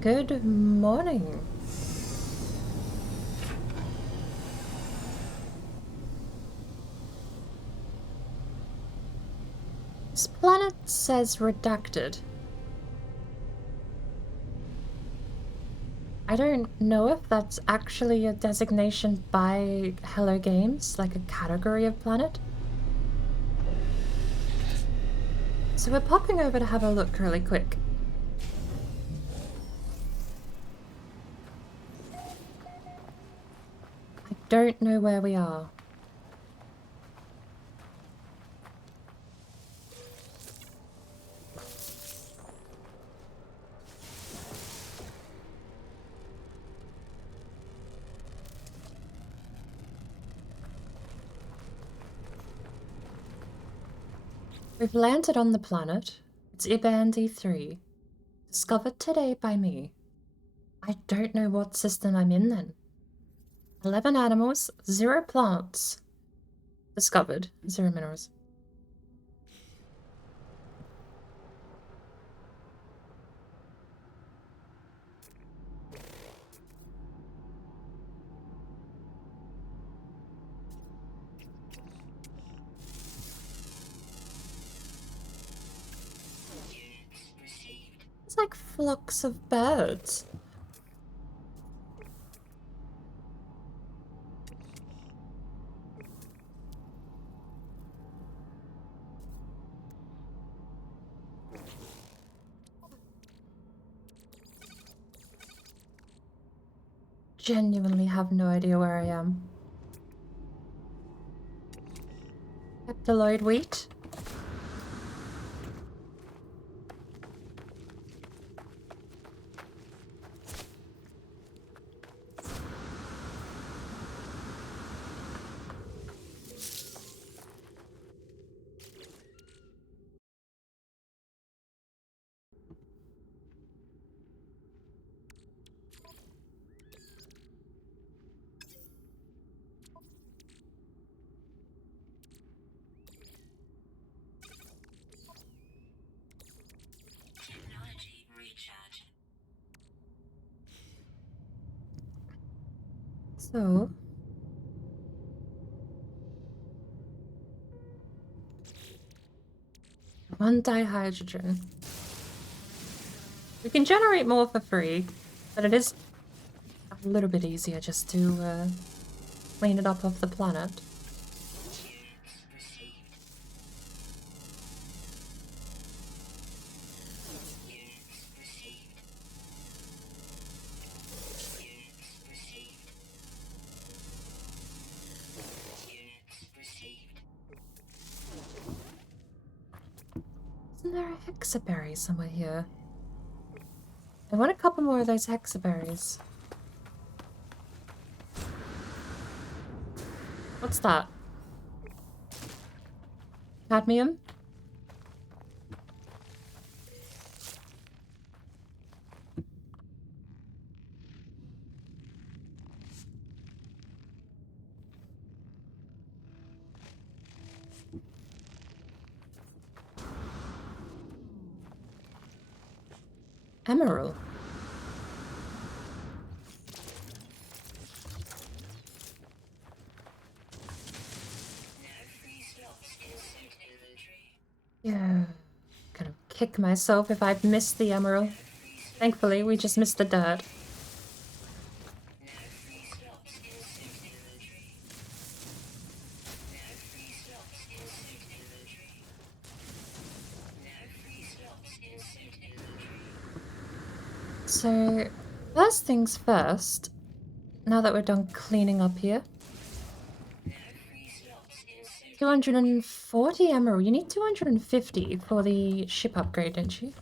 Good morning. This planet says redacted. I don't know if that's actually a designation by Hello Games, like a category of planet. So we're popping over to have a look really quick. I don't know where we are. We've landed on the planet. It's Ibandi 3. Discovered today by me. I don't know what system I'm in then. 11 animals, 0 plants. Discovered, 0 minerals. It's like flocks of birds. Genuinely have no idea where I am. Peptiloid wheat? So, 1 dihydrogen. We can generate more for free, but it is a little bit easier just to clean it up off the planet. Isn't there a hexaberry somewhere here? I want a couple more of those hexaberries. What's that? Cadmium? Emerald. Yeah. Gonna kick myself if I'd missed the emerald. Thankfully, we just missed the dirt. So, first things first, now that we're done cleaning up here. 240 emerald. You need 250 for the ship upgrade, don't you?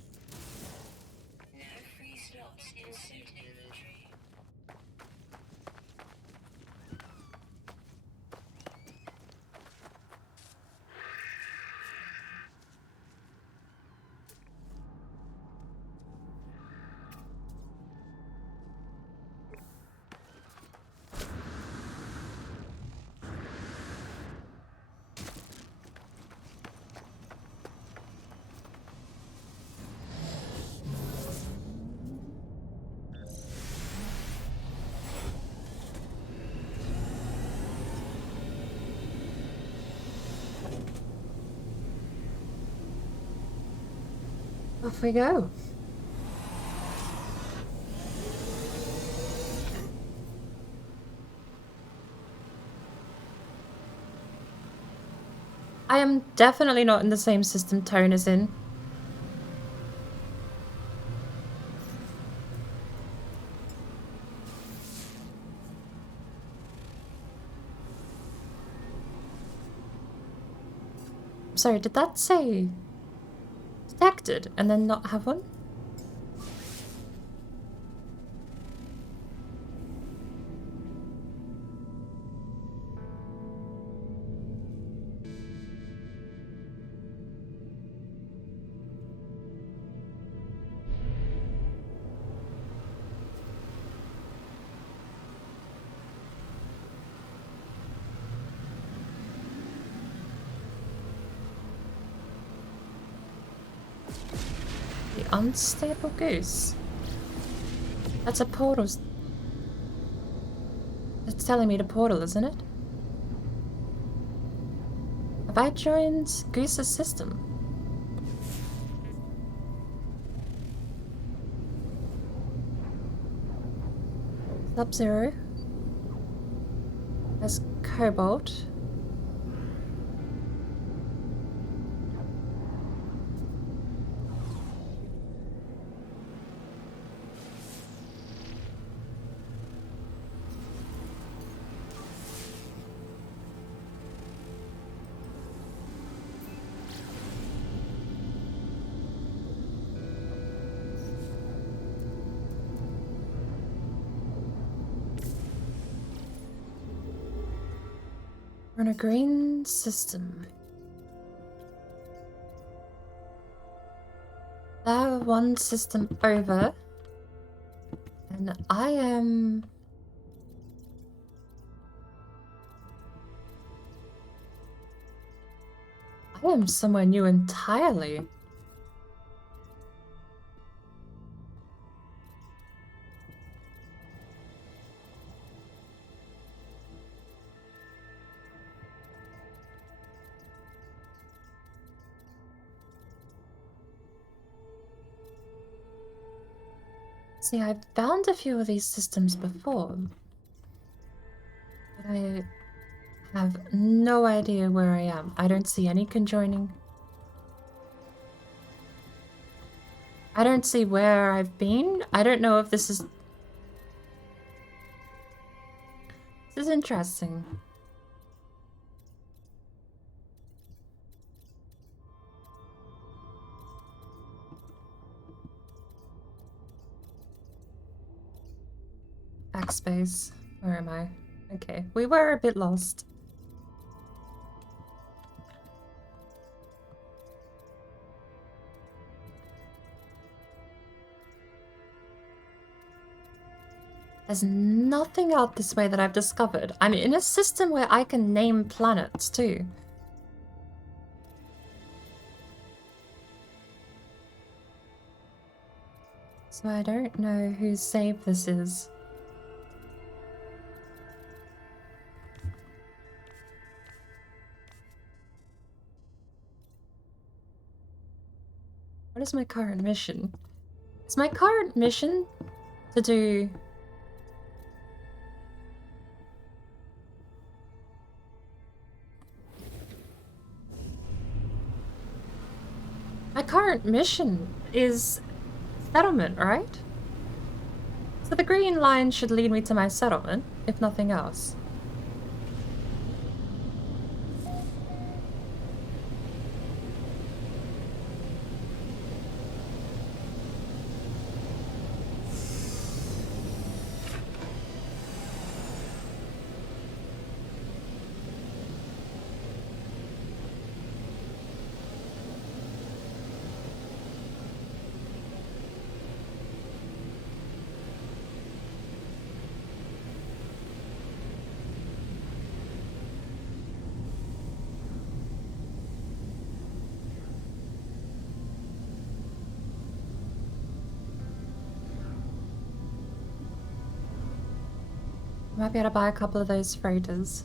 Off we go. I am definitely not in the same system Tone is in. Sorry, did that say detected and then not have one? The unstable goose. That's a portal. It's telling me to portal, isn't it? Have I joined Goose's system? Sub-Zero. There's Cobalt. We're in a green system. They're one system over. And I am... somewhere new entirely. See, I've found a few of these systems before, but I have no idea where I am. I don't see any conjoining. I don't see where I've been. I don't know if this is... This is interesting. Backspace. Where am I? Okay, we were a bit lost. There's nothing out this way that I've discovered. I'm in a system where I can name planets too. So I don't know whose save this is. What is my current mission? Is my current mission to do... My current mission is settlement, right? So the green line should lead me to my settlement, if nothing else. Might be able to buy a couple of those freighters.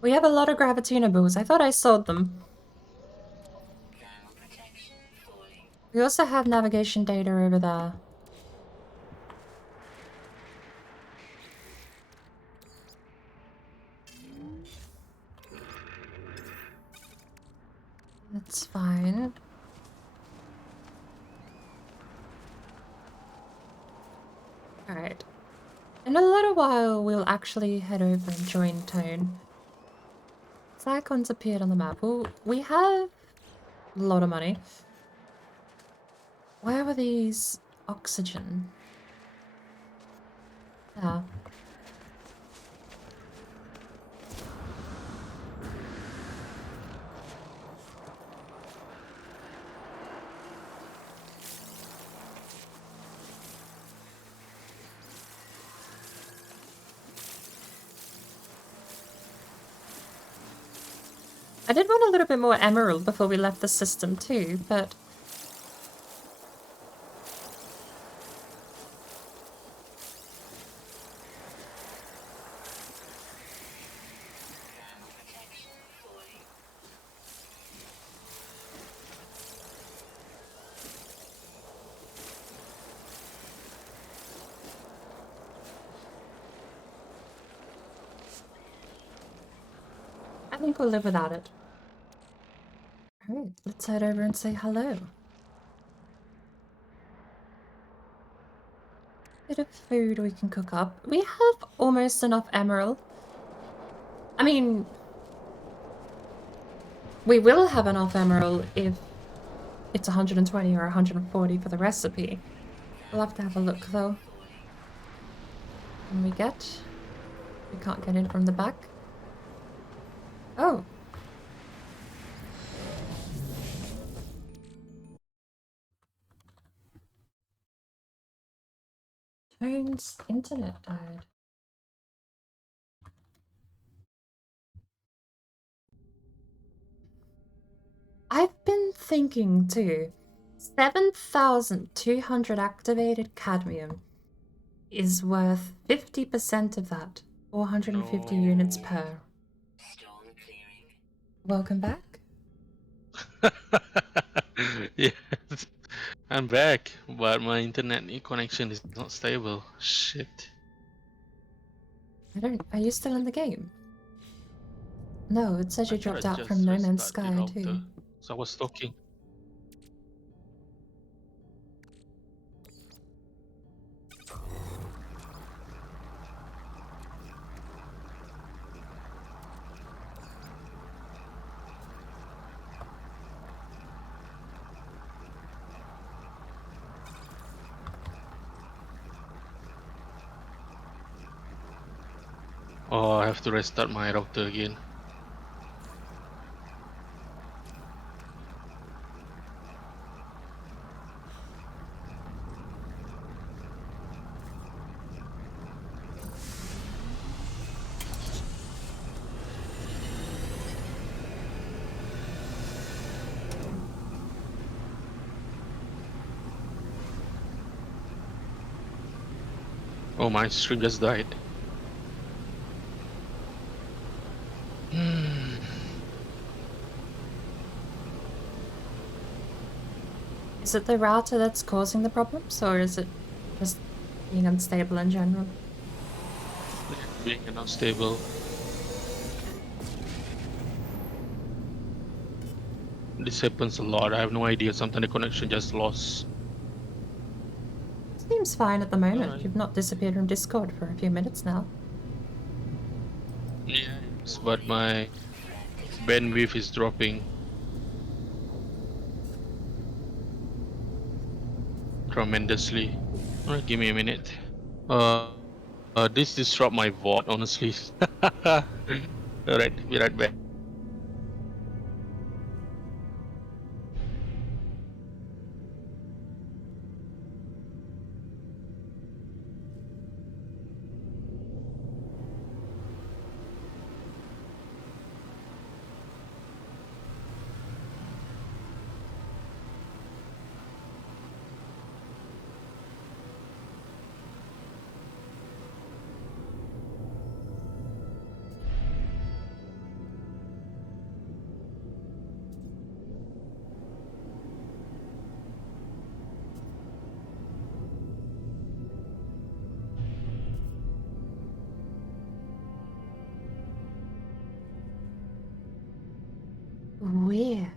We have a lot of gravitinables. I thought I sold them. We also have navigation data over there. That's fine. Alright. In a little while, we'll actually head over and join Tone. This icon's appeared on the map. Well, we have a lot of money. Where were these oxygen? Yeah. I did want a little bit more emerald before we left the system too, but... I think we'll live without it. Alright, let's head over and say hello. bit of food we can cook up. We have almost enough emerald. I mean, we will have enough emerald if it's 120 or 140 for the recipe. We'll have to have a look though. Can we get? We can't get in from the back. Oh. Tone's internet died. I've been thinking too. 7,200 activated cadmium is worth 50% of that. 450 units per. Welcome back. Yes, I'm back, but my internet connection is not stable. Shit. Are you still in the game? No, it says you dropped out from No Man's Sky too. So I was talking. Oh, I have to restart my router again. Oh, my stream just died. Is it the router that's causing the problems, or is it just being unstable in general? Being unstable. This happens a lot. I have no idea. Sometimes the connection just lost. Seems fine at the moment. Alright. You've not disappeared from Discord for a few minutes now. Yes, but my bandwidth is dropping tremendously. Alright, give me a minute. This disrupt my VOD, honestly. Alright, be right back. Weird.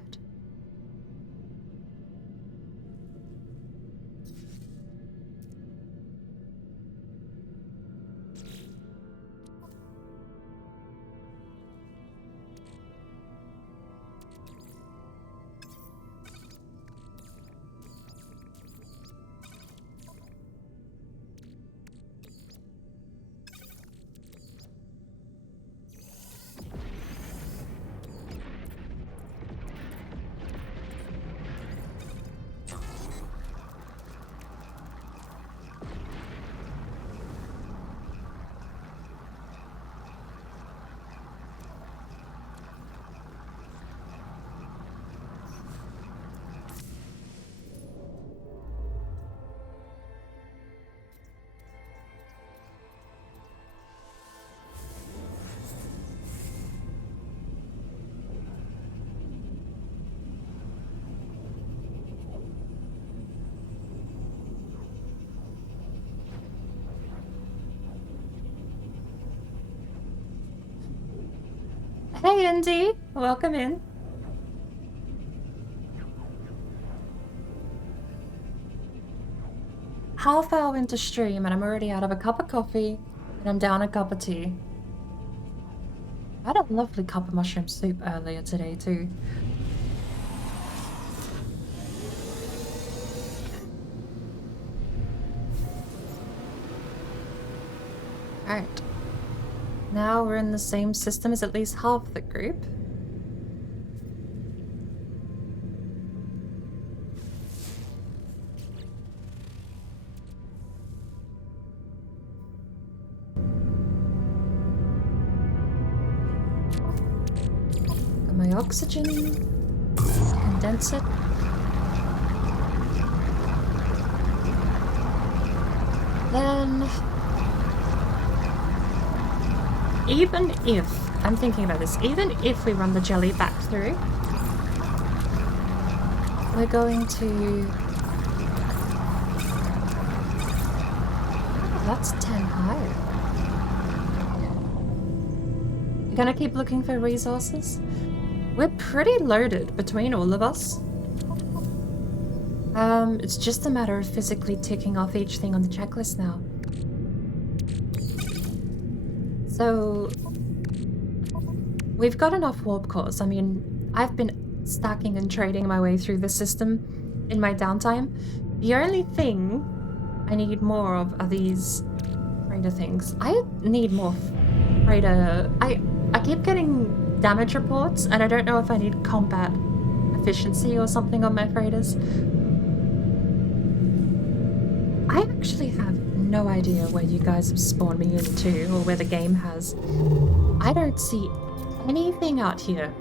Hey, Indy. Welcome in. half hour into stream and I'm already out of a cup of coffee and I'm down a cup of tea. I had a lovely cup of mushroom soup earlier today too. Alright. Now we're in the same system as at least half the group. Got my oxygen. Condense it. Then... even if, I'm thinking about this, even if we run the jelly back through, we're going to... oh, that's 10 higher. You're gonna keep looking for resources? We're pretty loaded between all of us. It's just a matter of physically ticking off each thing on the checklist now. So, we've got enough warp cores. I mean, I've been stacking and trading my way through the system in my downtime. The only thing I need more of are these freighter things. I need more freighter... I keep getting damage reports, and I don't know if I need combat efficiency or something on my freighters. I actually have no idea where you guys have spawned me into or where the game has. I don't see anything out here.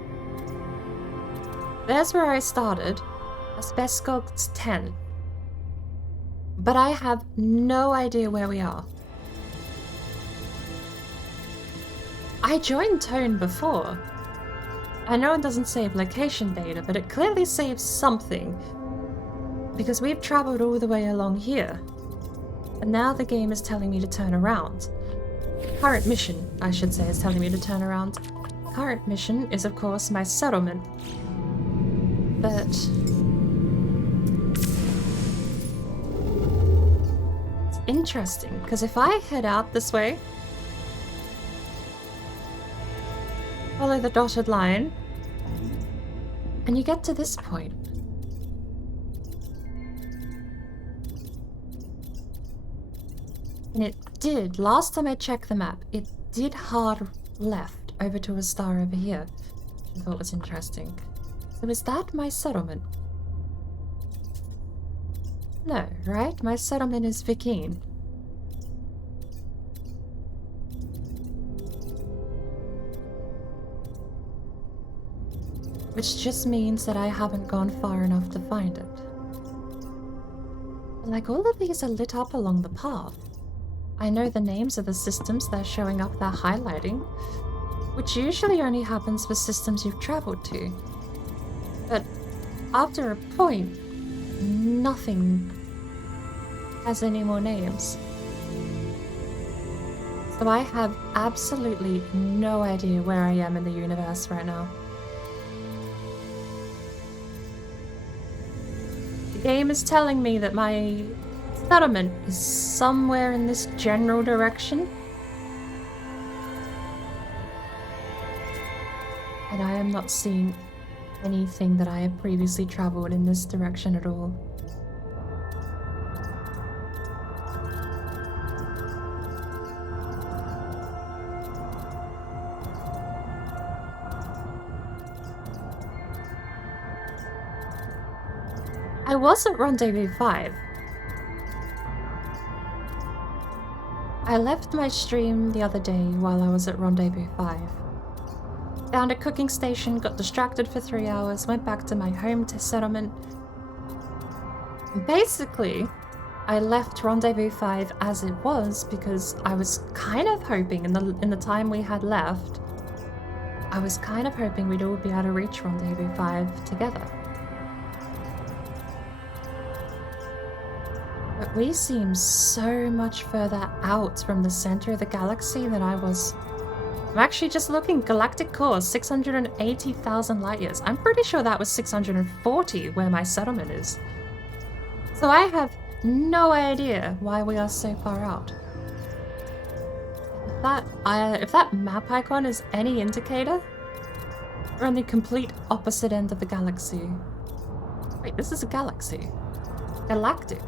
There's where I started. Asbestos 10. But I have no idea where we are. I joined Tone before. I know it doesn't save location data, but it clearly saves something. Because we've traveled all the way along here. And now the game is telling me to turn around. Current mission, I should say, is telling me to turn around. Current mission is, of course, my settlement. But... it's interesting, because if I head out this way, follow the dotted line, and you get to this point. And it did, last time I checked the map, it did hard left over to a star over here, which I thought was interesting. So is that my settlement? No, right? My settlement is Vikine. Which just means that I haven't gone far enough to find it. Like, all of these are lit up along the path. I know the names of the systems they're showing up, they're highlighting, which usually only happens for systems you've traveled to. But after a point, nothing has any more names. So I have absolutely no idea where I am in the universe right now. The game is telling me that my settlement is somewhere in this general direction. And I am not seeing anything that I have previously traveled in this direction at all. I was at Rendezvous 5. I left my stream the other day while I was at Rendezvous 5. Found a cooking station, got distracted for 3 hours, went back to my home settlement. Basically, I left Rendezvous 5 as it was because I was kind of hoping in the time we had left, I was kind of hoping we'd all be able to reach Rendezvous 5 together. But we seem so much further out from the center of the galaxy than I was. I'm actually just looking, galactic course, 680,000 light years. I'm pretty sure that was 640 where my settlement is. So I have no idea why we are so far out. If that map icon is any indicator, we're on the complete opposite end of the galaxy. Wait, this is a galaxy. Galactic.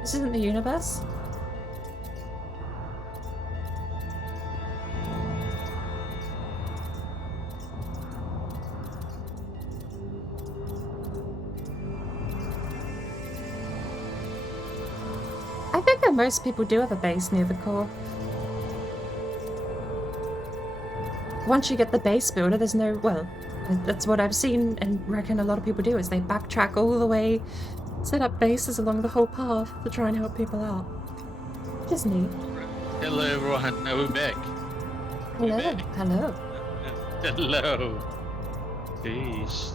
This isn't the universe? I think that most people do have a base near the core. Once you get the base builder, there's no, well, that's what I've seen and reckon a lot of people do, is they backtrack all the way, set up bases along the whole path to try and help people out. Which is neat. Hello everyone, now we're back. Hello, We're back. hello. Hello. Peace.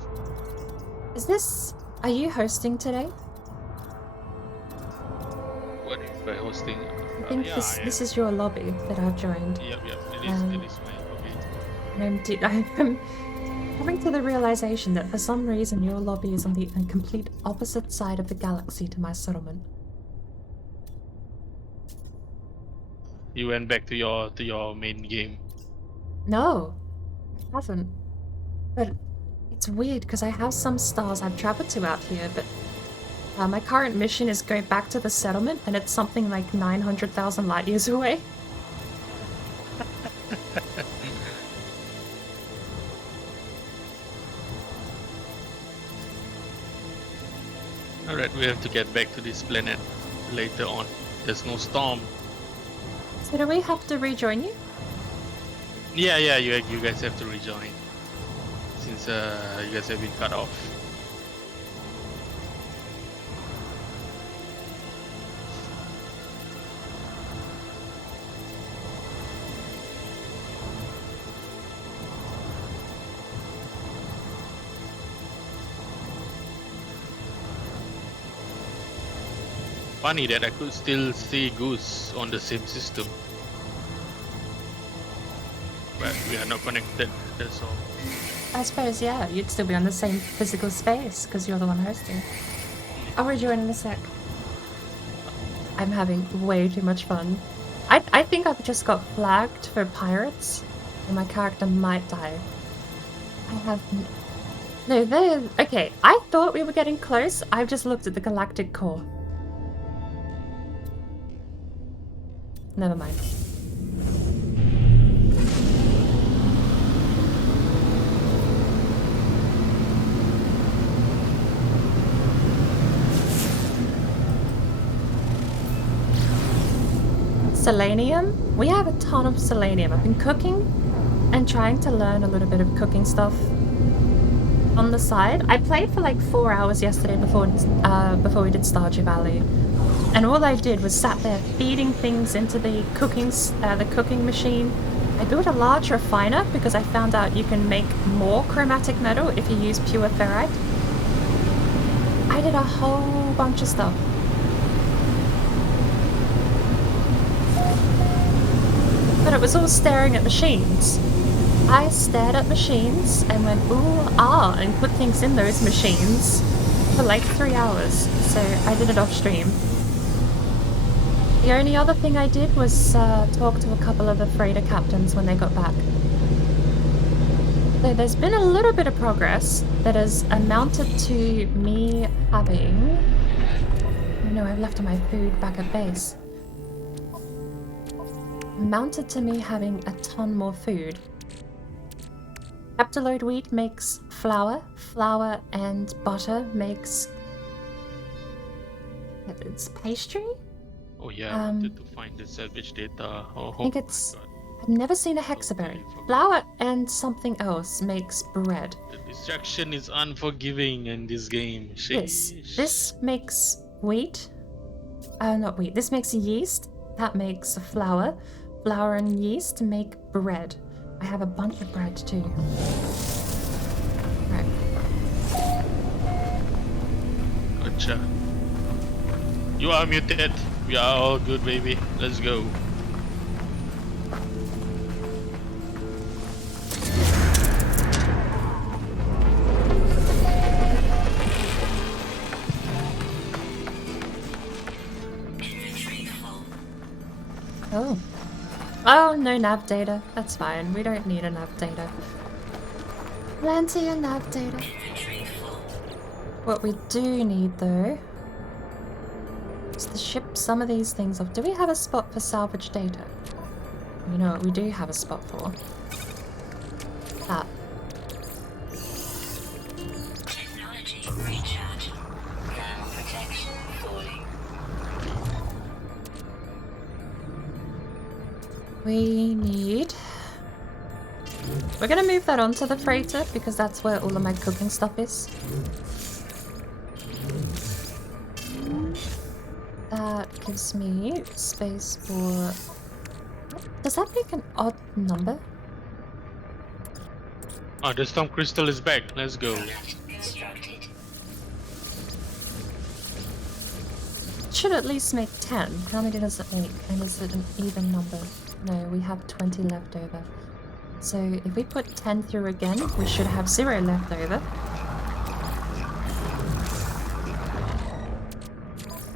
Is this, are you hosting today? What is by hosting? I think this is your lobby that I've joined. Yep, it is my hobby. I'm coming to the realization that for some reason your lobby is on the complete opposite side of the galaxy to my settlement. You went back to your main game. No, I haven't. But it's weird because I have some stars I've traveled to out here, but my current mission is going back to the settlement and it's something like 900,000 light years away. Alright, we have to get back to this planet later on. There's no storm. So do we have to rejoin you? Yeah, you guys have to rejoin. Since you guys have been cut off. Funny that I could still see Goose on the same system. But we are not connected, that's all. I suppose, yeah, you'd still be on the same physical space because you're the one hosting. I'll rejoin in a sec. I'm having way too much fun. I think I've just got flagged for pirates and my character might die. I have... No, they're... Okay, I thought we were getting close. I've just looked at the galactic core. Never mind. Selenium? We have a ton of selenium. I've been cooking and trying to learn a little bit of cooking stuff on the side. I played for like 4 hours yesterday before we did Stardew Valley. And all I did was sat there feeding things into the cooking machine. I built a large refiner because I found out you can make more chromatic metal if you use pure ferrite. I did a whole bunch of stuff. But it was all staring at machines. I stared at machines and went ooh, ah, and put things in those machines for like 3 hours. So I did it off stream. The only other thing I did was talk to a couple of the freighter captains when they got back. So there's been a little bit of progress that has amounted to me having... Oh no, I've left my food back at base. Amounted to me having a ton more food. Heptaloid wheat makes flour. Flour and butter makes... It's pastry? Oh yeah, I wanted to find the salvage data. Oh, I think it's... I've never seen a hexaberry. Flour and something else makes bread. The destruction is unforgiving in this game. Sheesh. This makes wheat. Not wheat. This makes yeast. That makes flour. Flour and yeast make bread. I have a bunch of bread too. Right. Gotcha. You are muted. We are all good, baby. Let's go. Oh, no nav data. That's fine. We don't need a nav data. Plenty of nav data. What we do need, though, is to ship some of these things off. Do we have a spot for salvage data? You know what we do have a spot for? That. Technology recharge. Thermal protection falling. We need... We're gonna move that onto the freighter because that's where all of my cooking stuff is. That gives me space for... Does that make an odd number? Oh, the storm crystal is back. Let's go. Constructed. It should at least make 10. How many does it make? And is it an even number? No, we have 20 left over. So if we put 10 through again, we should have 0 left over.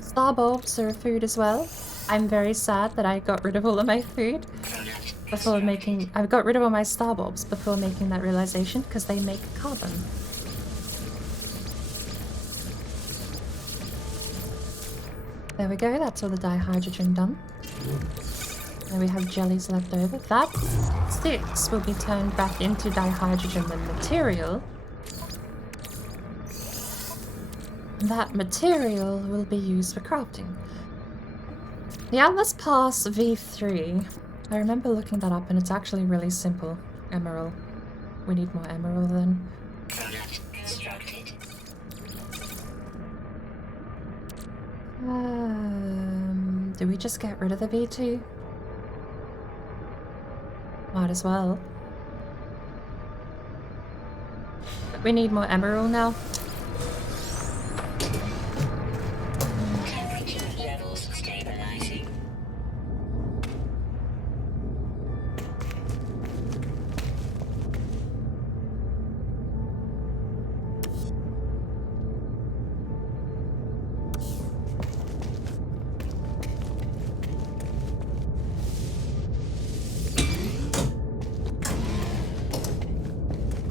Star bulbs are food as well. I'm very sad that I got rid of all of my food before making... I got rid of all my star bulbs before making that realization because they make carbon. There we go, that's all the dihydrogen done. Now we have jellies left over. That 6 will be turned back into dihydrogen and material. That material will be used for crafting. The Atlas Pass V3. I remember looking that up and it's actually really simple. Emerald. We need more emerald then. Constructed. Do we just get rid of the V2? Might as well. We need more emerald now. Temperature levels stabilizing.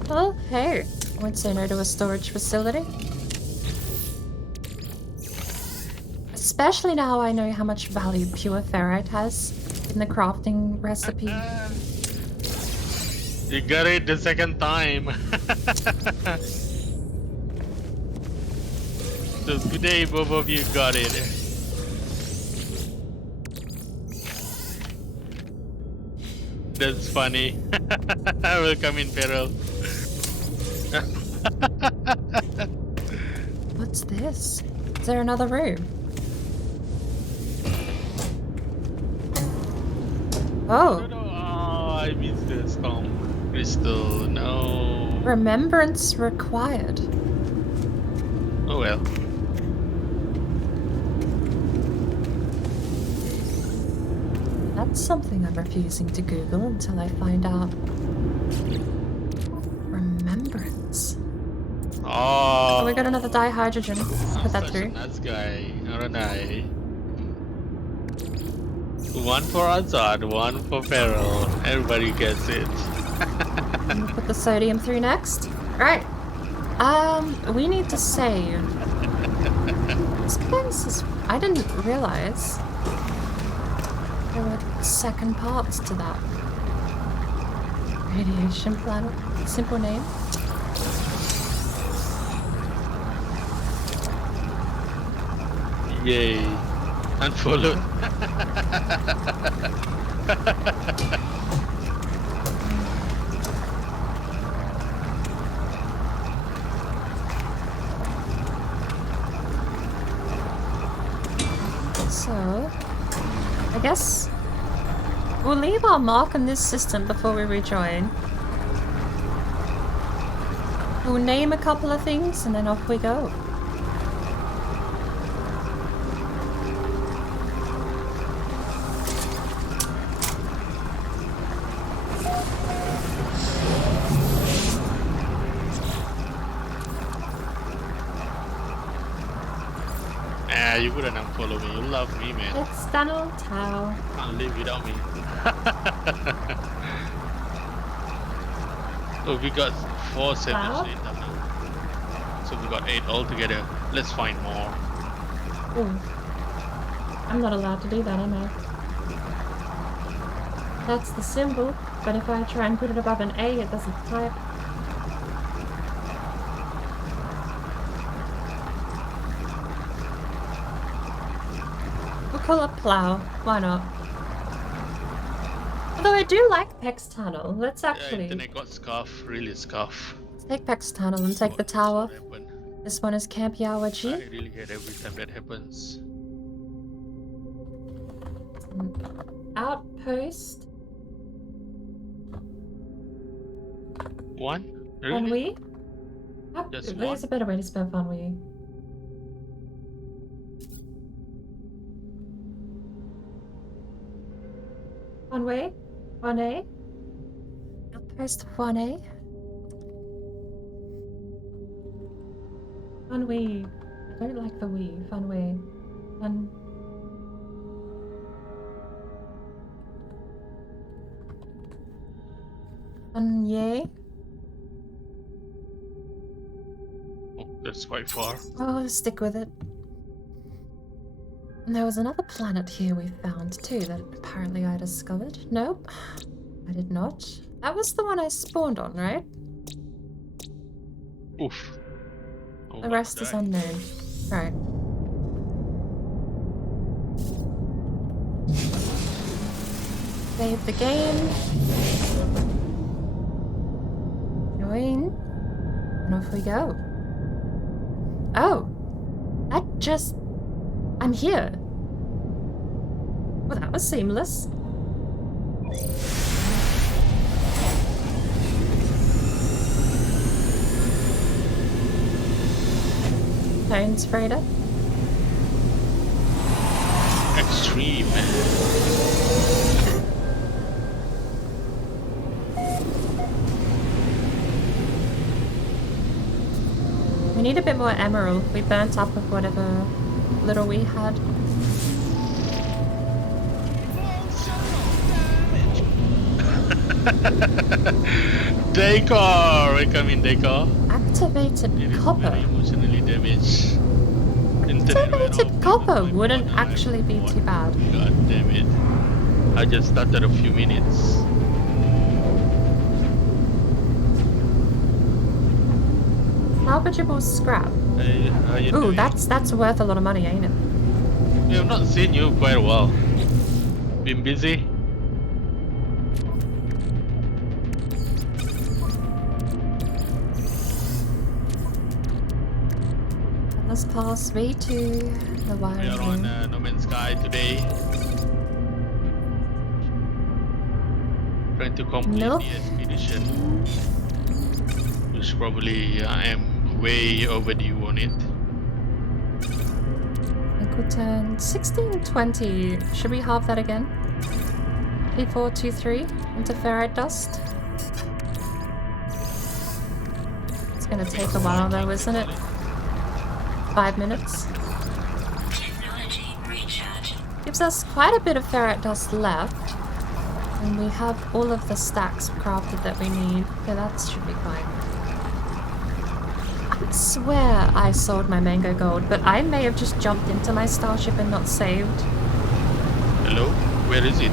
Oh, hey. Went sooner to a storage facility. Especially now I know how much value pure ferrite has in the crafting recipe. You got it the second time. So today both of you got it. That's funny. Welcome in, Peril. What's this? Is there another room? Oh, No, I missed the storm crystal. No. remembrance required. Oh well. That's something I'm refusing to Google until I find out. Remembrance. Oh. Oh, we got another dihydrogen. Put that Such a through. nice guy. Alright. One for Azad, one for Feral. Everybody gets it. And we'll put the sodium through next. Right. We need to save. This place is... I didn't realize there were second parts to that. Radiation planet. Simple name. Yay. Unfollowed. So, I guess we'll leave our mark on this system before we rejoin. We'll name a couple of things and then off we go. Nah, you wouldn't unfollow me. You love me, man. External towel. Can't live without me. So we got 4 savage data now. So we got 8 altogether. Let's find more. Ooh. I'm not allowed to do that, am I? That's the symbol, but if I try and put it above an A, it doesn't type. We'll call it plow. Why not? Although I do like Peck's Tunnel. Let's actually... Then I got scarf. Really scarf. Let's take Peck's Tunnel and take the tower. This one is Camp Yawa G. I really hate every time that happens. Outpost. One? Van Really? Wee? Just There's a better way to spell Van Wee. Van Wee? 1A? Outpost 1A? Van Wee. I don't like the Wee. Van Wee. Van... Yay? Oh, that's quite far. Oh, I'll stick with it. And there was another planet here we found too that apparently I discovered. Nope, I did not. That was the one I spawned on, right? Oof. Oh, The rest is unknown. Right. Save the game. Join. And off we go. Oh! That just... I'm here. Well, that was seamless. Tones, Freda. Extreme. We need a bit more emerald. We burnt up of whatever little we had. Decor! I come in decor. Activated It is copper. very emotionally damaged. Activated copper wouldn't actually be too bad. God damn it. I just started a few minutes. Salvageable scrap. Hey, how you Ooh, doing? that's worth a lot of money, ain't it? We have not seen you quite a while. Been busy? Let's pass V2, the wire. We are on No Man's Sky today. Trying to complete Nope. the expedition. Which probably I am way overdue on it. Equal turn 1620. Should we halve that again? P423 into ferrite dust. It's gonna take a while though, isn't it? 5 minutes. Technology recharging. Gives us quite a bit of ferrite dust left. And we have all of the stacks crafted that we need, so that should be fine. I swear I sold my mango gold, but I may have just jumped into my starship and not saved. Hello? Where is it?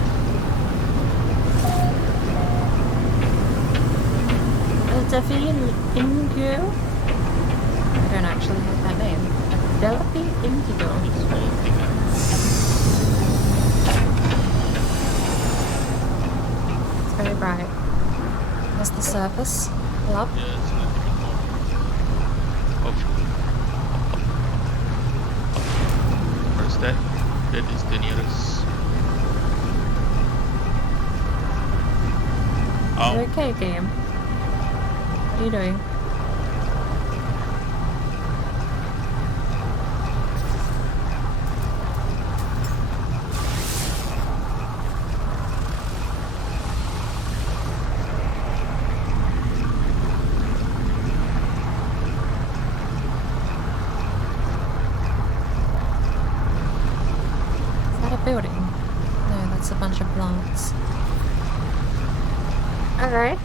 Delphine Indigo? I don't actually have that name. Delphine Indigo. It's floating. It's very bright. There's the surface. Love. Yeah, it's a little bit more. Hopefully. Where's that? That is the nearest. You Oh, okay, game? What are you doing? a bunch of plants. Alright.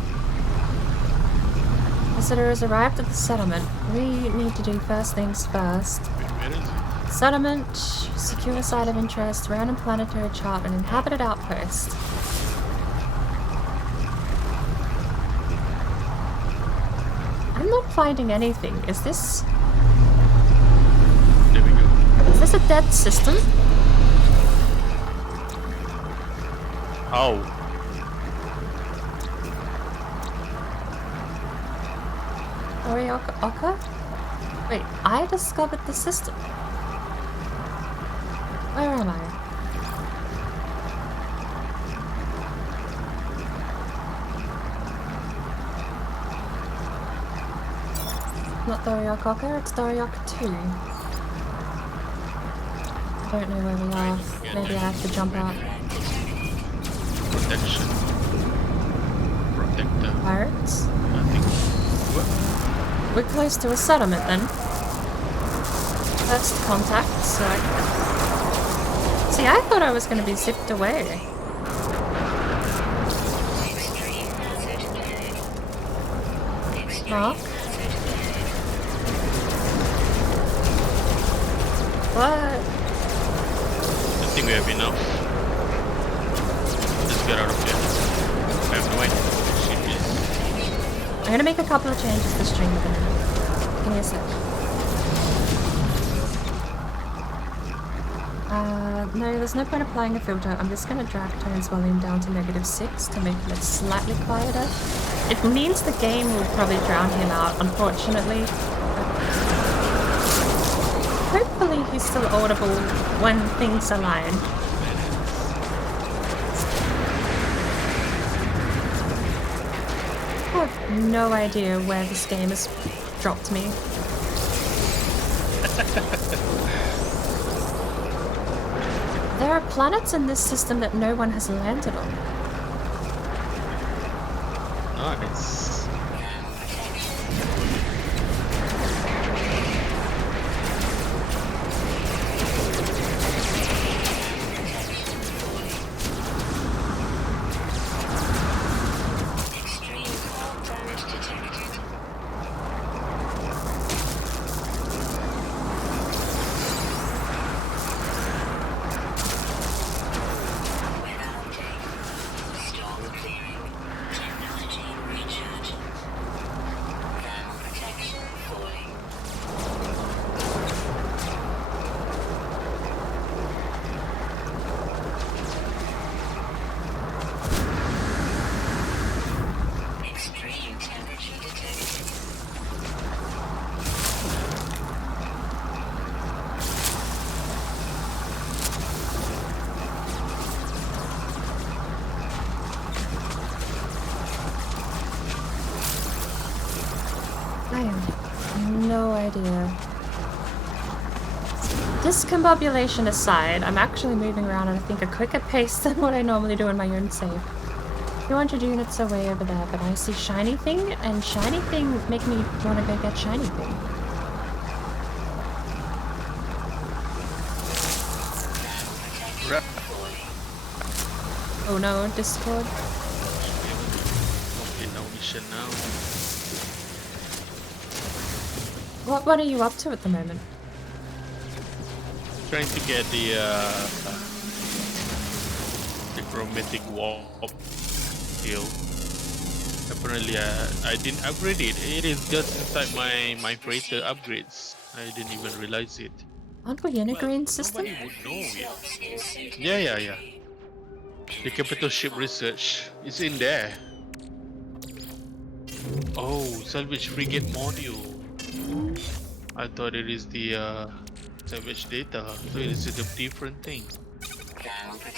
Visitors arrived at the settlement. We need to do first things first. Where is it? Settlement, secure site of interest, random planetary chart, and inhabited outpost. I'm not finding anything. Is this... There we go. Is this a dead system? Oh. Orioka? Wait, I discovered the system. Where am I? Not the Orioka, it's the Orioka 2. I don't know where we are. Maybe I have to jump out. Protection. Protector. Pirates? I think. What? We're close to a settlement then. First contact, so I... See, I thought I was going to be zipped away. Mark? What? I think we have enough. Let's get out of here. I have no idea what ship is. I'm gonna make a couple of changes to the stream in a minute. Give me a sec. No, there's no point applying a filter. I'm just gonna drag Tone's volume down to -6 to make it slightly quieter. It means the game will probably drown him out, unfortunately. Hopefully he's still audible when things align. I have no idea where this game has dropped me. There are planets in this system that no one has landed on. Nice. I have no idea. Discombobulation aside, I'm actually moving around at I think a quicker pace than what I normally do in my own save. 200 units are way over there, but I see shiny thing, and shiny thing make me want to go get shiny thing. Oh no, Discord. Complete no mission now. What are you up to at the moment? Trying to get the chromatic warp skill. Apparently, I didn't upgrade it. It is just inside my freighter upgrades. I didn't even realize it. Aren't we in a green system? Nobody would know yet. Yeah. The capital ship research is in there. Oh, salvage frigate module. I thought it is the salvage data, so it is a different thing.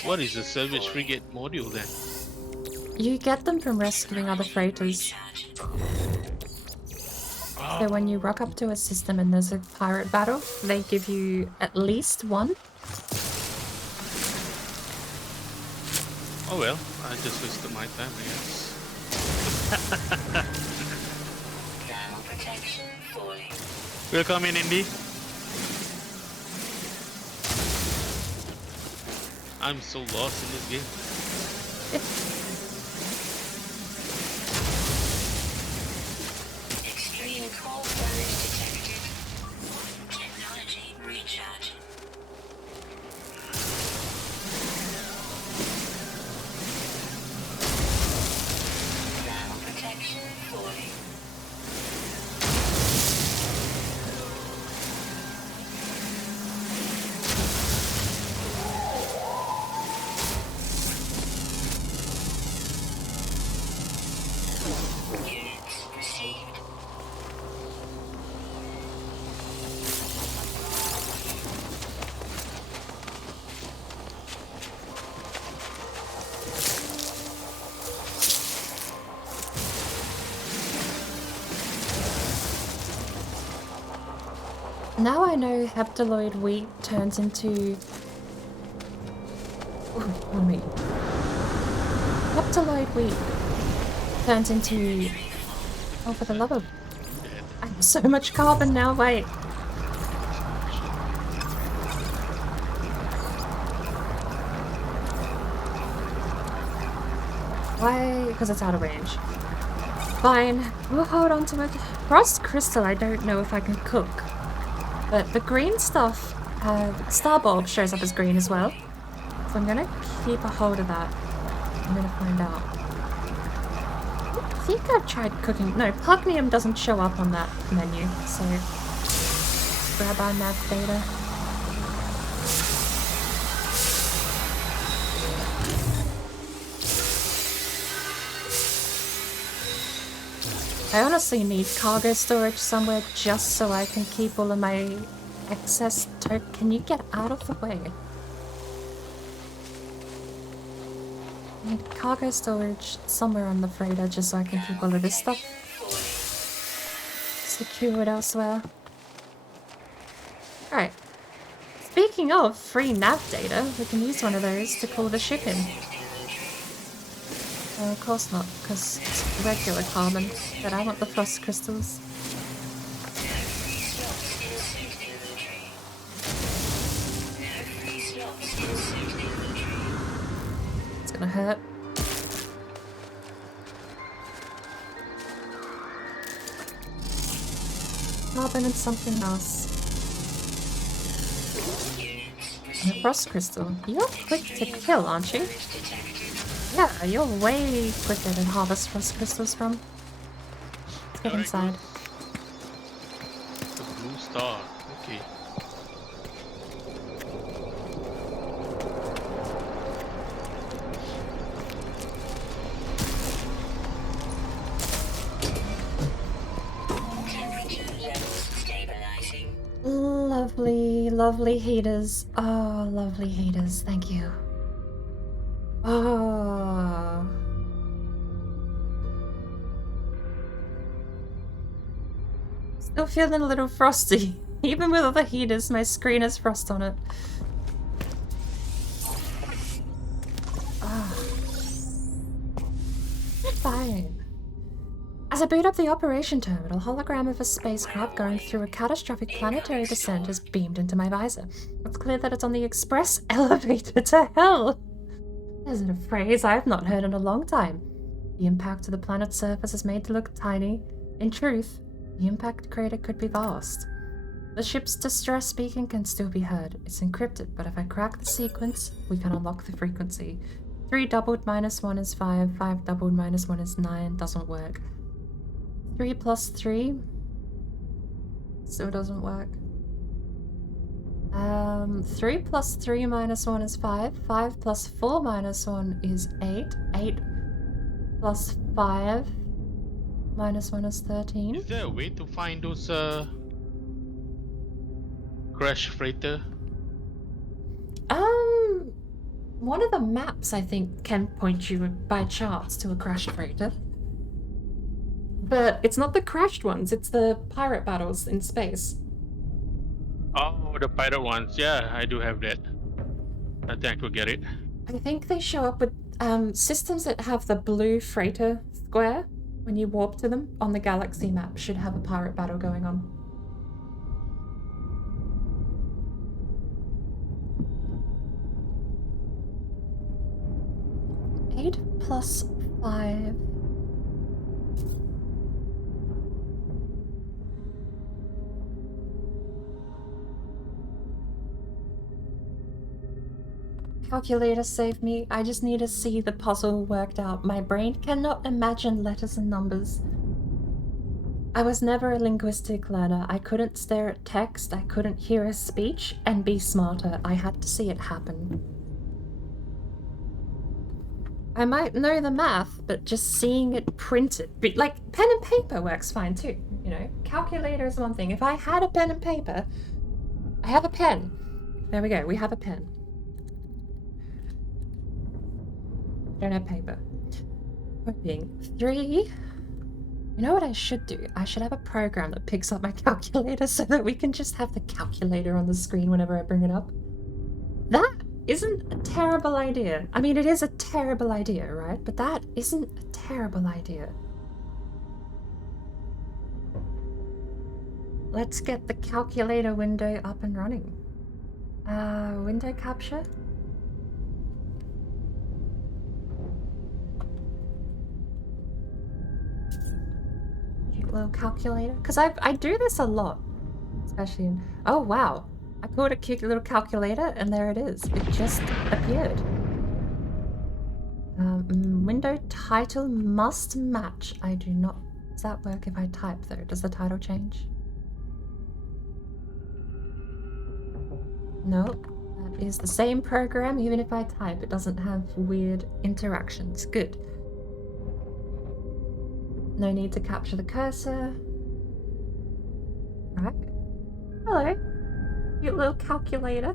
What is the salvage frigate module then? You get them from rescuing other freighters. So when you rock up to a system and there's a pirate battle, they give you at least one. Oh well, I just wasted my time, I guess. Welcome in, Indy. I'm so lost in this game. Extreme cold damage detected. Technology recharge. Now protection 40. Units received. Now I know heptaloid wheat turns into... Ooh, me. Heptaloid wheat turns into... Oh, for the love of... I have so much carbon now, wait. Why? Because it's out of range. Fine, we'll hold on to it. Frost crystal I don't know if I can cook. But the green stuff, star bulb shows up as green as well. So I'm gonna keep a hold of that. I'm gonna find out. I think I've tried cooking. No, Pugnium doesn't show up on that menu, so grab our nav data. I honestly need cargo storage somewhere just so I can keep all of my excess Can you get out of the way? I need cargo storage somewhere on the freighter just so I can keep all of this stuff secured elsewhere. Alright. Speaking of free nav data, we can use one of those to call the ship in. Of course not, because it's regular carbon, but I want the frost crystals. It's gonna hurt. Carbon and something else. And a frost crystal. You're quick to kill, aren't you? Yeah, you're way quicker to harvest frost crystals from. Let's get inside. The blue star. Okay. Temperature levels stabilizing. Lovely, lovely heaters. Oh, lovely heaters. Thank you. Oh. Still feeling a little frosty. Even with all the heaters, my screen has frost on it. Ah. Fine. As I boot up the operation terminal, a hologram of a spacecraft going through a catastrophic planetary descent is beamed into my visor. It's clear that it's on the express elevator to hell. Isn't a phrase I have not heard in a long time. The impact to the planet's surface is made to look tiny. In truth, the impact crater could be vast. The ship's distress beacon can still be heard. It's encrypted, but if I crack the sequence, we can unlock the frequency. 3 doubled minus 1 is 5, 5 doubled minus 1 is 9, doesn't work. 3 plus 3 still doesn't work. 3 plus 3 minus 1 is 5. 5 plus 4 minus 1 is 8. 8 plus 5 minus 1 is 13. Is there a way to find those crash freighter? One of the maps I think can point you by charts to a crashed freighter. But it's not the crashed ones, it's the pirate battles in space. Oh, the pirate ones. Yeah, I do have that. I think I could get it. I think they show up with systems that have the blue freighter square when you warp to them on the galaxy map should have a pirate battle going on. plus 5. Calculator save me. I just need to see the puzzle worked out. My brain cannot imagine letters and numbers. I was never a linguistic learner. I couldn't stare at text, I couldn't hear a speech and be smarter. I had to see it happen. I might know the math, but just seeing it printed, like pen and paper works fine too, you know? Calculator is one thing. If I had a pen and paper, I have a pen. There we go, we have a pen. Don't have paper. Point being, 3. You know what I should do? I should have a program that picks up my calculator so that we can just have the calculator on the screen whenever I bring it up. That isn't a terrible idea. I mean, it is a terrible idea, right? But that isn't a terrible idea. Let's get the calculator window up and running. Window capture? Cute little calculator. Because I do this a lot. Especially in... Oh, wow. I called a cute little calculator, and there it is. It just appeared. Window title must match. I do not... Does that work if I type, though? Does the title change? Nope. That is the same program, even if I type. It doesn't have weird interactions. Good. No need to capture the cursor. Right. Hello. Cute little calculator.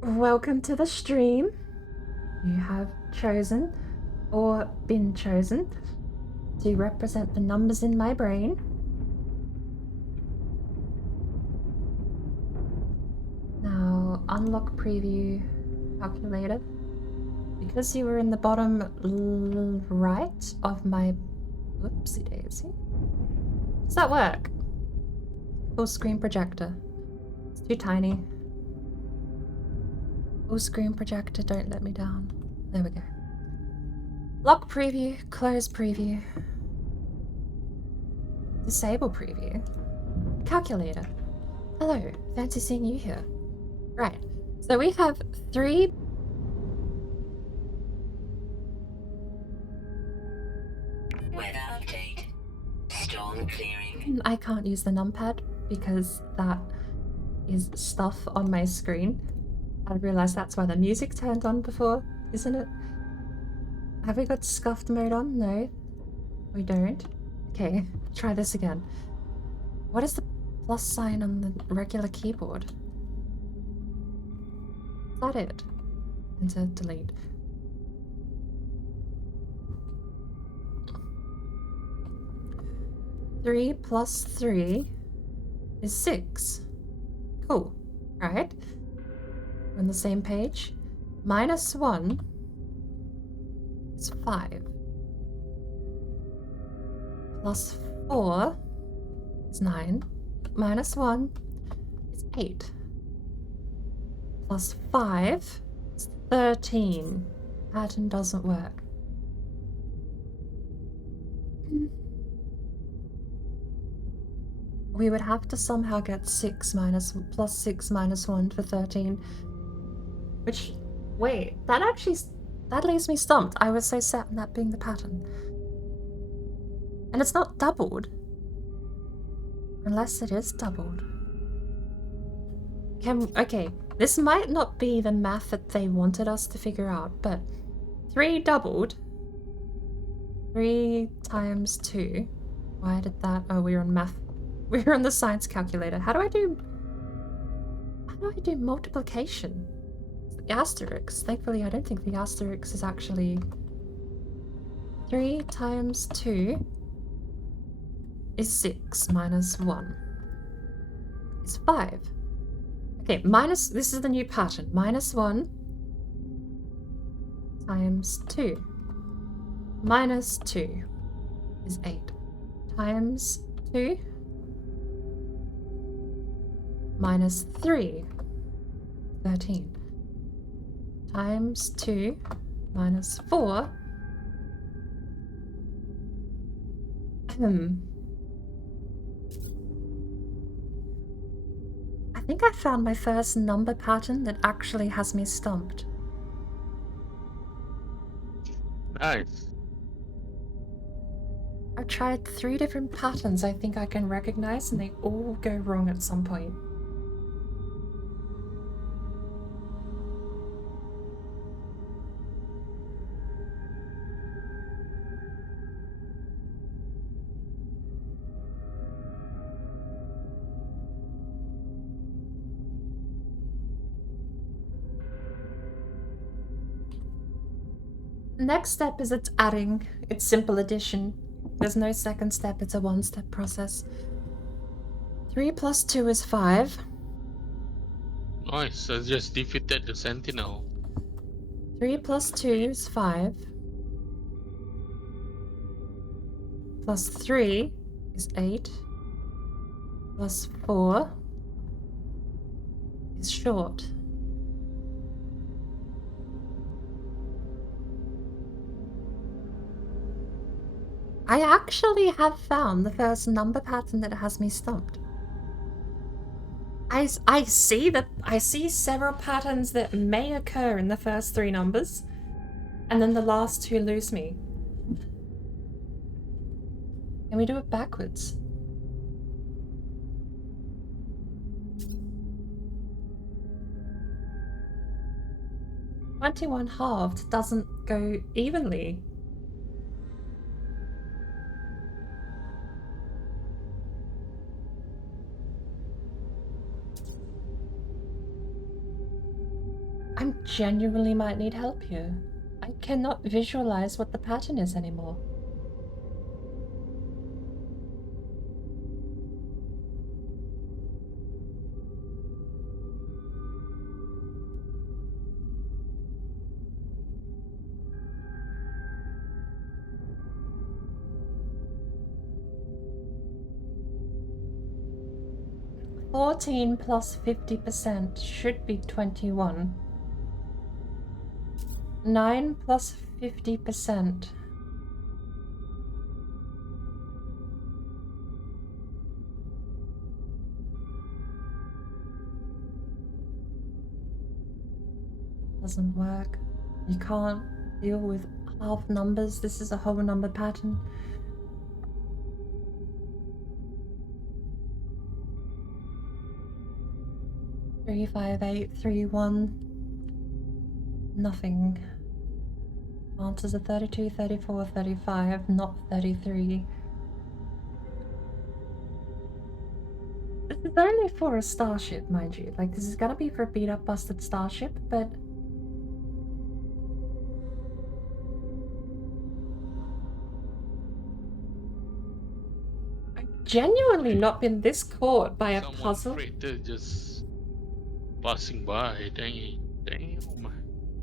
Welcome to the stream. You have chosen, or been chosen, to represent the numbers in my brain. Now, unlock preview calculator. Because you were in the bottom right of my... Whoopsie daisy. Does that work? Full screen projector. It's too tiny. Full screen projector, don't let me down. There we go. Lock preview, close preview. Disable preview. Calculator. Hello, fancy seeing you here. Right, so we have 3... Weather update. Storm clearing. I can't use the numpad because that is stuff on my screen. I realised that's why the music turned on before, isn't it? Have we got scuffed mode on? No, we don't. Okay, try this again. What is the plus sign on the regular keyboard? Is that it? Enter, delete. Three plus 3 is 6. Cool, right? We're on the same page. Minus 1 is 5. Plus 4 is 9. Minus 1 is 8. Plus 5 is 13. Pattern doesn't work. We would have to somehow get plus 6 minus 1 for 13. Which, wait, that leaves me stumped. I was so set on that being the pattern. And it's not doubled. Unless it is doubled. Okay, this might not be the math that they wanted us to figure out, but 3 doubled. 3 times 2. Why did that? Oh, we were on math. We were on the science calculator. How do I do multiplication? The asterisk. Thankfully, I don't think the asterisk is actually... 3 times 2 is 6 minus 1 is 5. Okay, this is the new pattern. Minus 1 times 2 minus 2 is 8 times 2 minus 3, 13 times 2 minus 4. I think I found my first number pattern that actually has me stumped. Nice. I've tried 3 different patterns I think I can recognize, and they all go wrong at some point. The next step is it's adding. It's simple addition. There's no second step, it's a one-step process. 3 plus 2 is 5. Nice. I just defeated the sentinel. 3 plus 2 is 5. Plus 3 is 8. Plus 4 is short. I actually have found the first number pattern that has me stumped. I see several patterns that may occur in the first 3 numbers, and then the last 2 lose me. Can we do it backwards? $21 halved doesn't go evenly. I genuinely might need help here. I cannot visualize what the pattern is anymore. $14 plus 50% should be 21. 9 plus 50%. Doesn't work. You can't deal with half numbers. This is a whole number pattern. Three, 5, 8, 3, 1. Nothing. Answers are 32, 34, 35, not 33. This is only for a starship, mind you. Like, this is gonna be for a beat up busted starship, but I've genuinely not been this caught by a puzzle. Just passing by. Damn.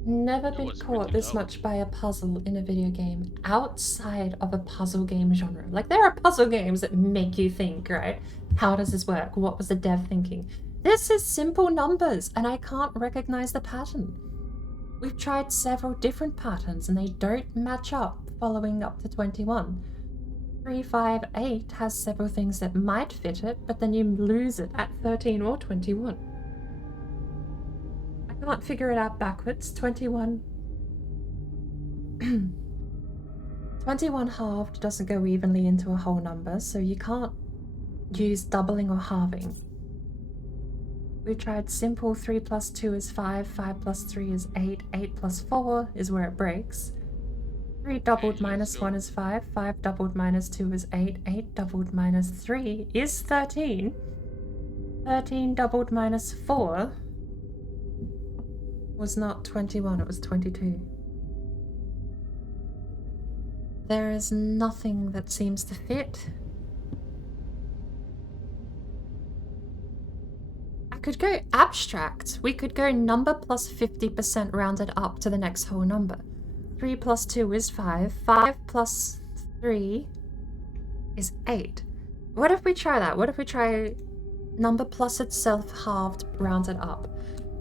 Never been caught this much by a puzzle in a video game outside of a puzzle game genre. Like, there are puzzle games that make you think, right? How does this work? What was the dev thinking? This is simple numbers, and I can't recognize the pattern. We've tried several different patterns, and they don't match up following up to 21. 3, 5, 8 has several things that might fit it, but then you lose it at 13 or 21. Can't figure it out backwards. 21. 21 halved doesn't go evenly into a whole number, so you can't use doubling or halving. We tried simple. 3 plus 2 is 5, 5 plus 3 is 8, 8 plus 4 is where it breaks. 3 doubled minus 1 is 5, 5 doubled minus 2 is 8, 8 doubled minus 3 is 13. 13 doubled minus 4 was not 21, it was 22. There is nothing that seems to fit. I could go abstract. We could go number plus 50% rounded up to the next whole number. 3 plus 2 is 5. 5 plus 3 is 8. What if we try that? What if we try number plus itself halved rounded up?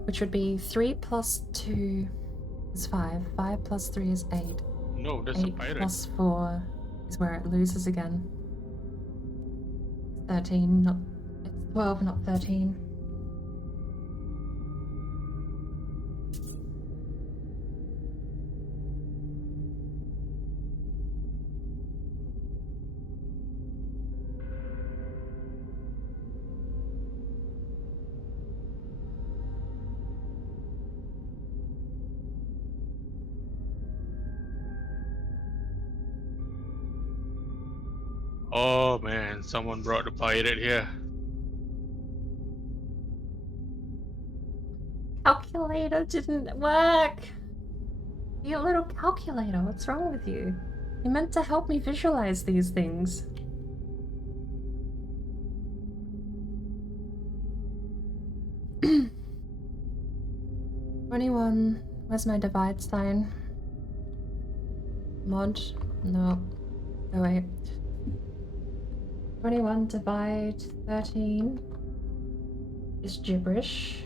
Which would be 3 plus 2. is 5. 5 plus 3 is 8. No, that's 8 a pirate. plus 4 is where it loses again. 13, not... It's 12, not 13. Oh man, someone brought the pirate here. Calculator didn't work! You little calculator, what's wrong with you? You meant to help me visualize these things. $21. Where's my divide sign? Mod? No. Oh wait. 21 divide 13 is gibberish.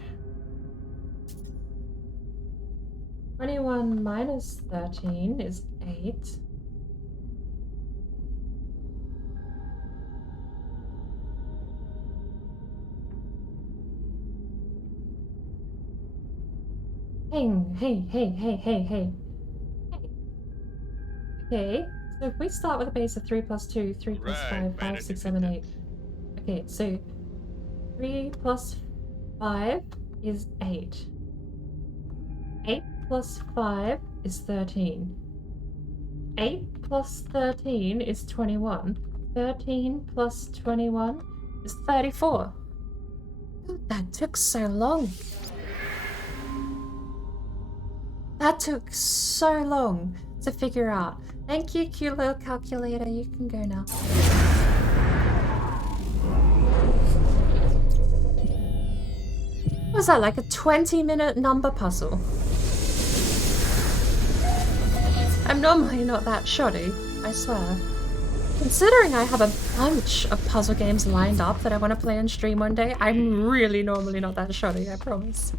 21 minus 13 is 8. Hey. Okay, so if we start with a base of 3 plus 2, 3 plus Right, 5, 5, 6, 7, 8. Okay, so 3 plus 5 is 8. 8 plus 5 is 13. 8 plus 13 is 21. 13 plus 21 is 34. That took so long. That took so long to figure out. Thank you, cute little calculator. You can go now. What was that, like a 20-minute number puzzle? I'm normally not that shoddy, I swear. Considering I have a bunch of puzzle games lined up that I want to play on stream one day, I'm really normally not that shoddy, I promise.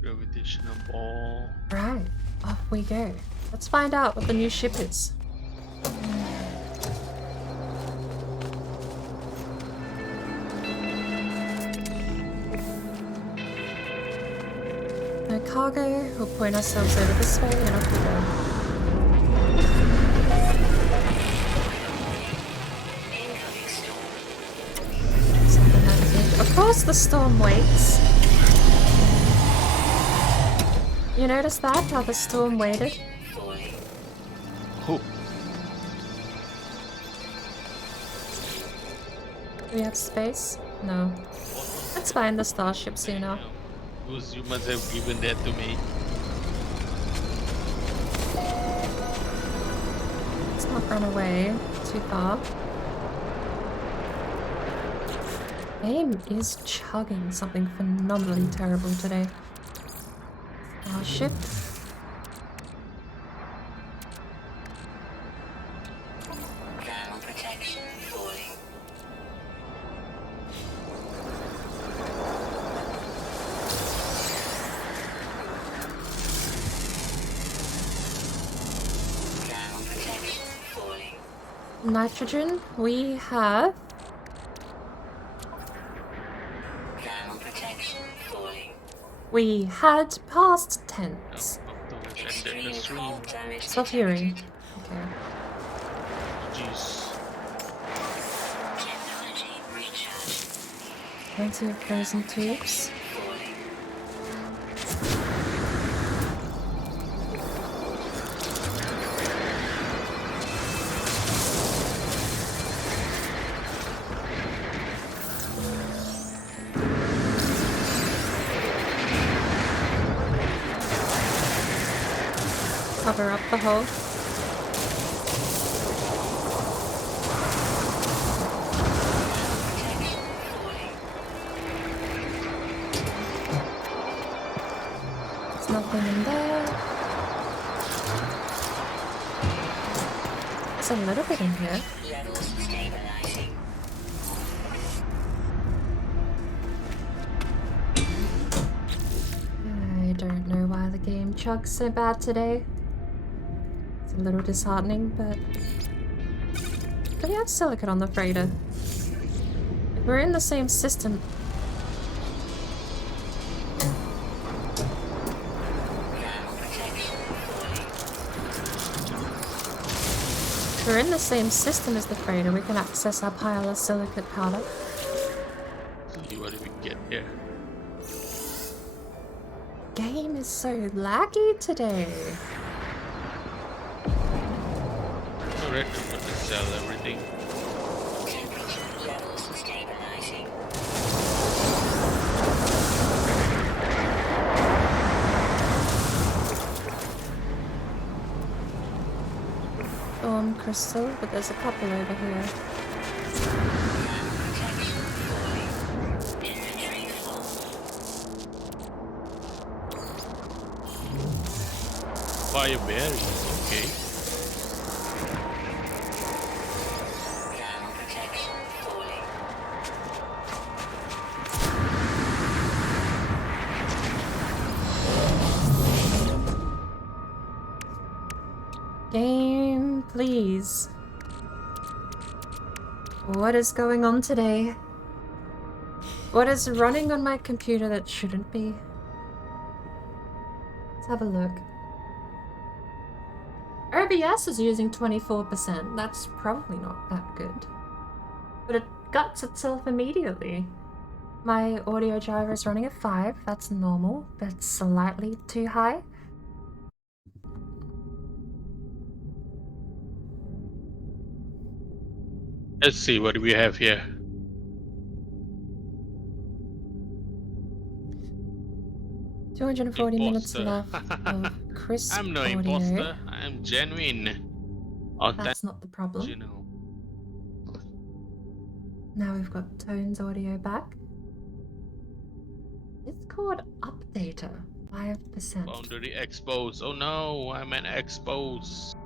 Gravitational ball. Right, off we go. Let's find out what the new ship is. No cargo, we'll point ourselves over this way and off we go. Something happened. Of course the storm waits. You notice that? How the storm waited? Oh. Do we have space? No. Let's find the starship sooner. You must have given that to me. Let's not run away too far. Game is chugging something phenomenally terrible today. Starship. Thermal protection falling. Thermal protection falling. Nitrogen, we have Thermal protection falling. we had past tense. Extreme cold damage Sulfuri. detected. Okay. Jeez. Technology recharge Plenty of frozen tubes. falling. Cover up the hole. Protection falling. There's nothing in there. There's a little bit in here. Levels stabilizing. I don't know why the game chug so bad today. It's a little disheartening, but... Do we have silicate on the freighter? If we're in the same system... If we're in the same system as the freighter, we can access our pile of silicate powder. See what we get here. Game is so laggy today. Alright, I'm gonna sell everything. Temperature levels stabilizing. Crystal, but there's a couple over here. Protection falling. Inventory full. Fire berries, okay. Thermal protection falling. Game, please. What is going on today? What is running on my computer that shouldn't be? Let's have a look. OBS is using 24%. That's probably not that good. But it guts itself immediately. My audio driver is running at 5. That's normal, but slightly too high. Let's see what we have here. $240 minutes Imposter. left of crisp I'm no audio. imposter. I'm genuine. That's not the problem. You know. Now we've got Tone's audio back. It's called Updater, 5%. Boundary exposed. Oh no, I'm an exposed.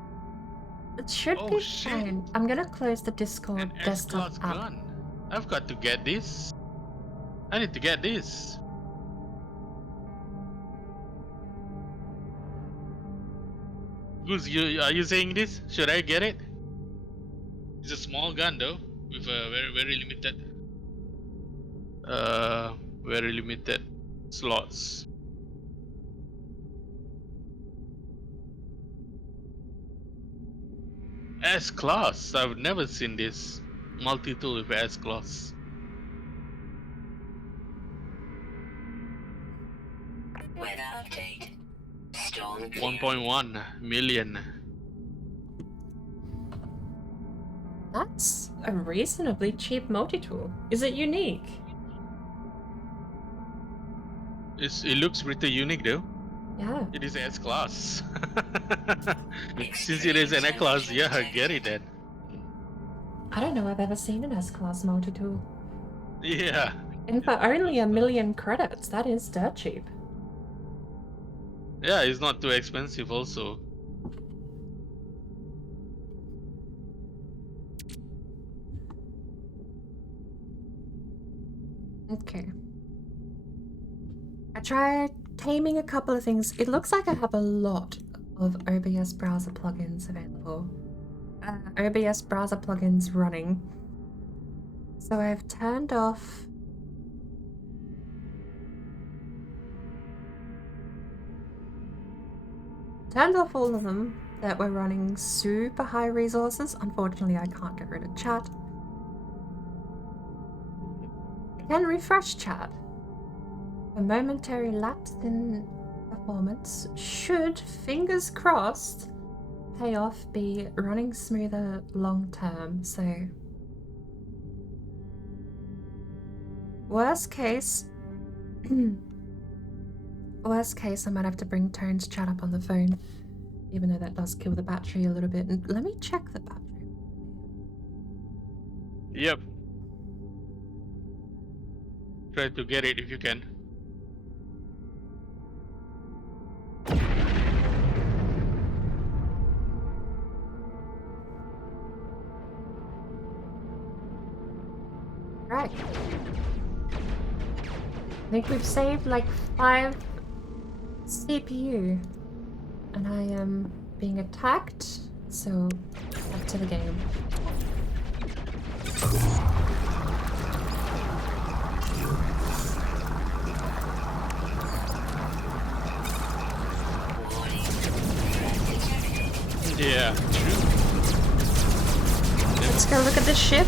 It should Oh, be shit. fine. I'm gonna close the Discord An desktop S-class app. gun. I've got to get this. I need to get this. Goose, are you saying this? Should I get it? It's a small gun though, with a very limited slots. S-class. I've never seen this multi-tool with S-class. Weather update. Storm clear. 1.1 million. That's a reasonably cheap multi-tool. Is it unique? It looks pretty unique though. Yeah. It is S-class. Since it is an S-class, yeah, I get it then. I don't know I've ever seen an S-Class multi-tool. Yeah. And for only 1 million credits, that is dirt cheap. Yeah, it's not too expensive also. Okay. I tried taming a couple of things. It looks like I have a lot of OBS browser plugins available. OBS browser plugins running. So I've turned off all of them that were running super high resources. Unfortunately, I can't get rid of chat. I can refresh chat. A momentary lapse in performance should, fingers crossed, pay off, be running smoother long term. So, worst case, I might have to bring Tone's chat up on the phone, even though that does kill the battery a little bit. And let me check the battery. Yep. Try to get it if you can. Right. I think we've saved like 5 CPU. And I am being attacked, so back to the game. Yeah, true. Let's go look at this ship.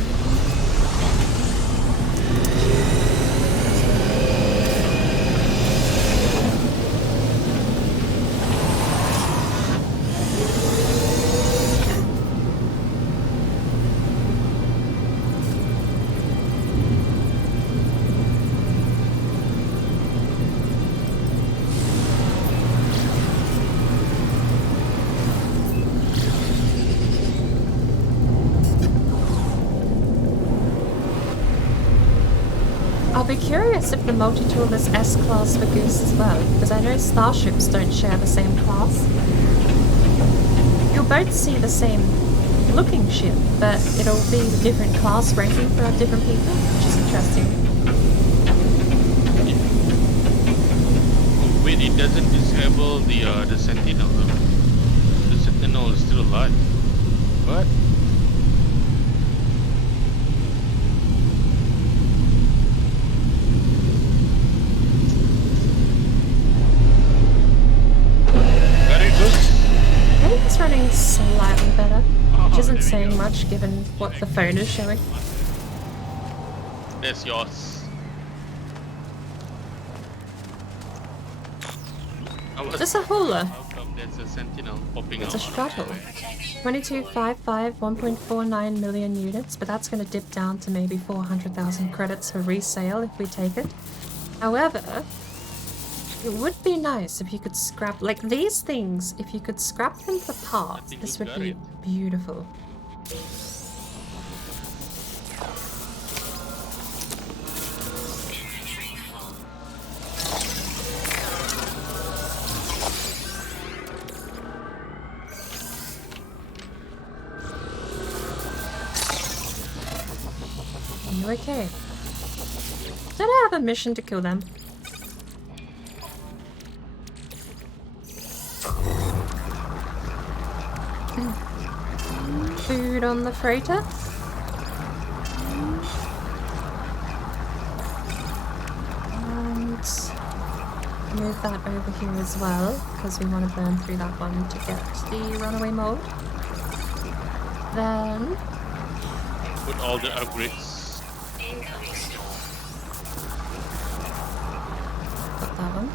I'll be curious if the multi-tool is S-class for Goose as well, because I know starships don't share the same class. You'll both see the same looking ship, but it'll be different class ranking for different people, which is interesting. Wait, it doesn't disable the Sentinel though. The Sentinel is still alive. What? I think it's running slightly better, which isn't saying much given what the phone is showing. That's yours. Is this a hauler? How come there's a Sentinel popping It's out? a shuttle. 2255, 1.49 million units, but that's going to dip down to maybe 400,000 credits for resale if we take it. However, it would be nice if you could scrap, like these things, if you could scrap them for parts, think this we would got be it. beautiful. Are you okay? Did I have a mission to kill them? Food on the freighter? And move that over here as well, because we want to burn through that one to get the runaway mode. Then Put all the upgrades. Incoming storm. got that one.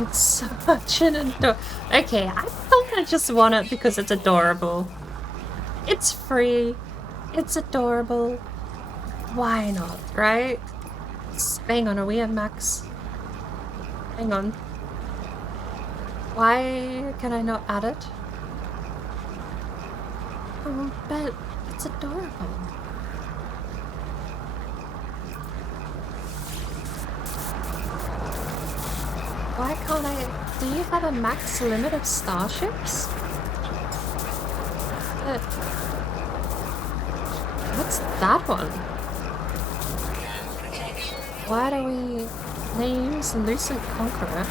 It's so much an adorable. Okay, I don't just want it because it's adorable. It's free. It's adorable. Why not, right? Hang on, are we at max? Hang on. Why can I not add it? Oh, but it's adorable. Why can't I? Do you have a max limit of starships? What's that one? Why do we names Lucent Conqueror?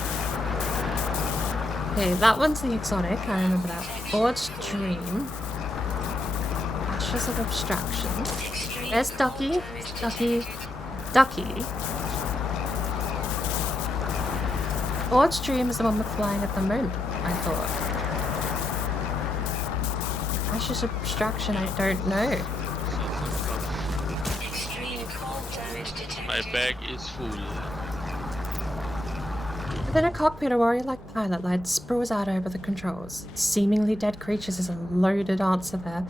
Okay, that one's the exotic, I remember that. Forged Dream. Ashes of Abstraction. There's Ducky. Ducky. Forged Dream is the one we're flying at the moment, I thought. Ashes of Abstraction, I don't know. Extreme cold damage detected. My bag is full. Within a cockpit, a warrior-like pilot light sprawls out over the controls. Seemingly dead creatures is a loaded answer there.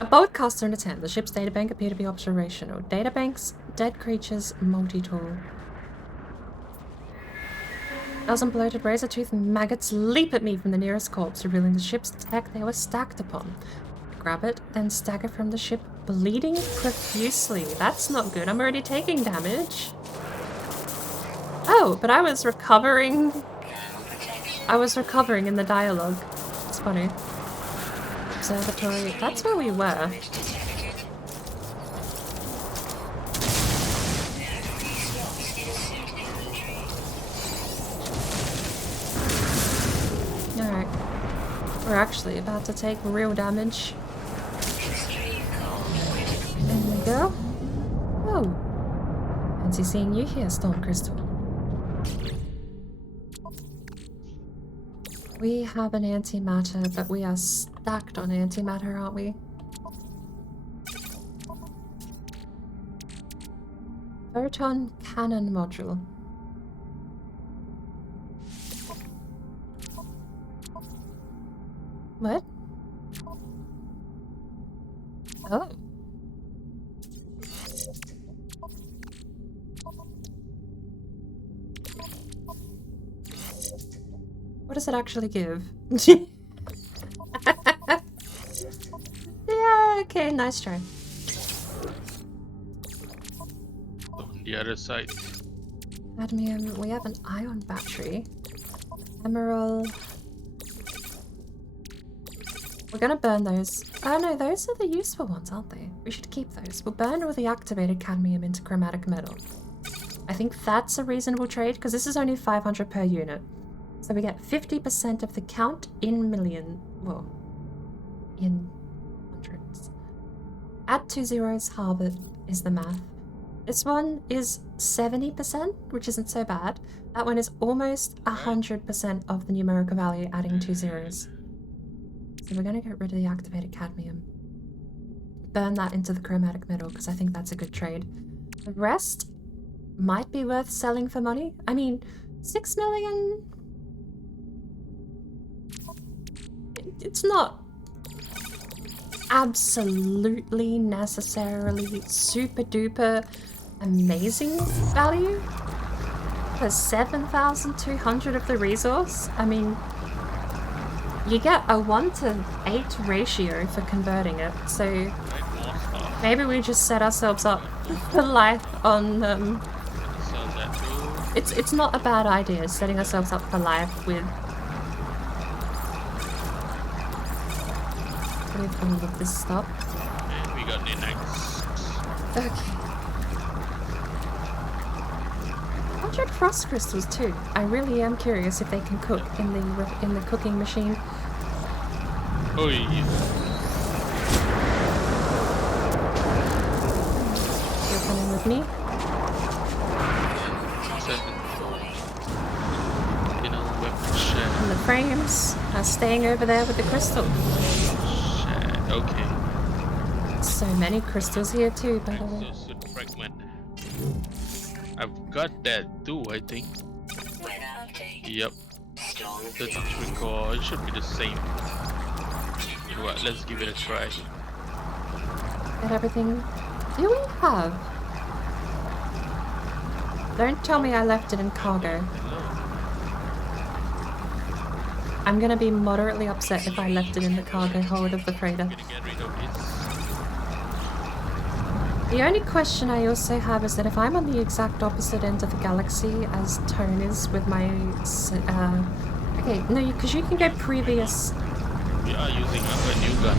A broadcaster in its hand. The ship's databank appear to be operational. Databanks, dead creatures, multi-tool. Thousand bloated razor-toothed maggots leap at me from the nearest corpse, revealing the ship's tech they were stacked upon. I grab it, then stagger from the ship, bleeding profusely. That's not good. I'm already taking damage. Oh, but I was recovering. I was recovering in the dialogue. It's funny. Observatory. That's where we were. We're actually about to take real damage. Extreme cold. There we go. Oh. Fancy seeing you here, Storm Crystal. We have an antimatter, but we are stacked on antimatter, aren't we? Photon cannon module. What? Oh. What does it actually give? Yeah, okay, nice try. On the other side. Cadmium, we have an ion battery. Emerald. We're gonna burn those. Oh no, those are the useful ones, aren't they? We should keep those. We'll burn all the activated cadmium into chromatic metal. I think that's a reasonable trade, because this is only 500 per unit. So we get 50% of the count in million. Well, in hundreds. Add 2 zeros, halve it is the math. This one is 70%, which isn't so bad. That one is almost 100% of the numerical value, adding 2 zeros. So we're going to get rid of the activated cadmium. Burn that into the chromatic metal, because I think that's a good trade. The rest might be worth selling for money. I mean, 6 million... It's not absolutely necessarily super duper amazing value for 7,200 of the resource. I mean, you get a 1:8 ratio for converting it, so maybe we just set ourselves up for life on it's not a bad idea setting ourselves up for life with all of this stuff. And we got the next. Okay. 100 frost crystals too. I really am curious if they can cook in the cooking machine. Oh yeah. You're coming with me? 7. You know, weapon share. And the frames are staying over there with the crystal. Okay. So many crystals here too, by the way. Fragment. I've got that too, I think. Yep. 33 core. It should be the same. You know what? Let's give it a try. Got everything. Do we have? Don't tell me I left it in cargo. Hello. I'm gonna be moderately upset if I left it in the cargo hold of the freighter. Gonna get rid of this. The only question I also have is that if I'm on the exact opposite end of the galaxy as Tone is with my... okay, no, because you can go previous... We are using a new gun.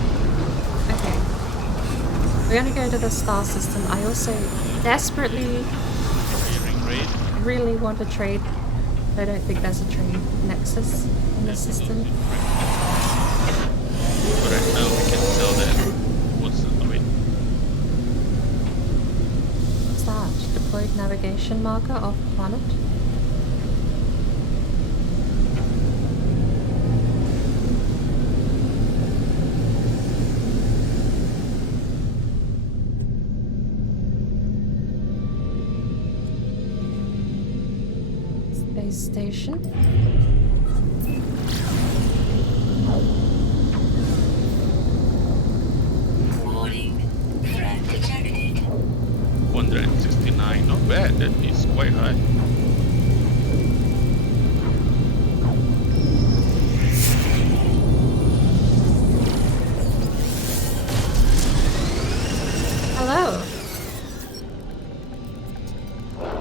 Okay. We're gonna go to the star system. I also desperately really want a trade. I don't think there's a trade nexus in the system. But right now we can sell that. What's the... wait. What's that? Deployed navigation marker off planet? Space station. Warning. Threat detected. 169, not bad. That is quite high. Hello.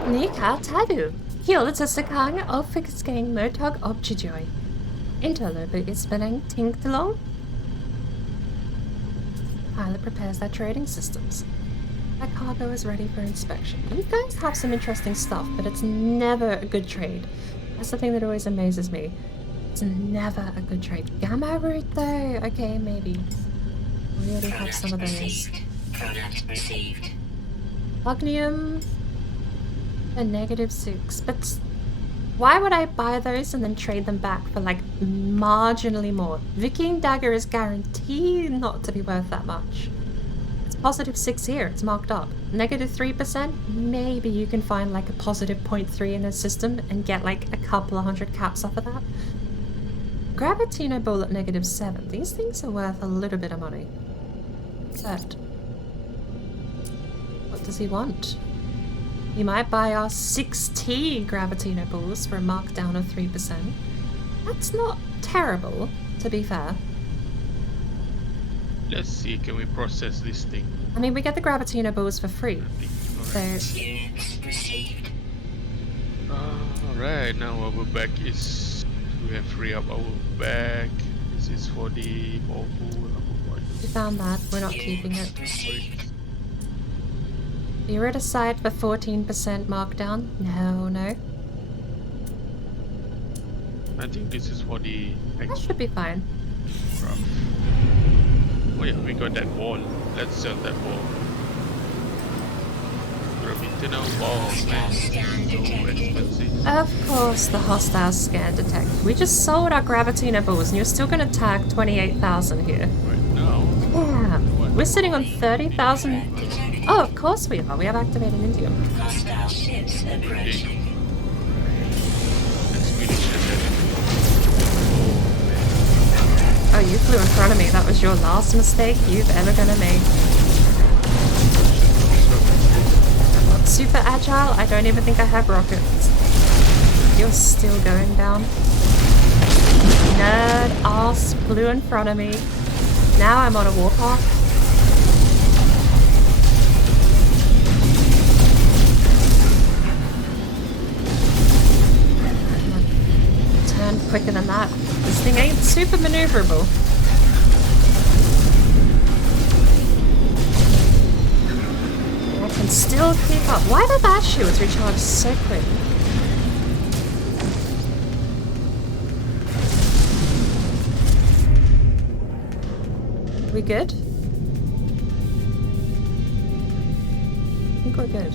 Nika Tadu. Hioletusakang Ofixgang Murtog Obchijoy. Interloper is spinning Tinktalong. Pilot prepares their trading systems. That cargo is ready for inspection. You guys have some interesting stuff, but it's never a good trade. That's the thing that always amazes me. It's never a good trade. Gamma root though? Okay, maybe. We already have some of those. Product received. Ognium a -6. But why would I buy those and then trade them back for like marginally more? Viking dagger is guaranteed not to be worth that much. It's +6 here, it's marked up. -3%? Maybe you can find like a +0.3 in a system and get like a couple of hundred caps off of that. Gravitino ball at -7. These things are worth a little bit of money. But what does he want? You might buy our 6T Gravitino balls for a markdown of 3%. That's not terrible, to be fair. Let's see, can we process this thing? I mean, we get the Gravitino balls for free. So, Units received. Alright, now our back is... We have free up our back. This is for the powerful. we found that. We're not keeping it. You're at a site for 14% markdown? No. I think this is for the That extra. should be fine. Oh yeah, we got that wall. Let's sell that wall. Gravitino ball, man. So expensive. Of course, the hostile scan detect. We just sold our Gravitino balls and you're still gonna tag 28,000 here. Right now. Damn. We're sitting on 30,000. Oh, of course we are. We have activated indium. Hostile ships approaching. Oh, you flew in front of me. That was your last mistake you've ever gonna make. I'm not super agile. I don't even think I have rockets. You're still going down. Nerd ass flew in front of me. Now I'm on a warpath. Turn quicker than that. This thing ain't super maneuverable. I can still keep up. Why did that shield recharge so quick? We good? I think we're good.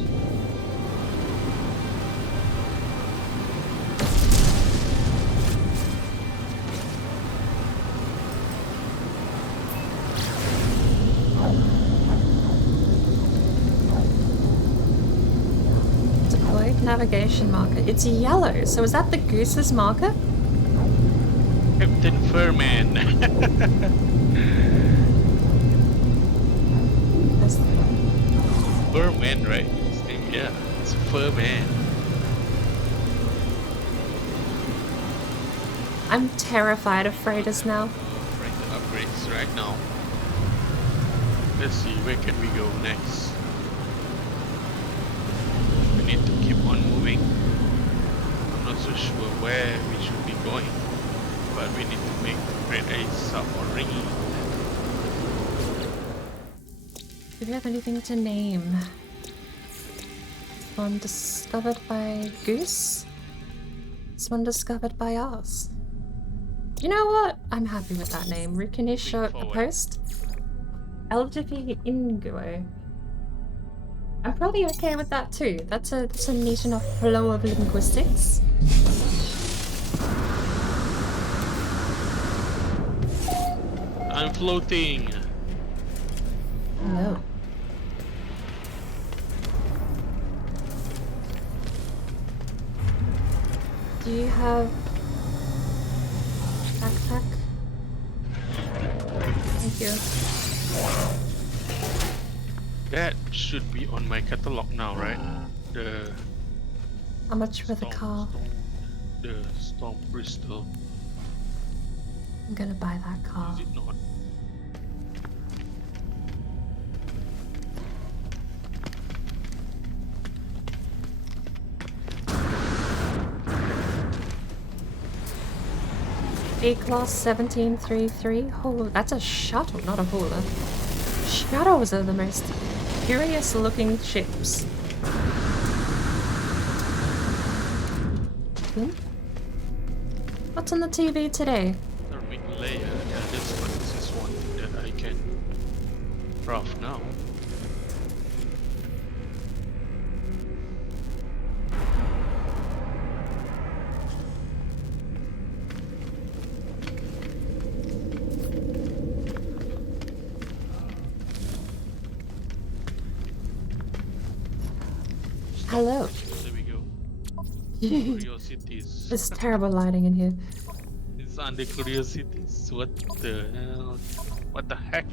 Deployed navigation marker. It's yellow, so is that the goose's marker? Captain Furman. That's Furman, right? His name, yeah, it's Furman. I'm terrified of freighters now. Freighter upgrades right now. Let's see, where can we go next? We need to keep on moving. I'm not so sure where we should be going, but we need to make the Great A submarine. Do we have anything to name? One discovered by Goose? This one discovered by us. You know what? I'm happy with that name. Rukinisha Post. Eldivi Inguo. I'm probably okay with that too. That's a neat enough flow of linguistics. I'm floating. No. Do you have backpack? Thank you. That should be on my catalog now, right? The How much for the car? The Storm Bristol. I'm gonna buy that car. Is it not? A-Class 1733. Oh, that's a shuttle, not a hauler. Shuttles are the most curious looking ships. What's on the TV today? Thermic layer. Yeah, this is one thing that I can craft now. Hello. There we go. This Curiosities. is terrible lighting in here. It's under curiosities. What the hell? What the heck?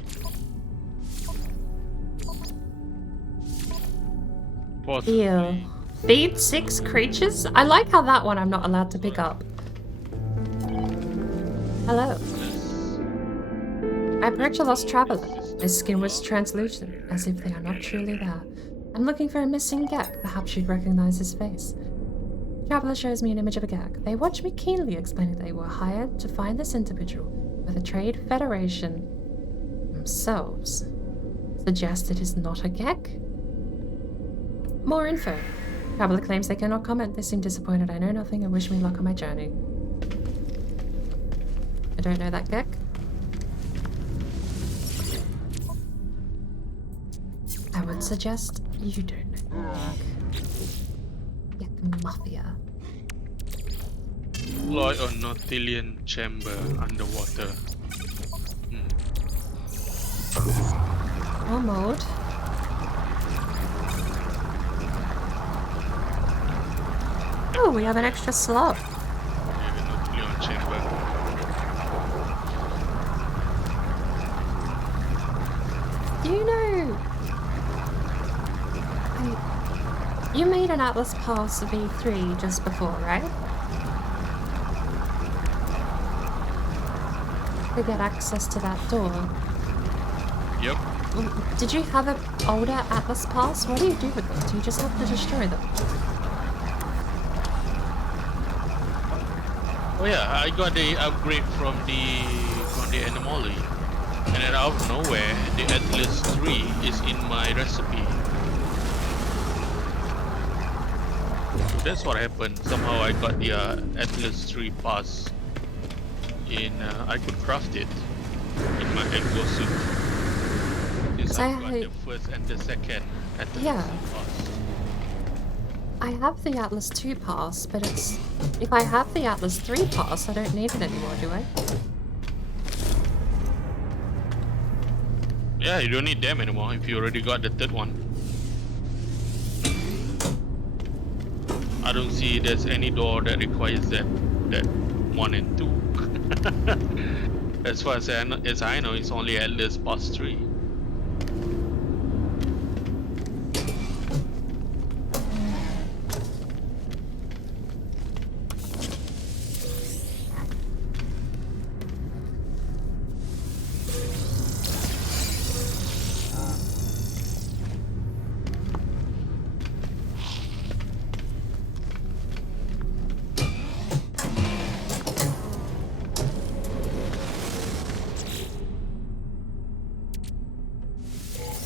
Possibly. Ew. Feed 6 creatures? I like how that one I'm not allowed to pick up. Hello. I approach a lost traveler. His skin was translucent, as if they are not truly there. I'm looking for a missing gek. Perhaps you'd recognize his face. Traveler shows me an image of a gek. They watch me keenly, explaining they were hired to find this individual by the Trade Federation themselves. Suggest it is not a gek? More info. Traveler claims they cannot comment. They seem disappointed. I know nothing and wish me luck on my journey. I don't know that gek. I would suggest you don't know that gek mafia. Deploy a Nautilian chamber underwater. Or mode. Oh, we have an extra slot. Yeah, the Nautilian chamber. Do you know? You made an Atlas Pass V3 just before, right? To get access to that door. Yep. Did you have an older Atlas Pass? What do you do with them? Do you just have to destroy them? Oh yeah, I got the upgrade from the anomaly, and then out of nowhere, the Atlas 3 is in my recipe. So that's what happened. Somehow I got the Atlas 3 pass. I could craft it in my exosuit. Since I got the first and the second Atlas pass. I have the Atlas 2 pass, but it's... If I have the Atlas 3 pass, I don't need it anymore, do I? Yeah, you don't need them anymore if you already got the third one. I don't see there's any door that requires that 1 and 2. As far as I know, it's only Atlas Pass 3.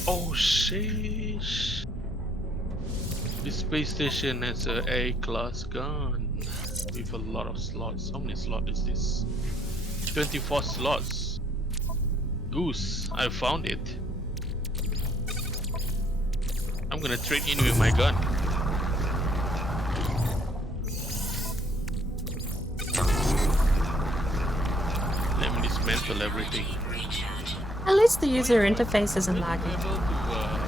Oh sheesh. This space station has a A-class gun with a lot of slots. How many slots is this? 24 slots. Goose, I found it. I'm gonna trade in with my gun. Let me dismantle everything. At least the user interface isn't lagging.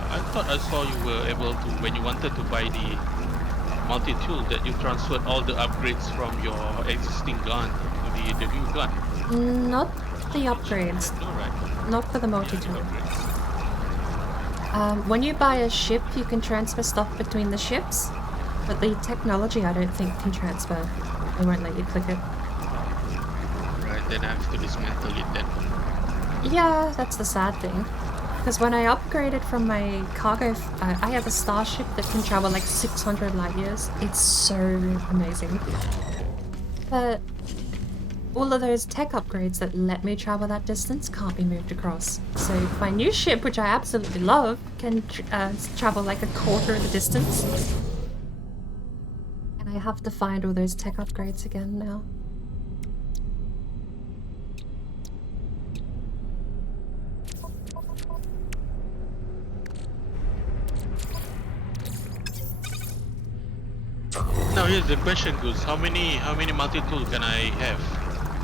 I thought I saw you were able to, when you wanted to buy the multi-tool, that you transferred all the upgrades from your existing gun to the new gun. Not the upgrades. No, right? Not for the multi-tool. When you buy a ship, you can transfer stuff between the ships, but the technology I don't think can transfer. They won't let you click it. Right, then I have to dismantle it then. Yeah, that's the sad thing. Because when I upgraded from my cargo, I have a starship that can travel like 600 light years. It's so amazing. But all of those tech upgrades that let me travel that distance can't be moved across. So my new ship, which I absolutely love, can travel like a quarter of the distance. And I have to find all those tech upgrades again now. here's the question, Goose. How many multi-tool can I have?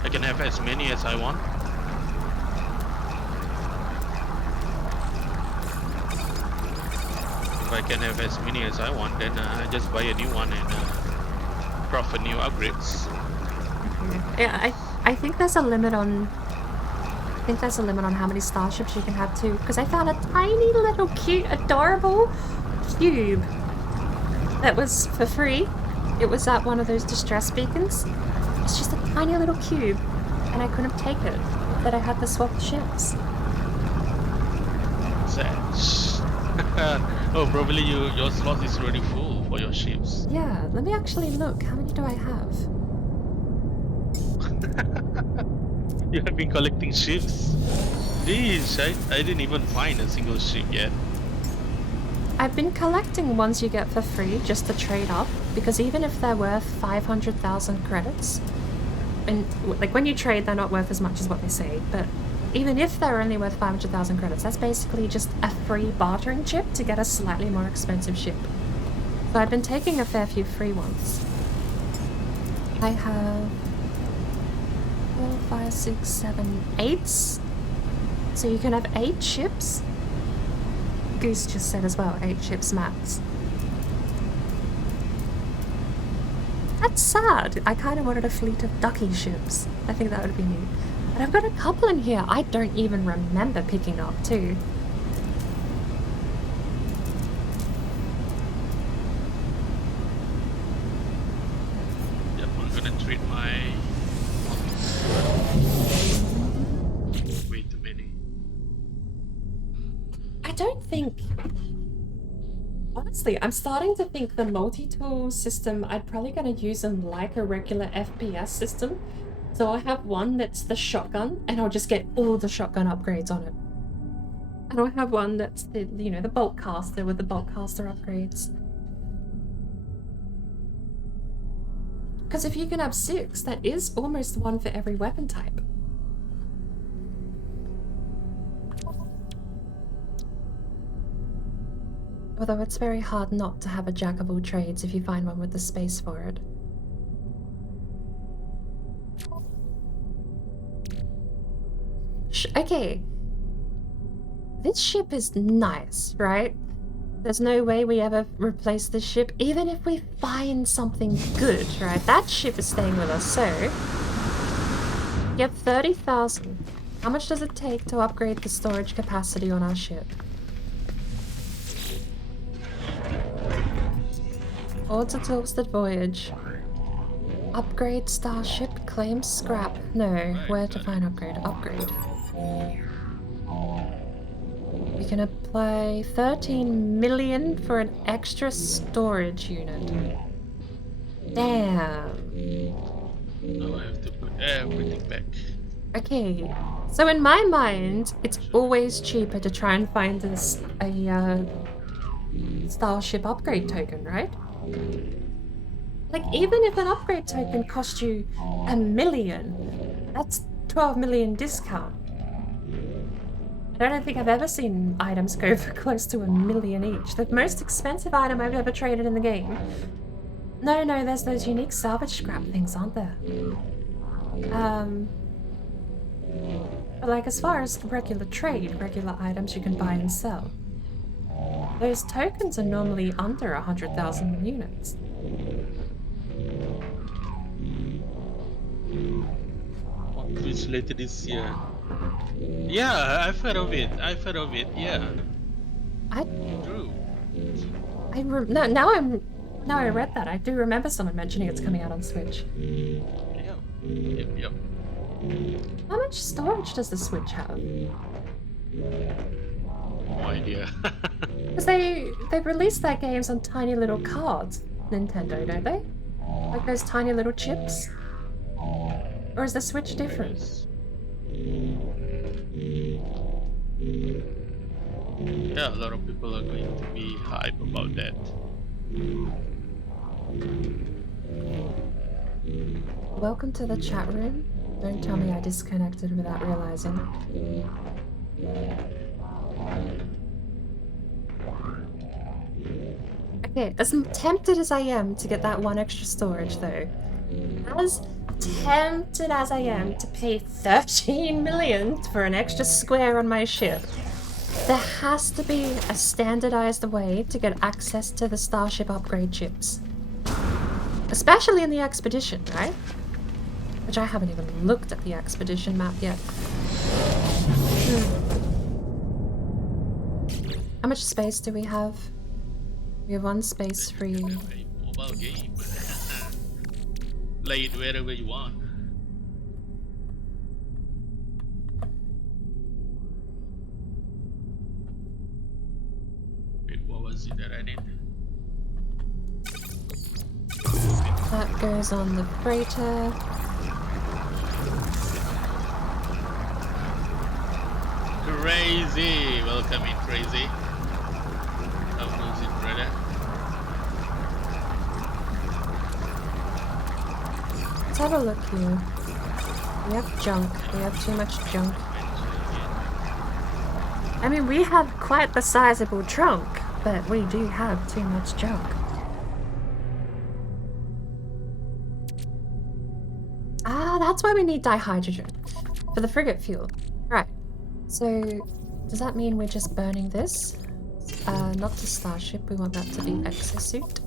I can have as many as I want. If I can have as many as I want, then I just buy a new one and craft a new upgrades. Yeah, I think there's a limit on. I think there's a limit on how many starships you can have too. Because I found a tiny little cute, adorable cube that was for free. It was at one of those distress beacons. It's just a tiny little cube, and I couldn't take it. But I had to swap ships. Oh, probably your slot is already full for your ships. Yeah, let me actually look. How many do I have? You have been collecting ships. Jeez, I didn't even find a single ship yet. I've been collecting ones you get for free just to trade up, because even if they're worth 500,000 credits, and like when you trade they're not worth as much as what they say, but even if they're only worth 500,000 credits, that's basically just a free bartering chip to get a slightly more expensive ship. So I've been taking a fair few free ones. I have 4, 5, 6, 7, 8. So you can have 8 ships. Goose just said as well, 8 ships max. That's sad. I kind of wanted a fleet of ducky ships. I think that would be neat. But I've got a couple in here I don't even remember picking up too. Yep, I'm gonna treat my... Way too many. I don't think... Honestly, I'm starting to think the multi-tool system, I'd probably gonna use them like a regular FPS system. So I'll have one that's the shotgun, and I'll just get all the shotgun upgrades on it. And I'll have one that's the, you know, the bolt caster with the bolt caster upgrades. Because if you can have 6, that is almost one for every weapon type. Although it's very hard not to have a jack of all trades if you find one with the space for it. Okay. This ship is nice, right? There's no way we ever replace this ship, even if we find something good, right? That ship is staying with us, so... You have 30,000. How much does it take to upgrade the storage capacity on our ship? Odds of exhausted voyage. Upgrade starship, claim scrap. No, where to find upgrade? Upgrade. We can apply 13 million for an extra storage unit. Damn. Now I have to put everything back. Okay, so in my mind, it's always cheaper to try and find this a starship upgrade token, right? Like, even if an upgrade token costs you 1 million, that's 12 million discount. I don't think I've ever seen items go for close to 1 million each. The most expensive item I've ever traded in the game. No, there's those unique salvage scrap things, aren't there? But like, as far as regular trade, regular items you can buy and sell, those tokens are normally under 100,000 units. Cruise later this year. Yeah, I've heard of it. Yeah. True. Now I read that. I do remember someone mentioning it's coming out on Switch. Yep. How much storage does the Switch have? No idea. Because they release their games on tiny little cards, Nintendo, don't they? Like those tiny little chips? Or is the Switch different? Yeah, a lot of people are going to be hype about that. Welcome to the chat room. Don't tell me I disconnected without realizing. Okay, as tempted as I am to get that one extra storage though, as tempted as I am to pay 13 million for an extra square on my ship, there has to be a standardized way to get access to the Starship upgrade chips. Especially in the expedition, right? Which I haven't even looked at the expedition map yet. How much space do we have? We have one space free. Mobile game. Play it wherever you want. Wait, what was it that I did? That goes on the freighter. Crazy! Welcome in, Crazy. How goes it, brother? Let's have a look here. We have junk. We have too much junk. I mean, we have quite the sizable trunk, but we do have too much junk. Ah, that's why we need dihydrogen. For the frigate fuel. Right. So, does that mean we're just burning this? Not the Starship, we want that to be exosuit.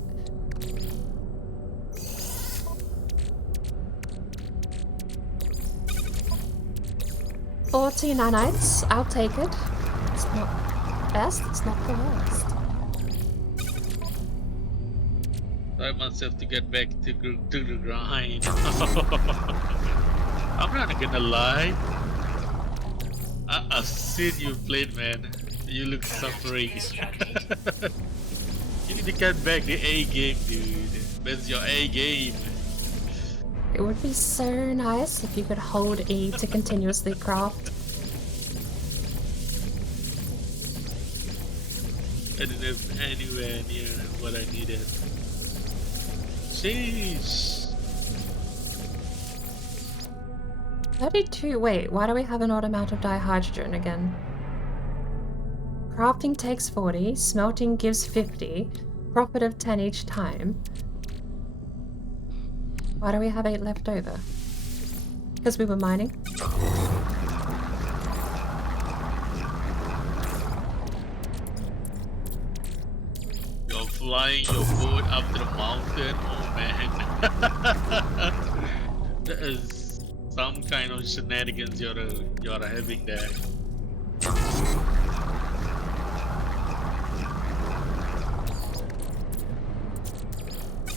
$40 nanites, I'll take it. It's not best, it's not the worst. I must have to get back to the grind. I'm not gonna lie. I've seen you play, man. You look suffering. You need to get back the A game, dude. That's your A game. It would be so nice if you could hold E to continuously craft. I didn't have anywhere near what I needed. Sheesh. 32, wait, why do we have an odd amount of dihydrogen again? Crafting takes 40, smelting gives 50, profit of 10 each time. Why do we have 8 left over? Because we were mining? You're flying your boat up to the mountain, oh man. That is some kind of shenanigans you're having there.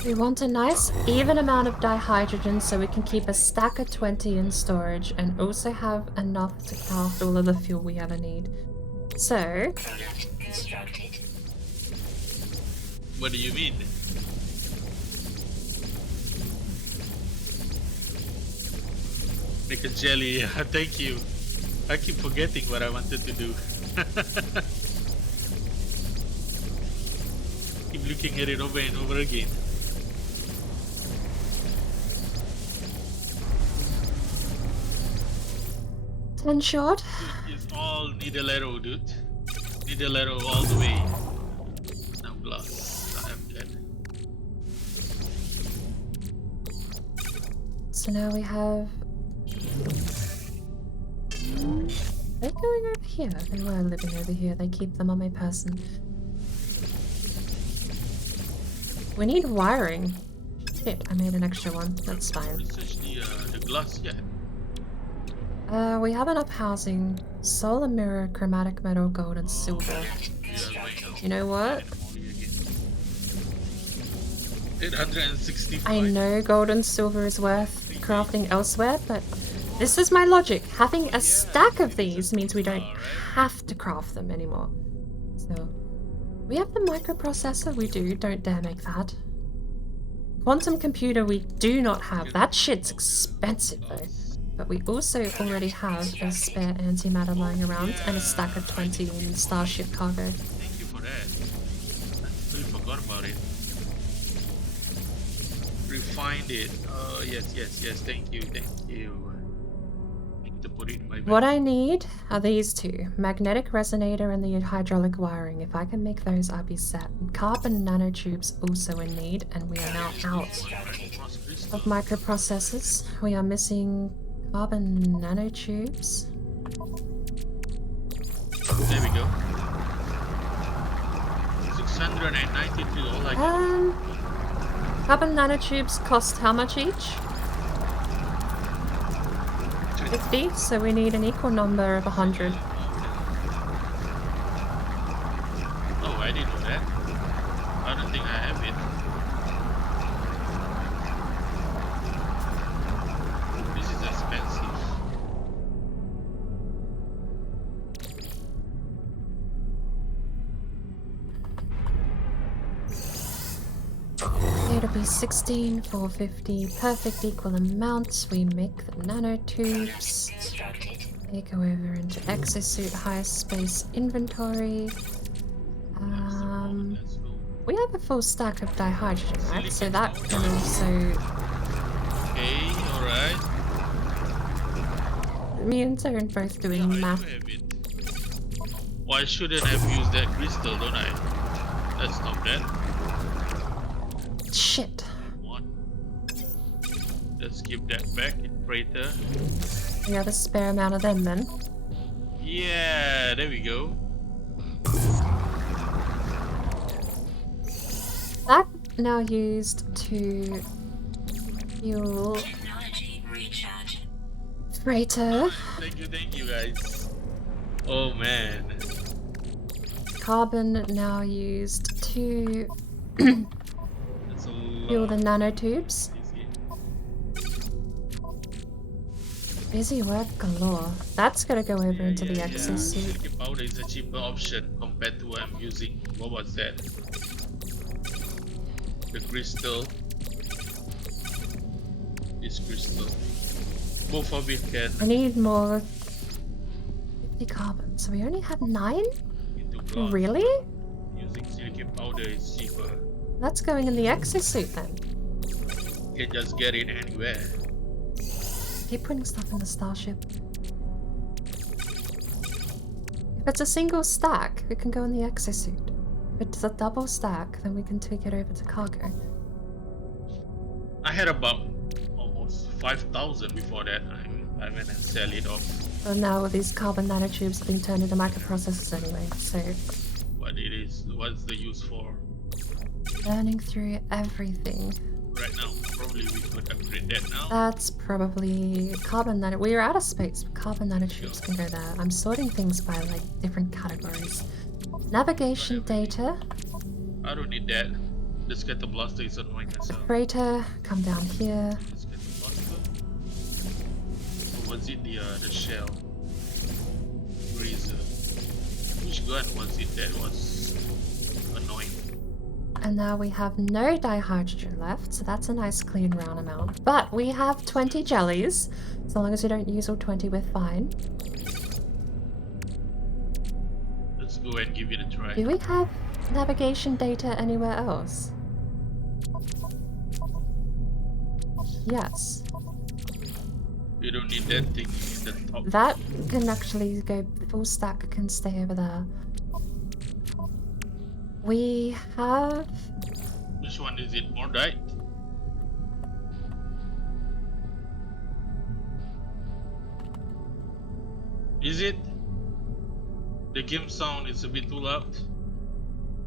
We want a nice even amount of dihydrogen so we can keep a stack of 20 in storage and also have enough to craft all of the fuel we ever need. So, Product constructed. What do you mean? Make a jelly, thank you. I keep forgetting what I wanted to do. Keep looking at it over and over again. ten short. It's all needle arrow, dude. Needle arrow all the way. No glass. I am dead. So now we have... They're going over here. They were living over here. They keep them on my person. We need wiring. Shit, I made an extra one. That's fine. Research the glass yet. We have enough housing. Solar mirror, chromatic metal, gold, and silver. You know what? 865. I know gold and silver is worth crafting elsewhere, but this is my logic. Having a stack of these means we don't have to craft them anymore. So, we have the microprocessor, we do. Don't dare make that. Quantum computer we do not have. That shit's expensive though. But we also already have a spare antimatter lying around and a stack of 20 in Starship cargo. Thank you for that. I really forgot about it. Refined it. Oh yes, yes, yes. Thank you, thank you. I need to to put it in my bag. What I need are these two. Magnetic resonator and the hydraulic wiring. If I can make those, I'll be set. Carbon nanotubes also in need, and we are now out of microprocessors. We are missing carbon nanotubes. There we go. 693, all I get. Carbon nanotubes cost how much each? 50, so we need an equal number of 100. Oh, I didn't know that. I don't think I have it. This is expensive. It'll be 16, 450, perfect equal amounts. We make the nanotubes. They go over into exosuit high space inventory. We have a full stack of dihydrogen, right? So that can also... Okay, alright. Me and Taryn both doing math. Why shouldn't I have used that crystal, don't I? That's not bad. Shit. Let's give that back in freighter. We have a spare amount of them then. Yeah, there we go. That now used to fuel freighter. Thank you guys. Oh man. Carbon now used to That's a fuel lot. the nanotubes. Busy work galore. That's gonna go over into the exosuit. Silicon powder is a cheaper option compared to what I'm using. What was that? The crystal. This crystal. Both of it can I need more 50 carbon. So we only have 9? into glass. Really? Using silicon powder is cheaper. That's going in the exosuit then. You can just get it anywhere. Keep putting stuff in the starship. If it's a single stack, it can go in the exosuit. If it's a double stack, then we can take it over to cargo. I had about almost 5,000 before that. I went and sell it off. So now these carbon nanotubes have been turned into microprocessors anyway, so What it is, what's the use for? burning through everything. Right now, probably we could upgrade that now. That's probably carbon nano. We're out of space. Carbon nanotubes can go there. I'm sorting things by like different categories. Navigation data. I don't need that. Let's get the blaster, it's annoying myself. Freighter, come down here. Let's get the blaster. Or was it the shell? Razor. Which gun was it that was annoying? And now we have no dihydrogen left, so that's a nice clean round amount. But we have 20 jellies. So long as we don't use all 20, we're fine. Let's go and give it a try. Do we have navigation data anywhere else? Yes. We don't need that thing in the top. That can actually go, full stack can stay over there. We have... Which one is it? More died? Is it? The game sound is a bit too loud.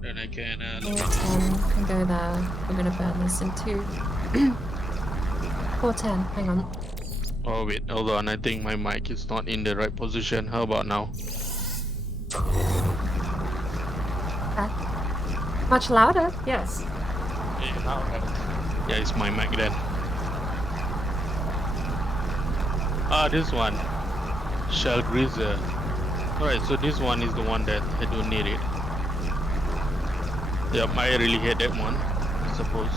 And I can look at 410 can go there. We're gonna burn this in two. 410, hang on. Oh wait, hold on, I think my mic is not in the right position. How about now? Much louder? Yes. Yeah, it's my mic then. Ah, this one. Shell Greaser. Alright, so this one is the one that I don't need it. Yep, I really hate that one, I suppose.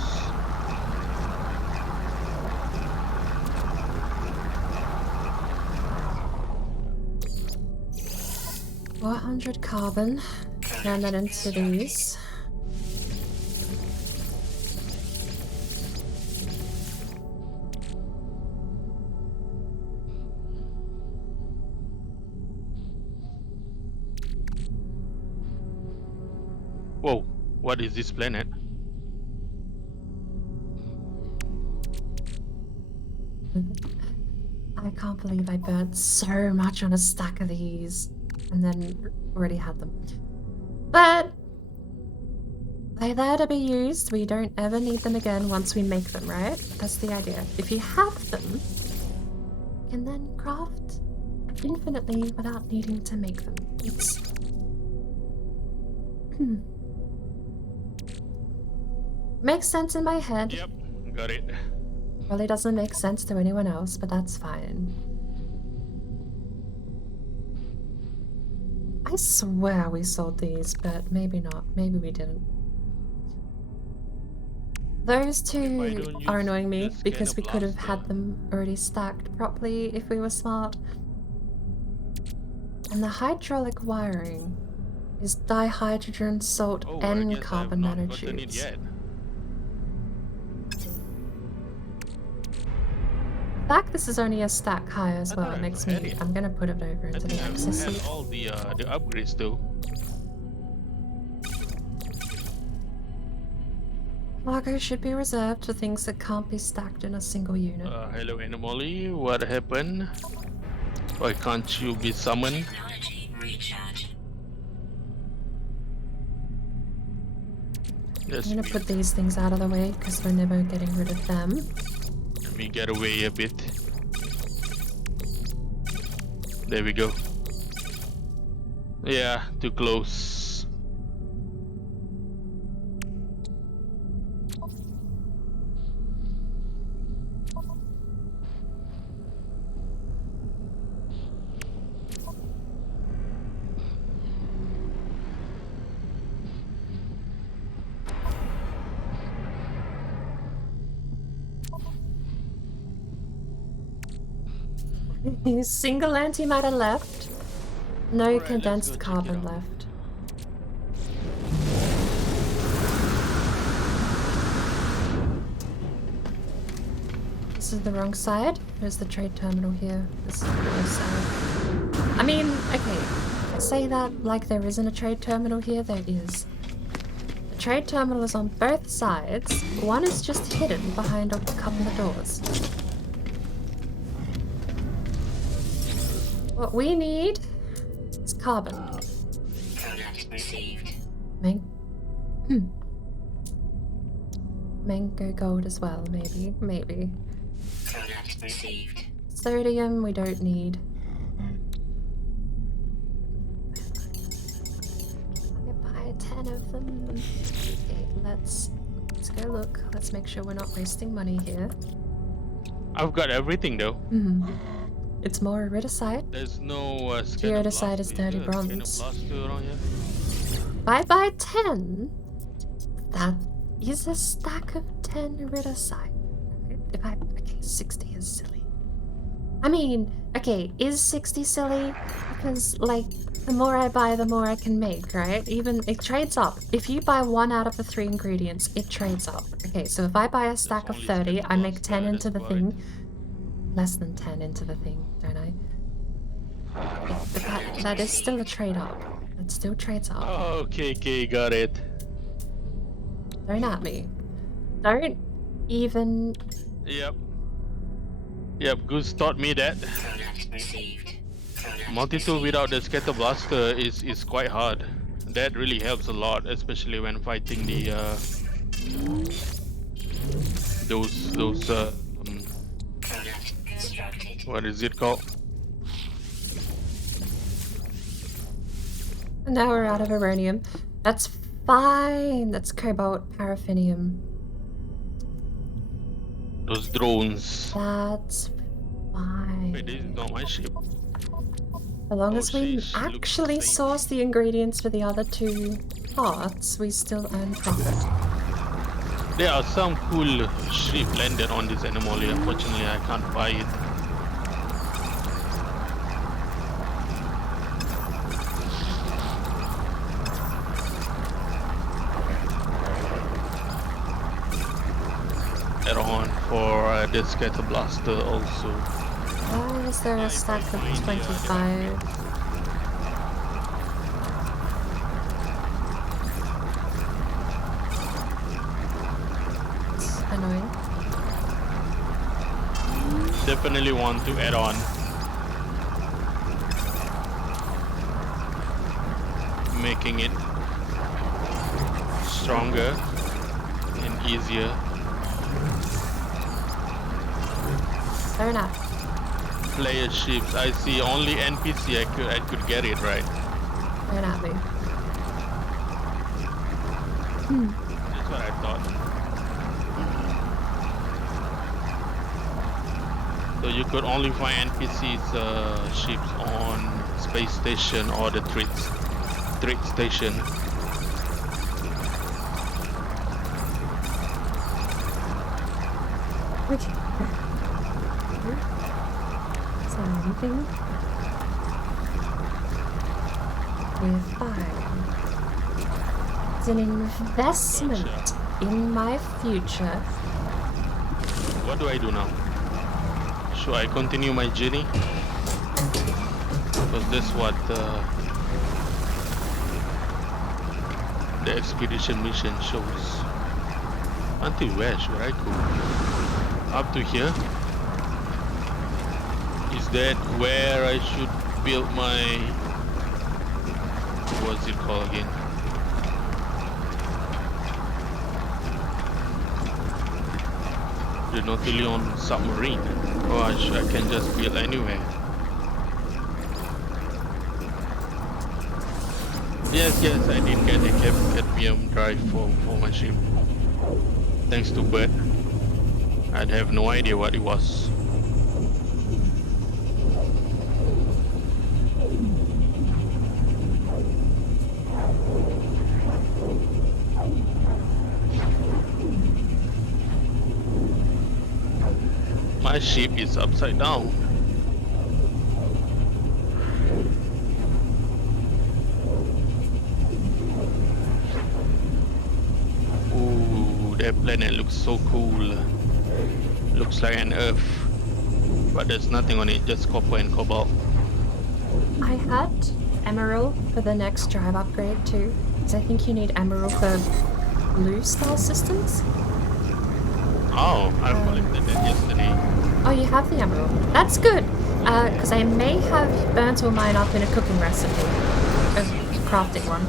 $400 carbon. Turn that into these. What is this planet? I can't believe I burnt so much on a stack of these and then already had them. But they're there to be used. We don't ever need them again once we make them, right? That's the idea. If you have them, you can then craft infinitely without needing to make them. It's... makes sense in my head. Yep, got it. Probably doesn't make sense to anyone else, but that's fine. I swear we sold these, but maybe not. Maybe we didn't. Those two are annoying me because we could have had them already stacked properly if we were smart. And the hydraulic wiring is dihydrogen, salt, and carbon nanotubes. The fact this is only a stack high as well makes me... I'm gonna put it over into the access suite. All the upgrades though. Cargo should be reserved for things that can't be stacked in a single unit. Hello Anomaly, what happened? Why can't you be summoned? Technology recharge. I'm gonna put these things out of the way because we're never getting rid of them. Let me get away a bit. There we go. Yeah, too close. Single antimatter left. No condensed carbon left. This is the wrong side. There's the trade terminal here. This is the wrong side. I mean, okay. I say that like there isn't a trade terminal here. There is. The trade terminal is on both sides. One is just hidden behind a couple of doors. What we need is carbon. Product received. Mango gold as well, maybe. Maybe. Product received. Sodium we don't need. I buy 10 of them. Okay, let's go look. Let's make sure we're not wasting money here. I've got everything though. It's more iridesite. There's no Iridesite is dirty bronze. Around here? If I buy 10, that is a stack of 10 iridesite. If I... okay, 60 is silly. I mean, okay, is 60 silly? Because, like, the more I buy, the more I can make, right? Even, it trades up. If you buy 1 out of the 3 ingredients, it trades up. Okay, so if I buy a stack of 30, I make 10 into the thing. Less than 10 into the thing, don't I? But that is still a trade up. It still trades up. Oh, okay, got it. Don't at me. Don't even... Yep, Goose taught me that. Product received. Product Multi-tool without the scatter blaster is quite hard. That really helps a lot, especially when fighting the those product constructed. what is it called? Now we're out of uranium. That's fine. That's cobalt, paraffinium. Those drones. That's fine. Wait, this is not my ship. As long as we sheesh, looks actually the same. source the ingredients for the other 2 parts, we still earn profit. There are some cool ship landed on this anomaly. Unfortunately, I can't buy it. Add on for the scatter blaster also. Why is there a stack of 25? annoying. Definitely want to add on. Making it stronger and easier. Fair enough. Player ships. I see only NPC I could get it right. Fair enough. That's what I thought. So you could only find NPCs ships on space station or the threat station. Okay. Is there anything? We're fine. It's an investment in my future. What do I do now? Should I continue my journey? Because that's what the expedition mission shows. Until where should I go? Up to here? Is that where I should build my... what's it called again? The Nautilus submarine. Or I can just build anywhere. Yes, I did get a cadmium drive for my ship. Thanks to Bert. I'd have no idea what it was. My ship is upside down. Ooh, that planet looks so cool. Looks like an Earth, but there's nothing on it, just copper and cobalt. I had emerald for the next drive upgrade too, because I think you need emerald for blue style systems. Oh, I collected that yesterday. Oh, you have the emerald. That's good, because I may have burnt all mine up in a cooking recipe, a crafting one.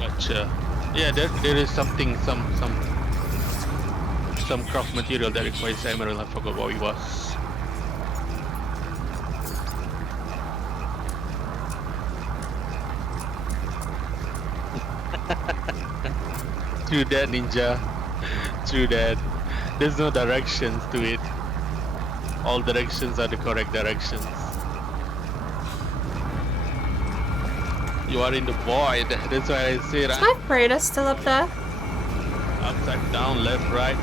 Gotcha. Yeah, there is something, some craft material that requires emerald. I forgot what it was. True that, ninja. True that. There's no directions to it. All directions are the correct directions. You are in the void. That's why I say Is that. my freighter still up there? Upside down, left, right.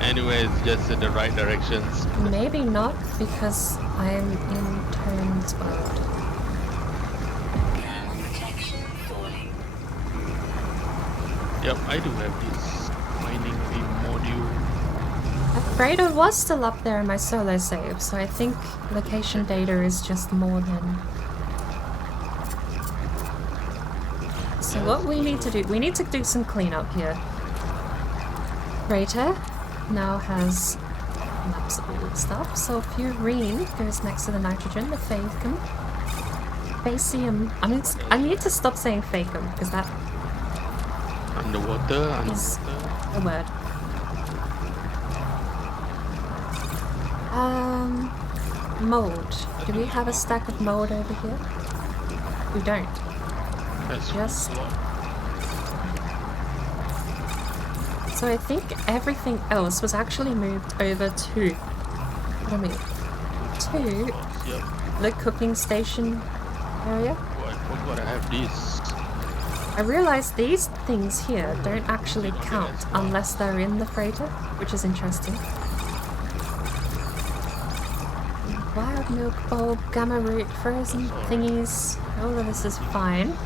Anyway, it's just in the right directions. Maybe not, because I'm in Tone's world. Protection falling. Yep, I do have this mining beam module. My freighter was still up there in my solo save, so I think location data is just more than... So what we need to do some cleanup here. Freighter now has collapsible stuff, so fluorine goes next to the nitrogen, the facum. Facium. I need to stop saying facum, because that Underwater. is a word. Mold. Do we have a stack of mold over here? We don't. That's Just... So I think everything else was actually moved over to... What do I mean? To Yep. the cooking station area. Oh, I forgot I have this. I realized these things here don't actually count unless they're in the freighter, which is interesting. Wild milk bulb, gamma root, frozen thingies. All of this is fine.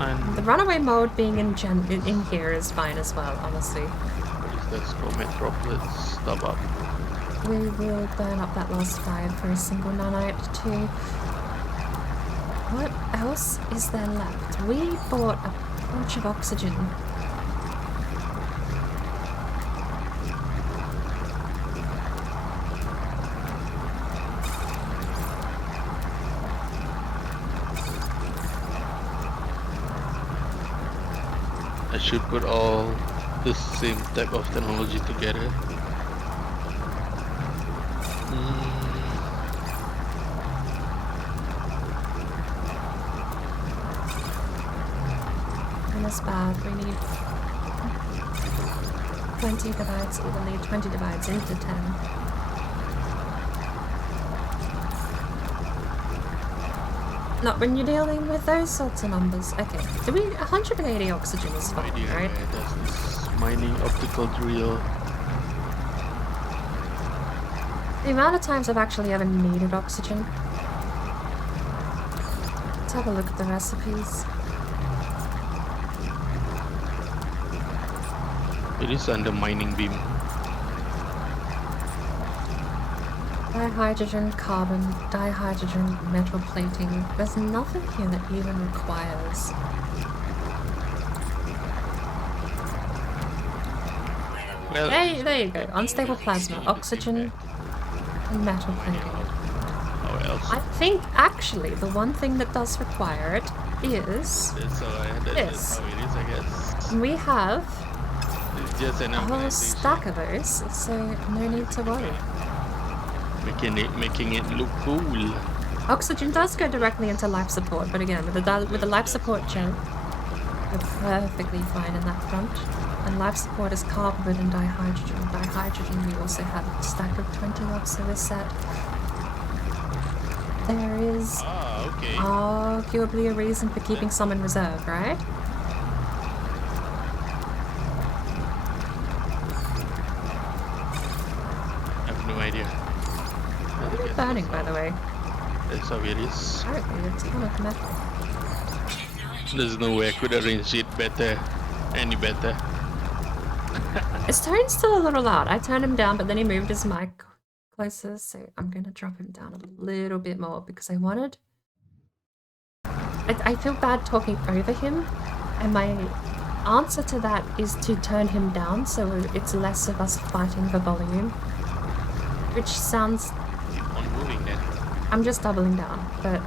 And The runaway mold being in here is fine as well, honestly. what is that? Scomet droplets. Stub up. We will burn up that last fire for a single nanite too. What else is there left? We bought a bunch of oxygen. I should put all the same type of technology together. And it's bad. We need 20 divides evenly, 20 divides into 10. Not when you're dealing with those sorts of numbers. Okay, 180 oxygen is fine, right? Yeah, that's this mining optical drill. The amount of times I've actually ever needed oxygen. Let's have a look at the recipes. It is under mining beam. Dihydrogen, carbon, dihydrogen, metal plating. There's nothing here that even requires. Well, There you go. Unstable plasma, oxygen, and metal plating. how else? I think actually the one thing that does require it is That's how it is, I guess. we have It's just an a whole organization. stack of those, so no need to worry. Making it look cool. Oxygen does go directly into life support, but again, with the life support gel, we're perfectly fine in that front. And life support is carbon and dihydrogen. Dihydrogen, we also have a stack of 20 of, so we're set. There is Okay. arguably a reason for keeping some in reserve, right? I have no idea. What are you burning, by the way? That's how it is. Apparently, it's kind of metal. There's no way I could arrange it better. Any better. His tone's still a little loud. I turned him down, but then he moved his mic closer, so I'm gonna drop him down a little bit more because I wanted... I feel bad talking over him, and my answer to that is to turn him down so it's less of us fighting for volume. Which sounds... Keep on moving then. I'm just doubling down, but...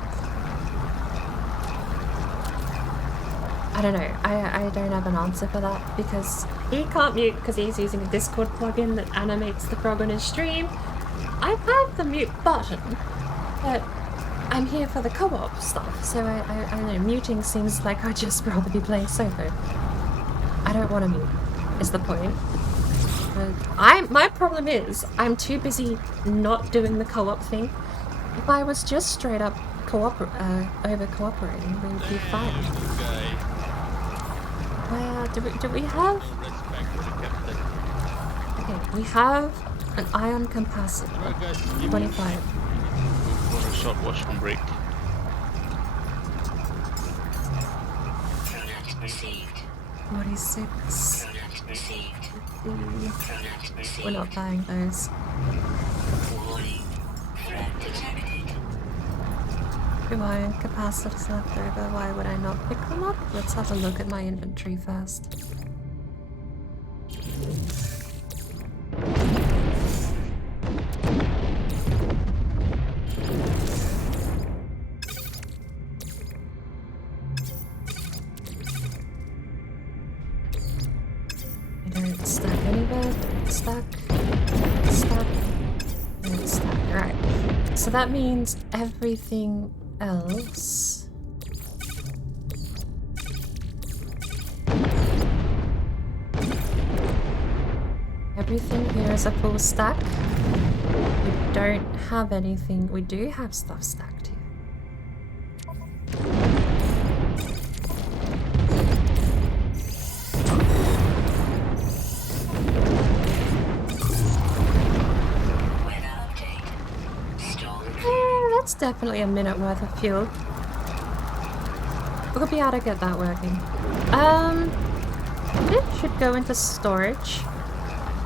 I don't know, I don't have an answer for that because he can't mute because he's using a Discord plugin that animates the frog on his stream. I have the mute button, but I'm here for the co-op stuff, so I don't know, muting seems like I'd just rather be playing solo. I don't want to mute, is the point. But my problem is, I'm too busy not doing the co-op thing. If I was just straight up over cooperating, we would be fine. This guy. Where do we have? No respect for the captain. Okay, we have an ion capacitor. Alright guys, give me 25. go for a short washroom break. Product received. 46. Product received. 50. Product received. We're not buying those. Warning. Threat detected. Two ion capacitors left over. Why would I not pick them up? Let's have a look at my inventory first. I don't stack anywhere. Stack. Stack. And stack. Right. So that means everything else. Everything here is a full stack. We don't have anything. We do have stuff stacked here. Weather update. Storm. That's definitely a minute worth of fuel. We'll be able to get that working. It should go into storage.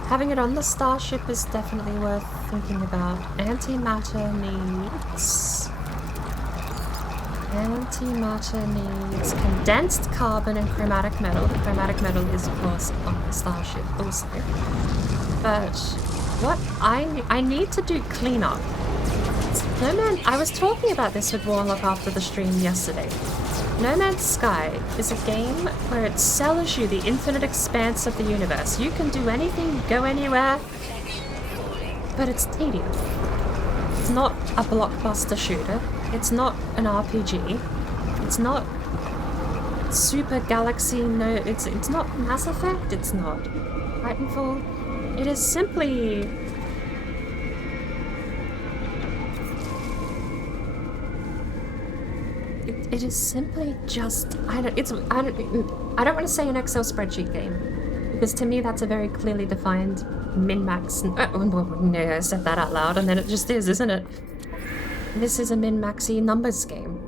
Having it on the starship is definitely worth thinking about. Antimatter needs... Antimatter needs condensed carbon and chromatic metal. The chromatic metal is, of course, on the starship also. But what I need to do cleanup I was talking about this with Warlock after the stream yesterday. No Man's Sky is a game where it sells you the infinite expanse of the universe. You can do anything, go anywhere, but it's tedious. It's not a blockbuster shooter. It's not an RPG. It's not Super Galaxy. No, it's not Mass Effect. It's not Titanfall. It is simply. It is simply just. I don't want to say an Excel spreadsheet game, because to me that's a very clearly defined min-max. No, I said that out loud, and then it just is, isn't it? This is a min-maxy numbers game.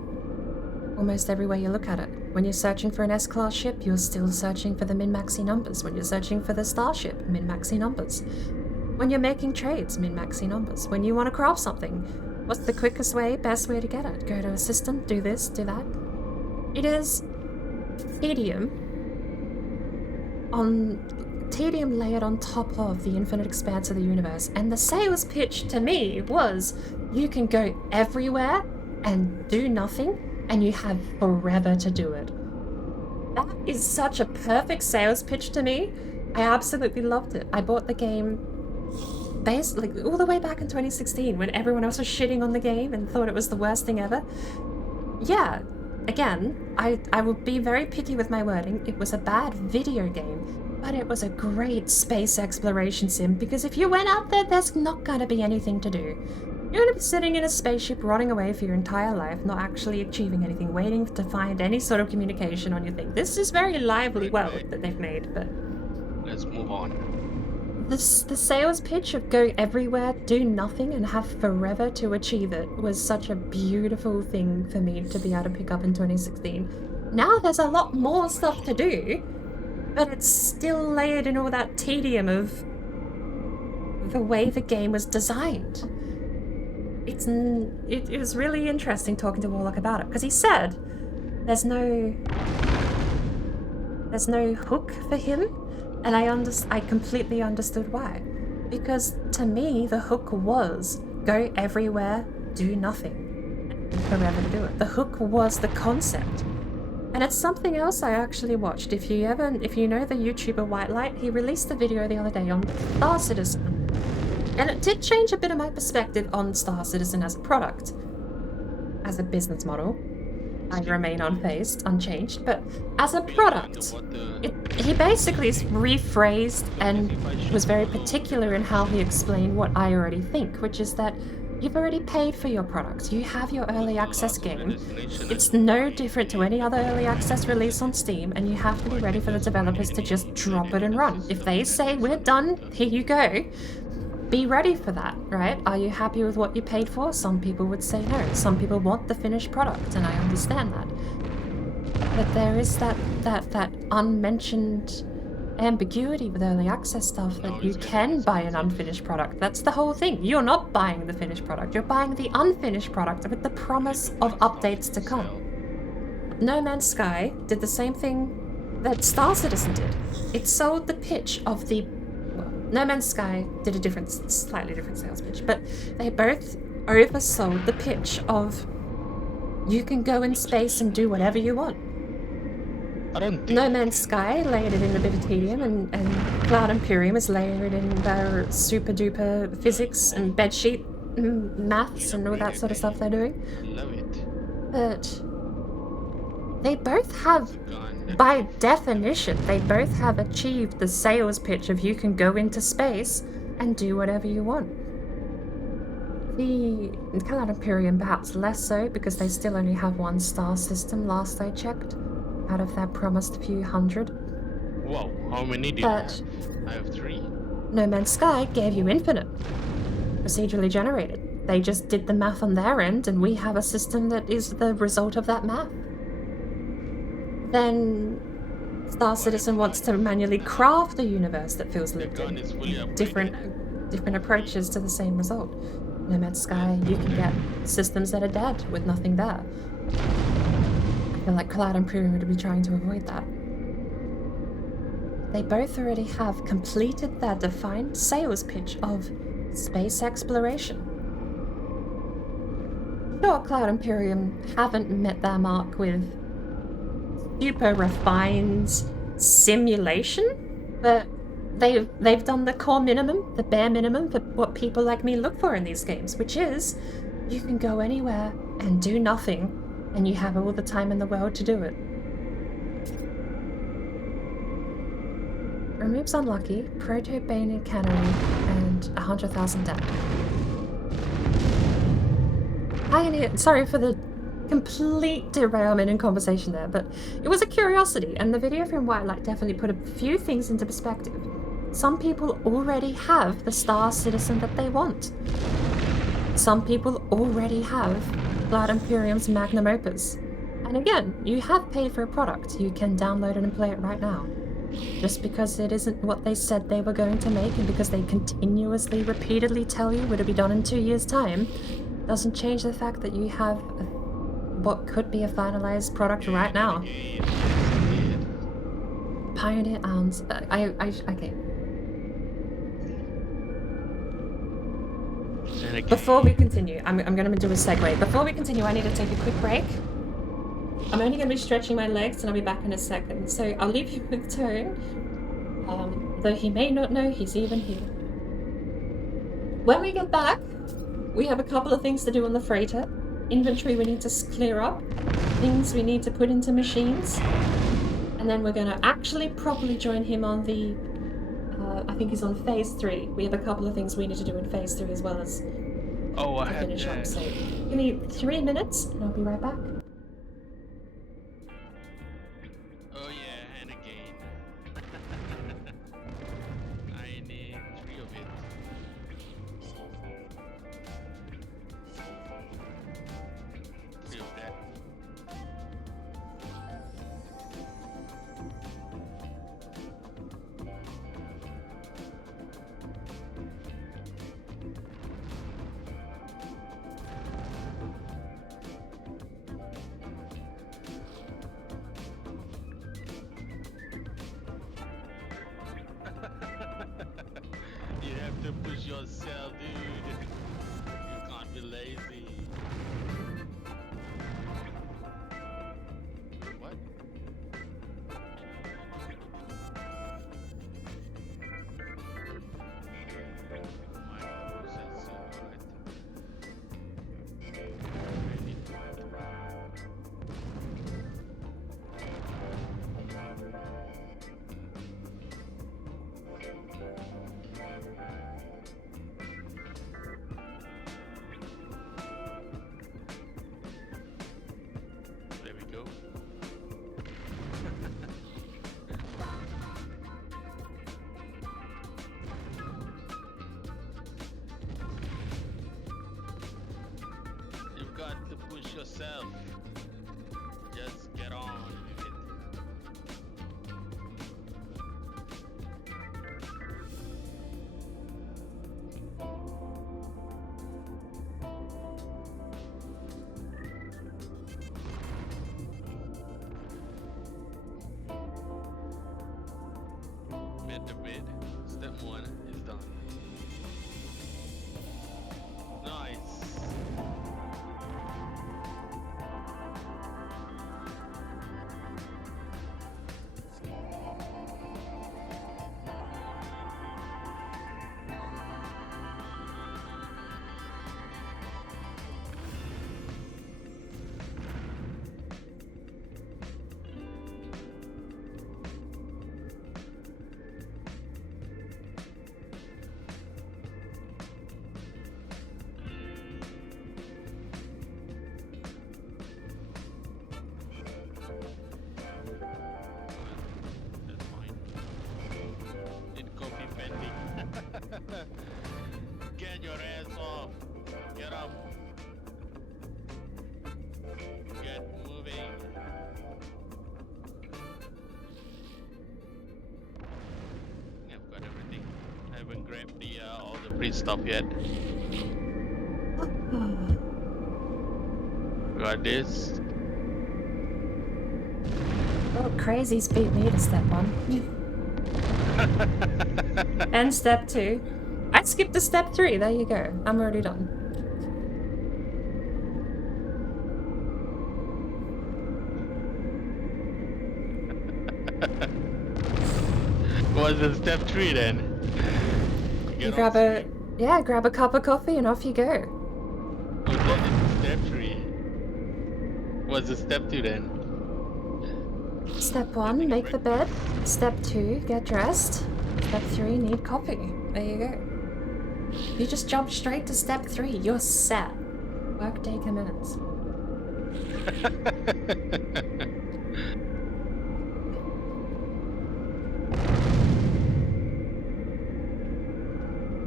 Almost every way you look at it. When you're searching for an S-class ship, you're still searching for the min-maxy numbers. When you're searching for the starship, min-maxy numbers. When you're making trades, min-maxy numbers. When you want to craft something, what's the quickest way, best way to get it? Go to a system, do this, do that. It is tedium layered on top of the infinite expanse of the universe. And the sales pitch to me was, you can go everywhere and do nothing, and you have forever to do it. That is such a perfect sales pitch to me. I absolutely loved it. I bought the game basically all the way back in 2016 when everyone else was shitting on the game and thought it was the worst thing ever. Yeah, again, I will be very picky with my wording. It was a bad video game, but it was a great space exploration sim, because if you went out there, there's not going to be anything to do. You're going to be sitting in a spaceship rotting away for your entire life, not actually achieving anything, waiting to find any sort of communication on your thing. This is very lively world that they've made, but... Let's move on. The sales pitch of go everywhere, do nothing, and have forever to achieve it was such a beautiful thing for me to be able to pick up in 2016. Now there's a lot more stuff to do, but it's still layered in all that tedium of the way the game was designed. It was really interesting talking to Warlock about it, because he said there's no hook for him, and I completely understood why. Because to me, the hook was go everywhere, do nothing, and forever to do it. The hook was the concept. And it's something else I actually watched. If you know the YouTuber White Light, he released a video the other day on Star Citizen. And it did change a bit of my perspective on Star Citizen as a product. As a business model, I remain unfazed, unchanged, but as a product, he basically rephrased and was very particular in how he explained what I already think, which is that you've already paid for your product. You have your early access game. It's no different to any other early access release on Steam, and you have to be ready for the developers to just drop it and run. If they say, we're done, here you go, be ready for that, right? Are you happy with what you paid for? Some people would say no. Some people want the finished product, and I understand that. But there is that unmentioned ambiguity with early access stuff that you can buy an unfinished product. That's the whole thing. You're not buying the finished product. You're buying the unfinished product with the promise of updates to come. No Man's Sky did the same thing that Star Citizen did. It sold the pitch of the... No Man's Sky did a slightly different sales pitch, but they both oversold the pitch of you can go in space and do whatever you want. No Man's Sky layered it in a bit of tedium, and Cloud Imperium is layered in their super duper physics and bedsheet maths and all that sort of stuff they're doing. Love it. But they both have, by definition, they both have achieved the sales pitch of you can go into space and do whatever you want. The Cloud Imperium perhaps less so, because they still only have one star system last I checked, out of their promised few hundred. Whoa, how many do you have? I have 3. No Man's Sky gave you infinite. Procedurally generated. They just did the math on their end, and we have a system that is the result of that math. Then Star Citizen wants to manually craft a universe that feels lived in. Different approaches to the same result. No Man's Sky, you can get systems that are dead with nothing there. I feel like Cloud Imperium would be trying to avoid that. They both already have completed their defined sales pitch of space exploration. sure, Cloud Imperium haven't met their mark with super refined simulation, but they've done the core minimum, the bare minimum for what people like me look for in these games, which is you can go anywhere and do nothing, and you have all the time in the world to do it. Removes unlucky, proto-bane cannery, and 100,000 damage. Pioneer, sorry for the complete derailment in conversation there, but it was a curiosity, and the video from Whitelight definitely put a few things into perspective. Some people already have the Star Citizen that they want. Some people already have Cloud Imperium's Magnum Opus. And again, you have paid for a product. You can download it and play it right now. Just because it isn't what they said they were going to make, and because they continuously, repeatedly tell you it'll be done in 2 years' time, doesn't change the fact that you have what could be a finalized product right now. Pioneer Arms. Okay. Before we continue, I'm going to do a segue. Before we continue, I need to take a quick break. I'm only going to be stretching my legs, and I'll be back in a second. So I'll leave you with Tone, though he may not know he's even here. When we get back, we have a couple of things to do on the freighter. Inventory we need to clear up, things we need to put into machines, and then we're going to actually properly join him on the, I think he's on phase 3. We have a couple of things we need to do in phase 3 as well as finish up. So give me 3 minutes and I'll be right back. Oh yeah, and again. I need 3 of it. 3 of that. You have to push yourself, dude. You can't be lazy. What? Microprocessor, right? There we go. You've got to push yourself. Just get on with it. Bed to bed. Step 1 is done. Nice. That's fine. Need coffee pending. Get your ass off. Get up. Get moving. I've got everything. I haven't grabbed the all the free stuff yet. Got this. Oh, crazy's beat me to step 1. And step 2. I skipped to step 3, there you go. I'm already done. What's the step 3 then? You Get grab on a grab a cup of coffee and off you go. Oh, that is step 3. What's the step 2 then? Step 1, make the bed. Step 2, get dressed. Step 3, need coffee. There you go. You just jump straight to step 3. You're set. Workday commence.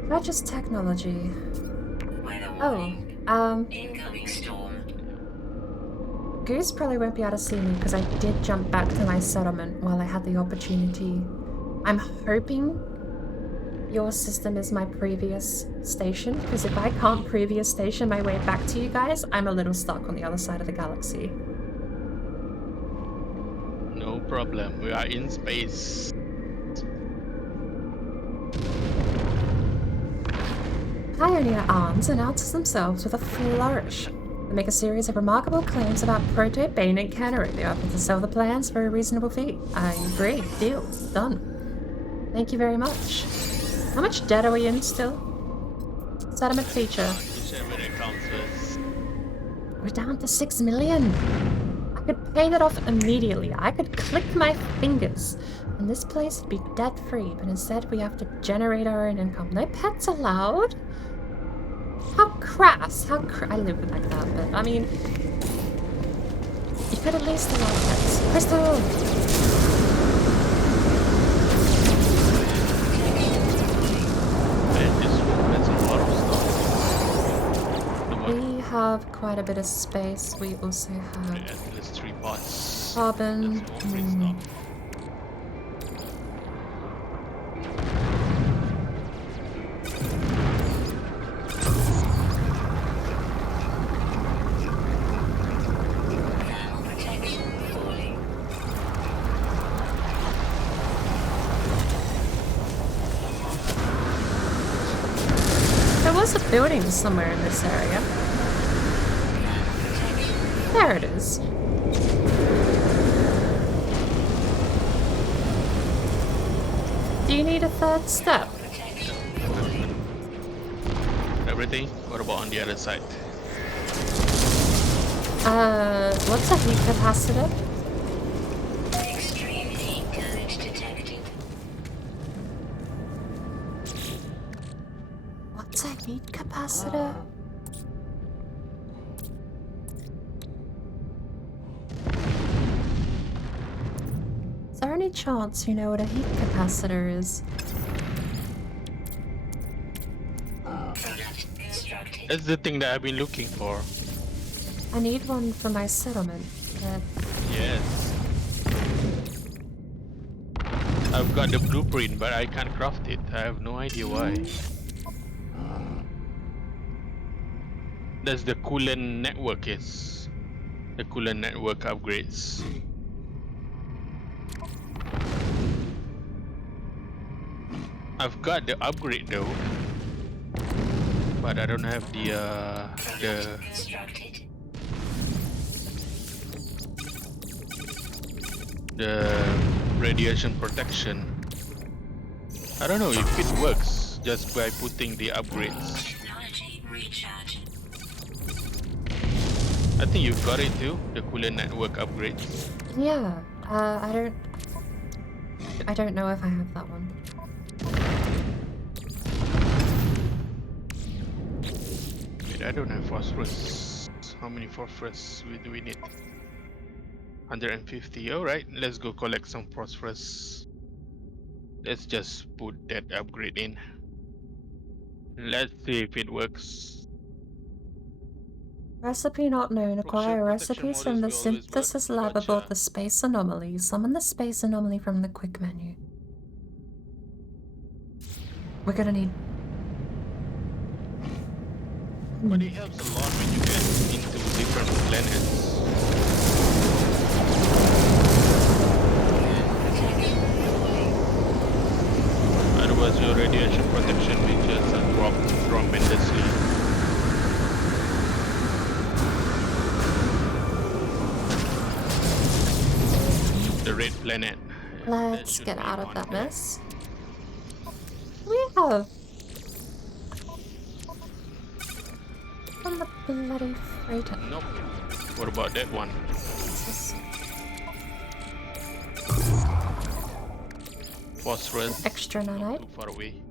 Purchase technology. Weather Oh, warning. Incoming storm. Goose probably won't be able to see me because I did jump back to my settlement while I had the opportunity. I'm hoping your system is my previous station, because if I can't previous station my way back to you guys, I'm a little stuck on the other side of the galaxy. No problem. We are in space. Pioneer Arms announces themselves with a flourish. They make a series of remarkable claims about proto-Bane and Cannery. They offer to sell the plans for a reasonable fee. I agree. Deal. Done. Thank you very much. How much debt are we in still? Settlement feature. Whichever that counts first. We're down to 6 million. I could pay that off immediately. I could click my fingers and this place would be debt-free, but instead we have to generate our own income. No pets allowed? How crass. I live like that, but I mean, you could at least allow pets. Crystal! That's a lot of stuff. We have quite a bit of space. We also have At least 3 pots. carbon. That's more free stuff. Thermal protection falling. There was a building somewhere in this area. There it is. Do you need a third step? Everything? What about on the other side? What's a heat capacitor? Extreme heat damage detected. What's a heat capacitor? Is there any chance you know what a heat capacitor is? Product instructed. That's the thing that I've been looking for. I need one for my settlement. Yes. I've got the blueprint, but I can't craft it. I have no idea why. That's the coolant network, yes. The coolant network upgrades. I've got the upgrade though, but I don't have the Instructed. radiation protection. I don't know if it works just by putting the upgrades. Technology recharge. I think you've got it too, the coolant network upgrades. Yeah, I don't know if I have that one. Wait, I don't have phosphorus. How many phosphorus do we need? 150. Alright, let's go collect some phosphorus. Let's just put that upgrade in. Let's see if it works. Recipe not known. Acquire Protection recipes from the models will always work. synthesis lab aboard Gotcha. the space anomaly. Summon the space anomaly from the quick menu. We're gonna need... But it helps a lot when you get into different planets. Otherwise your radiation protection features are dropped tremendously. The red planet. Let's should get be out of on that there. mess. We have on the bloody freighter. Nope. What about that one? This is Phosphorus. extra Not nanite. too far away.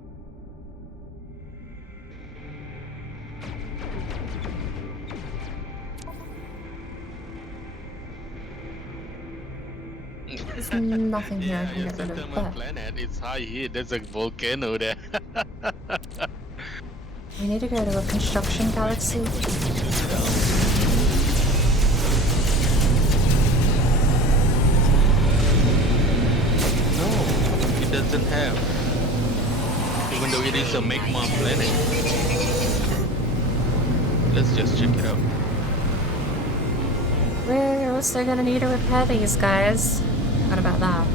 There's nothing here I Yeah, can your get rid of, settlement but planet. It's high here. There's a volcano there. we need to go to a construction galaxy. No, it doesn't have. Even though it is a magma planet. Let's just check it out. We're also gonna need to repair these guys. What about that?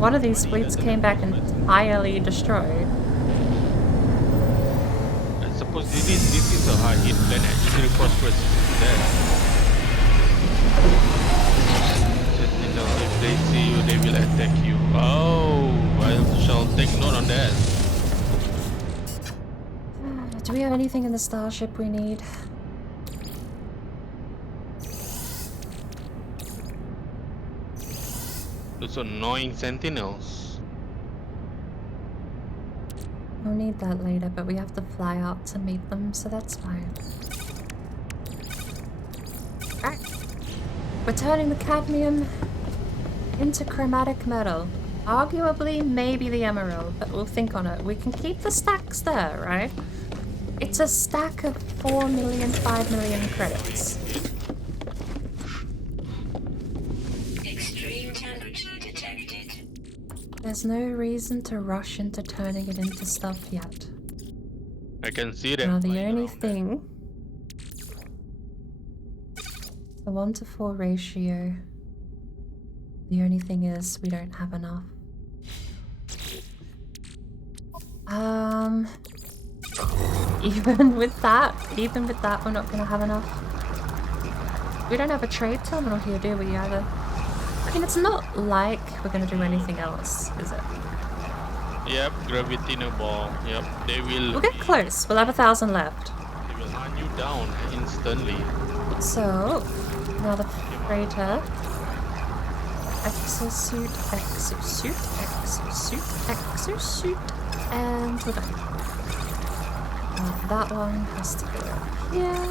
One of these fleets came back entirely destroyed. I suppose this is a high heat planet. Usually phosphorus is there. Just if they see you, they will attack you. Oh, I shall take note on that. Do we have anything in the starship we need? Those annoying sentinels. We'll need that later, but we have to fly out to meet them, so that's fine. Alright. We're turning the cadmium into chromatic metal. Arguably, maybe the emerald, but we'll think on it. We can keep the stacks there, right? It's a stack of 4 million, 5 million credits. Extreme temperature detected. There's no reason to rush into turning it into stuff yet. I can see that. Now the flying only around thing... The 1-to-4 ratio. The only thing is we don't have enough. Even with that, we're not gonna have enough. We don't have a trade terminal here, do we, either? I mean, it's not like we're gonna do anything else, is it? there. Yep, gravity no ball. Yep, they will. We'll get close. We'll have 1,000 left. They will hunt you down instantly. So, now the freighter. Exosuit, exosuit, exosuit, exosuit, and we're done. That one has to go here.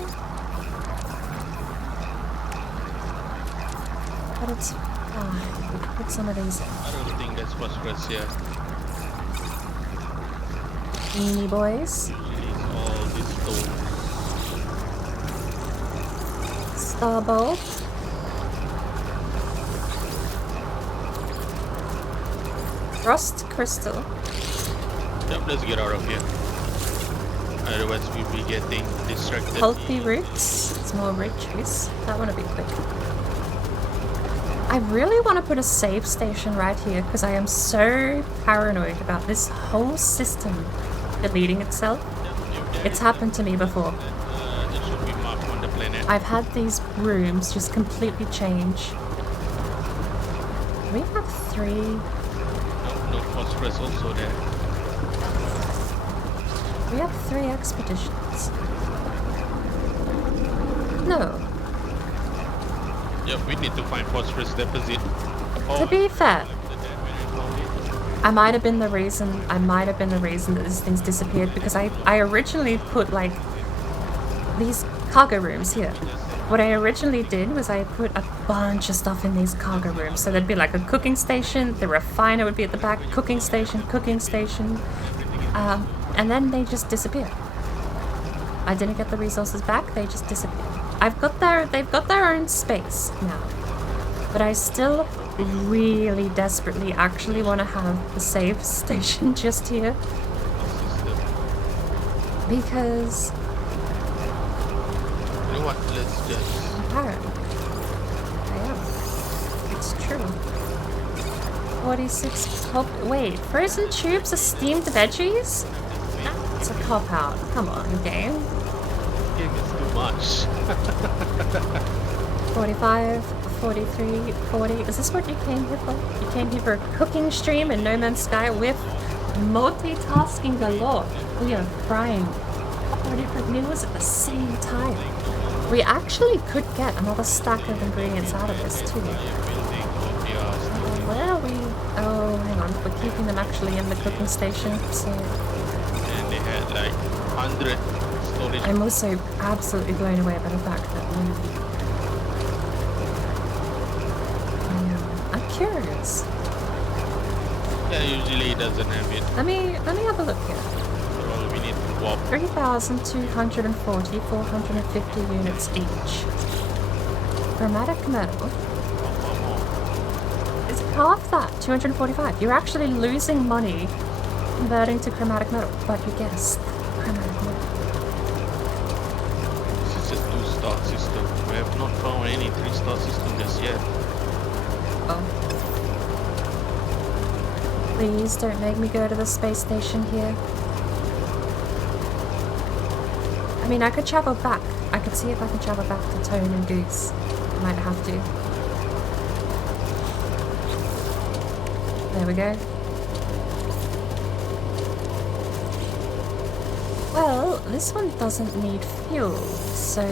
But it's fine. We can put some of these in. I don't think that's phosphorus here. Beanie boys. Usually it's all this stone. Starbolt. Rust crystal. Yep, let's get out of here. Otherwise we'll be getting distracted. Pulpy roots. It's more root juice. That one will be quick. I really want to put a save station right here because I am so paranoid about this whole system deleting itself. It's happened to me before. It should be marked on the planet. I've had these rooms just completely change. We have 3. No phosphorus also there. We have 3 expeditions. No. Yep, we need to find phosphorus deposit. To be fair, I might have been the reason that this thing's disappeared because I originally put like these cargo rooms here. What I originally did was I put a bunch of stuff in these cargo rooms. So there'd be like a cooking station, the refiner would be at the back, cooking station, and then they just disappeared. I didn't get the resources back, they just disappeared. They've got their own space now. But I still really desperately actually want to have the save station just here. Because You know what? Let's just. apparently I am. It's true. 46 pulp. Wait, frozen tubes are steamed veggies? That's a cop out. Come on, game. Game is stupid. much. 45, 43, 40. Is this what you came here for? You came here for a cooking stream in No Man's Sky with multitasking galore. We are frying 4 different meals at the same time. We actually could get another stack of ingredients out of this too. Where are we? Oh, hang on. We're keeping them actually in the cooking station, so... And they had like 100 storage. I'm also absolutely blown away by the fact that I'm curious. Yeah, usually it doesn't have it. Let me have a look here. Well, we need to walk. 3,240, 450 units each. Chromatic metal. It's half that, 245. You're actually losing money converting to chromatic metal, but you guessed, chromatic metal. This is a 2-star system. We have not found any 3-star system just yet. Oh. Please don't make me go to the space station here. I mean, I could travel back. I could see if I can travel back to Tone and Goose. I might have to. There we go. Well, this one doesn't need fuel, so...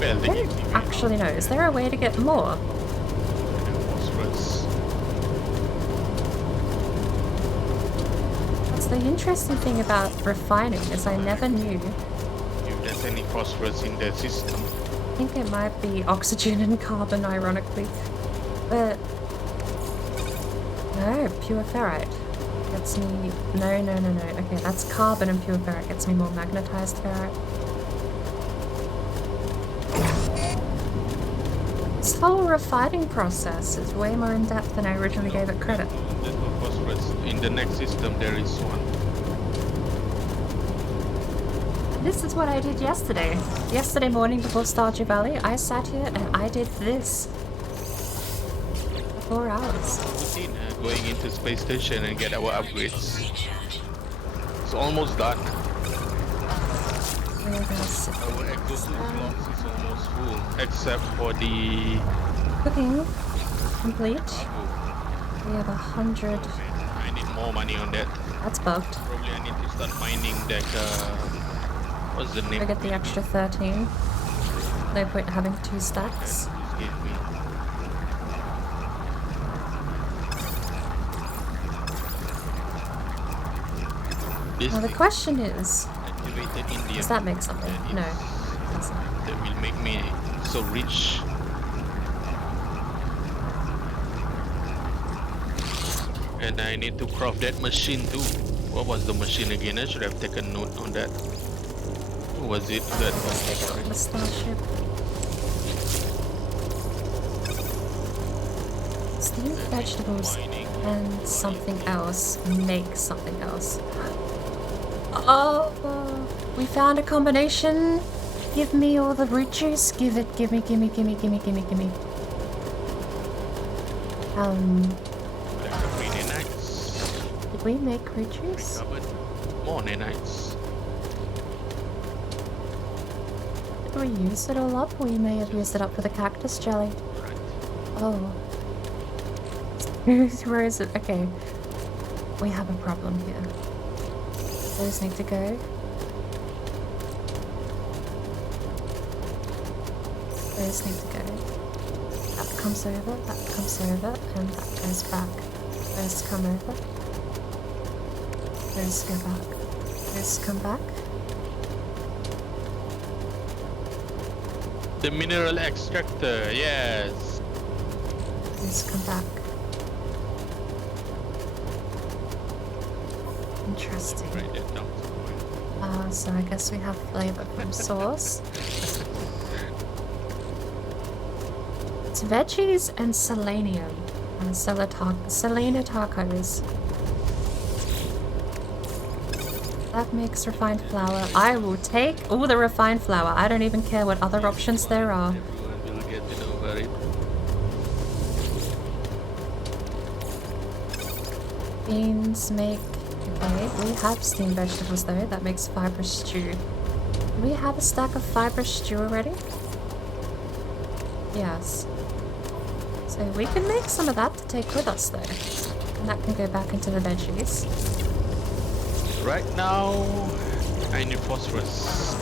Well, I don't actually know. Is there a way to get more? phosphorus. That's the interesting thing about refining, is I never knew. If there's any phosphorus in the system. I think it might be oxygen and carbon, ironically. But... no, pure ferrite gets me... No. Okay, that's carbon and pure ferrite gets me more magnetized ferrite. This whole refining process is way more in depth than I originally gave it credit. There's no phosphorus. In the next system there is one. This is what I did yesterday. Yesterday morning before Stardew Valley, I sat here and I did this. For 4 hours. Routine, going into space station and get our upgrades. It's almost done. We're gonna sit Our exosuit box is almost full, except for the cooking complete. We have 100. I need more money on that. That's bugged. Probably I need to start mining that what's the name? I get the extra 13. No point having 2 stacks. Just give me. This Now the thing question is, activated India. does that make something? No. It doesn't. That will make me so rich. And I need to craft that machine too. What was the machine again? I should have taken note on that. What was it that Let's take it on the starship. Steamed vegetables and something else make something else. Oh, we found a combination. Give me all the root juice. Give it. Gimme. like the free nanites. Did we make root juice? Covered more nanites. Did we use it all up? We may have used it up for the cactus jelly. Right. Oh. Where is it? Okay. We have a problem here. Those need to go. Those need to go. That comes over, and that goes back. Those come over. Those go back. Those come back. The mineral extractor, yes. Those come back. Interesting. Write that down. So I guess we have flavor from sauce. It's veggies and selenium. And selena tacos. That makes refined flour. I will take all the refined flour. I don't even care what other options there are. Everyone will get to know about it. Beans make... Okay, we have steamed vegetables though. That makes fibrous stew. Do we have a stack of fibrous stew already? Yes. So we can make some of that to take with us though. And that can go back into the veggies. Right now, I need phosphorus.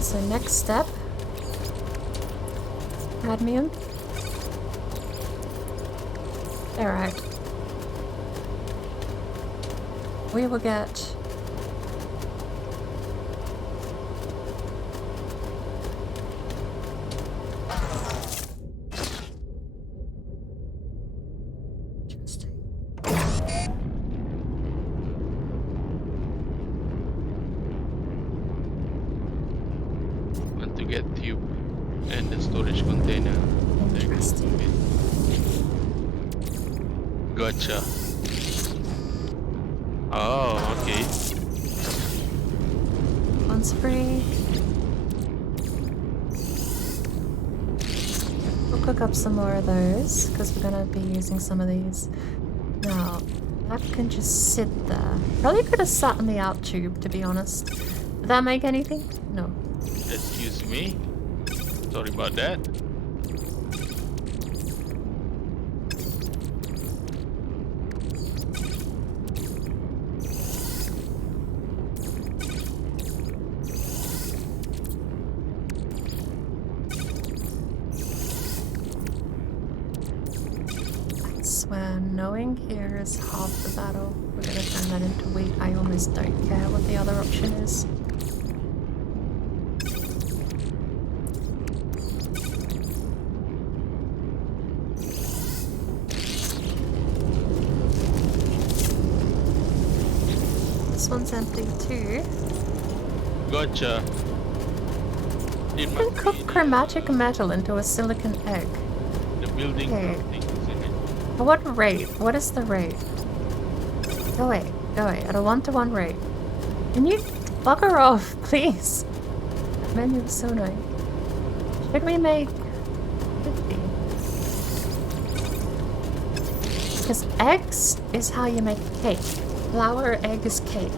So next step. Cadmium. Alright. We will get... Want to get tube and the storage container. There you go. Interesting. Gotcha. Oh, okay. On spray. We'll cook up some more of those because we're gonna be using some of these. Now, that can just sit there. Probably could have sat in the out tube, to be honest. Did that make anything? No. Excuse me. Sorry about that. I swear, knowing here is half the battle. We're gonna turn that into wheat. I almost don't care what the other option is. This one's empty too. Gotcha. You can cook chromatic metal into a silicon egg. The building Okay. thing is in it. At what rate? What is the rate? Go away. Go away. At a 1-to-1 rate. Can you bugger off, please? That menu is so annoying. Should we make 50? Because eggs is how you make cake. Flour, egg is cake.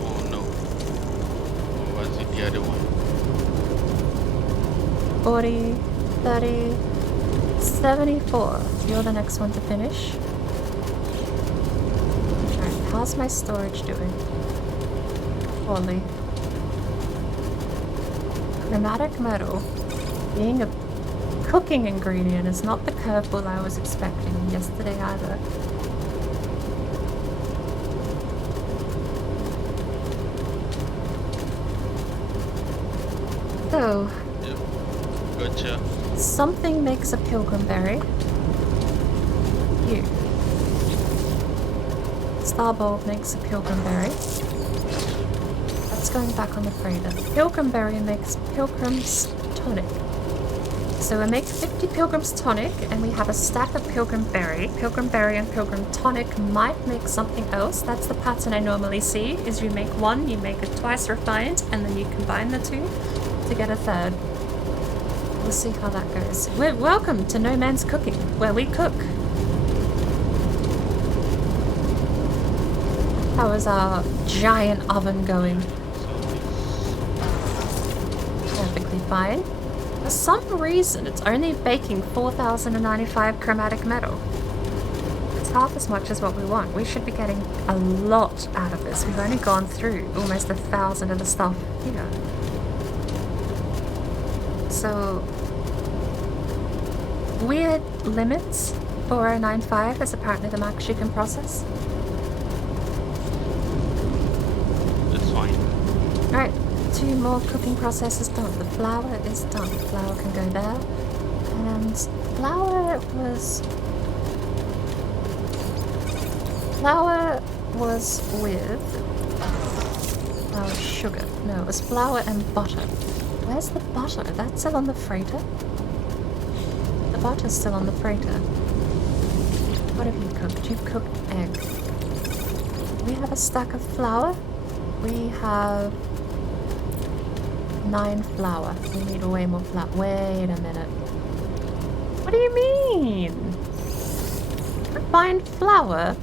Oh no. Or was it the other one? 40, 30, 74. You're the next one to finish. Alright, how's my storage doing? Poorly. Chromatic metal, being a cooking ingredient, is not the curveball I was expecting yesterday either. So, Yep. Gotcha. something makes a pilgrim berry. You. Starbulb makes a pilgrim berry. That's going back on the freighter. Pilgrim berry makes pilgrim's tonic. So we make 50 pilgrim's tonic, and we have a stack of pilgrim berry. Pilgrim berry and pilgrim tonic might make something else. That's the pattern I normally see, is you make one, you make it twice refined, and then you combine the two to get a third. We'll see how that goes. Welcome to No Man's Cooking, where we cook. How is our giant oven going? Perfectly fine. For some reason, it's only baking 4,095 chromatic metal. It's half as much as what we want. We should be getting a lot out of this. We've only gone through almost 1,000 of the stuff here. So, weird limits. 4095 is apparently the max you can process. That's fine. Alright, 2 more cooking processes done. The flour is done. Flour can go there. And flour was with sugar. No, it was flour and butter. Where's the butter? That's still on the freighter? The butter's still on the freighter. What have you cooked? You've cooked egg. We have a stack of flour. We have 9 flour. We need way more flour. Wait a minute. What do you mean? Refined flour?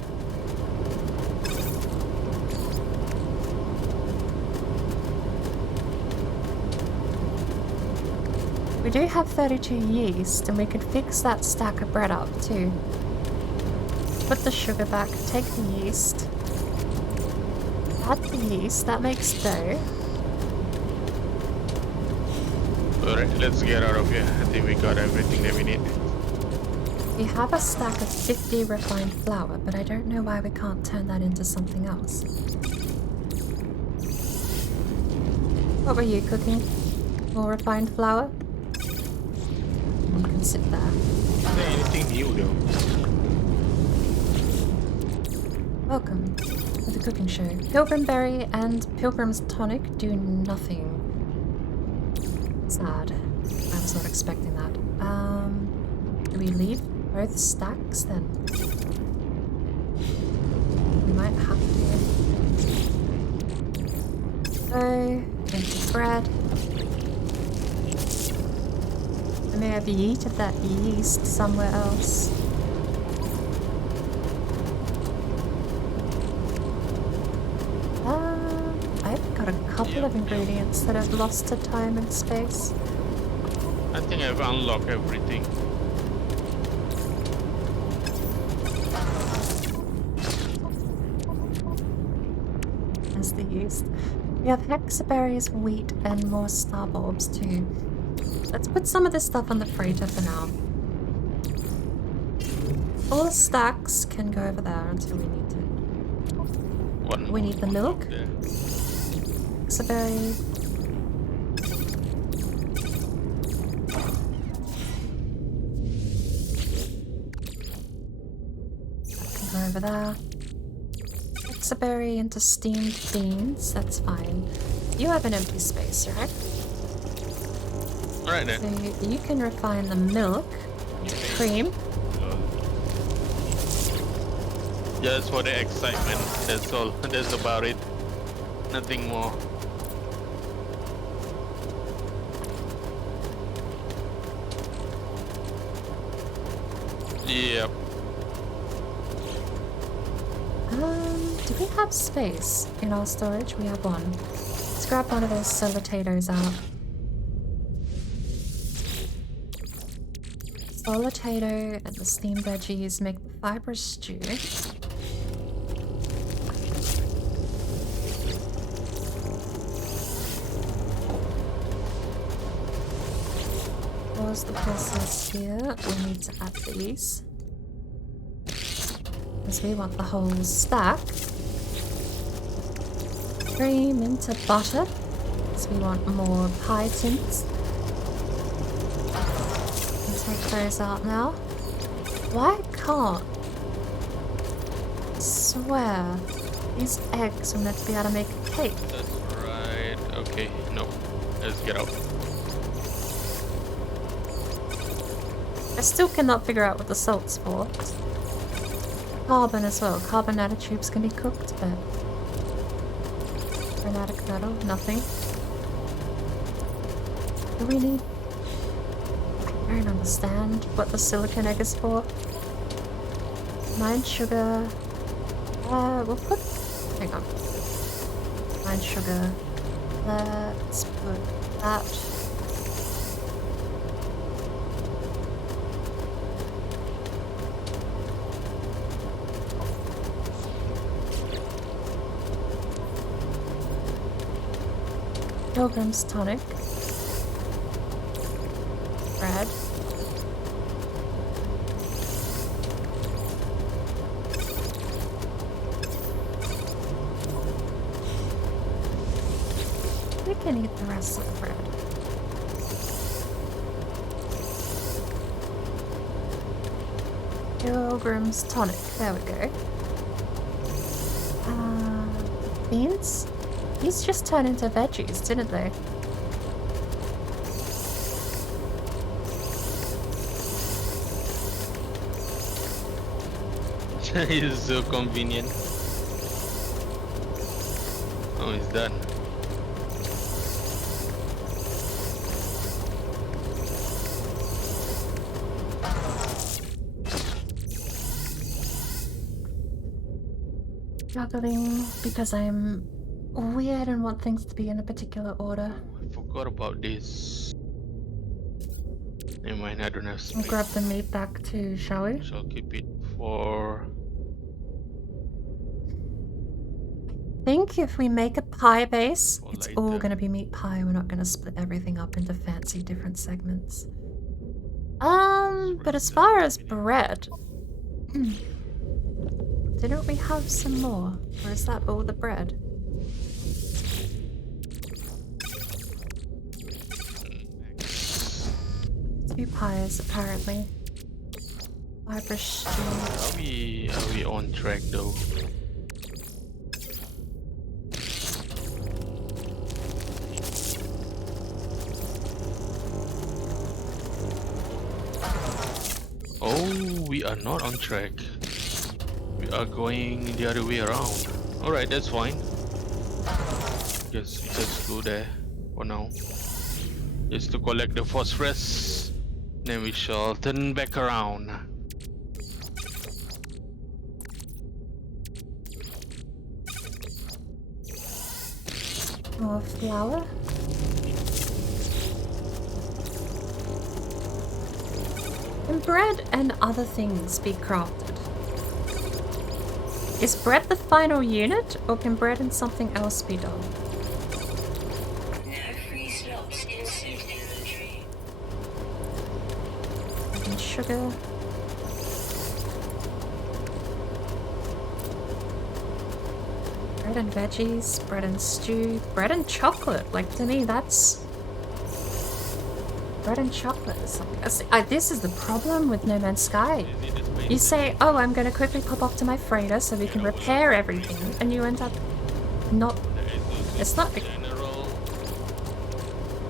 We do have 32 yeast, and we could fix that stack of bread up too. Put the sugar back, take the yeast. Add the yeast, that makes dough. Alright, let's get out of here. I think we got everything that we need. We have a stack of 50 refined flour, but I don't know why we can't turn that into something else. What were you cooking? More refined flour? You can sit there. Is there anything new though? Welcome to the cooking show. Pilgrimberry and Pilgrim's tonic do nothing. Sad. I was not expecting that. Do we leave both stacks then? We might have to. So, into bread. I may have yeeted that yeast somewhere else. I've got a couple of ingredients that I've lost to time and space. I think I've unlocked everything. As the yeast. We have hexaberries, wheat, and more star bulbs too. Let's put some of this stuff on the freighter for now. All the stacks can go over there until we need to. We need the milk. Hexaberry. That can go over there. Hexaberry into steamed beans, that's fine. You have an empty space, right? Alright then. So you can refine the milk into cream. Just for the excitement, that's all. That's about it. Nothing more. Yep. Do we have space in our storage? We have one. Let's grab one of those solitatoes out. Solitato and the steamed veggies make the fibrous stew. Pause the process here. We need to add these. Because we want the whole stack. Cream into butter. Because we want more pie tints. Take those out now. Why can't? I swear. These eggs were meant to be able to make a cake. That's right. Okay, no. Let's get out. I still cannot figure out what the salt's for. Carbon as well. Carbon nanotubes can be cooked, but chromatic metal, nothing. Do we need? I don't understand what the silicon egg is for. Mine sugar. We'll put. Hang on. Mine sugar. Let's put that. Pilgrim's tonic. Bread. We can eat the rest of the bread. Pilgrim's tonic. There we go. Beans? These just turned into veggies, didn't they? It's so convenient. Oh, it's done. juggling because I'm weird and want things to be in a particular order. I forgot about this. Never mind, I don't have I'll space. grab the meat back too, shall we? Shall keep it for. I think if we make a pie base, For it's later. all gonna be meat pie. We're not gonna split everything up into fancy different segments. But as far as bread, didn't we have some more? Or is that all the bread? 2 pies, apparently. Fiber stew. Are we on track though? Oh, we are not on track. We are going the other way around. Alright, that's fine. Guess we just go there for now. Just to collect the phosphorus. Then we shall turn back around. More flour. Can bread and other things be crafted? Is bread the final unit, or can bread and something else be done? No free slots in suit inventory. And sugar. Bread and veggies, bread and stew, bread and chocolate. Like, to me, that's... Bread and chocolate is something... this is the problem with No Man's Sky. You say, oh, I'm going to quickly pop off to my freighter so we can repair everything, and you end up not... It's not... General,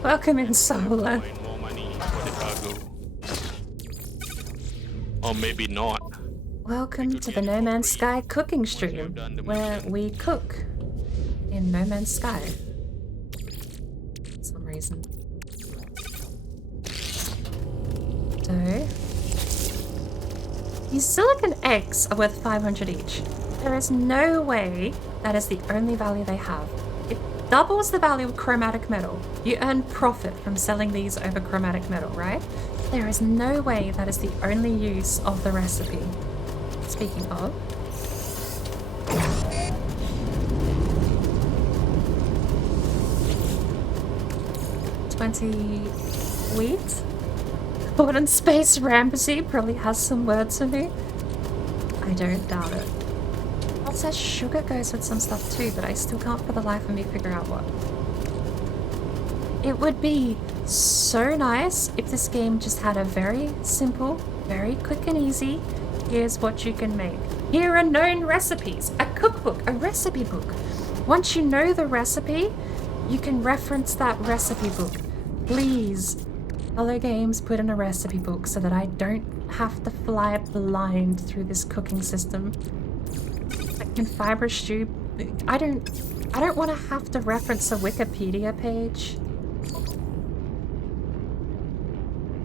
Welcome in, Solar. find more money for the cargo. Or maybe not. Welcome to the No Man's Sky cooking stream, where we cook in No Man's Sky. For some reason. So, these silicon eggs are worth 500 each. There is no way that is the only value they have. It doubles the value of chromatic metal. You earn profit from selling these over chromatic metal, right? There is no way that is the only use of the recipe. Speaking of, $20 wheat. Golden Space Ramsey probably has some words for me. I don't doubt it. It says sugar goes with some stuff too, but I still can't for the life of me figure out what. It would be so nice if this game just had a very simple, very quick and easy, here's what you can make. Here are known recipes, a cookbook, a recipe book. Once you know the recipe, you can reference that recipe book. Please, other games put in a recipe book so that I don't have to fly blind through this cooking system. Like in fiber stew, I don't want to have to reference a Wikipedia page.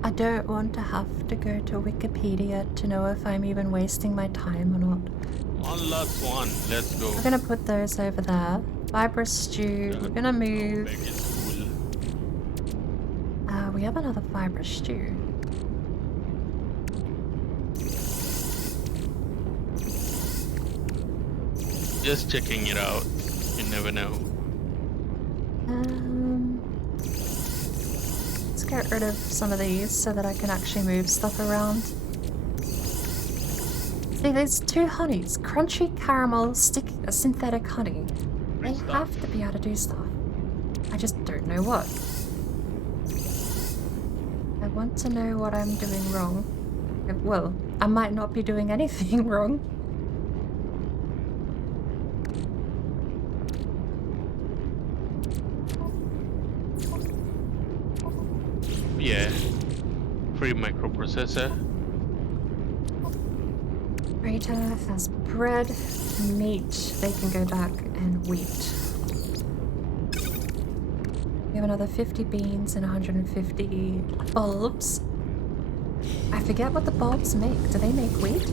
I don't want to have to go to Wikipedia to know if I'm even wasting my time or not. On last one, let's go. We're gonna put those over there. Fibrous stew. We're gonna move. Back in school. We have another fibrous stew. Just checking it out. You never know. Let's get rid of some of these so that I can actually move stuff around. See, there's 2 honeys. Crunchy caramel, sticky, synthetic honey. They have to be able to do stuff. I just don't know what. I want to know what I'm doing wrong. Well, I might not be doing anything wrong. Yeah. Free microprocessor. Rita has bread, meat, they can go back, and wheat. We have another 50 beans and 150 bulbs. I forget what the bulbs make. Do they make wheat?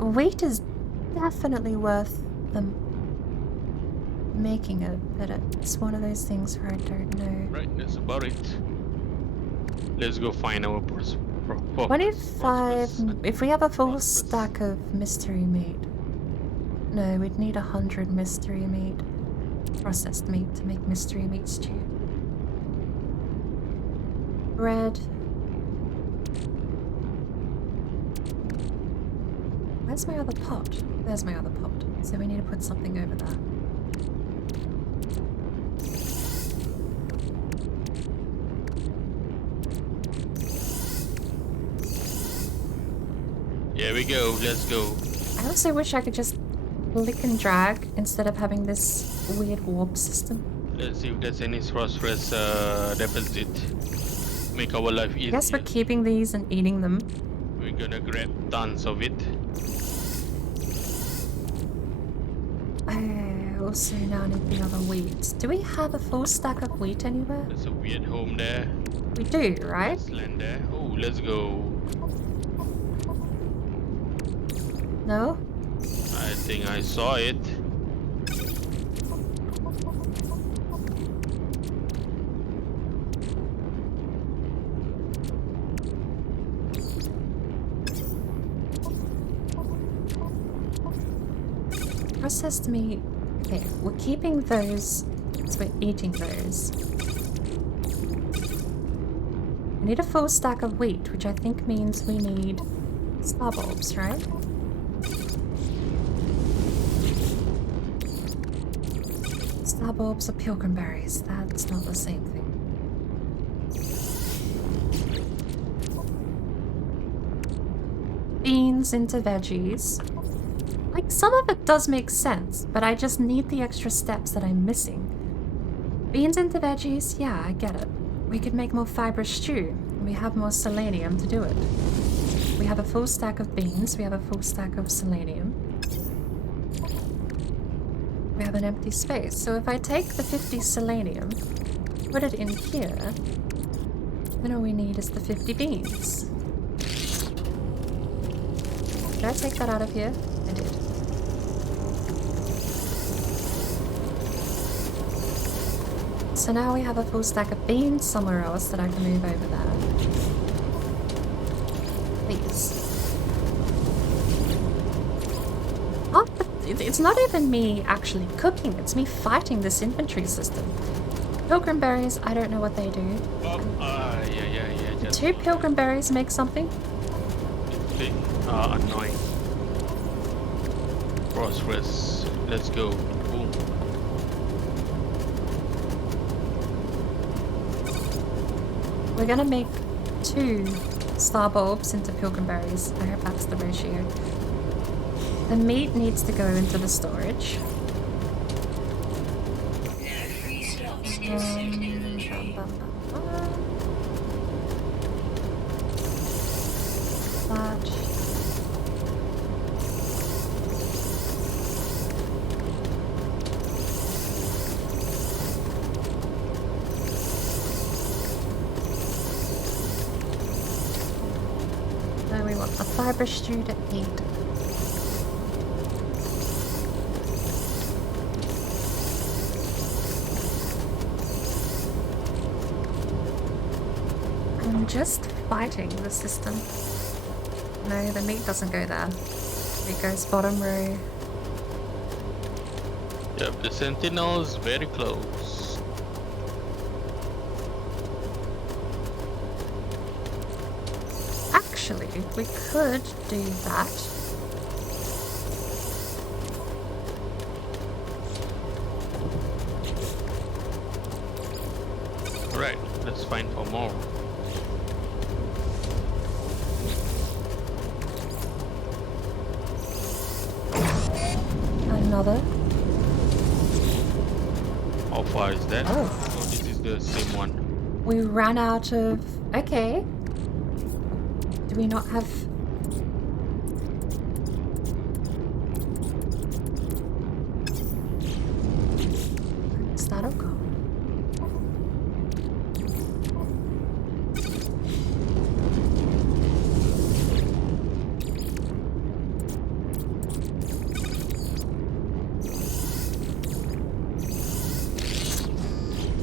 Wheat is definitely worth them making it, but it's one of those things where I don't know. Right, that's about it. Let's go find our 25. If we have a full prosperous. stack of mystery meat. No, we'd need 100 mystery meat. Processed meat to make mystery meat stew. Bread. Where's my other pot? There's my other pot. So we need to put something over there. Here we go, let's go. I also wish I could just click and drag instead of having this weird warp system. Let's see if there's any prosperous deposit. Make our life easier. I guess we're keeping these and eating them. We're gonna grab tons of it. I also now need the other wheat. Do we have a full stack of wheat anywhere? There's a weird home there. We do, right? There's land there. Oh, let's go. No? I think I saw it. Processed meat. Okay, we're keeping those, so we're eating those. We need a full stack of wheat, which I think means we need star bulbs, right? Star bulbs are pilgrim berries. That's not the same thing. Beans into veggies. Like, some of it does make sense, but I just need the extra steps that I'm missing. Beans into veggies, yeah, I get it. We could make more fibrous stew. We have more selenium to do it. We have a full stack of beans, we have a full stack of selenium. We have an empty space. So if I take the 50 selenium, put it in here, then all we need is the 50 beans. Did I take that out of here? I did. So now we have a full stack of beans somewhere else that I can move over there. Please. Oh, but it's not even me actually cooking, it's me fighting this inventory system. Pilgrim berries, I don't know what they do. Yeah. Do 2 pilgrim berries make something? Annoying. Prosperous. Let's go. Boom. We're gonna make 2 star bulbs into pilgrim berries. I hope that's the ratio. The meat needs to go into the storage. Free slots insert inventory. That. Then we want a fiber stew to eat. I'm just fighting the system. No, the meat doesn't go there. It goes bottom row. Yep, the sentinel's very close. Actually, we could do that. Right, let's find for more. Another. How far is that? Oh. Oh, this is the same one. We ran out of... Okay. Do we not have... Is that okay?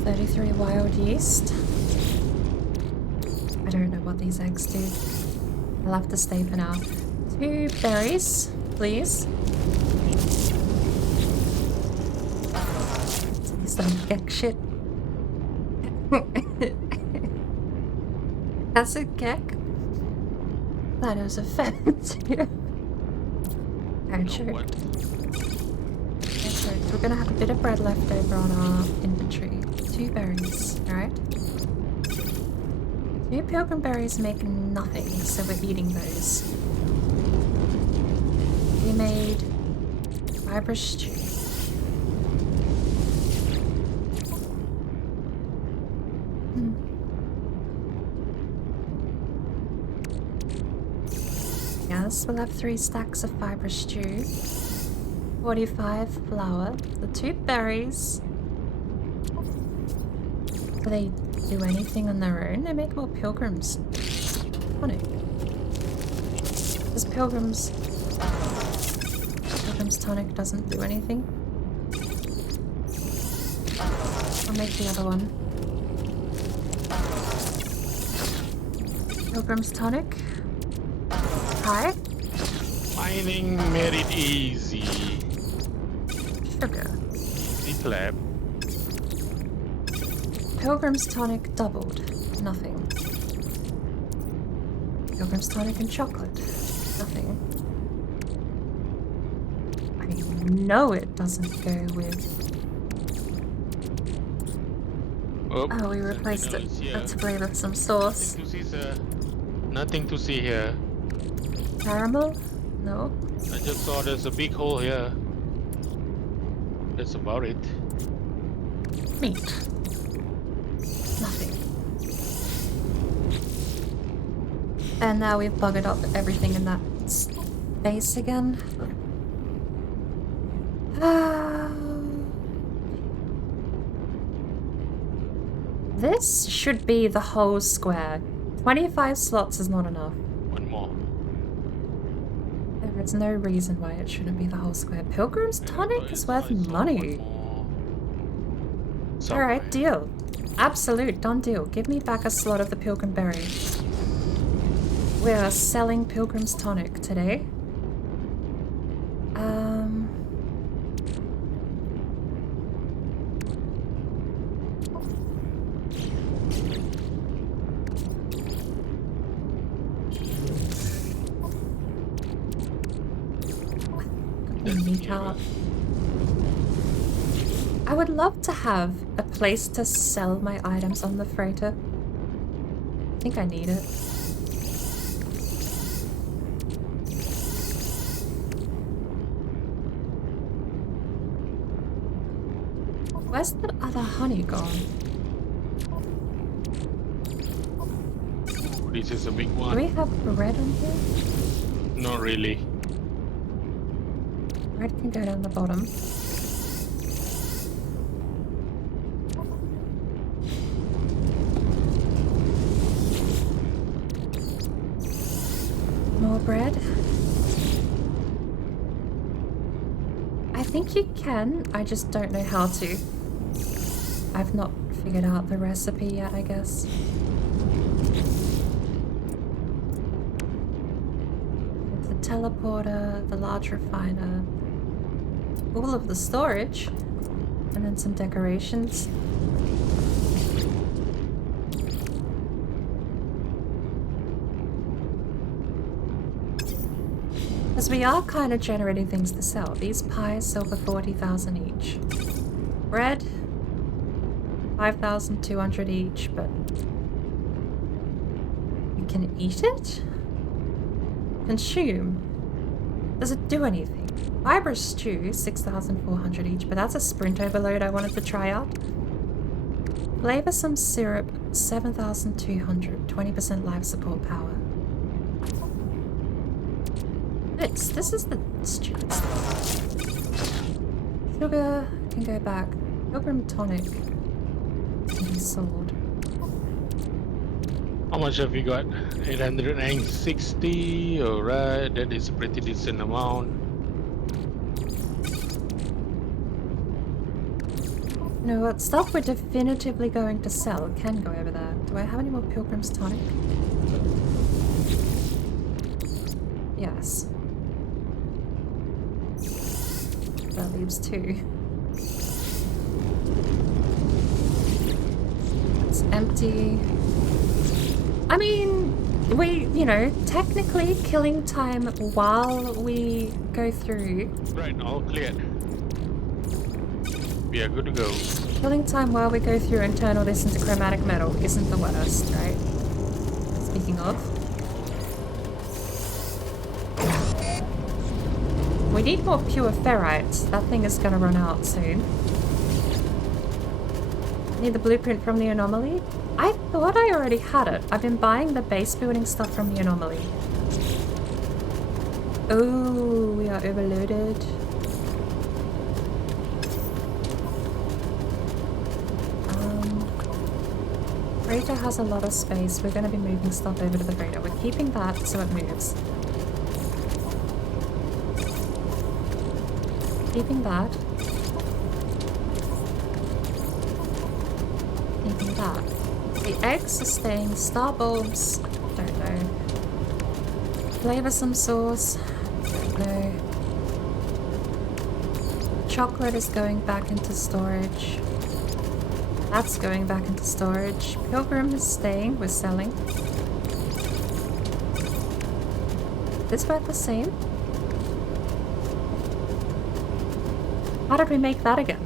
33 wild yeast. I don't know what these eggs do. I'll have to stay for now. 2 berries, please. Some gek shit. That's a gek? That is offensive. Alright, sure. What? Yeah, sure. So we're gonna have a bit of bread left over on our inventory. 2 berries, alright? 2 pilgrim berries make nothing, so we're eating those. We made fibrous stew. Yes, we'll have 3 stacks of fibrous stew. 45 flour. The 2 berries. Do they do anything on their own? They make more pilgrims. Funny. Because pilgrims tonic doesn't do anything. I'll make the other one. Pilgrim's tonic. Hi. Mining made it easy. Sugar. The clap. Pilgrim's tonic doubled. Nothing. Pilgrim's tonic and chocolate. Nothing. I know it doesn't go with... Oh, we replaced it. Let's flavor some sauce. Nothing to see, sir. Nothing to see here. Caramel? No. I just saw there's a big hole here. That's about it. Meat. Nothing. And now we've buggered up everything in that space again. This should be the whole square. 25 slots is not enough. One more. There's no reason why it shouldn't be the whole square. Pilgrim's tonic is worth money. Alright, deal. Absolute, done deal. Give me back a slot of the pilgrim berry. We are selling Pilgrim's tonic today. I would love to have a place to sell my items on the freighter. I think I need it. Where's the other honey gone? This is a big Do one. we have bread on here? Not really. Bread can go down the bottom. More bread. I think you can, I just don't know how to. I've not figured out the recipe yet, I guess. The teleporter, the large refiner, all of the storage, and then some decorations. Because we are kind of generating things to sell. These pies sell for 40,000 each. Bread, 5,200 each, but you can eat it? Consume. Does it do anything? Fibrous stew, 6,400 each, but that's a sprint overload I wanted to try out. Flavor some syrup, 7,200, 20% life support power. This is the stupid stuff. Sugar can go back. Pilgrim tonic can be sold. How much have you got? 860. Alright, that is a pretty decent amount. know what? Stuff we're definitively going to sell can go over there. Do I have any more Pilgrim's Tonic? Yes. That leaves 2. It's empty. I mean, we, you know, technically killing time while we go through. Right, all clear. We are good to go. Killing time while we go through and turn all this into chromatic metal isn't the worst, right? Speaking of. We need more pure ferrite. That thing is gonna run out soon. Need the blueprint from the anomaly? I thought I already had it. I've been buying the base building stuff from the anomaly. Oh, we are overloaded. Freighter has a lot of space. We're going to be moving stuff over to the freighter. We're keeping that so it moves. Keeping that. Keeping that. The eggs are staying. Star bulbs. Don't know. Flavoursome sauce. Don't know. Chocolate is going back into storage. That's going back into storage. Pilgrim is staying. We're selling. This worth the same? How did we make that again?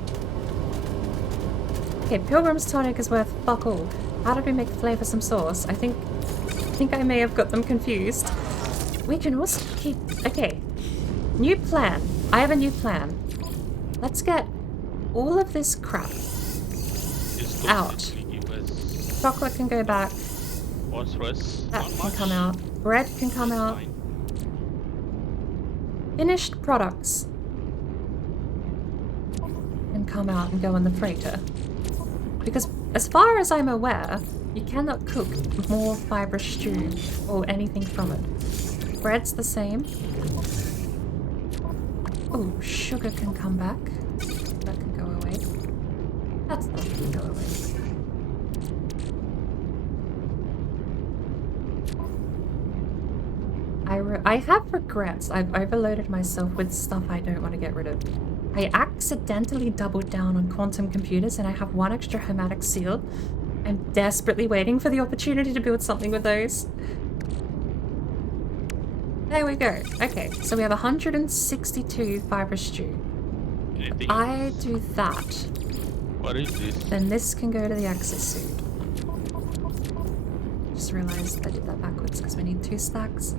Okay, Pilgrim's Tonic is worth fuck all. How did we make flavoursome sauce? I think I may have got them confused. We can also keep... Okay. New plan. I have a new plan. Let's get all of this crap out. Chocolate can go back. Phosphorus. That can come out. Bread can come out. Finished products can come out and go on the freighter. Because as far as I'm aware, you cannot cook more fibrous stew or anything from it. Bread's the same. Oh, sugar can come back. That can go away. That's not going to go away. I have regrets. I've overloaded myself with stuff I don't want to get rid of. I accidentally doubled down on quantum computers and I have 1 extra hermetic seal. I'm desperately waiting for the opportunity to build something with those. There we go. Okay, so we have 162 fibrous stew. Anything I else? do that. What is this? Then this can go to the access suit. Just realized I did that backwards because we need 2 stacks.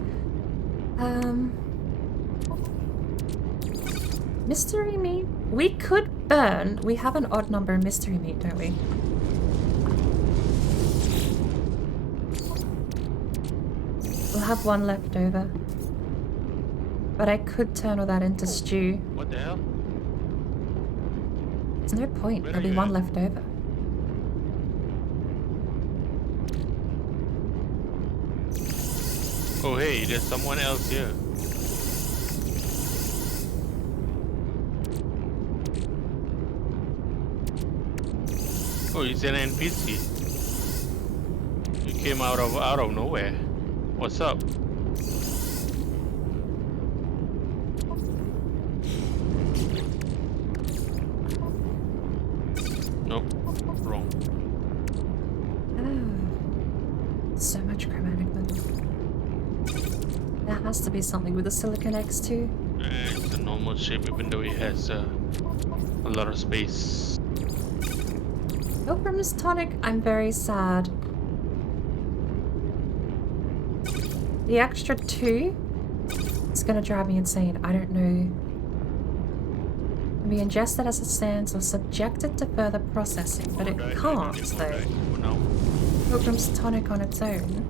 Mystery meat? We could burn. We have an odd number of mystery meat, don't we? We'll have 1 left over. But I could turn all that into stew. What the hell? There's no point. Where There'll are be you 1 at? left over. Oh hey, there's someone else here. Oh, he's an NPC. You came out of nowhere. What's up? Nope, wrong. Oh. So much chromatic metal. There has to be something with the silicon X too. It's a normal shape, even though it has a lot of space. Pilgrim's Tonic, I'm very sad. The extra 2 is gonna drive me insane. I don't know. Can be ingested as it stands or subjected to further processing, but it can't though. For now. Pilgrim's Tonic on its own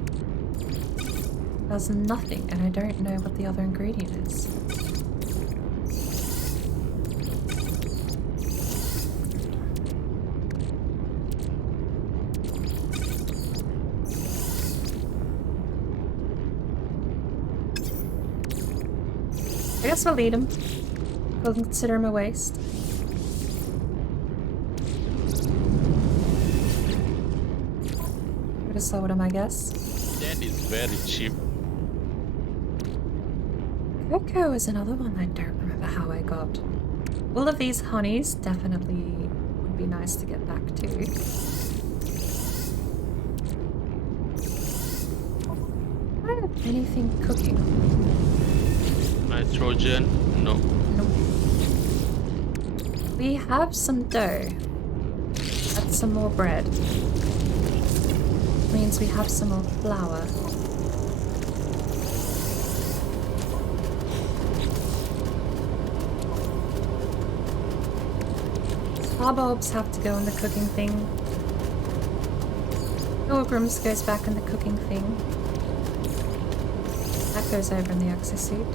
does nothing, and I don't know what the other ingredient is. I guess we'll eat him. We'll consider him a waste. Could have sold them, I guess. That is very cheap. Cocoa is another one I don't remember how I got. All of these honeys definitely would be nice to get back to. Do I have anything cooking? Nitrogen? No. Nope. We have some dough. That's some more bread. Means we have some more flour. Barbobs have to go in the cooking thing. Pilgrims goes back in the cooking thing. That goes over in the exosuit.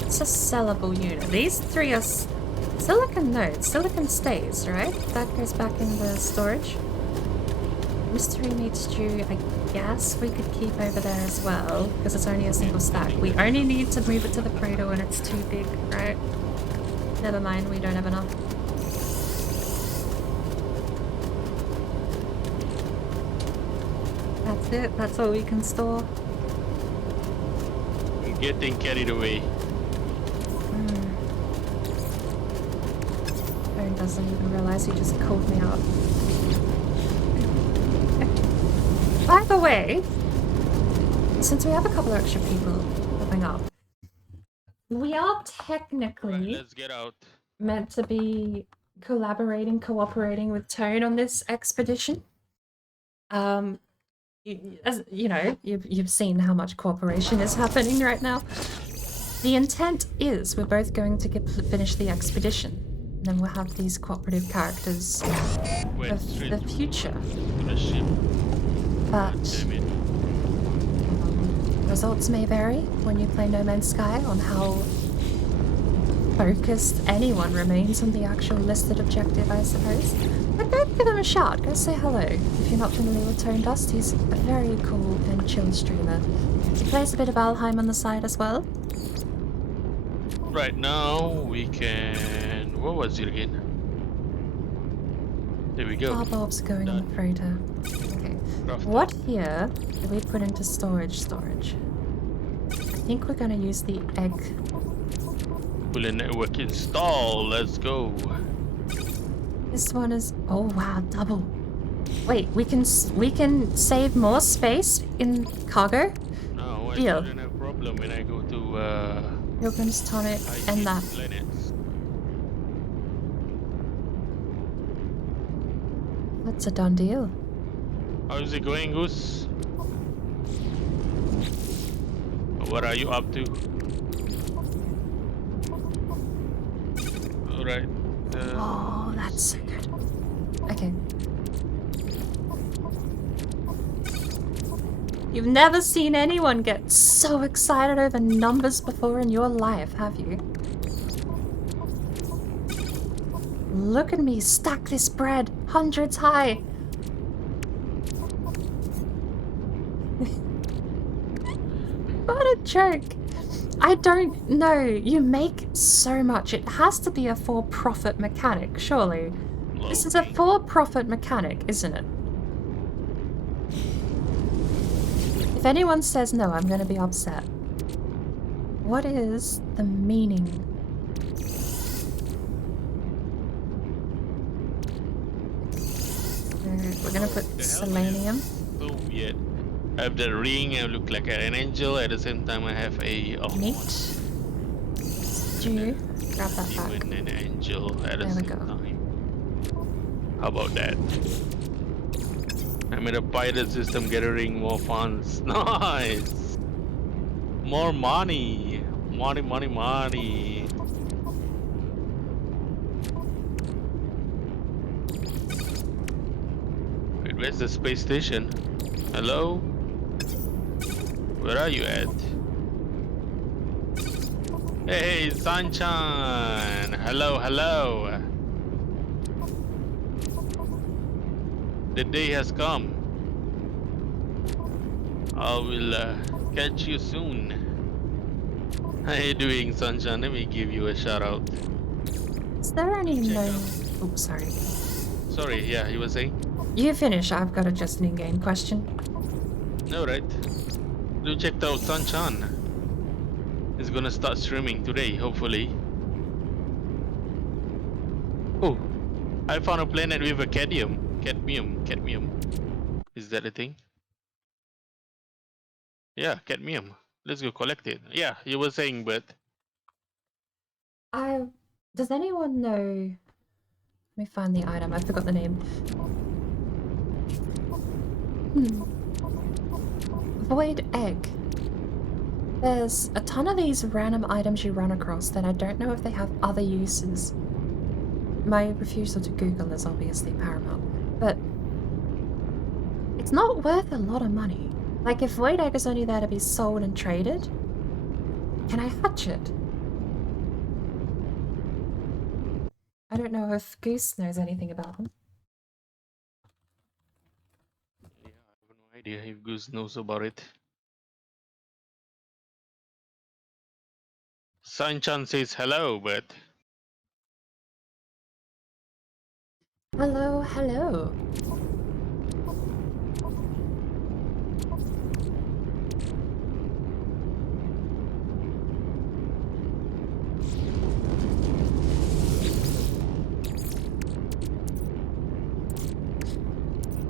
That's a sellable unit. These three are silicon nodes. Silicon stays, right? That goes back in the storage. Mystery meat stew, I guess we could keep over there as well, because it's only a single stack. We only need to move it to the cradle when it's too big, right? Never mind, we don't have enough. That's it, that's all we can store. I'm getting carried away. Phone doesn't even realize he just called me out. By the way, since we have a couple extra people popping up, we are technically Right, let's get out. meant to be cooperating with Tone on this expedition. As you know, you've seen how much cooperation is happening right now. The intent is we're both going to finish the expedition, and then we'll have these cooperative characters Went of straight the to future. the ship. But Damn it. results may vary when you play No Man's Sky on how focused anyone remains on the actual listed objective, I suppose. But go give him a shout, go say hello. If you're not familiar with ToneDust, he's a very cool and chill streamer. He plays a bit of Valheim on the side as well. Right now we can. What was it again? There we go. Our Bob's going on the freighter. Okay. Craft. What here do we put into storage? I think we're gonna use the egg. Fully network install. Let's go. This one is, oh wow, double. Wait, we can save more space in cargo. No, I Deal. shouldn't have problem when I go to Pilgrim's Tonic and that. planets. That's a done deal. How's it going, Goose? What are you up to? Alright. Oh, that's so good. Okay. You've never seen anyone get so excited over numbers before in your life, have you? Look at me stack this bread, hundreds high. What a joke. I don't know. You make so much. It has to be a for-profit mechanic, surely. This is a for-profit mechanic, isn't it? If anyone says no, I'm going to be upset. What is the meaning? We're going to put selenium. So weird. I have the ring, I look like an angel, at the same time I have a Meat. Stew. Grab that back. demon and angel at the There we same go. time. How about that? I made a pirate system gathering more funds. Nice! More money! Money, money, money! Wait, where's the space station? Hello? Where are you at? Hey, sunshine! Hello, hello! The day has come. I will catch you soon. How you doing, sunshine? Let me give you a shout out. Is there any Check known... out. Oh, sorry. sorry. Yeah, you were saying? You finish. I've got just an in-game question. No, right? Do check out Sanchan. He's gonna start streaming today, hopefully. Oh, I found a planet with a cadmium. Is that a thing? Yeah, cadmium. Let's go collect it. Yeah, you were saying, but Does anyone know? Let me find the item. I forgot the name. Void egg. There's a ton of these random items you run across that I don't know if they have other uses. My refusal to Google is obviously paramount, but it's not worth a lot of money. Like, if void egg is only there to be sold and traded, can I hatch it? I don't know if Goose knows anything about them. yeah, I have no idea if Goose knows about it. Sanchan says hello, but Hello, hello.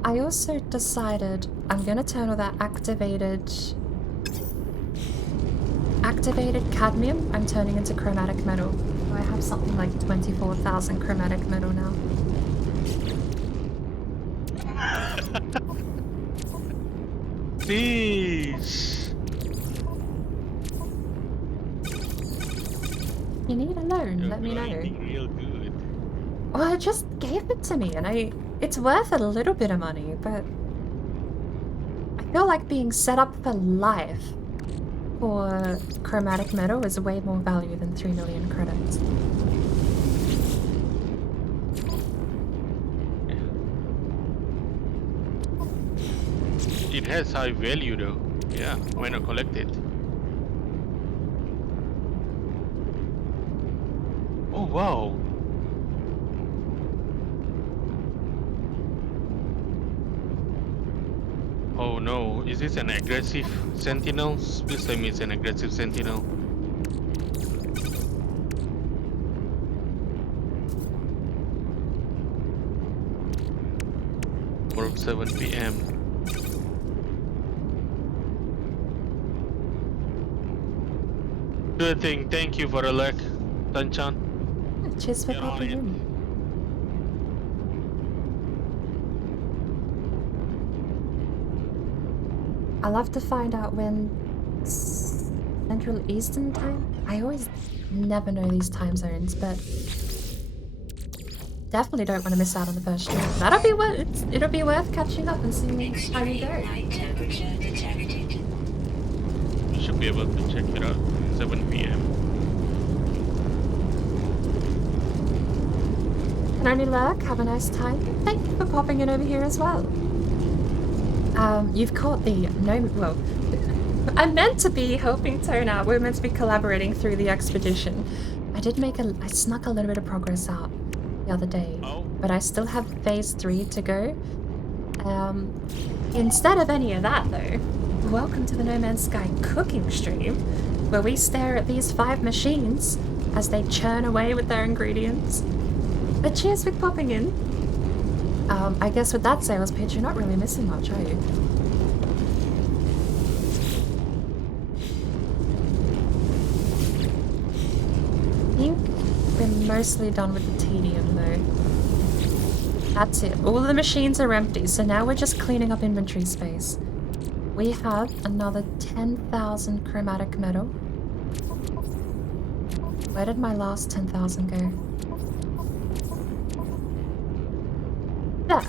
I also decided I'm gonna turn all that activated cadmium, I'm turning into chromatic metal. I have something like 24,000 chromatic metal now. please. You need a loan, You're let me know. grinding real good. Well, it just gave it to me, and it's worth a little bit of money, but I feel like being set up for life for chromatic metal is way more value than 3 million credits. It has high value though. Yeah, why not collect it? Oh wow. Oh no, is this an aggressive sentinel? Please tell me it's an aggressive sentinel. Or 7 PM. Good thing, thank you for the luck, Sanchan. Cheers for Get on popping it. in. I love to find out when Central Eastern time. I always never know these time zones, but definitely don't want to miss out on the first stream. That'll be it'll be worth catching up and seeing how you go. Night temperature detected. You should be able to check it out. 7 PM. Can only lurk. Have a nice time. Thank you for popping in over here as well. You've caught the well, I'm meant to be helping Tone out. We're meant to be collaborating through the expedition. I snuck a little bit of progress out the other day, but I still have phase 3 to go. Instead of any of that though, welcome to the No Man's Sky cooking stream, where we stare at these 5 machines as they churn away with their ingredients. But cheers for popping in. I guess with that sales pitch, you're not really missing much, are you? I think we're mostly done with the tedium though. That's it. All the machines are empty, so now we're just cleaning up inventory space. We have another 10,000 chromatic metal. Where did my last 10,000 go? There.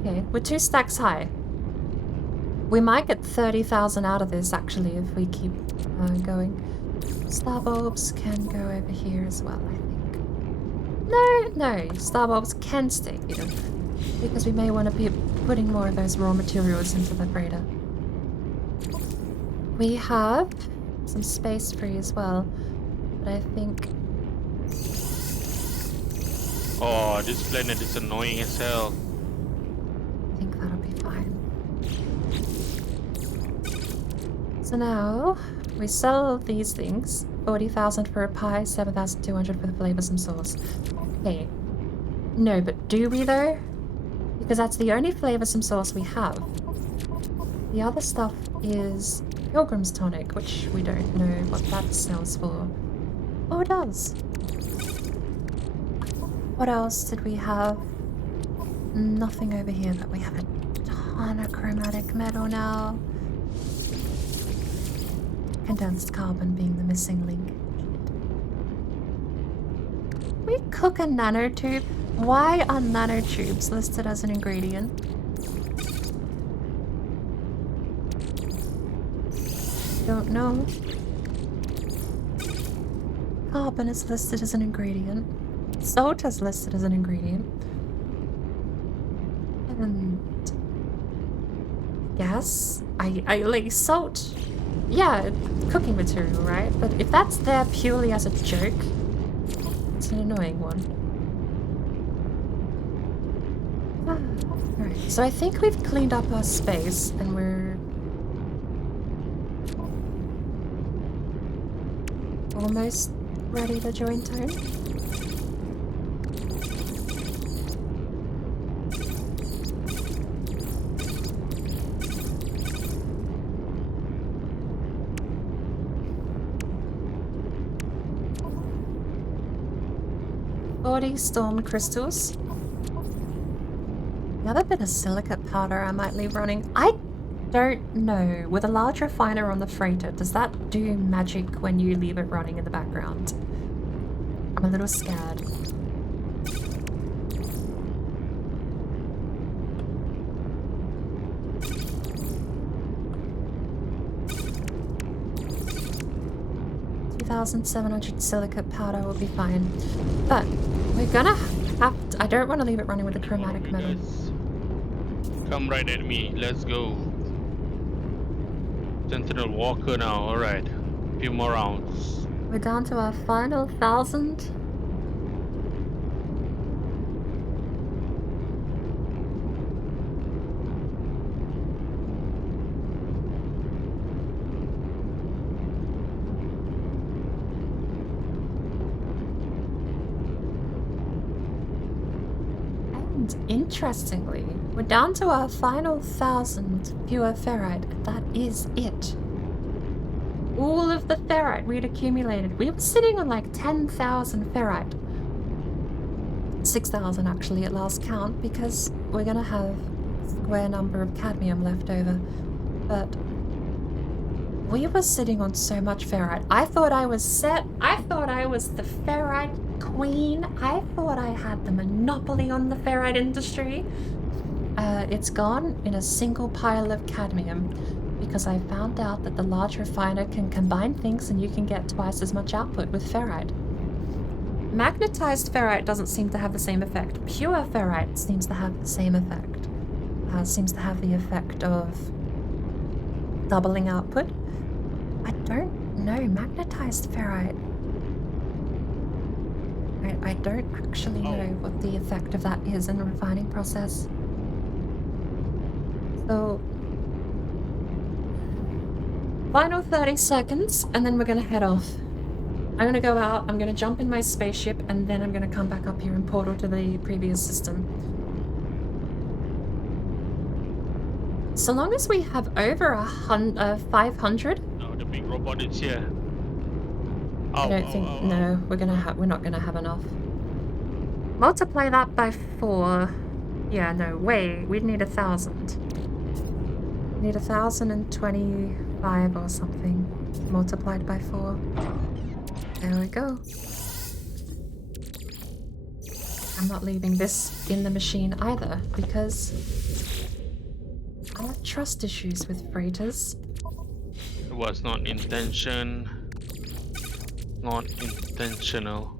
Okay, we're 2 stacks high. We might get 30,000 out of this actually if we keep going. Star bulbs can go over here as well, I think. No, star bulbs can stay here because we may want to be putting more of those raw materials into the freighter. We have some space free as well, but I think Oh, this planet is annoying as hell. I think that'll be fine. So now we sell these things. 40,000 for a pie, 7,200 for the flavoursome sauce. Hey. No, but do we though? Because that's the only flavoursome sauce we have. The other stuff is Pilgrim's Tonic, which we don't know what that sells for. Oh, it does. What else did we have? Nothing over here, but we have a ton of chromatic metal now. Condensed carbon being the missing link. We cook a nanotube. Why are nanotubes listed as an ingredient? Don't know. Carbon is listed as an ingredient. Salt is listed as an ingredient. And gas? I like salt. Yeah, cooking material, right? But if that's there purely as a joke, it's an annoying one. Alright, so I think we've cleaned up our space and we're almost ready to join Tone. Storm crystals. The other bit of silicate powder I might leave running. I don't know. With a large refiner on the freighter, does that do magic when you leave it running in the background? I'm a little scared. $2,700 silicate powder will be fine. But we're gonna have to, I don't want to leave it running with a chromatic metal. Come right at me. Let's go. Sentinel Walker now. Alright. A few more rounds. We're down to our final 1,000. Interestingly, we're down to our final 1,000 pure ferrite, and that is it. All of the ferrite we'd accumulated. We were sitting on like 10,000 ferrite. 6,000 actually at last count, because we're gonna have a square number of cadmium left over. But we were sitting on so much ferrite. I thought I was set. I thought I was the ferrite queen. I thought I had the monopoly on the ferrite industry. It's gone in a single pile of cadmium because I found out that the large refiner can combine things and you can get twice as much output with ferrite. Magnetized ferrite doesn't seem to have the same effect. Pure ferrite seems to have the same effect. Seems to have the effect of doubling output. I don't know. Magnetized ferrite. I don't actually know what the effect of that is in the refining process. So, final 30 seconds, and then we're gonna head off. I'm gonna go out, I'm gonna jump in my spaceship, and then I'm gonna come back up here and portal to the previous system. So long as we have over 500. No, the big robot is here. I don't think. No, we're not gonna have enough. Multiply that by 4. Yeah, no way. We'd need 1,000. Need 1,025 or something multiplied by 4. There we go. I'm not leaving this in the machine either because I have trust issues with freighters. It was not intention. Not intentional.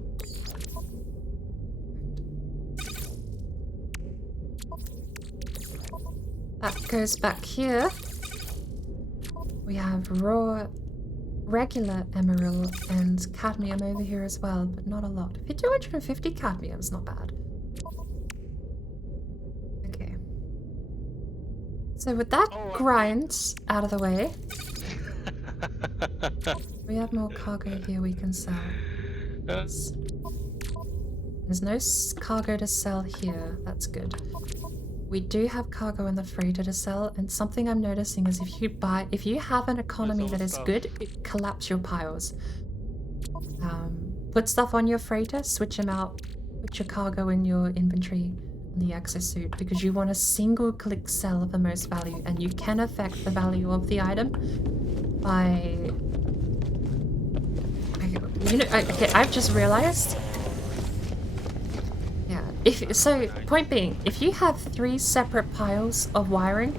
That goes back here. We have raw, regular emerald and cadmium over here as well, but not a lot. 250 cadmium's not bad. So with that grind out of the way, we have more cargo here we can sell. There's no cargo to sell here. That's good. We do have cargo in the freighter to sell, and something I'm noticing is if you have an economy that is good, it collapse your piles. Put stuff on your freighter, switch them out, put your cargo in your inventory on the exosuit, because you want a single click sell of the most value, and you can affect the value of the item by... okay, I've just realized. Yeah, point being, if you have 3 separate piles of wiring,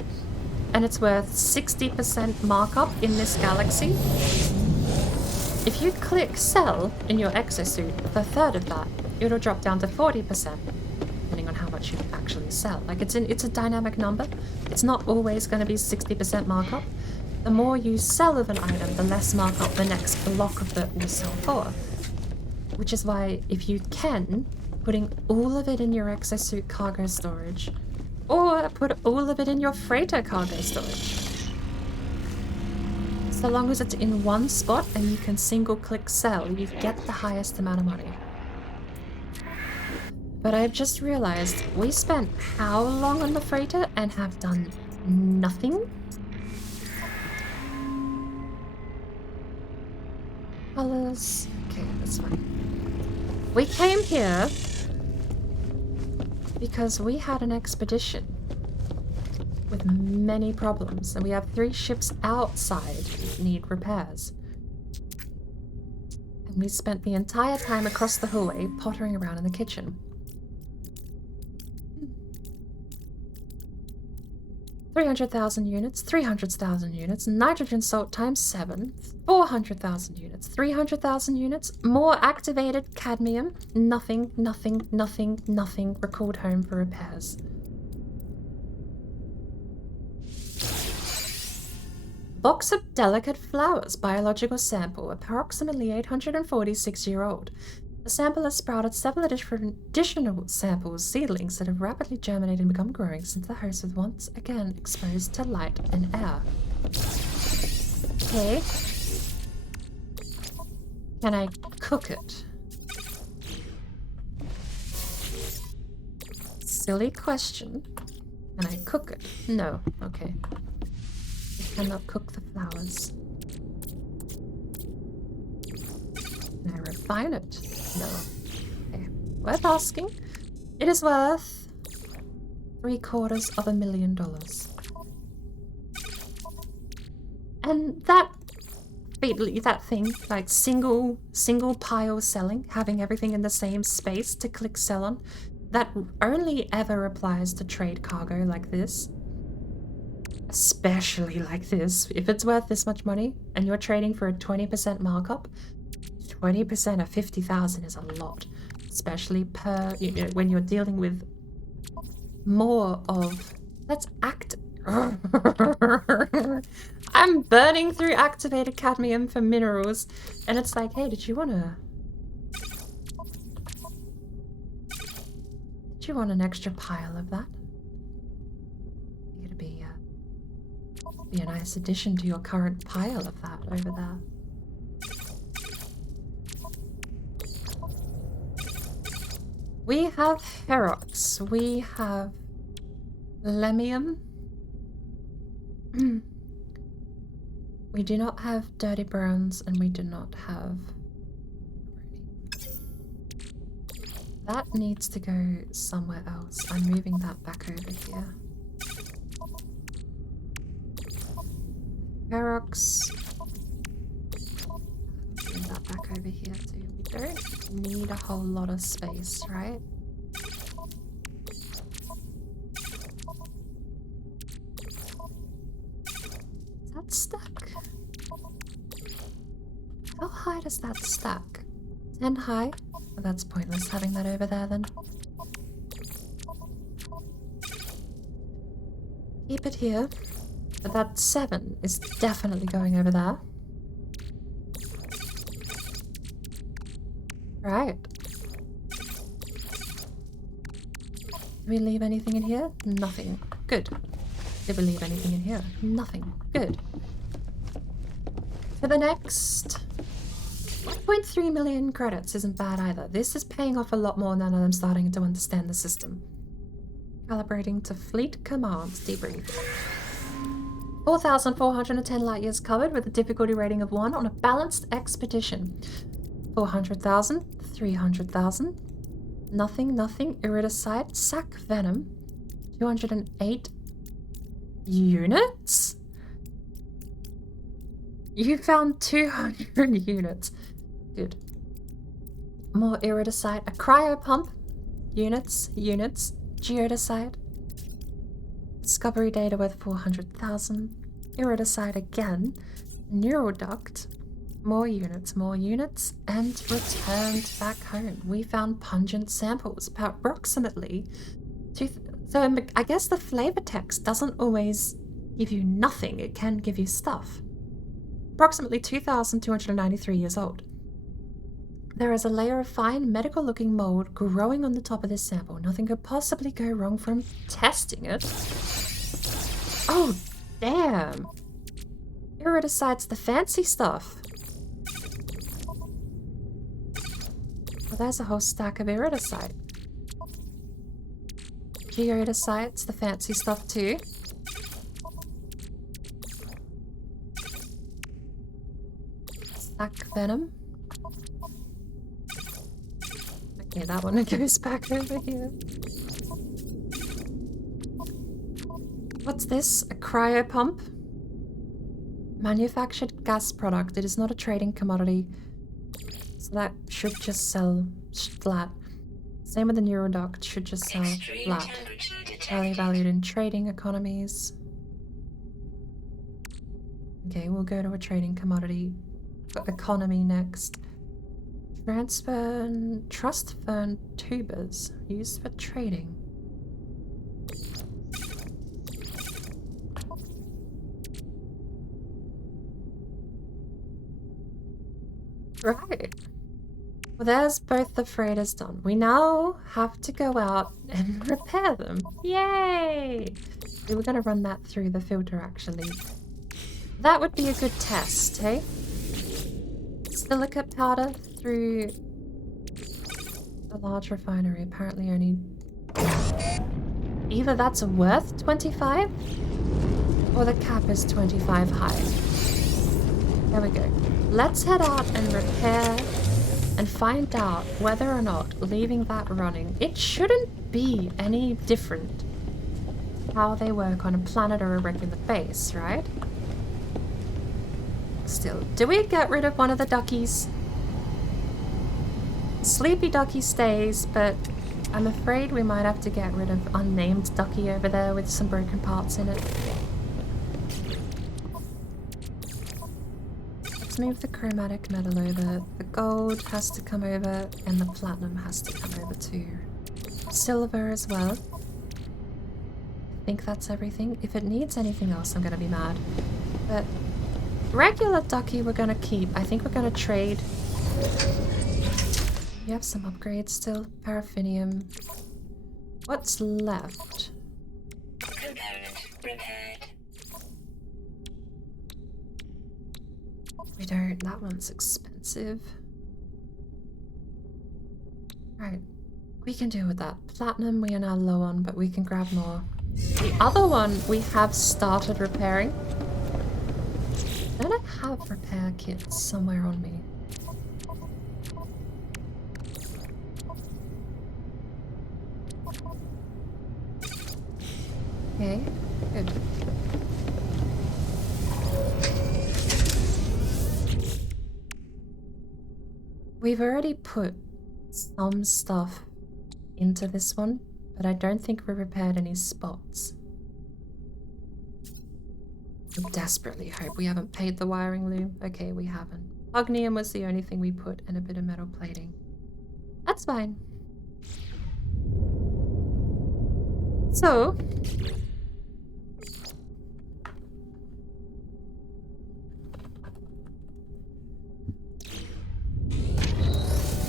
and it's worth 60% markup in this galaxy, if you click sell in your exosuit, the third of that, it'll drop down to 40%, depending on how much you actually sell. Like, it's a dynamic number. It's not always going to be 60% markup. The more you sell of an item, the less markup the next block of it will sell for. Which is why, if you can, putting all of it in your exosuit cargo storage, or put all of it in your freighter cargo storage. So long as it's in one spot and you can single click sell, you get the highest amount of money. But I've just realized we spent how long on the freighter and have done nothing? Colors. Okay, that's fine. We came here because we had an expedition with many problems, and we have 3 ships outside that need repairs. And we spent the entire time across the hallway pottering around in the kitchen. 300,000 units, 300,000 units, nitrogen salt times 7, 400,000 units, 300,000 units, more activated cadmium, nothing, nothing, nothing, nothing recalled home for repairs. Box of delicate flowers, biological sample, approximately 846-year-old. The sample has sprouted several additional samples, seedlings that have rapidly germinated and become growing since the host was once again exposed to light and air. Okay. Can I cook it? Silly question. Can I cook it? No. Okay. I cannot cook the flowers. Can I refine it? No. Okay. Worth asking. It is worth $750,000. And that thing, like single pile selling, having everything in the same space to click sell on, that only ever applies to trade cargo like this. Especially like this. If it's worth this much money and you're trading for a 20% markup, 20% of 50,000 is a lot. Especially per, when you're dealing with more of... Let's act... I'm burning through activated cadmium for minerals, and it's like, hey, did you want an extra pile of that? It'd be a nice addition to your current pile of that over there. We have Herox. We have Lemium. We do not have Dirty Browns, and we do not have... That needs to go somewhere else. I'm moving that back over here. Herox. Move that back over here too. We don't need a whole lot of space, right? Is that stuck? How high does that stack? 10 high? Oh, that's pointless having that over there then. Keep it here. But that 7 is definitely going over there. Right. Did we leave anything in here? Nothing. Good. Did we leave anything in here? Nothing. Good. For the next 1.3 million credits isn't bad either. This is paying off a lot more now that I'm starting to understand the system. Calibrating to fleet commands. Debrief. 4,410 light years covered with a difficulty rating of 1 on a balanced expedition. 400,000, 300,000. Nothing, nothing. Iridicide, sac venom. 208 units? You found 200 units. Good. More iridicide. A cryopump. Units, units. Geodicide. Discovery data worth 400,000. Iridicide again. Neural duct. More units, and returned back home. We found pungent samples, about approximately so I guess the flavor text doesn't always give you nothing, it can give you stuff. Approximately 2,293 years old. There is a layer of fine, medical-looking mold growing on the top of this sample. Nothing could possibly go wrong from testing it. Oh, damn. Iridicide's the fancy stuff. Well, there's a whole stack of iridicide. Geodicide's the fancy stuff too. Stack venom. Okay, that one goes back over here. What's this? A cryopump? Manufactured gas product. It is not a trading commodity. So that should just sell flat. Same with the neuroduct, should just sell flat. Highly valued in trading economies. Okay, we'll go to a trading commodity economy next. Trust fern tubers used for trading. Right. Well, there's both the freighters done. We now have to go out and repair them. Yay! We were going to run that through the filter, actually. That would be a good test, hey? Silica powder through a large refinery. Apparently only... Either that's worth 25, or the cap is 25 high. There we go. Let's head out and repair and find out whether or not leaving that running, it shouldn't be any different how they work on a planet or a regular base, right? Still, do we get rid of one of the duckies? Sleepy ducky stays, but I'm afraid we might have to get rid of unnamed ducky over there with some broken parts in it. Move the chromatic metal over. The gold has to come over, and the platinum has to come over too. Silver as well. I think that's everything. If it needs anything else, I'm gonna be mad. But regular ducky we're gonna keep. I think we're gonna trade. We have some upgrades still. Paraffinium. What's left? Component repaired. We don't. That one's expensive. Right. We can deal with that. Platinum we are now low on, but we can grab more. The other one we have started repairing. Don't I have repair kits somewhere on me? Okay, good. We've already put some stuff into this one, but I don't think we repaired any spots. I desperately hope we haven't paid the wiring loom. Okay, we haven't. Ognium was the only thing we put, and a bit of metal plating. That's fine. So...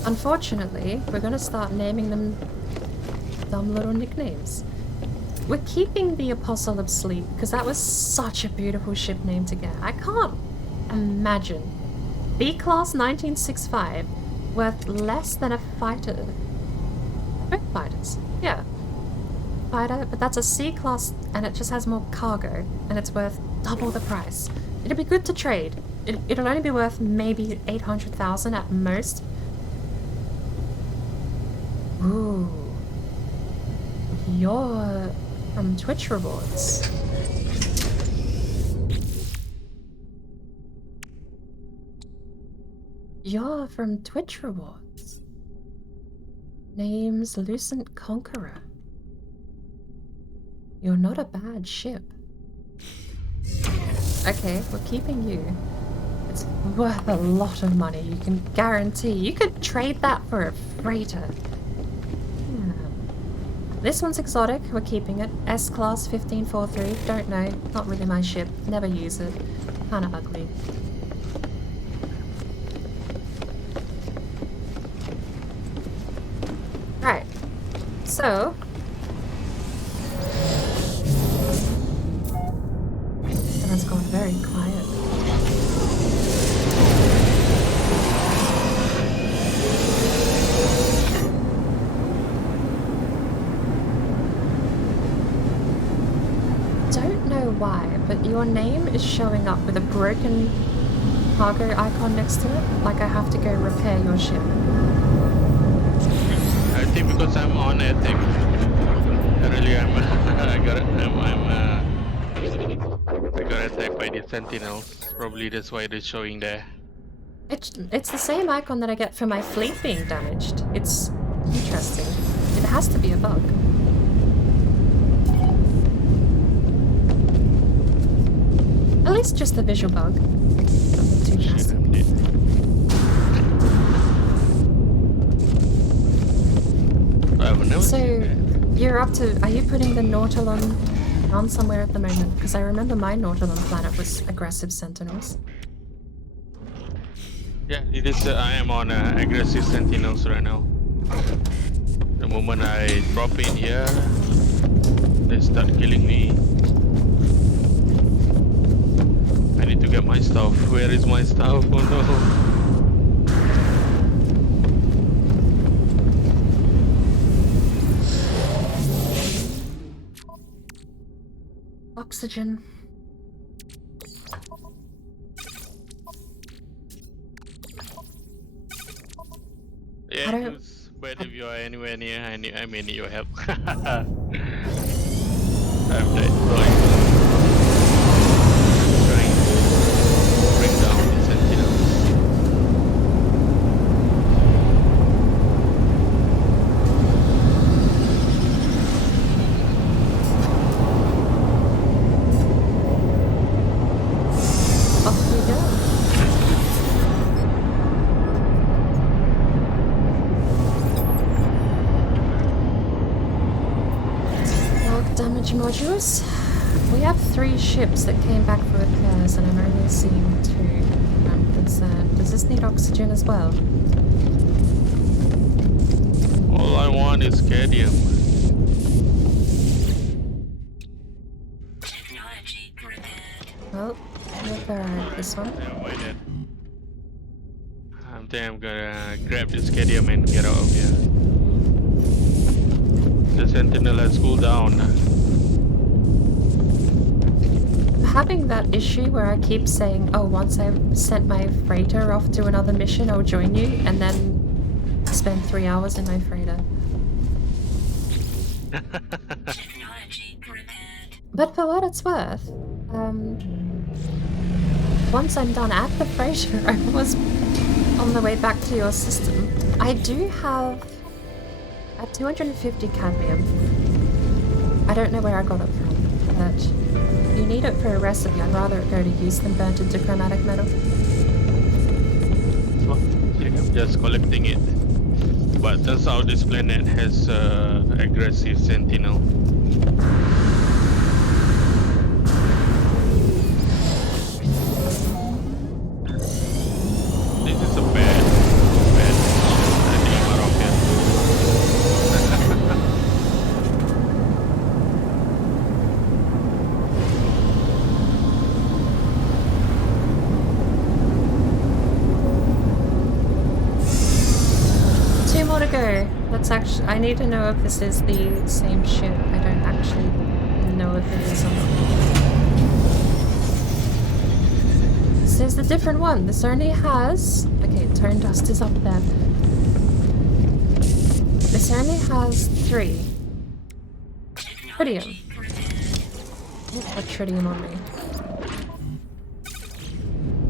unfortunately, we're gonna start naming them dumb little nicknames. we're keeping the Apostle of Sleep because that was such a beautiful ship name to get. I can't imagine B-class 1965 worth less than a fighter. Both fighters, yeah. Fighter, but that's a C-class and it just has more cargo and it's worth double the price. It'd be good to trade. It'll only be worth maybe 800,000 at most. Ooh. You're from Twitch rewards. You're from Twitch rewards. Name's Lucent Conqueror. You're not a bad ship. Okay, we're keeping you. It's worth a lot of money, you can guarantee. You could trade that for a freighter. Yeah. This one's exotic, we're keeping it. S-Class 1543, don't know. Not really my ship, never use it. Kinda ugly. Right, so... Everyone's gone very quiet. Don't know why, but your name is showing up with a broken cargo icon next to it, like I have to go repair your ship. I think because I'm on, I think earlier I got attacked by the sentinels. Probably that's why it's showing there. It's the same icon that I get for my fleet being damaged. It's interesting. It has to be a bug. At least just a visual bug. Nothing too drastic. So, you're up to... Are you putting the Nautilon on somewhere at the moment? Because I remember my Nautilon planet was aggressive sentinels. Yeah, it is. I am on aggressive sentinels right now. The moment I drop in here, they start killing me. I need to get my stuff. Where is my stuff? Oh no. Oxygen. Yeah, but if you are anywhere near, I may need your help. I'm dead. Trying to bring down the sentinels. Off we go. Damage modules. We have 3 ships that came back for repairs and I'm only seeing 2. I'm concerned. Does this need oxygen as well? All I want is cadmium. Technology prepared. Well, repair this one. I think I'm gonna grab this cadmium and get out of here. The sentinel has cooled down. Having that issue where I keep saying, oh, once I've sent my freighter off to another mission, I'll join you, and then spend 3 hours in my freighter. Technology prepared. But for what it's worth, once I'm done at the freighter, I was on the way back to your system. I do have a 250 cadmium. I don't know where I got it from, but if you need it for a recipe, I'd rather it go to use than burnt into chromatic metal. I'm just collecting it. But turns out this planet has aggressive sentinel. This is a bad I think I'm out of here. I need to know if this is the same ship. I don't actually know if it is or not. This is a different one. This only has... Okay, ToneDust is up there. This only has 3. Tritium. I've got tritium on me.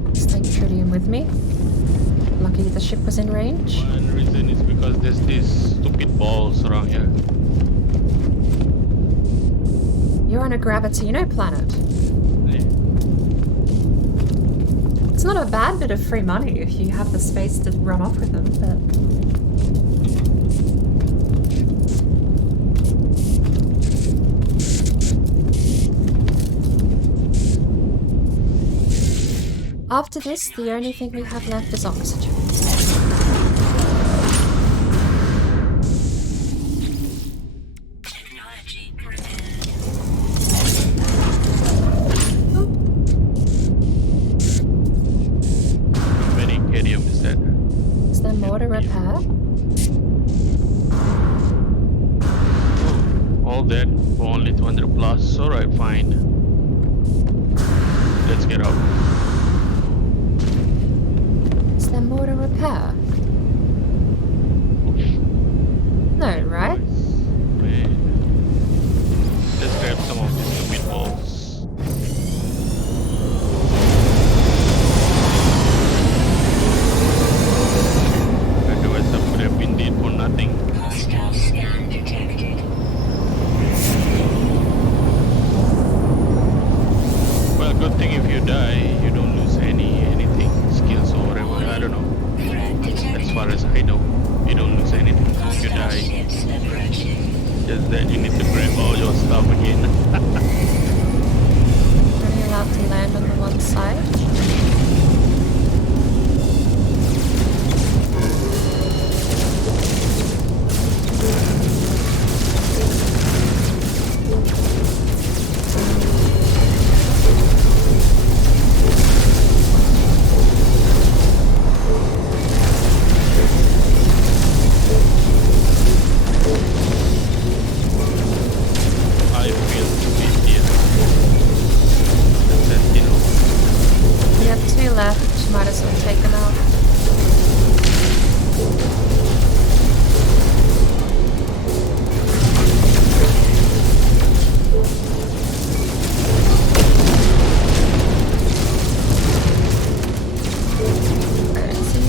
Let's take tritium with me. Lucky the ship was in range. One reason is because there's these stupid balls around here. You're on a Gravitino planet. Yeah. It's not a bad bit of free money if you have the space to run off with them, but... After this, the only thing we have left is oxygen. Technology prepared. How many cadmium is that? Is there more to repair? Oh, all that for only 200 plus. Alright, fine. Let's get out. Is there more to repair? No, right? Wait. Let's grab some of these stupid balls. Otherwise, I would have been dead for nothing. Hostile scan detected. Well, good thing if you die, you don't lose anything, skills or whatever. I don't know. Threat detected. As far as I know, you don't lose anything if you Hostile die. ships approaching. Just that you need to grab all your stuff again. Only allowed to land on the one side. I feel to be here. That's it, you know. We have 2 left, might as well take them out. Alright, see.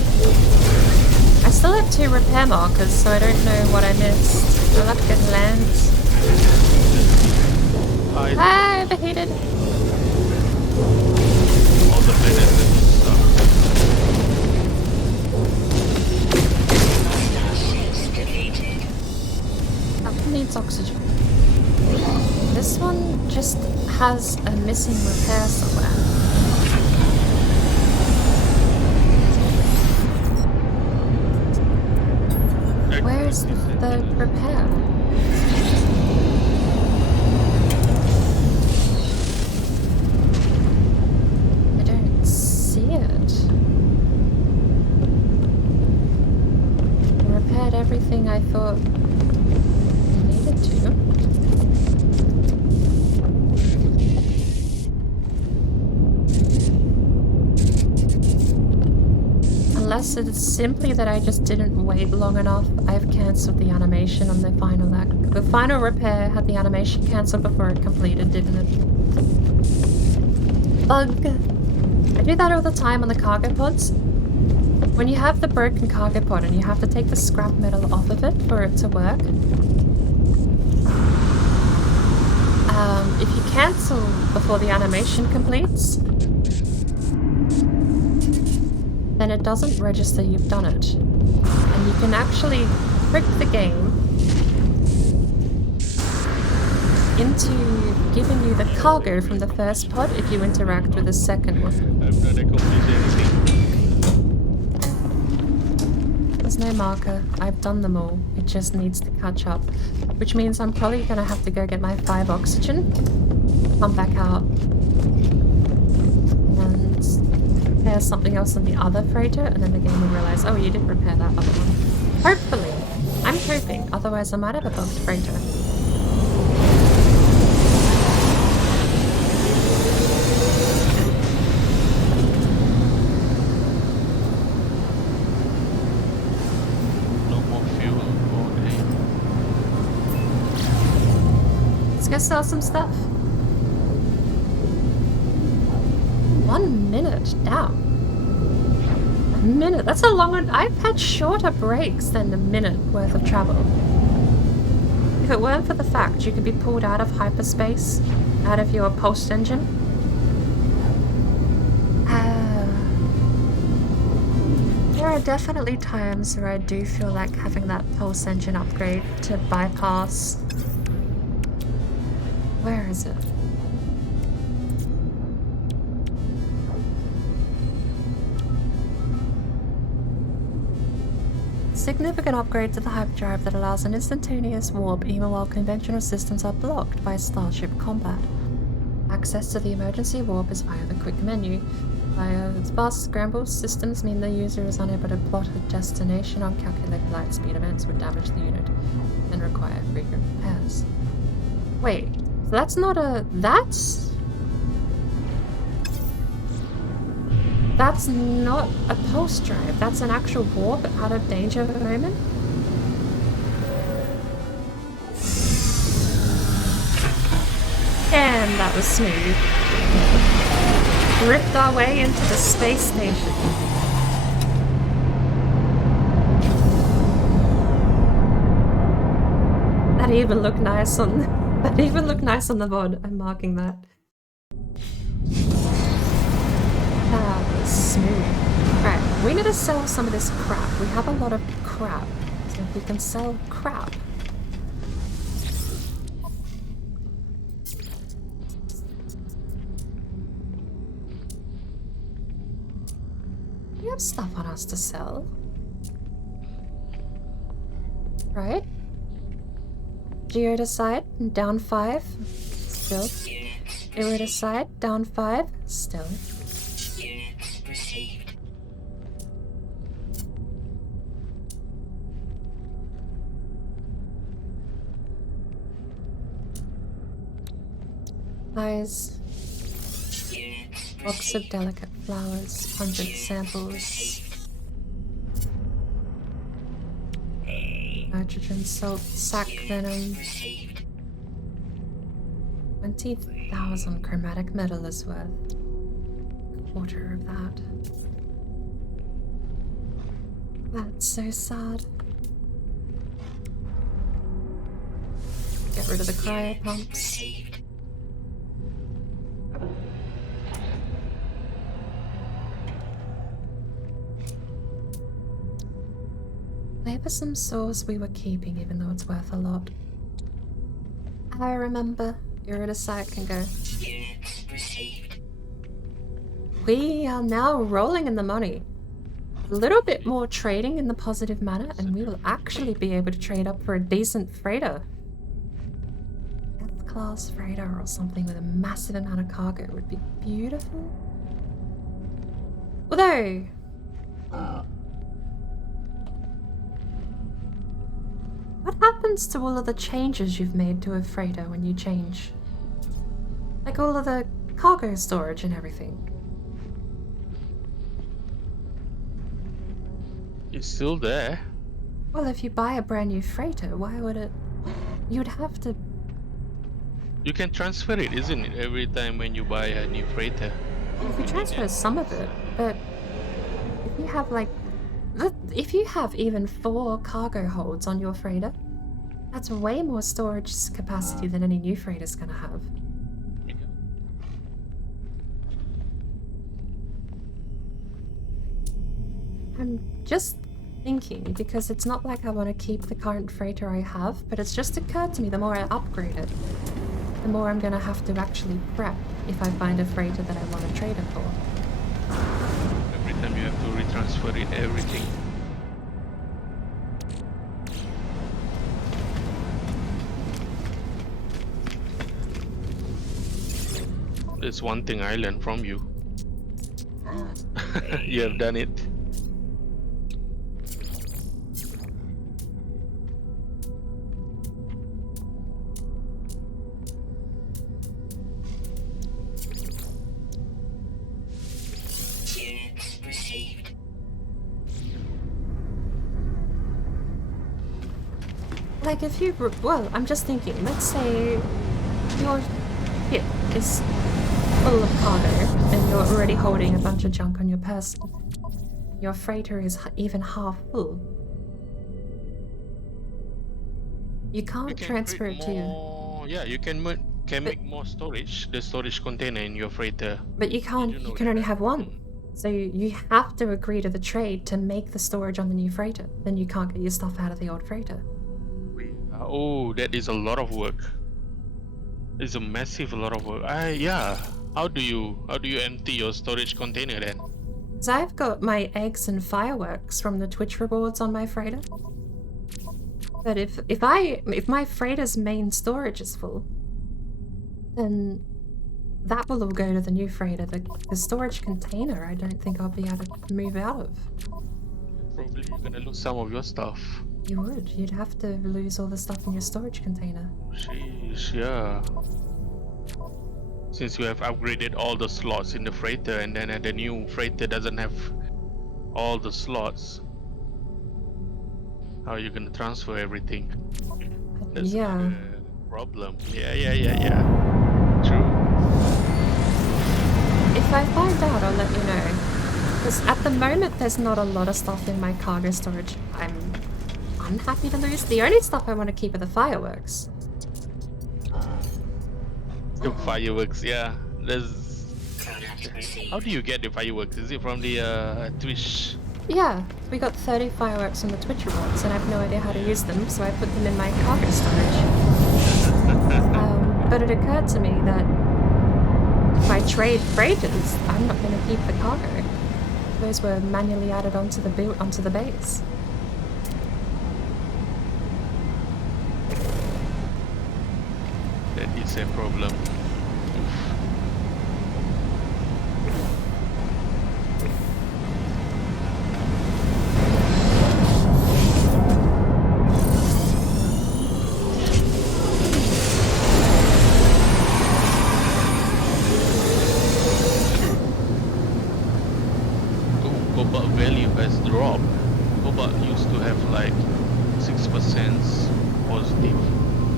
I still have 2 repair markers, so I don't know what I missed. Good luck getting lands. I Ah, overheated. all the planets and stuff. Hostile ships defeated. That one needs oxygen. This one just has a missing repair somewhere. Where's the repair? I don't see it. I repaired everything I thought I needed to. Unless it's simply that I just didn't wait long enough, I've cancelled the animation on the final act. The final repair had the animation cancelled before it completed, didn't it? Bug. I do that all the time on the cargo pods. When you have the broken cargo pod and you have to take the scrap metal off of it for it to work, if you cancel before the animation completes, then it doesn't register you've done it. And you can actually trick the game into giving you the cargo from the first pod if you interact with the second one. I've not accomplished anything. There's no marker. I've done them all. It just needs to catch up. Which means I'm probably gonna have to go get my 5 oxygen, come back out, and repair something else on the other freighter, and then the game will realize, oh, you did repair that other one. Hopefully. I'm hoping, otherwise I might have a bugged freighter. No more fuel. Okay. Let's go sell some stuff. 1 minute, damn. A minute, that's a long one. I've had shorter breaks than a minute worth of travel. If it weren't for the fact you could be pulled out of hyperspace, out of your pulse engine. There are definitely times where I do feel like having that pulse engine upgrade to bypass. Where is it? Significant upgrade to the hyperdrive that allows an instantaneous warp even while conventional systems are blocked by Starship combat. Access to the emergency warp is via the quick menu. Via its fast scrambles, systems mean the user is unable to plot a destination. Uncalculated light speed events would damage the unit and require frequent repairs. Wait, so that's not a... That's not a pulse drive. That's an actual warp out of danger moment. And that was smooth. Ripped our way into the space station. That even looked nice on the VOD. I'm marking that. That was smooth. Right, we need to sell some of this crap. We have a lot of crap. So if we can sell crap. We have stuff on us to sell. Right? Geodicide, down 5. Still. Iridicide, down 5. Still. Units received. Eyes. Units Box of delicate flowers, pungent samples. Nitrogen salt, sac venom. 20,000 chromatic metal is worth a quarter of that. That's so sad. Get rid of the cryo pumps. There was some sauce we were keeping even though it's worth a lot. I remember. Iridicide can go. Units received. We are now rolling in the money. A little bit more trading in the positive manner and we will actually be able to trade up for a decent freighter. F-class freighter or something with a massive amount of cargo would be beautiful. Although... what happens to all of the changes you've made to a freighter when you change? Like all of the cargo storage and everything. It's still there. Well, if you buy a brand new freighter, why would it... You'd have to... You can transfer it, isn't it? Every time when you buy a new freighter. You could transfer some of it, but if you have like... If you have even 4 cargo holds on your freighter, that's way more storage capacity than any new freighter's gonna have. I'm just thinking, because it's not like I want to keep the current freighter I have, but it's just occurred to me the more I upgrade it, the more I'm gonna have to actually prep if I find a freighter that I want to trade it for. Every time you have to retransfer it, everything. There's one thing I learned from you. You have done it. Like if you, well, I'm just thinking, let's say your ship is full of cargo and you're already holding a bunch of junk on your person. Your freighter is even half full. You can't You can transfer create it to you. more. Yeah, you can make more storage. The storage container in your freighter. But you can't, do you know can that, only right? have one. So you have to agree to the trade to make the storage on the new freighter. Then you can't get your stuff out of the old freighter. Oh, that is a lot of work. It's a massive lot of work. Yeah. How do you empty your storage container then? So I've got my eggs and fireworks from the Twitch rewards on my freighter. But if my freighter's main storage is full, then that will all go to the new freighter. The storage container, I don't think I'll be able to move out of. Probably you're gonna lose some of your stuff. You would. You'd have to lose all the stuff in your storage container. Sheesh, yeah. Since you have upgraded all the slots in the freighter, and then the new freighter doesn't have all the slots, how are you gonna transfer everything? That's Yeah. another problem. Yeah. True. If I find out, I'll let you know. Because at the moment, there's not a lot of stuff in my cargo storage I'm unhappy to lose. The only stuff I want to keep are the fireworks. The fireworks, yeah. How do you get the fireworks? Is it from the Twitch? Yeah, we got 30 fireworks on the Twitch rewards, and I have no idea how to use them, so I put them in my cargo storage. But it occurred to me that if I trade freighters, I'm not going to keep the cargo. Those were manually added onto the base. That is a problem. Cobalt value has dropped. Cobalt used to have like 6% positive,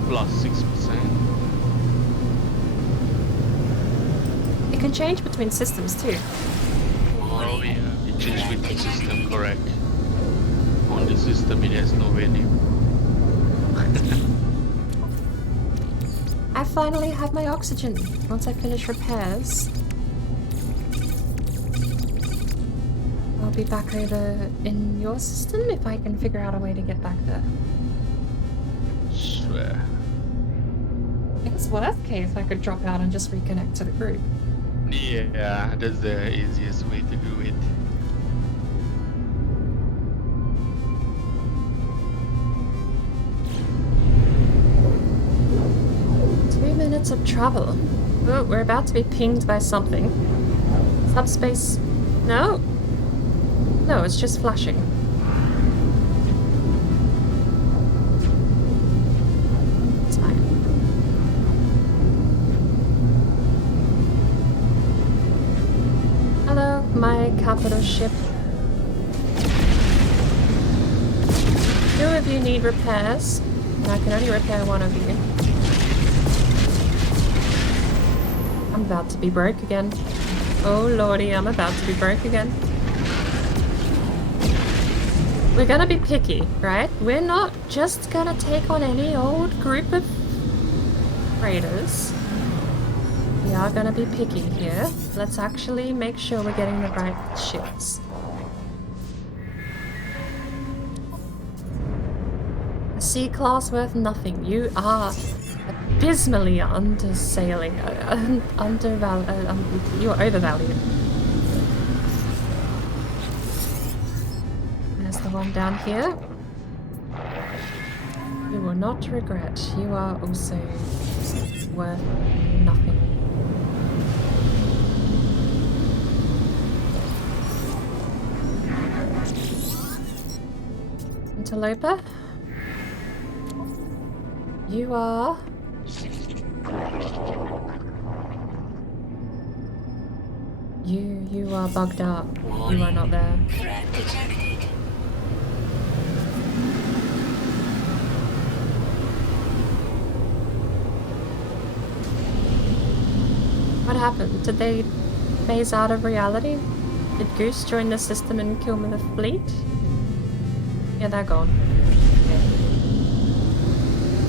plus 6%. It can change between systems too. Oh yeah, it changed with the system, correct. On the system it has no value. I finally have my oxygen. Once I finish repairs, I'll be back over in your system if I can figure out a way to get back there. Swear. It's worst case, I could drop out and just reconnect to the group. Yeah, that's the easiest way to do it. Minutes of travel. Oh, we're about to be pinged by something. Subspace. No. No, it's just flashing. It's fine. Hello, my capital ship. Two of you need repairs, and I can only repair one of you. I'm about to be broke again. Oh lordy, I'm about to be broke again. We're gonna be picky, right? We're not just gonna take on any old group of raiders. We are gonna be picky here. Let's actually make sure we're getting the right ships. A C-class worth nothing. You are abysmally undersailing, you're overvalued. There's the one down here. You will not regret. You are also worth nothing. Interloper. You are... You are bugged out. You are not there. Threat detected. happened? Did they phase out of reality? Did Goose join the system and kill the fleet? Yeah, they're gone. Okay.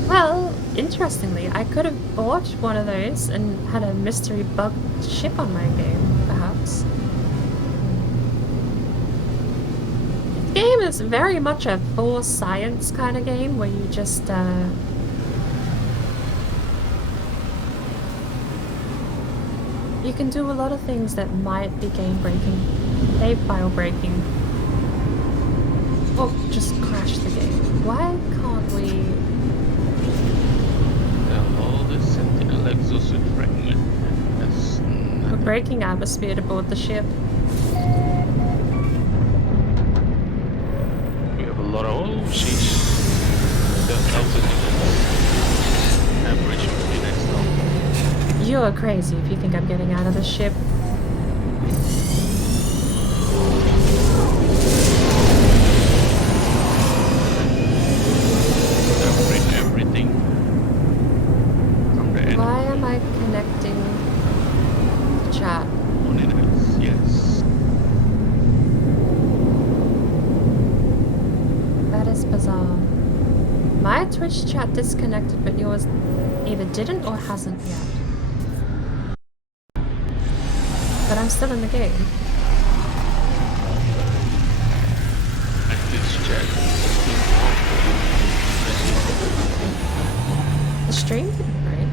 Well, interestingly, I could have bought one of those and had a mystery bug ship on my game, perhaps. This game is very much a full science kind of game where you just, you can do a lot of things that might be game breaking, save file breaking, or just crash the game. Why can't we? All the sentinel exosuit fragment. That's We're breaking atmosphere to board the ship. we have a lot of sheesh. The 1,000 average for the next time. You're crazy if you think I'm getting out of the ship. Everything from the end. Why am I connecting to chat? On it is, yes. That is bizarre. My Twitch chat disconnected, but yours either didn't or hasn't yet. But I'm still in the game. And this chat The stream didn't break.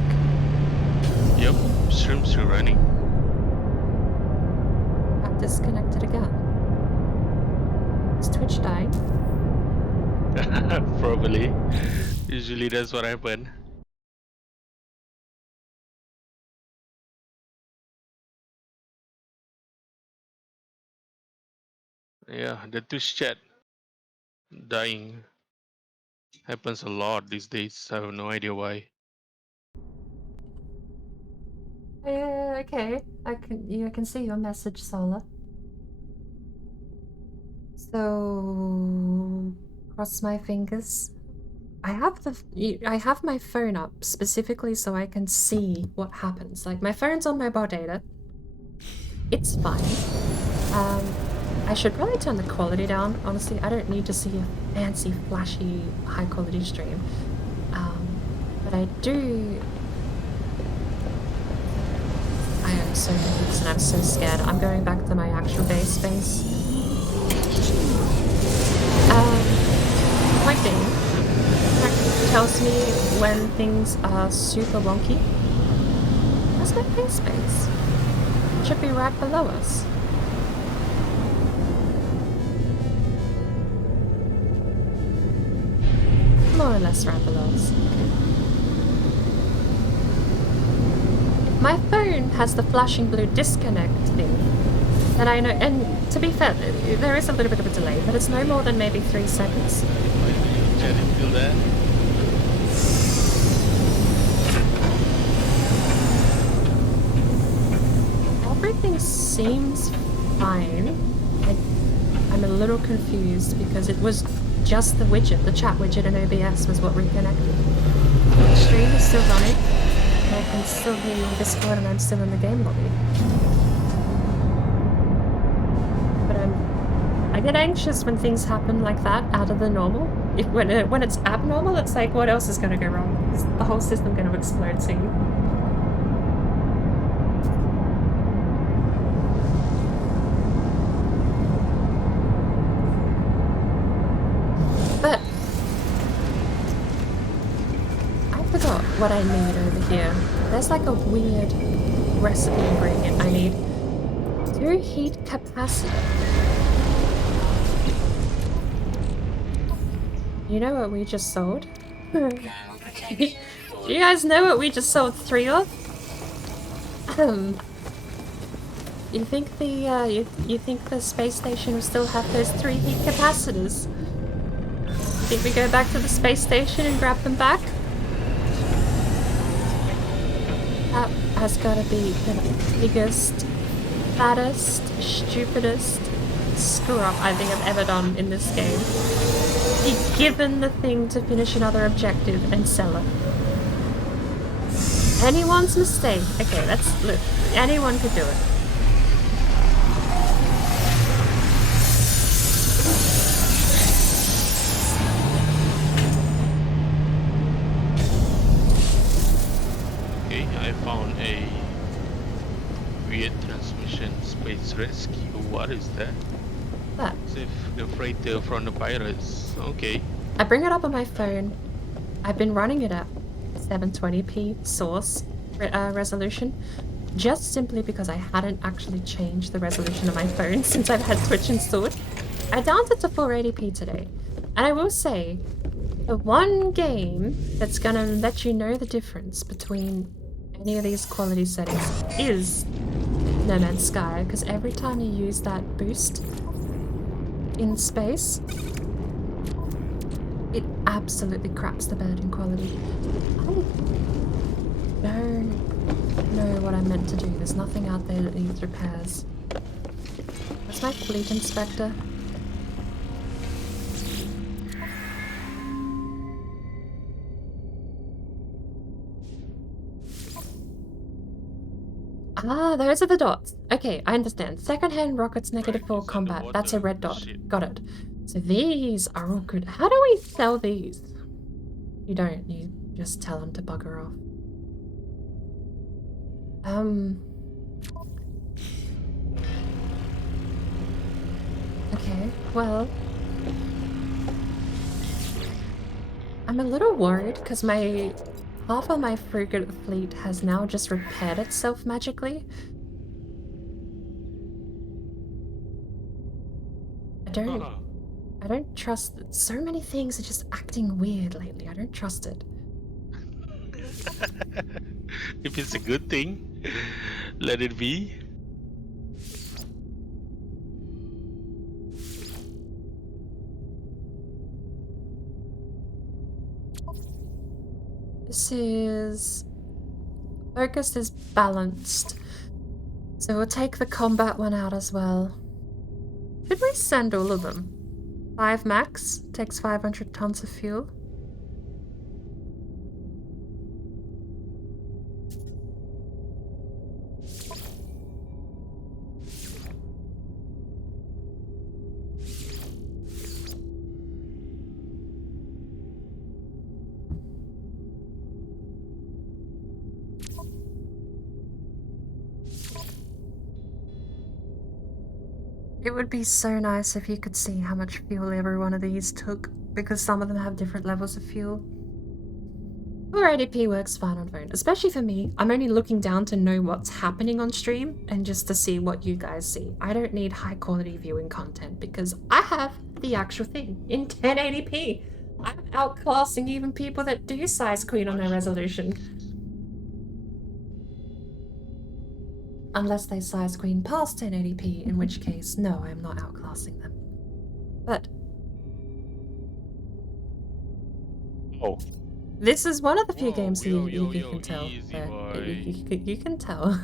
Yep, stream's still running. Got disconnected again. Is Twitch dying? Probably. Usually that's what happens. Yeah, the Twitch chat dying happens a lot these days. I have no idea why. Okay. I can see your message, Sola. So cross my fingers. I have my phone up specifically so I can see what happens. Like, my phone's on mobile data. It's fine. I should probably turn the quality down. Honestly, I don't need to see a fancy, flashy, high quality stream. But I do. I am so confused and I'm so scared. I'm going back to my actual base. Point being, that tells me when things are super wonky. Where's my base? It should be right below us. More or less right below us. My phone has the flashing blue disconnect thing. And I know, and to be fair, there is a little bit of a delay, but it's no more than maybe 3 seconds. Chat is still there. Everything seems fine. I'm a little confused because it was just the widget, the chat widget in OBS was what reconnected. The stream is still running, and I can still hear you in Discord and I'm still in the game lobby. But I get anxious when things happen like that, out of the normal. When it's abnormal, it's like, what else is going to go wrong? Is the whole system going to explode soon? But I forgot what I need over here. There's like a weird recipe ingredient I need. 2 heat capacitor. You know what we just sold? Do you guys know what we just sold 3 of? You think the you think the space station will still have those 3 heat capacitors? You think we go back to the space station and grab them back? That has gotta be the biggest, fattest, stupidest screw up I think I've ever done in this game. Be given the thing to finish another objective and sell it. Anyone's mistake. Okay, let's look. Anyone could do it. Okay, I found a weird transmission space rescue. What is that? That. Save the freighter from the pirates. Okay. I bring it up on my phone. I've been running it at 720p source resolution, just simply because I hadn't actually changed the resolution of my phone since I've had Twitch installed. I downed it to 480p today, and I will say, the one game that's gonna let you know the difference between any of these quality settings is No Man's Sky, because every time you use that boost in space, it absolutely craps the bed in quality. I don't know what I meant to do. There's nothing out there that needs repairs. Where's my fleet inspector? Ah, those are the dots. Okay, I understand. Second-hand rockets, -4 combat. That's a red dot. Got it. So these are all good. How do we sell these? You don't. You just tell them to bugger off. Okay, well... I'm a little worried because half of my frigate fleet has now just repaired itself magically. I don't trust it. So many things are just acting weird lately. I don't trust it. If it's a good thing, let it be. This is... Focus is balanced. So we'll take the combat one out as well. Should we send all of them? 5 max, takes 500 tons of fuel. It would be so nice if you could see how much fuel every one of these took, because some of them have different levels of fuel. 480p works fine on phone, especially for me. I'm only looking down to know what's happening on stream and just to see what you guys see. I don't need high quality viewing content because I have the actual thing in 1080p. I'm outclassing even people that do size queen on their resolution. Unless they size queen past 1080p, in which case, no, I'm not outclassing them. But... Oh. This is one of the few games that you can tell. You can tell.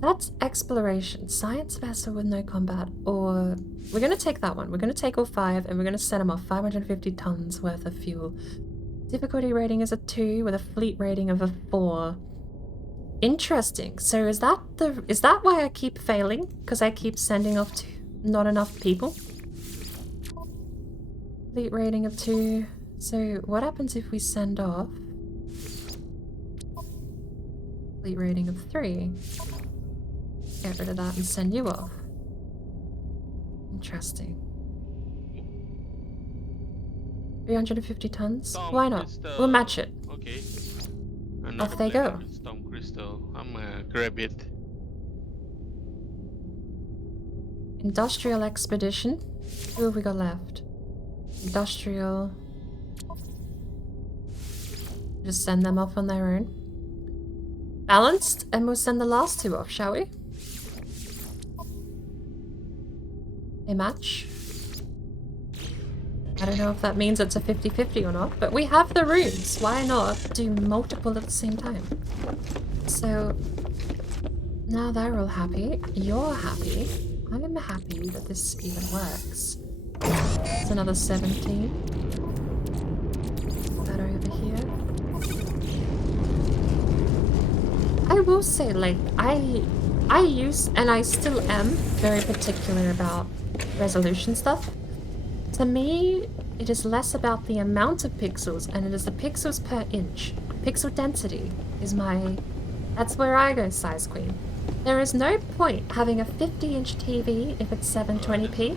That's exploration. Science vessel with no combat, or... We're gonna take that one. We're gonna take all 5, and we're gonna set them off 550 tons worth of fuel. Difficulty rating is a 2, with a fleet rating of a 4. Interesting. So is that why I keep failing? Because I keep sending off to not enough people? Fleet rating of 2. So what happens if we send off fleet rating of 3? Get rid of that and send you off. Interesting. 350 tons? Why not? We'll match it. Okay. Off they go. Storm crystal. I'm gonna grab it. Industrial expedition. Who have we got left? Industrial. Just send them off on their own. Balanced, and we'll send the last 2 off, shall we? A match. I don't know if that means it's a 50-50 or not, but we have the rooms. Why not do multiple at the same time? So, now they're all happy. You're happy. I'm happy that this even works. It's another 17. That over here. will say, like, I use, and I still am, very particular about resolution stuff. To me, it is less about the amount of pixels, and it is the pixels per inch. Pixel density is that's where I go size queen. There is no point having a 50-inch TV if it's 720p,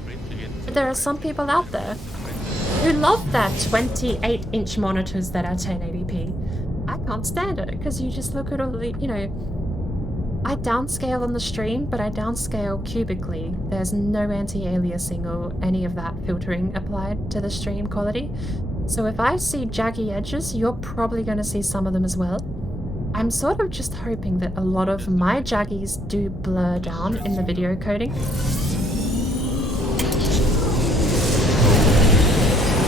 but there are some people out there who love their 28-inch monitors that are 1080p. I can't stand it, because you just look at all the, you know, I downscale on the stream, but I downscale cubically. There's no anti-aliasing or any of that filtering applied to the stream quality. So if I see jaggy edges, you're probably going to see some of them as well. I'm sort of just hoping that a lot of my jaggies do blur down in the video coding.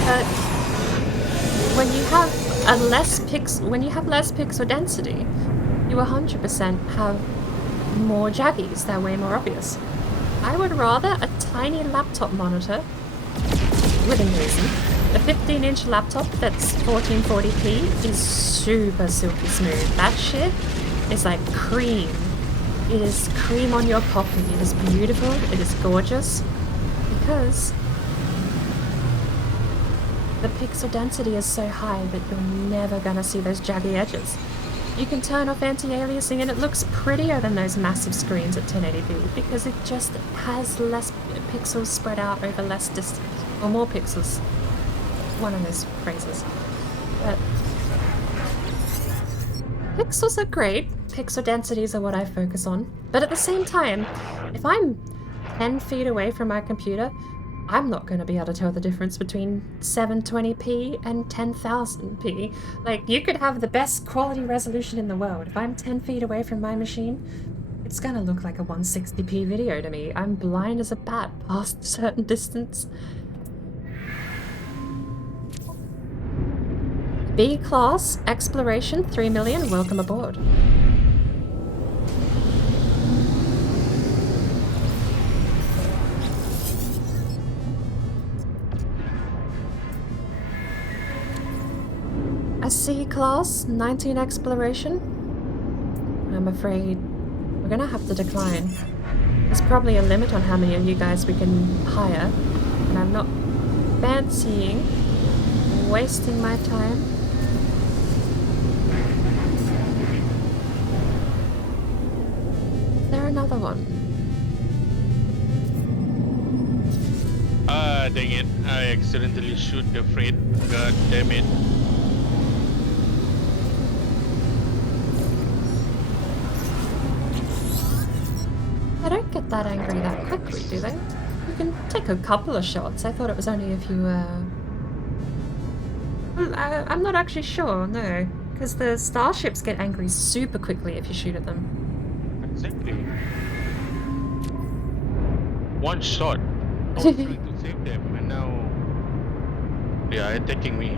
But when you have less pixel density, you 100% have more jaggies. They're way more obvious. I would rather a tiny laptop monitor, within reason. A 15-inch laptop that's 1440p is super silky smooth. That shit is like cream. It is cream on your coffee. It is beautiful. It is gorgeous. Because the pixel density is so high that you're never gonna see those jaggy edges. You can turn off anti-aliasing and it looks prettier than those massive screens at 1080p because it just has less pixels spread out over less distance, or more pixels. One of those phrases. But pixels are great. Pixel densities are what I focus on. But at the same time, if I'm 10 feet away from my computer, I'm not going to be able to tell the difference between 720p and 10,000p. Like, you could have the best quality resolution in the world. If I'm 10 feet away from my machine, it's going to look like a 160p video to me. I'm blind as a bat past a certain distance. B-Class Exploration 3 million, welcome aboard. A C-Class 19 Exploration? I'm afraid we're gonna have to decline. There's probably a limit on how many of you guys we can hire, and I'm not fancying wasting my time. Is there another one? Dang it. I accidentally shoot the freight. God damn it. They don't get that angry that quickly, do they? You can take a couple of shots. I thought it was only if you, I'm not actually sure, no. Because the starships get angry super quickly if you shoot at them. Exactly. One shot. I was trying to save them and now they are attacking me.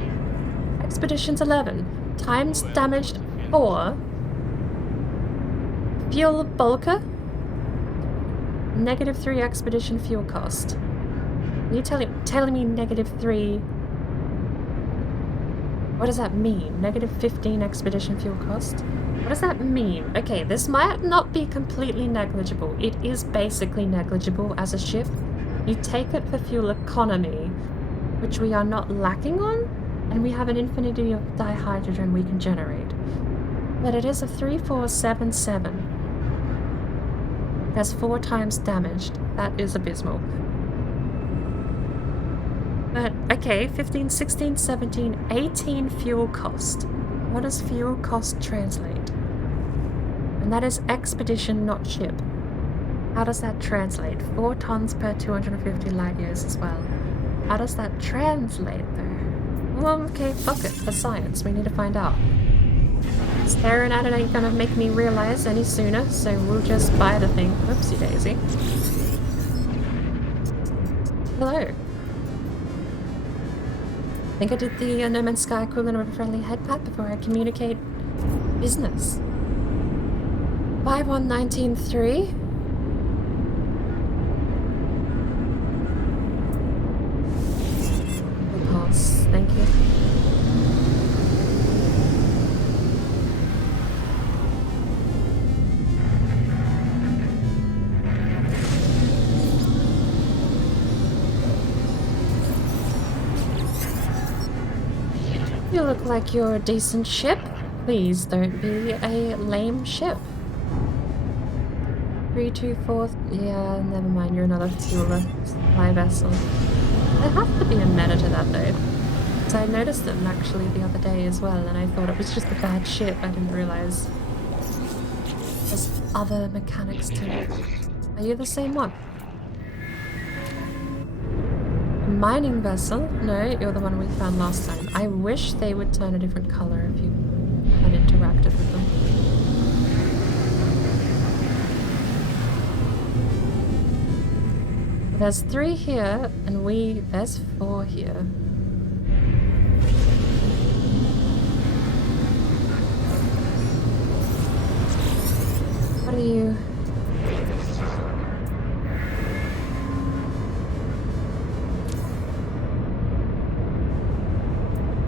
Expeditions 11. Times damaged 4. Fuel bulker. -3 expedition fuel cost. Are you telling me -3? What does that mean? -15 expedition fuel cost? What does that mean? Okay, this might not be completely negligible. It is basically negligible as a ship. You take it for fuel economy, which we are not lacking on, and we have an infinity of dihydrogen we can generate. But it is a 3477. That's 4 times damaged. That is abysmal. But, okay, 15, 16, 17, 18 fuel cost. What does fuel cost translate? And that is expedition, not ship. How does that translate? 4 tons per 250 light years as well. How does that translate, though? Well, okay, fuck it. For science, we need to find out. Staring at it ain't gonna make me realize any sooner, so we'll just buy the thing. Oopsie daisy. Hello. I think I did the No Man's Sky equivalent of a friendly head pat before I communicate business. 51193. We'll pass, thank you. You look like you're a decent ship. Please don't be a lame ship. 324. Yeah, never mind. You're another fueler supply vessel. There has to be a meta to that though. Because I noticed them actually the other day as well, and I thought it was just a bad ship. I didn't realize there's other mechanics to it. Are you the same one? Mining vessel? No, you're the one we found last time. I wish they would turn a different color if you had interacted with them. There's 3 here, and there's 4 here. What are you?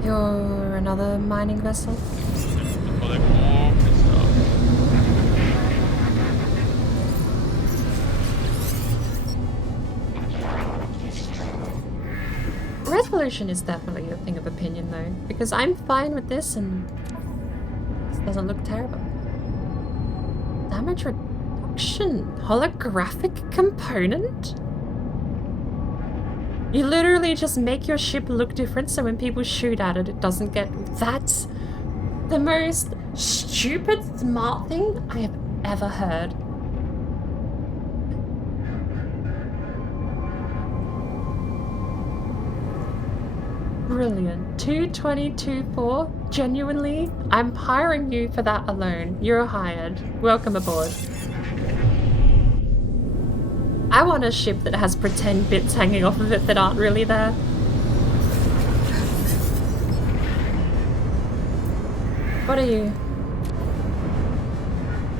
You're another mining vessel? Collect more stuff. Resolution is definitely a thing of opinion though, because I'm fine with this and this doesn't look terrible. Damage reduction? Holographic component? You literally just make your ship look different so when people shoot at it, it doesn't get... That's the most stupid smart thing I have ever heard. Brilliant. 222.4? Genuinely? I'm hiring you for that alone. You're hired. Welcome aboard. I want a ship that has pretend bits hanging off of it that aren't really there. What are you?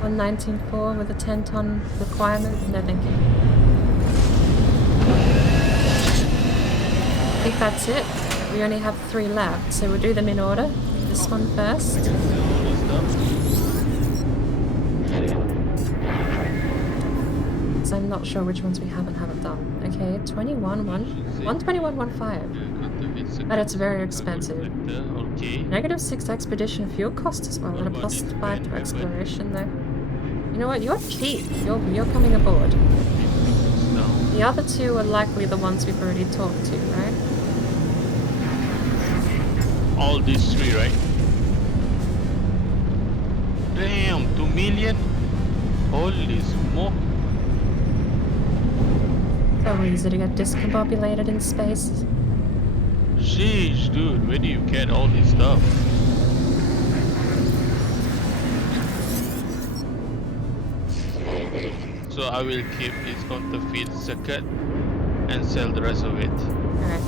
119.4 with a 10-ton requirement? No, thank you. I think that's it. We only have 3 left, so we'll do them in order. This one first. So I'm not sure which ones we haven't done. Okay, 121.15. But it's very expensive. -6 expedition fuel cost as well, and a +5 to exploration though. You know what? You're cheap. You're coming aboard. The other 2 are likely the ones we've already talked to, right? All these 3, right? Damn, 2 million? Holy smoke. So easy to get discombobulated in space. Sheesh, dude, where do you get all this stuff? So I will keep this counterfeit circuit and sell the rest of it. Alright.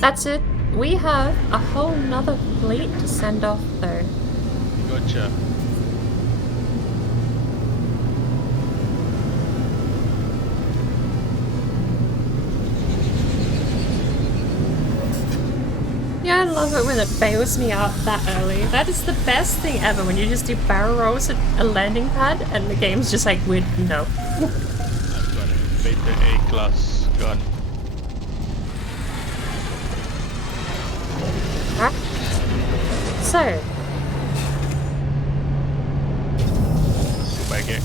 That's it. We have a whole nother fleet to send off though. Gotcha. Yeah, I love it when it bails me out that early. That is the best thing ever, when you just do barrel rolls at a landing pad and the game's just like, no. I've got a better A-class gun. Right. So, Goodbye, gang.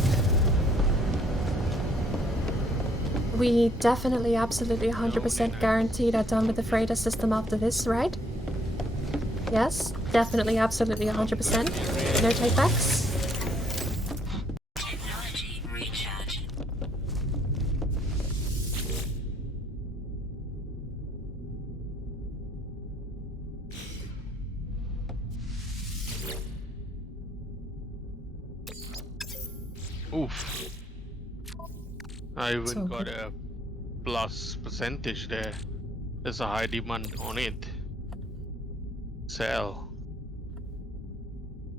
we definitely, absolutely 100% guaranteed are done with the freighter system after this, right? Yes, definitely, absolutely 100%. No takebacks? Technology recharge. Oof. I even So got good. a plus percentage there. There's a high demand on it. Sell.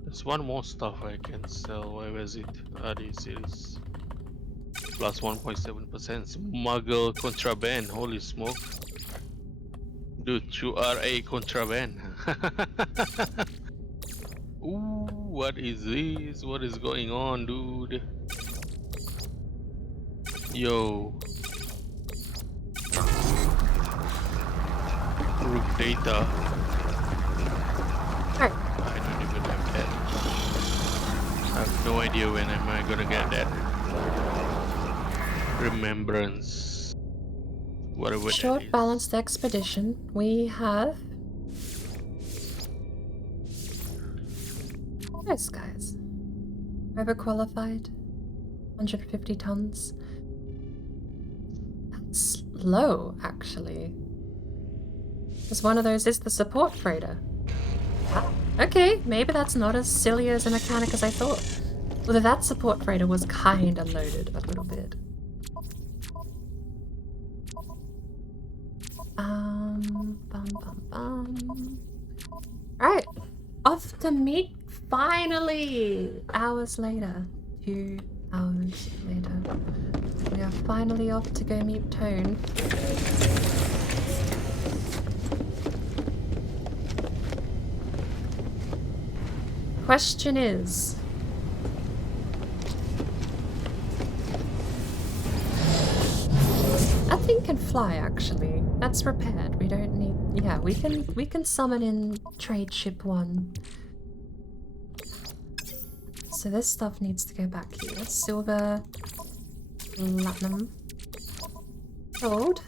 There's one more stuff I can sell. Where is it? This is plus 1.7%. Smuggle contraband. Holy smoke. Dude, you are a contraband. Ooh, what is this? What is going on, dude? Yo. Group data. have no idea when am I gonna get that remembrance. Whatever that Short is. balanced expedition. We have those guys. Overqualified. 150 tons. That's low, actually. Because one of those is the support freighter. Ah, okay, maybe that's not as silly as a mechanic as I thought. Although that support freighter was kind of loaded a little bit. Right, off to meet finally. Hours later, 2 hours later, we are finally off to go meet Tone. Question is, that thing can fly actually. That's repaired. We don't need, yeah, we can summon in trade ship 1. So this stuff needs to go back here. Silver, platinum, gold,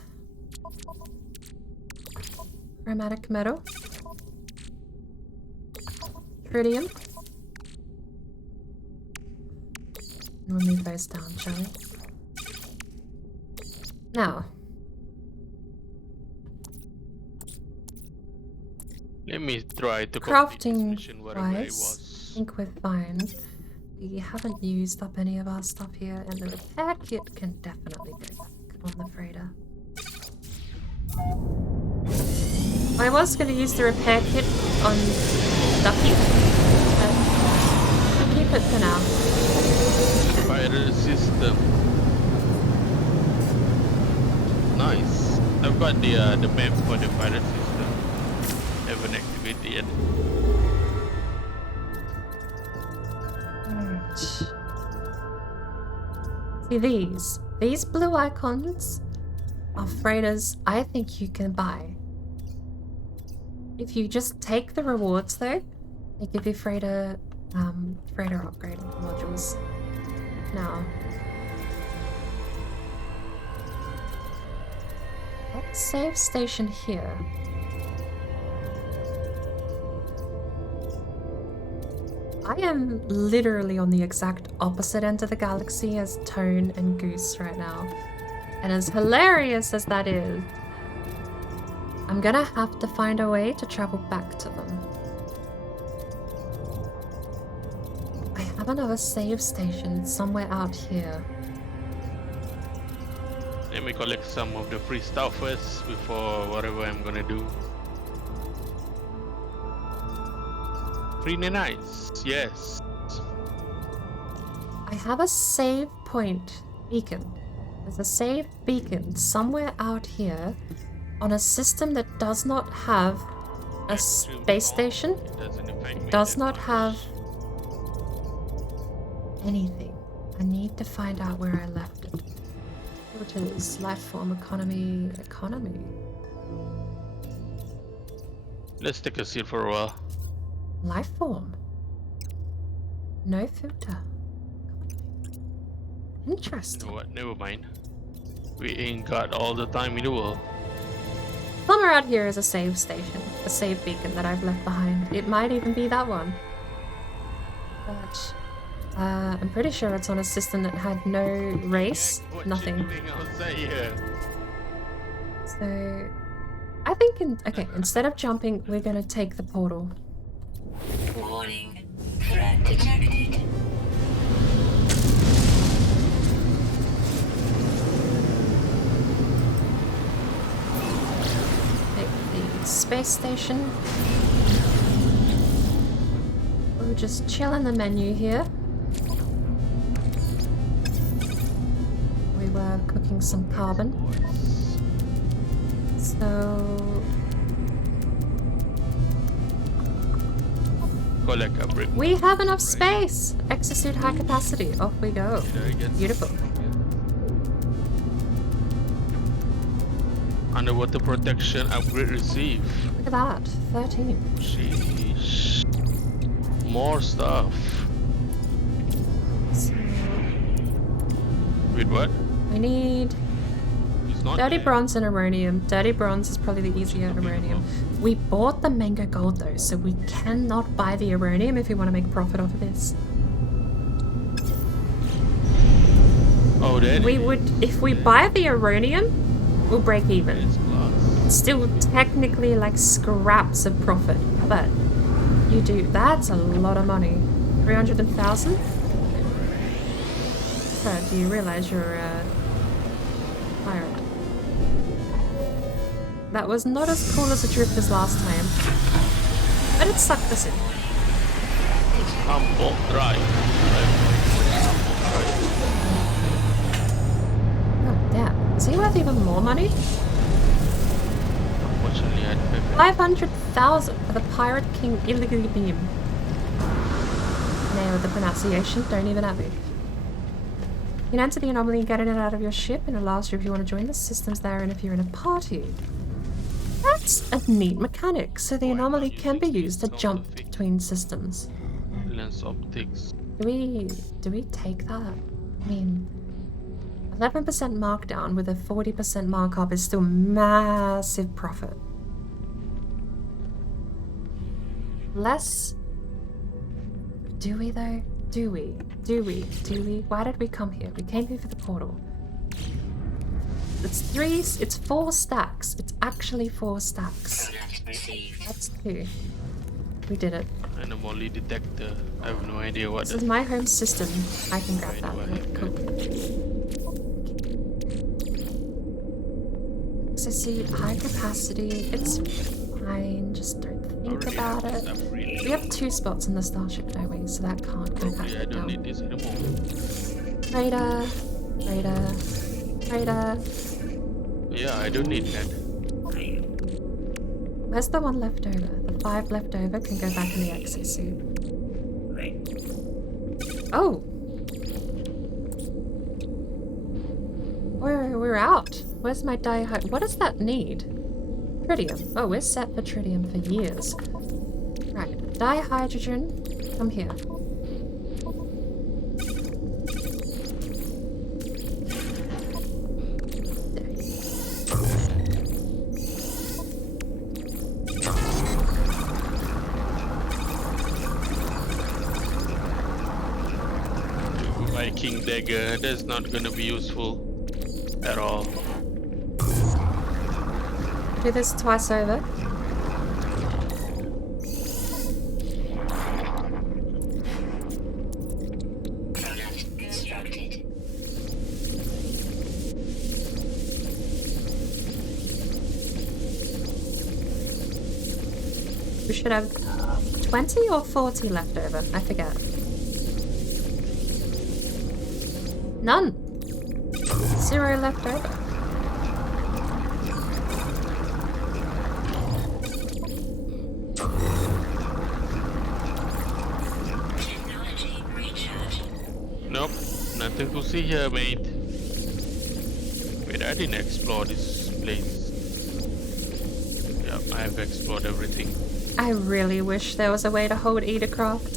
chromatic metal, tritium. We'll move those down, shall we? Now, let me try to complete this crafting mission, whatever it wise, I was. think we're fine. We haven't used up any of our stuff here, and the repair kit can definitely go back on the freighter. I was going to use the repair kit on Ducky, but I'll keep it for now. Spider system. Nice. I've got the map for the pirate system. Haven't activated yet. Right. See these blue icons are freighters I think you can buy. If you just take the rewards though, they give you freighter upgrade modules. Now, let's save station here. I am literally on the exact opposite end of the galaxy as Tone and Goose right now. And as hilarious as that is, I'm gonna have to find a way to travel back to them. I have another save station somewhere out here. Let me collect some of the free stuff first before whatever I'm gonna do. Free nights, yes. I have a save point beacon. There's a save beacon somewhere out here on a system that does not have a space station. It doesn't affect me. It does that not much. have anything. I need to find out where I left it. What is life form, economy. Let's take a seat for a while. Life form. No filter. You Interesting. know what? Never mind. We ain't got all the time in the world. Somewhere out here is a save station, a save beacon that I've left behind. It might even be that one. But I'm pretty sure it's on a system that had no race, What nothing. you doing outside here? So I think instead of jumping, we're gonna take the portal. Warning. Threat detected. Take the space station. We'll just chill in the menu here. We were cooking some carbon. So Collect a brick. we have enough space! Exosuit high capacity. Off we go. Did I get Beautiful. underwater protection upgrade received? Look at that. 13. Sheesh. More stuff. Wait, what? We need It's not dirty there. bronze and ammonium. Dirty bronze is probably the easier ammonium. We bought the mango gold though, so we cannot buy the ammonium if we want to make profit off of this. Oh, there We it is. would, if we buy the ammonium, we'll break even. It's glass. Still technically like scraps of profit, but you do, that's a lot of money. 300,000? So do you realize you're a pirate? That was not as cool as a drift as last time, but it sucked us in. I'm bolt drive. Oh damn, is he worth even more money? Unfortunately, I had to pay. 500,000 for the Pirate King illegally beam. Nailed the pronunciation, don't even at me. You can enter the anomaly and get it out of your ship, and it allows you if you want to join the systems there and if you're in a party. That's a neat mechanic, so the anomaly can be used to jump between systems. Lens optics. Do we take that? I mean, 11% markdown with a 40% markup is still massive profit. Less. Do we though? Do we? Do we? Do we? Why did we come here? We came here for the portal. It's 4 stacks. It's actually 4 stacks. That's 2. We did it. Anomaly detector. I have no idea what This is my home system. I can grab that. Cool. Exosuit, high capacity. It's fine. Just don't think about it. We have 2 spots in the starship, don't we? So that can't go back Probably I don't need this anymore. Raider. Yeah, I don't need that. Where's the one left over? The 5 left over can go back in the exosuit. Oh! We're out. Where's my dihydrogen? What does that need? Tritium. Oh, we're set for tritium for years. Right. Dihydrogen. Come here. My king dagger, that's not gonna be useful at all. Do this twice over. We should have 20 or 40 left over. I forget. None. 0 left over. Nope, nothing to see here, mate. Wait, I didn't explore this place. Yeah, I have explored everything. I really wish there was a way to hold Edacraft.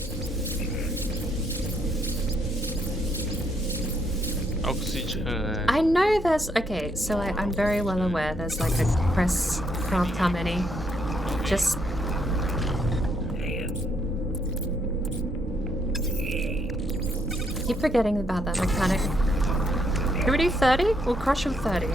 Oxygen. I know there's... Okay, so I'm very well aware there's like a press craft how many. Just... keep forgetting about that mechanic. Can we do 30? We'll crush him 30.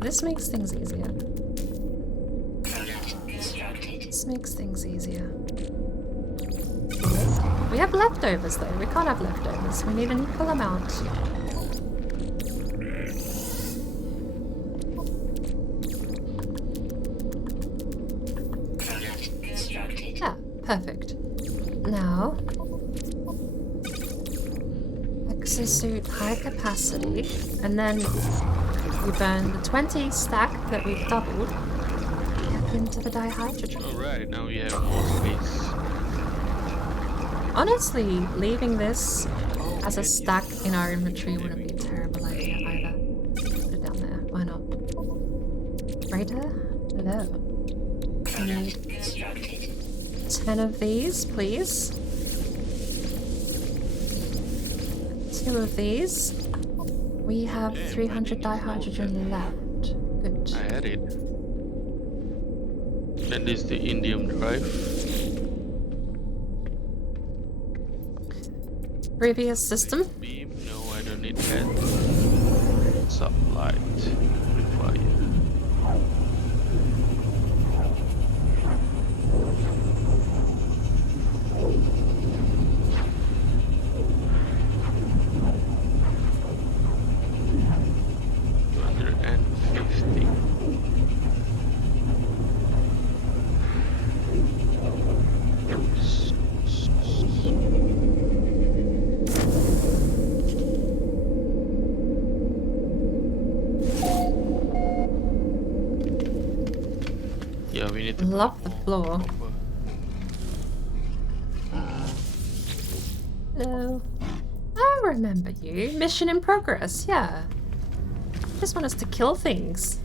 This makes things easier. This makes things easier. We have leftovers though. We can't have leftovers. We need an equal amount. Yeah, perfect. Now, exosuit high capacity, and then we burn the 20 stack that we've doubled into the dihydrogen. Alright, now we have more space. Honestly, leaving this as a stack in our inventory wouldn't be a terrible idea either. Put it down there, why not? Freighter? Hello. I need 10 of these, please. 2 of these. We have 300 dihydrogen left. Good. I had it. That is the indium drive. Previous system. Beam? No, I don't need that. Sublight. Fire. Yeah, we need to Love the floor. Hello. I remember you. Mission in progress, yeah. Just want us to kill things.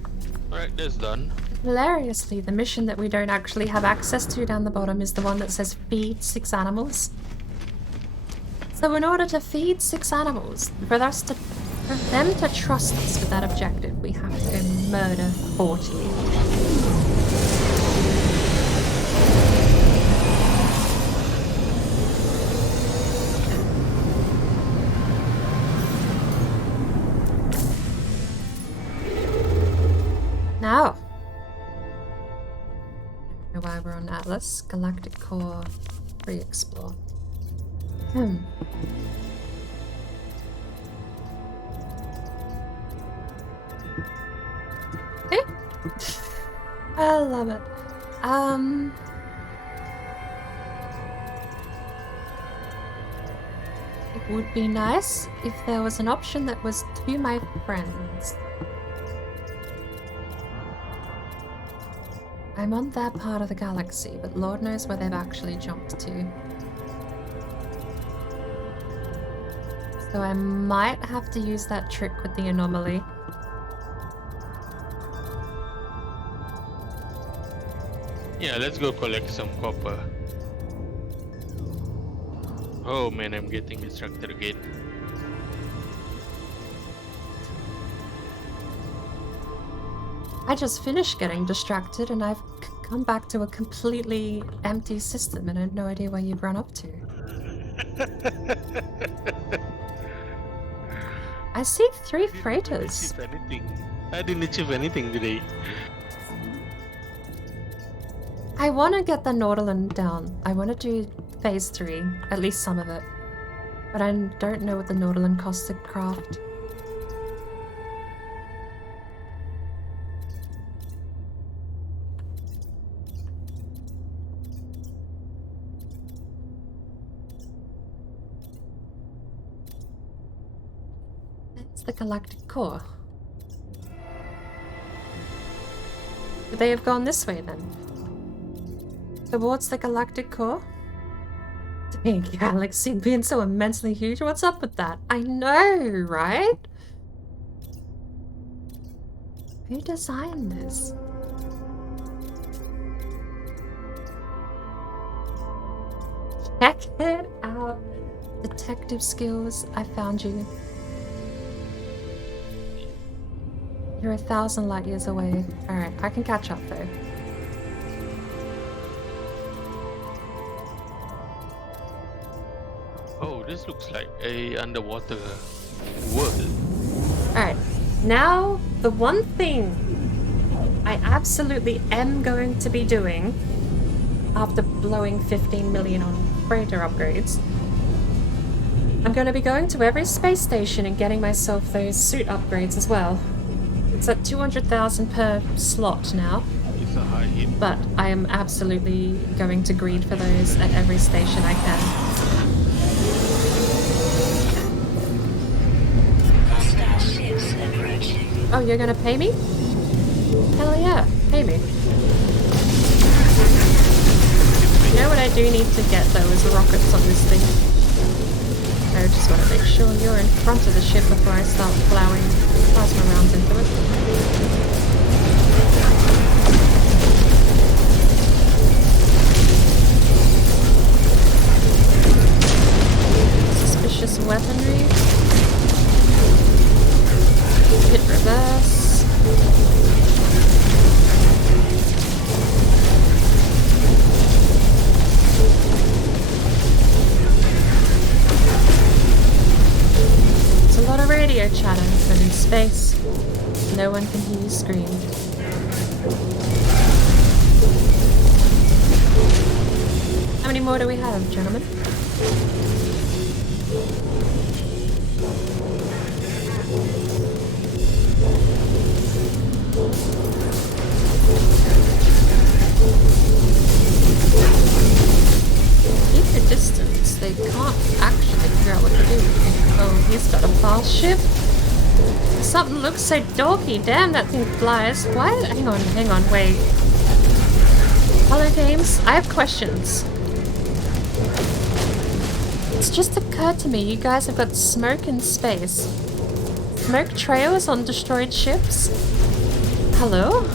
Alright, that's done. Hilariously, the mission that we don't actually have access to down the bottom is the one that says feed 6 animals. So in order to feed 6 animals, for them to trust us with that objective, we have to murder 40. Now, I don't know why we're on Atlas. Galactic Core, re-explore. Okay. I love it. It would be nice if there was an option that was to my friends. I'm on that part of the galaxy, but Lord knows where they've actually jumped to. So I might have to use that trick with the anomaly. Yeah, let's go collect some copper. Oh man, I'm getting distracted again. I just finished getting distracted and I've come back to a completely empty system and I had no idea where you'd run up to. I see 3 freighters. I didn't achieve anything today. I want to get the Nautilin down. I want to do phase 3, at least some of it. But I don't know what the Nautilin costs to craft. It's the Galactic Core. Would they have gone this way then? Towards the Galactic Core? Dang, galaxy being so immensely huge, what's up with that? I know, right? Who designed this? Check it out. Detective skills, I found you. You're 1,000 light years away. Alright, I can catch up though. Oh, this looks like a underwater world. Alright, now the one thing I absolutely am going to be doing after blowing 15 million on freighter upgrades, I'm going to be going to every space station and getting myself those suit upgrades as well. It's at 200,000 per slot now, It's a high hit. but I am absolutely going to greed for those at every station I can. Hostile ships approaching. Oh, you're gonna pay me? Hell yeah, pay me. You know what I do need to get those rockets on this thing. I just want to make sure you're in front of the ship before I start plowing plasma rounds into it. Suspicious weaponry. Hit reverse. It's a lot of radio chatter, but in space, no one can hear you scream. How many more do we have, gentlemen? Keep your distance. They can't actually figure out what to do. Oh, he's got a fast ship. Something looks so dorky. Damn, that thing flies. Why? Hang on, wait. Hello, games. I have questions. It's just occurred to me you guys have got smoke in space. Smoke trails on destroyed ships? Hello?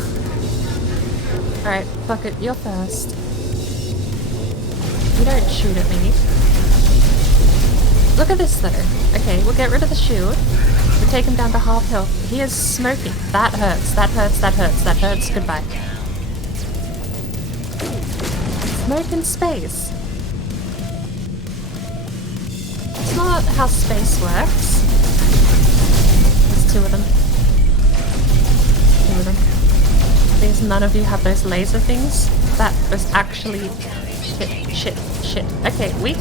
Alright, fuck it, you're first. You don't shoot at me. Look at this though. Okay, we'll get rid of the shield. We'll take him down to half health. He is smoking. That hurts, that hurts, that hurts, that hurts. Goodbye. Smoke in space. It's not how space works. There's two of them. Two of them. Please, none of you have those laser things. That was actually shit. Okay, we've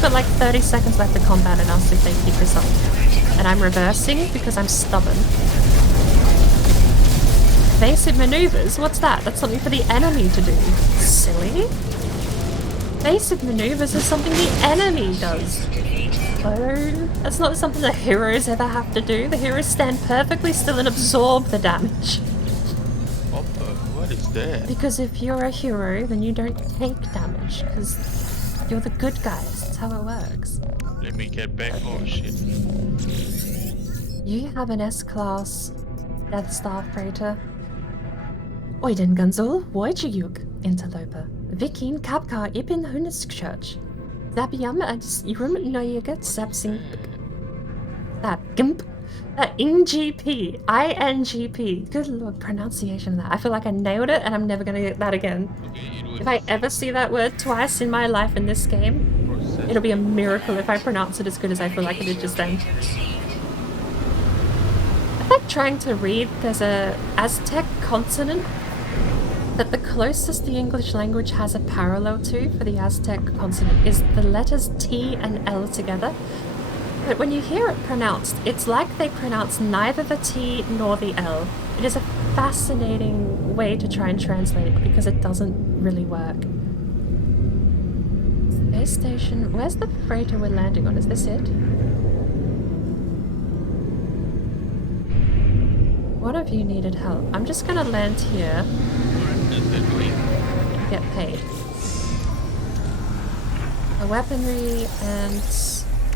got like 30 seconds left of combat in us if they keep this up. And I'm reversing because I'm stubborn. Evasive maneuvers? What's that? That's something for the enemy to do. Silly. Evasive maneuvers is something the enemy does. Oh, that's not something the heroes ever have to do. The heroes stand perfectly still and absorb the damage. What is that? Because if you're a hero, then you don't take damage, because you're the good guys. That's how it works. Let me get back. Oh shit. You have an S-class Death Star freighter. Oiden Gunzul, Wojciuk, Interloper. Vikin Kapka Ipin Hunniskirch. Zabiam Adisrum Noyagat Sapsing. That Gimp. INGP. INGP. Good lord, pronunciation of that. I feel like I nailed it and I'm never gonna get that again. If I ever see that word twice in my life in this game, it'll be a miracle if I pronounce it as good as I feel like I did just then. I'm like trying to read, there's a Aztec consonant that the closest the English language has a parallel to for the Aztec consonant is the letters T and L together. But when you hear it pronounced, it's like they pronounce neither the T nor the L. It is a fascinating way to try and translate it because it doesn't really work. Space station. Where's the freighter we're landing on? Is this it? One of you needed help. I'm just gonna land here and get paid. A weaponry and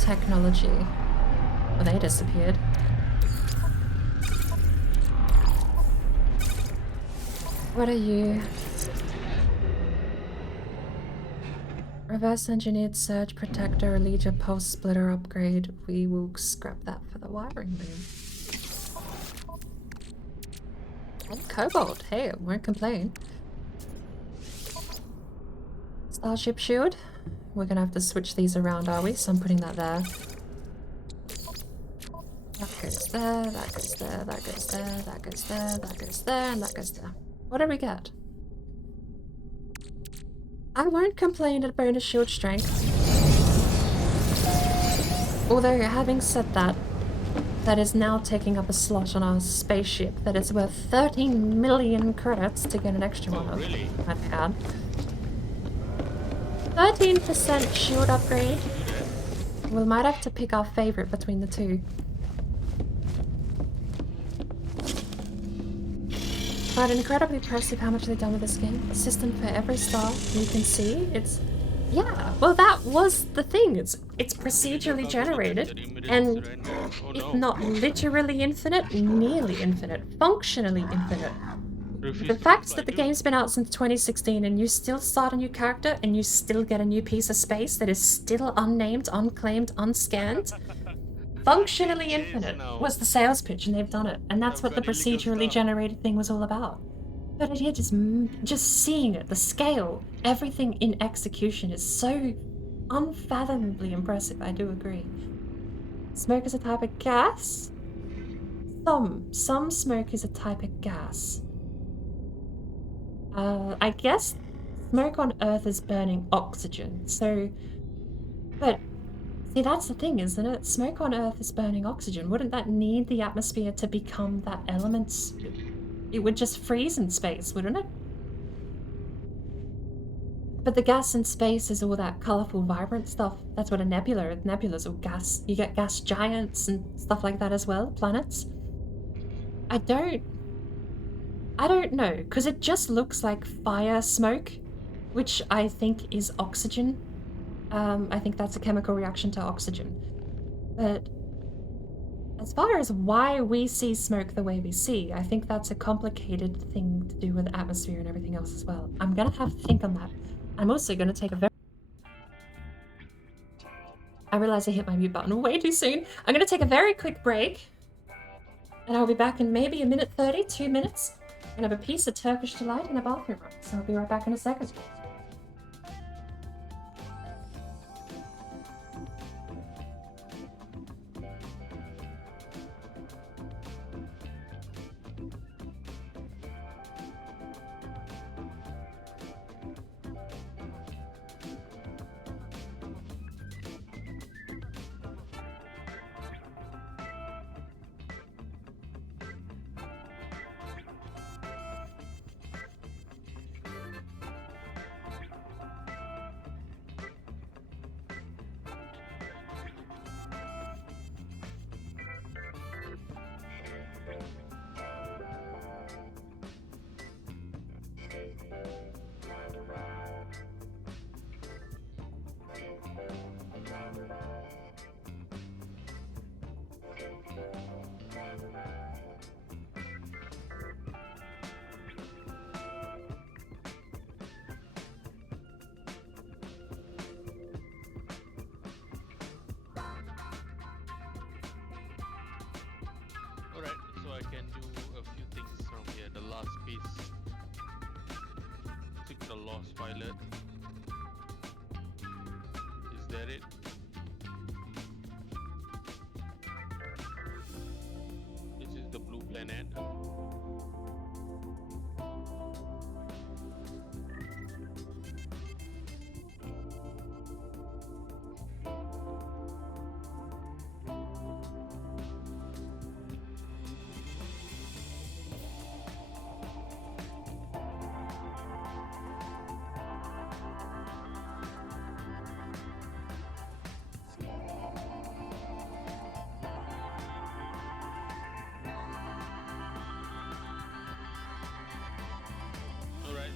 technology. Well, they disappeared. What are you? Reverse engineered surge protector, Allegia pulse splitter upgrade. We will scrap that for the wiring room. And cobalt. Hey, I won't complain. Starship shield. We're gonna have to switch these around, are we? So I'm putting that there. That goes there, that goes there, that goes there, that goes there, that goes there, and that goes there. What do we get? I won't complain at bonus shield strength. Although, having said that, that is now taking up a slot on our spaceship that is worth 13 million credits to get an extra one of. Really? My bad. 13% shield upgrade. We might have to pick our favorite between the two. But incredibly impressive how much they've done with this game. A system for every star you can see. It's Yeah, well that was the thing. It's procedurally generated, and Oh if no. not literally infinite, nearly infinite, functionally infinite. Refuse The to fact comply that the too. game's been out since 2016 and you still start a new character and you still get a new piece of space that is still unnamed, unclaimed, unscanned, functionally Chase infinite now. was the sales pitch, and they've done it. And that's I've what the got illegal procedurally stuff. generated thing was all about. But yeah, just seeing it, the scale, everything in execution is so unfathomably impressive. I do agree. Smoke is a type of gas. Some smoke is a type of gas. I guess smoke on Earth is burning oxygen. So, but see, that's the thing, isn't it? Smoke on Earth is burning oxygen. Wouldn't that need the atmosphere to become that element? It would just freeze in space, wouldn't it? But the gas in space is all that colorful, vibrant stuff. That's what a nebula is. Nebulas or gas. You get gas giants and stuff like that as well, planets. I don't know, because it just looks like fire smoke, which I think is oxygen. I think that's a chemical reaction to oxygen. But as far as why we see smoke the way we see, I think that's a complicated thing to do with atmosphere and everything else as well. I'm gonna have to think on that. I'm also gonna take a very... I realize I hit my mute button way too soon. I'm gonna take a very quick break, and I'll be back in maybe a minute 30, 2 minutes. I'm gonna have a piece of Turkish delight in a bathroom rug, so I'll be right back in a second. Alright, so I can do a few things from here. The last piece. Take the lost pilot. Is that it? This is the blue planet. Alright.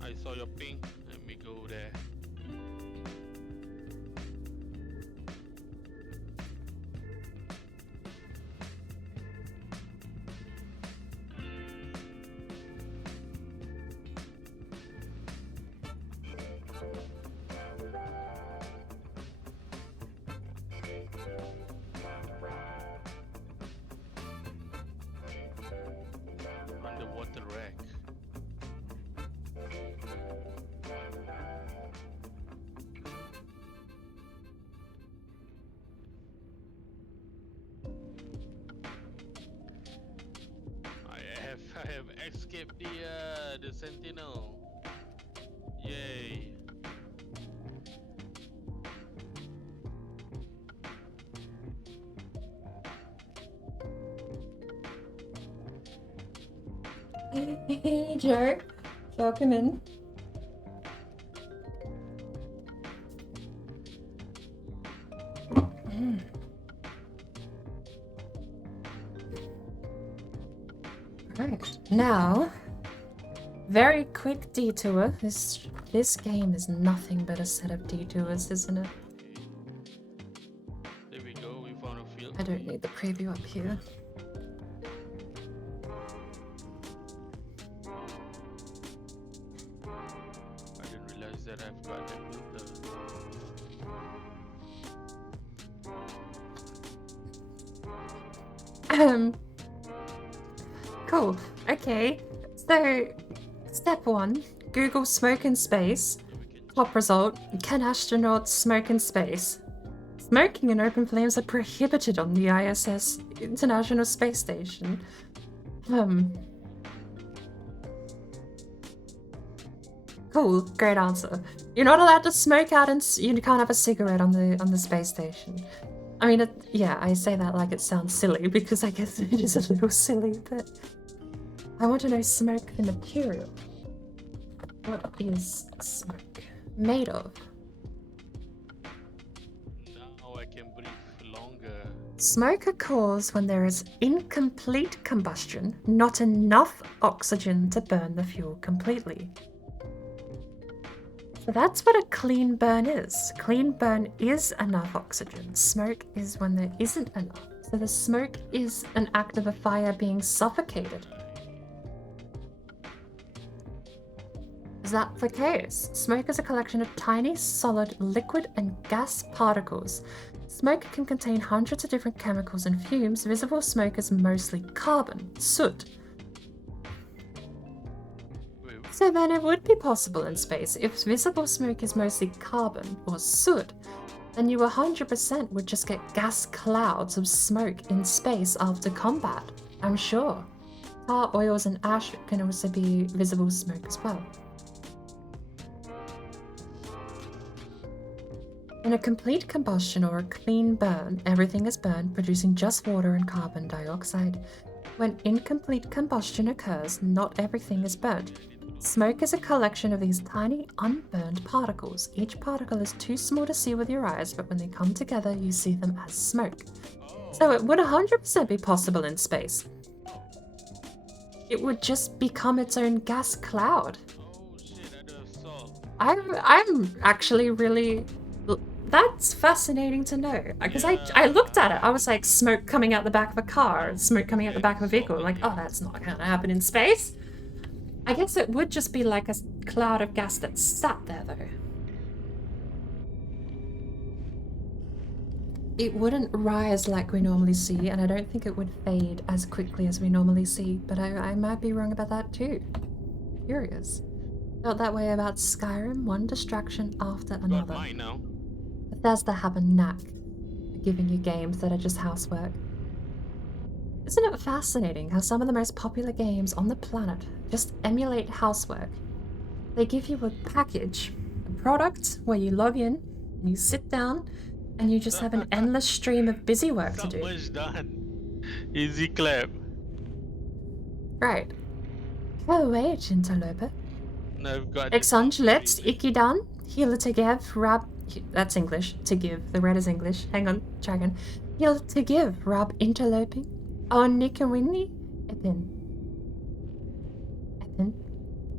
I saw your ping. Let me go there. Underwater rack. I have escaped the sentinel. Yay. Hey, Joe. Welcome in. Right. Now, very quick detour. This This game is nothing but a set of detours, isn't it? There we go, we found a field. I don't need the preview up here. I didn't realize that I've got that filter. Cool. Okay. So, step 1, Google smoke in space. Top result, can astronauts smoke in space? Smoking in open flames are prohibited on the ISS, International Space Station. Cool, great answer. You're not allowed to smoke out and you can't have a cigarette on the space station. I mean, yeah, I say that like it sounds silly because I guess it is a little silly, but I want to know smoke the material. What is smoke made of? Now I can breathe longer. Smoke occurs when there is incomplete combustion, not enough oxygen to burn the fuel completely. So that's what a clean burn is. Clean burn is enough oxygen. Smoke is when there isn't enough. So the smoke is an act of a fire being suffocated. Is that the case? Smoke is a collection of tiny, solid, liquid, and gas particles. Smoke can contain hundreds of different chemicals and fumes. Visible smoke is mostly carbon, soot. So then it would be possible in space. If visible smoke is mostly carbon or soot, then you 100% would just get gas clouds of smoke in space after combat. I'm sure. Tar, oils, and ash can also be visible smoke as well. In a complete combustion or a clean burn, everything is burned, producing just water and carbon dioxide. When incomplete combustion occurs, not everything is burnt. Smoke is a collection of these tiny, unburned particles. Each particle is too small to see with your eyes, but when they come together, you see them as smoke. So it would 100% be possible in space. It would just become its own gas cloud. Oh shit, I just saw. I'm actually really... That's fascinating to know. Because I looked at it, I was like, smoke coming out the back of a car, smoke coming out the back of a vehicle. Like, oh, that's not going to happen in space. I guess it would just be like a cloud of gas that sat there, though. It wouldn't rise like we normally see, and I don't think it would fade as quickly as we normally see, but I might be wrong about that too. Curious. Felt that way about Skyrim, one distraction after another. Got mine now. Bethesda have a knack for giving you games that are just housework. Isn't it fascinating how some of the most popular games on the planet just emulate housework? They give you a package, a product where you log in and you sit down and you just have an endless stream of busy work to do. So much done. Easy clap. Right. Go away, interloper. Now I've got Exongelet, Ikidan, Healer to give, Rab. That's English, to give. The red is English. Hang on, try again. Healer to give, Rab interloping. Oh, Nikawini? Epin.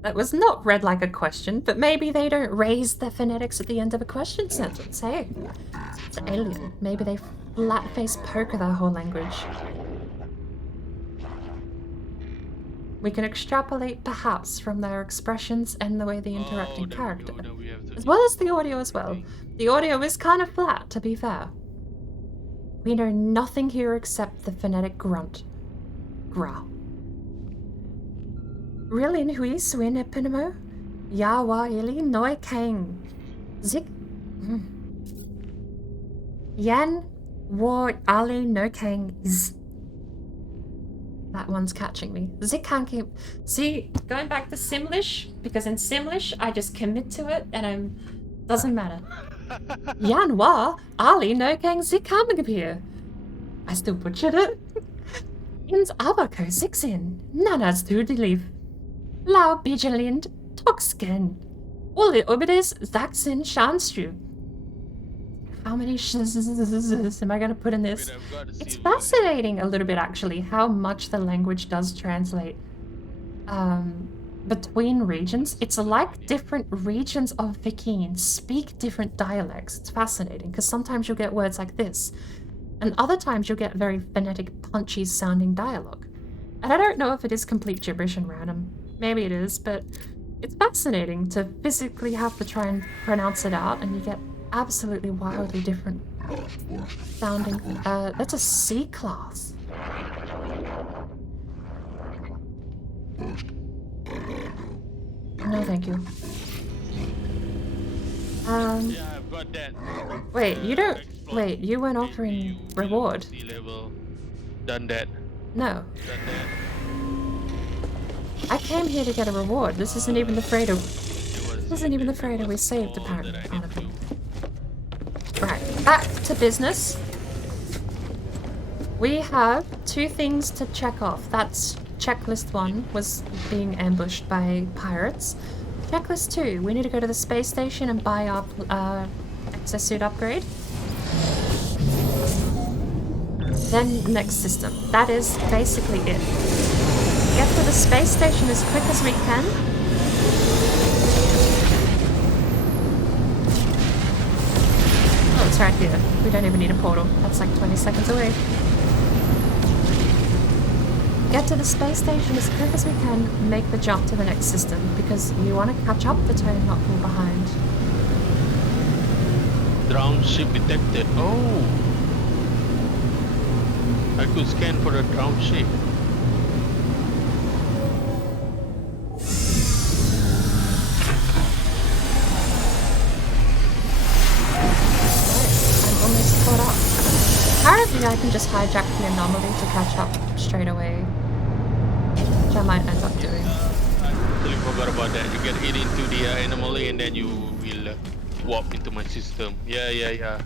That was not read like a question, but maybe they don't raise the phonetics at the end of a question sentence, hey? It's alien. Maybe they flat-face poker their whole language. We can extrapolate, perhaps, from their expressions and the way they interact in character, as well as the audio as well. The audio is kind of flat, to be fair. We know nothing here except the phonetic grunt. Gra. Rilin hui swin epinemo? Yawa ili noi kang. Zik. Yan wo ali no kang is. That one's catching me. Zikanki. See, going back to Simlish, because in Simlish I just commit to it and doesn't matter. Yanwa Ali no kang zikamagapir. I still butchered it. Ins abako sixin. Nanas tu deliv. Lau bijalind toxken. Oli obides zaxin shanstru. How many sh's am I going to put in this? It's fascinating a little bit, actually, how much the language does translate. between regions. It's like different regions of Vikine speak different dialects. It's fascinating because sometimes you'll get words like this, and other times you'll get very phonetic, punchy sounding dialogue. And I don't know if it is complete gibberish and random. Maybe it is, but it's fascinating to physically have to try and pronounce it out, and you get absolutely wildly different sounding. That's a C class. No, thank you. Yeah, I've got that. Wait, you don't. Wait, you weren't offering reward. Sea level. Done that. No. Done that. I came here to get a reward. This isn't even the freighter. It was This isn't even the freighter we saved, all apparently. that I need to do. Right, back to business. We have 2 things to check off. That's checklist 1 was being ambushed by pirates. Checklist 2, we need to go to the space station and buy our exosuit upgrade. Then next system. That is basically it. Get to the space station as quick as we can. Oh, it's right here. We don't even need a portal. That's like 20 seconds away. Get to the space station as quick as we can, make the jump to the next system, because we want to catch up the tone, not fall behind. Drowned ship detected. Oh! I could scan for a drowned ship. I'm almost caught up. Apparently I can just hijack the anomaly to catch up straight away. Which I might end up doing. I totally forgot about that. You get hit into the anomaly and then you will warp into my system. Yeah.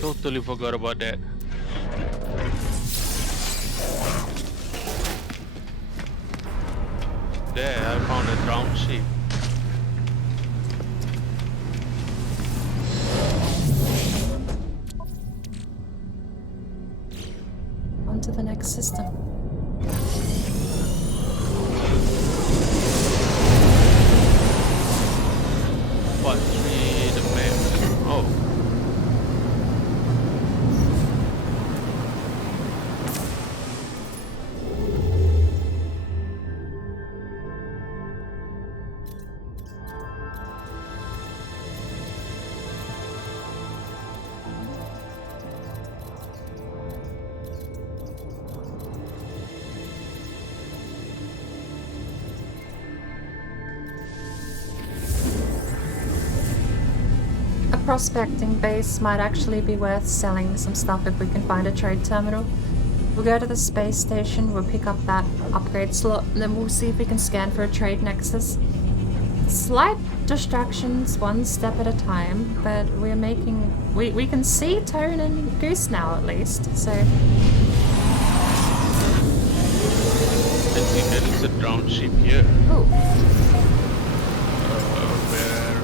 Totally forgot about that. There, I found a drowned ship. On to the next system. What? The map. Oh. Prospecting base might actually be worth selling some stuff if we can find a trade terminal. We'll go to the space station, we'll pick up that upgrade slot, and then we'll see if we can scan for a trade nexus. Slight distractions, one step at a time, but we're making... We can see Tone and Goose now, at least, so... Let's see, there is a drowned ship here. Ooh. Where?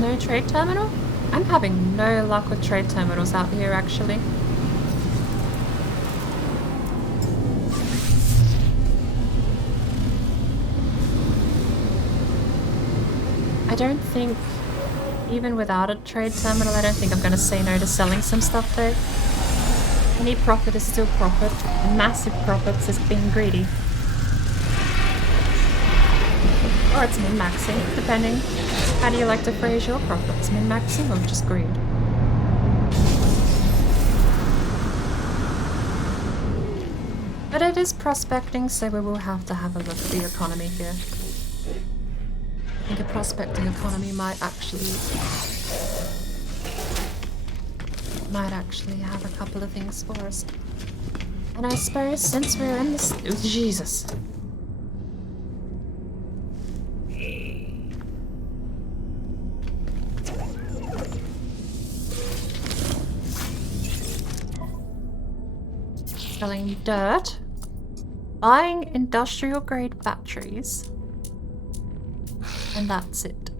No trade terminal? I'm having no luck with trade terminals out here, actually. I don't think, even without a trade terminal, I don't think I'm going to say no to selling some stuff though. Any profit is still profit. Massive profits is being greedy. Or it's min-maxing, depending. How do you like to phrase your profits? Min-maxing or just greed? But it is prospecting, so we will have to have a look at the economy here. I think a prospecting economy might actually have a couple of things for us. And I suppose since we're in this... Oh, Jesus. Selling dirt, buying industrial grade batteries, and that's it.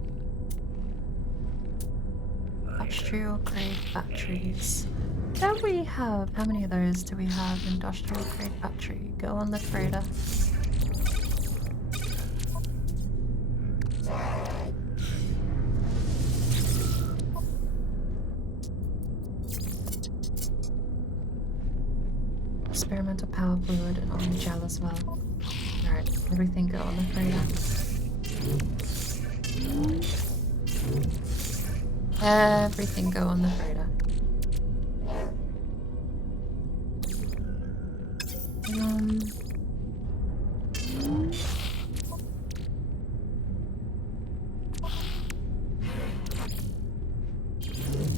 That's industrial grade batteries. Don't we have, how many of those do we have? Industrial grade battery. Go on the freighter. Experimental power fluid and on gel as well. Alright, everything go on the freighter. Everything go on the freighter.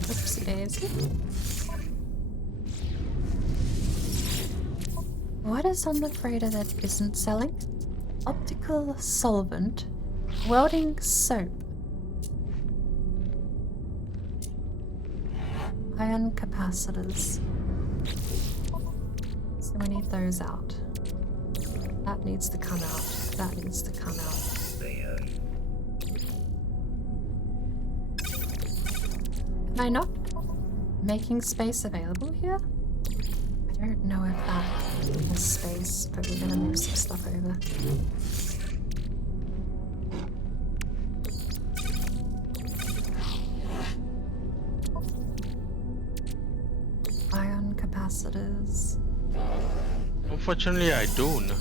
Oopsie daisy. What is on the freighter that isn't selling? Optical solvent, welding soap, ion capacitors. So we need those out. That needs to come out. That needs to come out. Am I not making space available here? I don't know if that has space, but we're gonna move some stuff over. Ion capacitors. Unfortunately, I don't.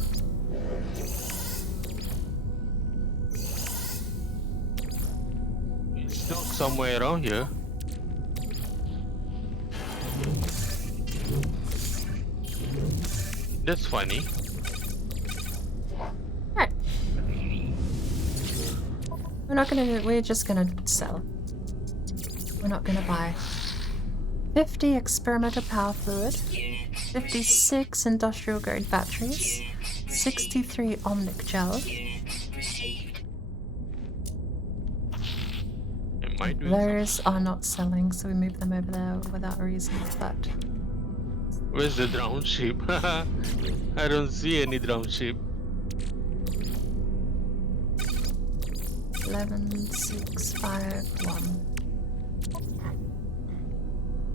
It's not somewhere around here. That's funny. Alright. We're just gonna sell. We're not gonna buy. 50 experimental power fluid, 56 industrial grade batteries, 63 omnic gel. Those are not selling, so we move them over there without a reason, but... Where's the drowned ship? I don't see any drowned ship. 11, 6, 5, 1.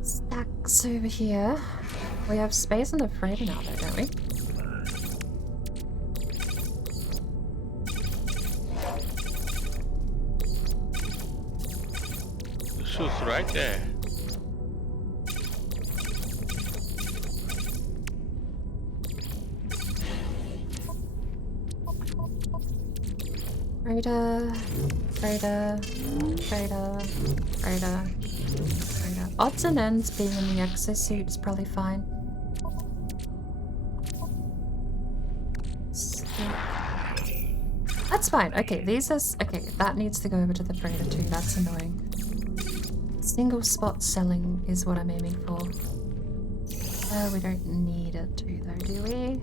Stacks over here. We have space on the freighter now though, don't we? The shoe's right there. Freighter, freighter, freighter, freighter, freighter. Odds and ends being in the exosuit is probably fine. That's fine. Okay, these are... Okay, that needs to go over to the freighter too. That's annoying. Single spot selling is what I'm aiming for. We don't need it too though, do we?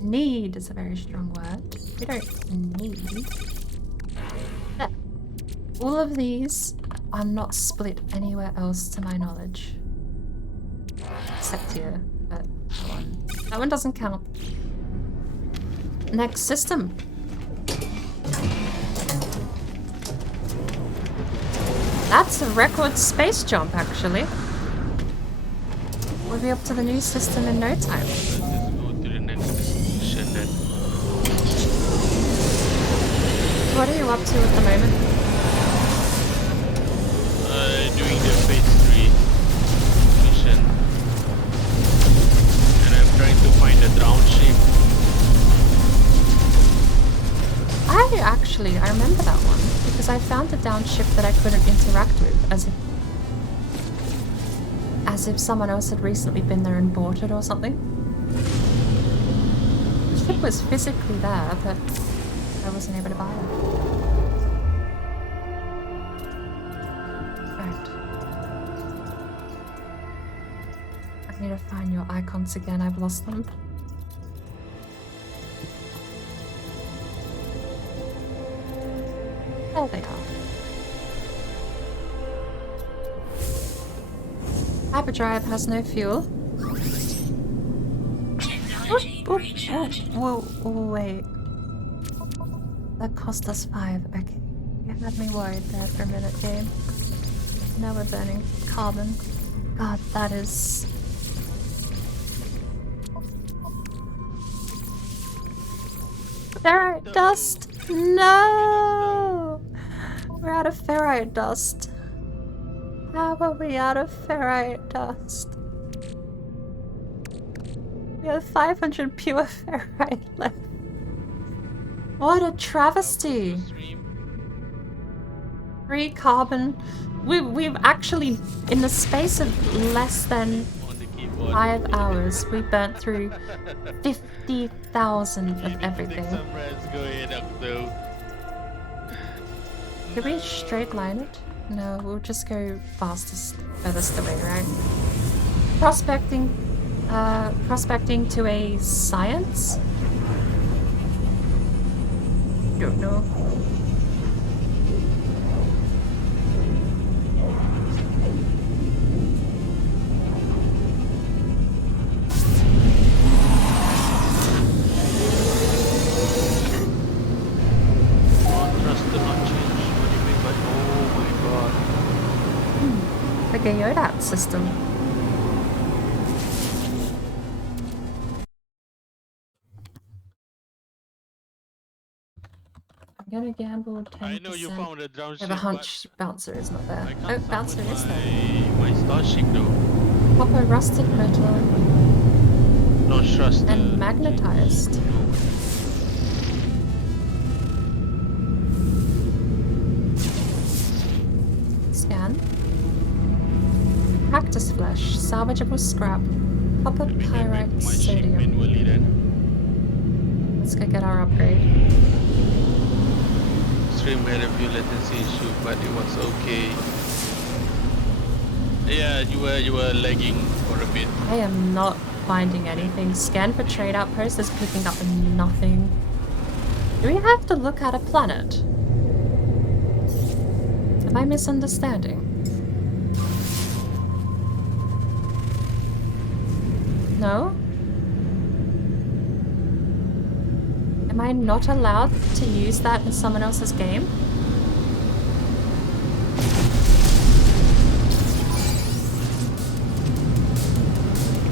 Need is a very strong word. We don't need. Yeah. All of these are not split anywhere else to my knowledge. Except here, but that one doesn't count. Next system. That's a record space jump, actually. We'll be up to the new system in no time. Let's go to the next mission then. What are you up to at the moment? Doing the phase 3 mission. And I'm trying to find a drowned ship. I remember that one, because I found a downed ship that I couldn't interact with, as if someone else had recently been there and bought it or something. The ship was physically there, but I wasn't able to buy it. Right. I need to find your icons again, I've lost them. There they are. Hyperdrive has no fuel. Whoa, wait. That cost us 5. Okay. You had me worried there for a minute, game. Now we're burning carbon. God, that is... Ferrite dust! No! We're out of ferrite dust. How are we out of ferrite dust? We have 500 pure ferrite left. What a travesty! 3 carbon. We've actually, in the space of less than 5 hours, we burnt through 50,000 of everything. Did we straight line it? No, we'll just go fastest, furthest away, right? Prospecting to a science? Don't know. Like a Yodat system. I'm gonna gamble 10%. I know you found a drown ship, I have a hunch Bouncer is not there. Oh, Bouncer is there. My starship though. Copper, rusted metal, Not trust. and magnetized. Scan. Cactus flesh, salvageable scrap, copper, pyrite, sodium. Manually then. Let's go get our upgrade. Stream had a few latency issue, but it was okay. Yeah, you were lagging for a bit. I am not finding anything. Scan for trade outpost is picking up nothing. Do we have to look at a planet? Am I misunderstanding? No? Am I not allowed to use that in someone else's game?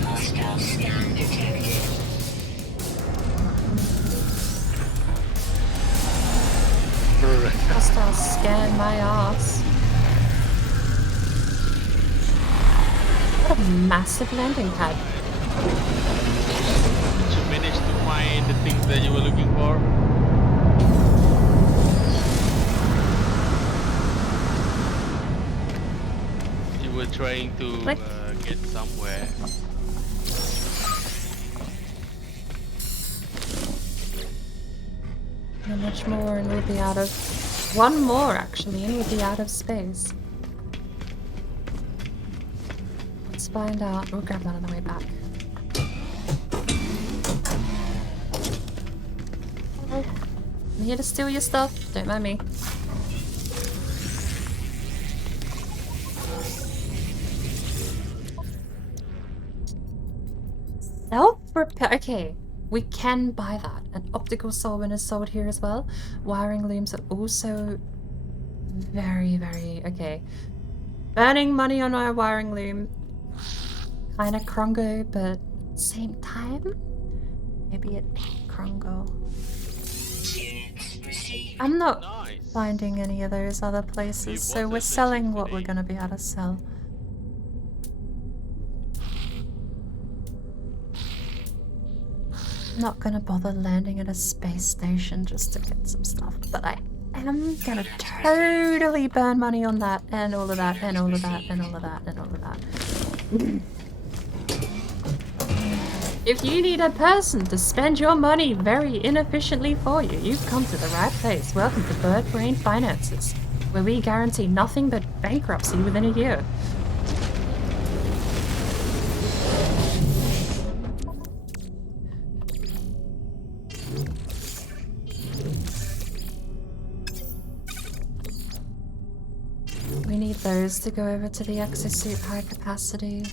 Hostile scan detected. Hostile scan my ass. What a massive landing pad. Did you manage to find the things that you were looking for? You were trying to get somewhere. How much more and we'll be out of... One more actually and we'll be out of space. Let's find out. We'll grab that on the way back. Hello. I'm here to steal your stuff. Don't mind me. Self-repair. Okay. We can buy that. An optical solvent is sold here as well. Wiring looms are also very, very... Okay. Burning money on our wiring loom. Kinda Krongo, but same time? Maybe it Krongo. I'm not finding any of those other places, so we're selling what we're gonna be able to sell. Not gonna bother landing at a space station just to get some stuff, but I am gonna totally burn money on that and all of that and all of that and all of that and all of that. If you need a person to spend your money very inefficiently for you, you've come to the right place. Welcome to Bird Brain Finances, where we guarantee nothing but bankruptcy within a year. We need those to go over to the exosuit high capacity.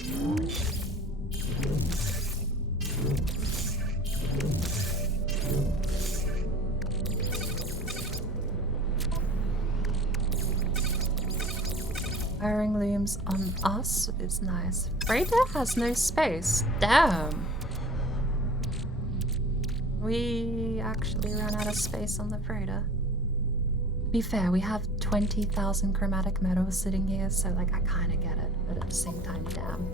Firing looms on us is nice. Freighter has no space. Damn. We actually ran out of space on the freighter. To be fair, we have 20,000 chromatic metals sitting here, so like I kind of get it, but at the same time, damn.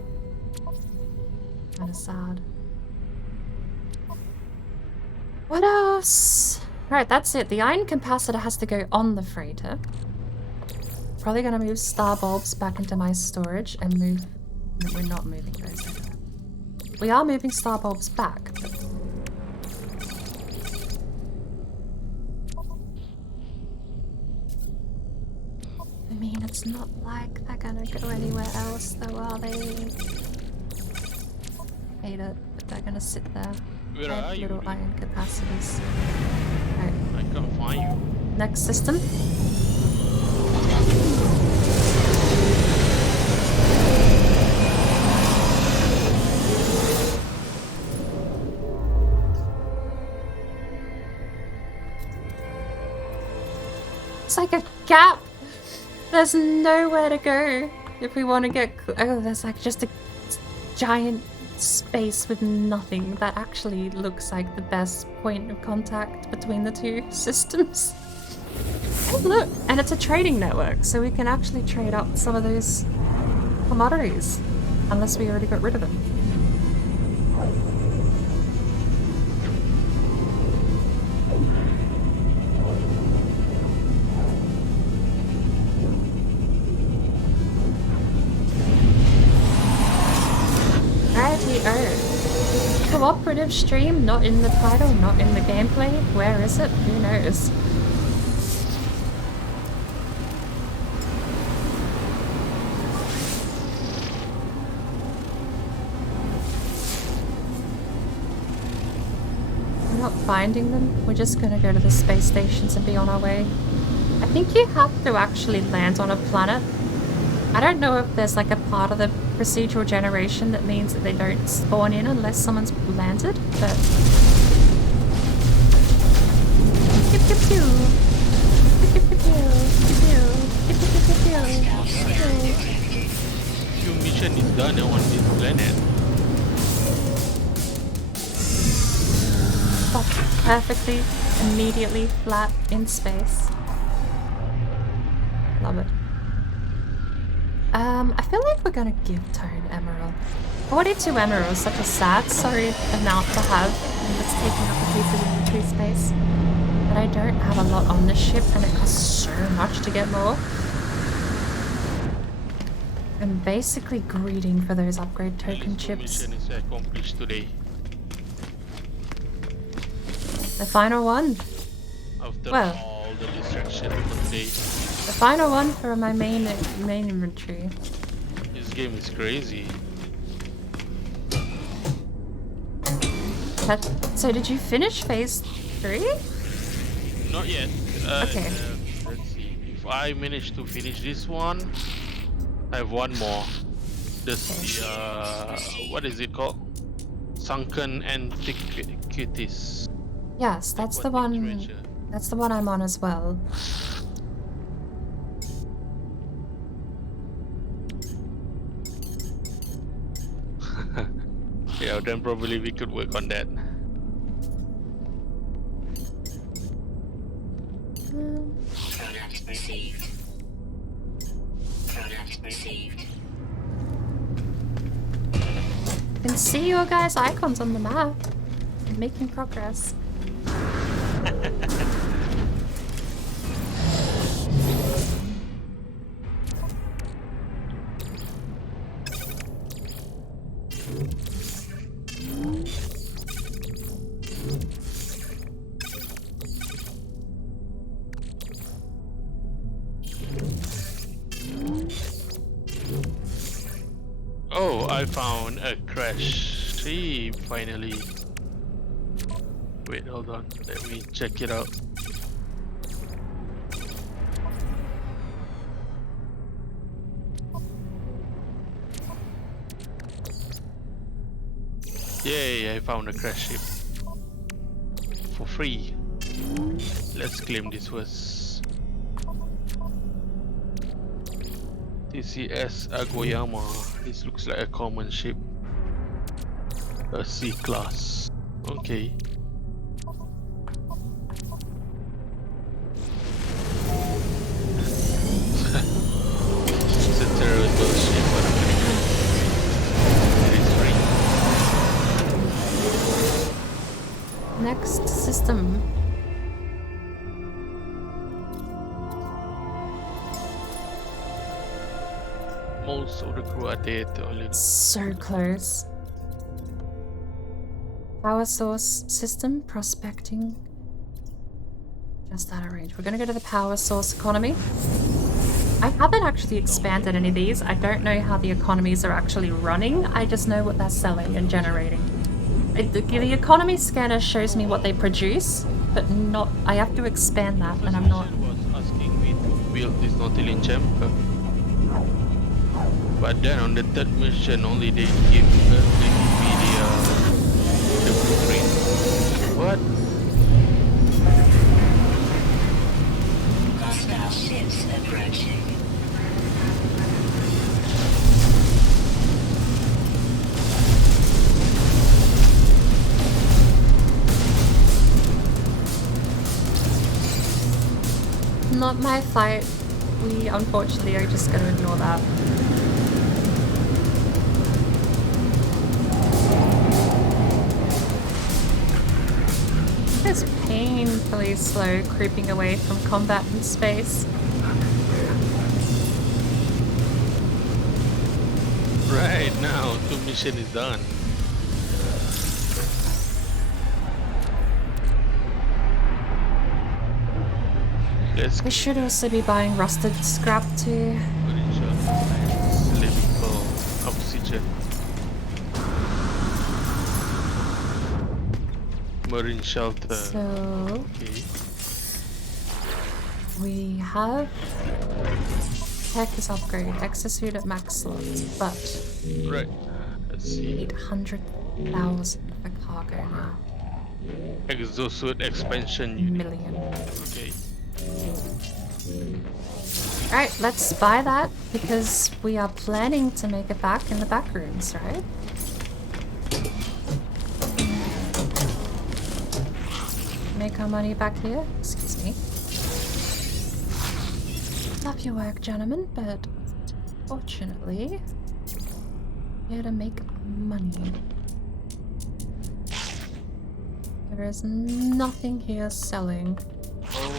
Kind of sad. What else? Right, that's it. The iron capacitor has to go on the freighter. Probably gonna move star bulbs back into my storage and move... No, we're not moving those over. We are moving star bulbs back, but... I mean, it's not like they're gonna go anywhere else, though, are they? Hate it, but they're gonna sit there. Where are you? Little iron capacitors. Right. I can't find you. Next system. It's like a gap. There's nowhere to go if we want to get... Oh, there's like just a giant space with nothing. That actually looks like the best point of contact between the two systems. Oh, look! And it's a trading network, so we can actually trade up some of those commodities. Unless we already got rid of them. Cooperative stream, not in the title, not in the gameplay. Where is it? Who knows? We're not finding them. We're just gonna go to the space stations and be on our way. I think you have to actually land on a planet. I don't know if there's like a part of the procedural generation that means that they don't spawn in unless someone's landed, but... Pew pew pew. Pew pew pew. Pew pew pew. Few mission is done on this planet. Stop perfectly, immediately flat in space. Love it. I feel like we're gonna give Tone Emerald. 42 emeralds, such a sad, sorry amount to have, and it's taking up a piece of inventory space. But I don't have a lot on this ship, and it costs so much to get more. I'm basically greeting for those upgrade token chips. Mission is accomplished today. The final one. After Well, all the distraction for today. the final one for my main inventory. This game is crazy. So did you finish phase 3? Not yet. Okay. Let's see. If I manage to finish this one, I have one more. This the what is it called? Sunken Antiquities. Yes, that's the one. Treasure. That's the one I'm on as well. Yeah, then probably we could work on that. Product received. Product received. I can see your guys' icons on the map. I'm making progress. Oh, I found a crash ship finally. Wait, hold on. Let me check it out. Yay, I found a crash ship. For free. Let's claim this was... TCS Agoyama. This looks like a common ship. A C class. Okay. It's a terrible ship, but I'm gonna go. It is free. Next system. Most of the crew are dead. Only So close. Power source system prospecting. Just out of range. We're gonna go to the power source economy. I haven't actually expanded any of these. I don't know how the economies are actually running. I just know what they're selling and generating. The economy scanner shows me what they produce, but not. I have to expand that, and I'm not. was asking me to build this Nautilus chamber. But then on the third mission, only they give me the blueprint. What? Hostile ships approaching. Not my fight. We unfortunately are just gonna ignore that. It's painfully slow creeping away from combat in space. Right now, 2 mission is done. Let's We should also be buying rusted scrap too. Living for oxygen. Marine shelter. So Okay. we have tech is upgrade, exosuit at max slots, but Right. Let's see. 800,000 for cargo now. Exosuit expansion unit. Million. Okay. Alright, let's buy that because we are planning to make it back in the back rooms, right? Make our money back here? Excuse me. Love your work, gentlemen, but fortunately, here to make money. There is nothing here selling. Oh.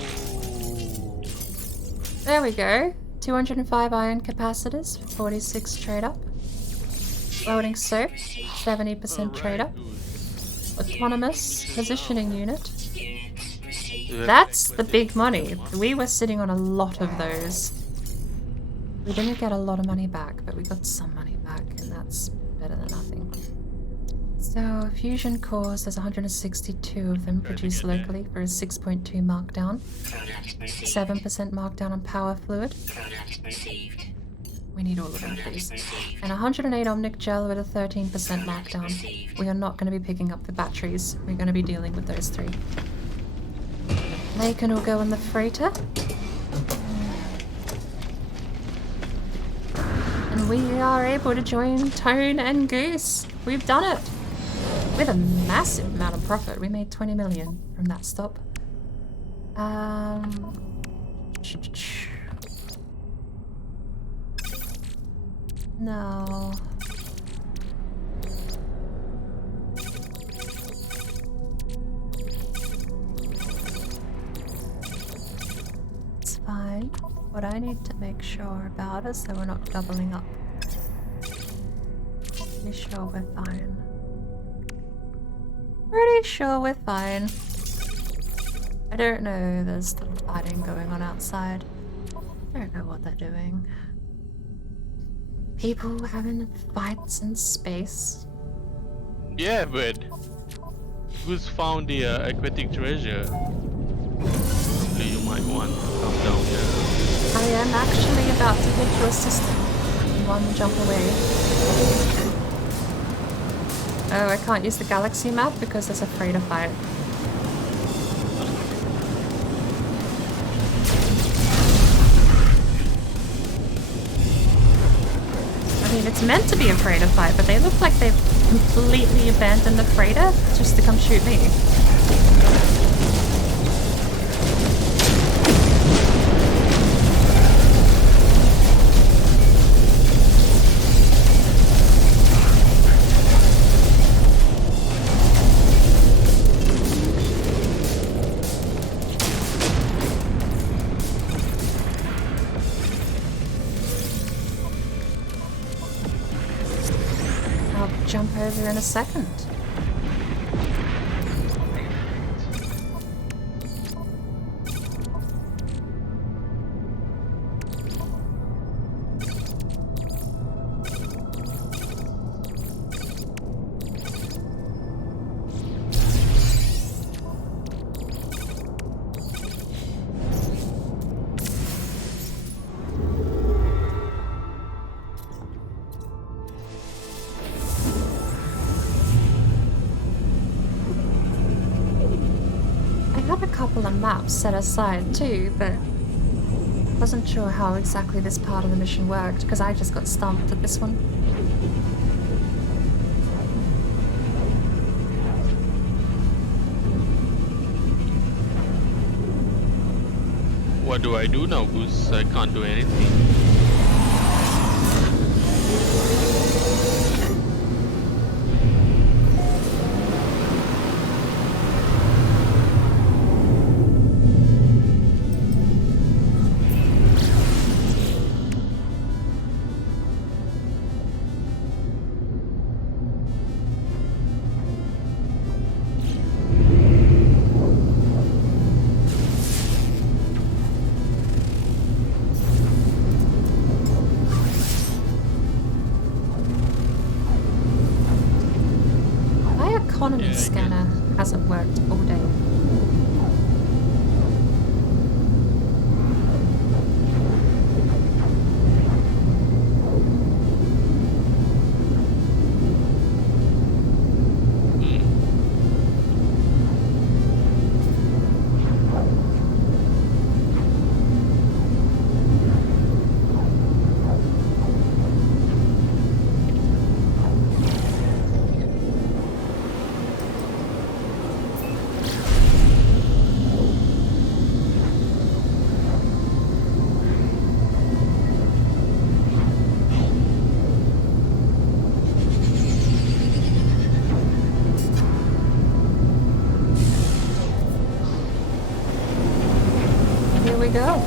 There we go. 205 iron capacitors, 46 trade up. Welding soap, 70% trade up. Autonomous positioning unit. That's the big money. We were sitting on a lot of those. We didn't get a lot of money back, but we got some money back, and that's better than nothing. So, fusion cores, there's 162 of them produced locally for a 6.2 markdown. 7% markdown on power fluid. We need all of them, please. And 108 Omnic gel with a 13% markdown. We are not going to be picking up the batteries. We're going to be dealing with those three. They can all go on the freighter. And we are able to join Tone and Goose. We've done it! With a massive amount of profit. We made 20 million from that stop. No. It's fine. What I need to make sure about is that we're not doubling up. Pretty sure we're fine. Pretty sure we're fine. I don't know, there's still fighting going on outside. I don't know what they're doing. People having fights in space. Yeah, but who's found the aquatic treasure? Probably you might want to come down here. I am actually about to hit your system. One jump away. Oh, I can't use the galaxy map because there's a freighter fight. was meant to be a freighter fight, but they look like they've completely abandoned the freighter just to come shoot me. Jump over in a second. Maps set aside too, but wasn't sure how exactly this part of the mission worked because I just got stumped at this one. What do I do now, Goose? I can't do anything. Economy scanner hasn't worked all day. Go.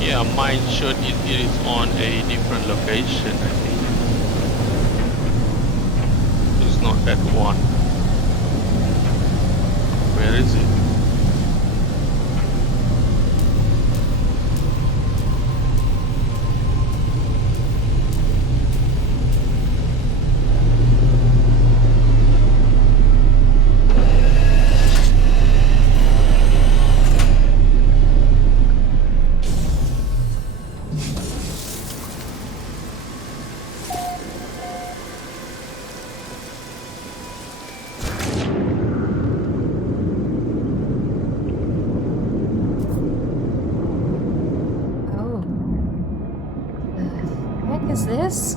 Yeah, mine showed it is on a different location, I think. It's not that one. Where is it? Is this?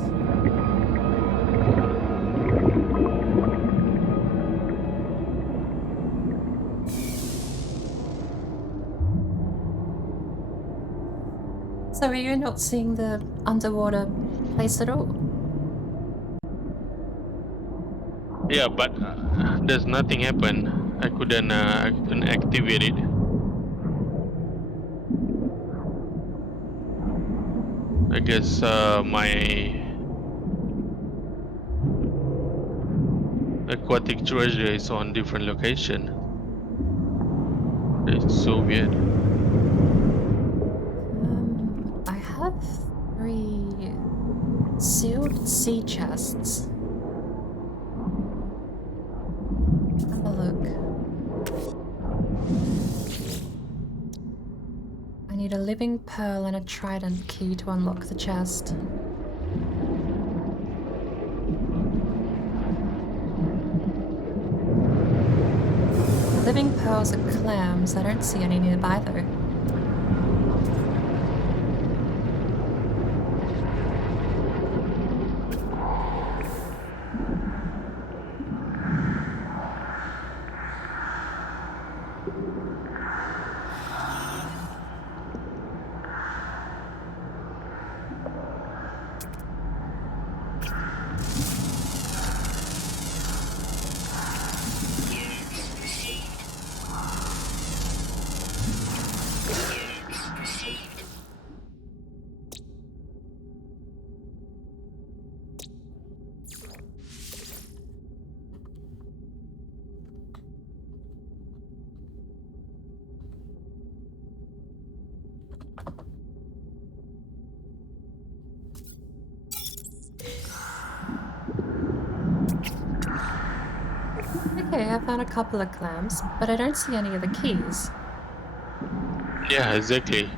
So are you not seeing the underwater place at all? Yeah, but there's nothing happen. I couldn't activate it. I guess my aquatic treasure is on different location. It's so weird. I have 3 sealed sea chests. Have a look. I need a living pearl and a trident key to unlock the chest. piles of clams. I don't see any nearby though. Okay, I found a couple of clams, but I don't see any of the keys. Yeah, exactly.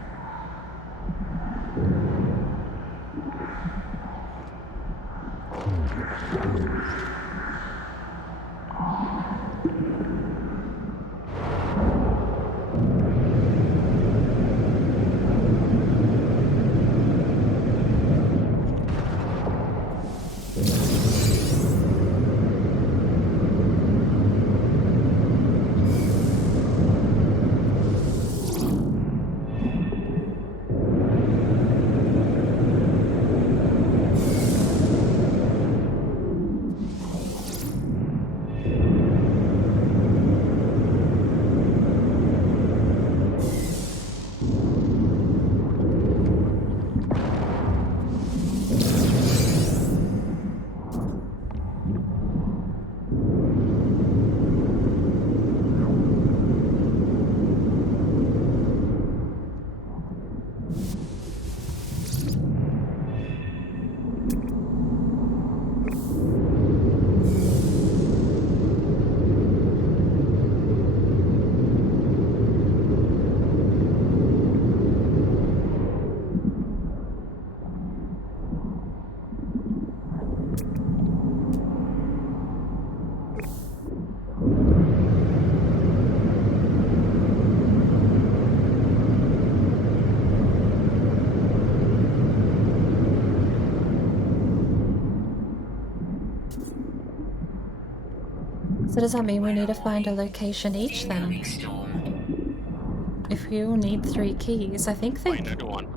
So does that mean we need to find a location each then? Incoming storm. If we all need 3 keys, I think Find another one.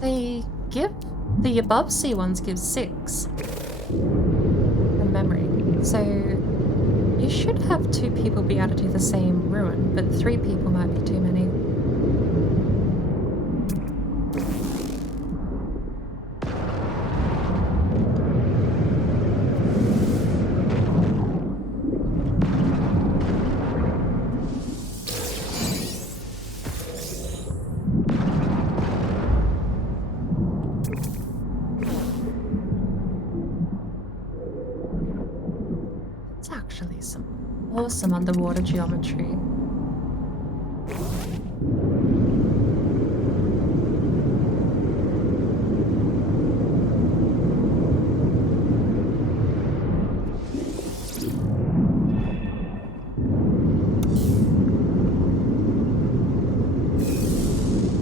they give the above sea ones give 6 from memory. So you should have 2 people be able to do the same ruin, but 3 people might be too many. It's actually some awesome underwater geometry.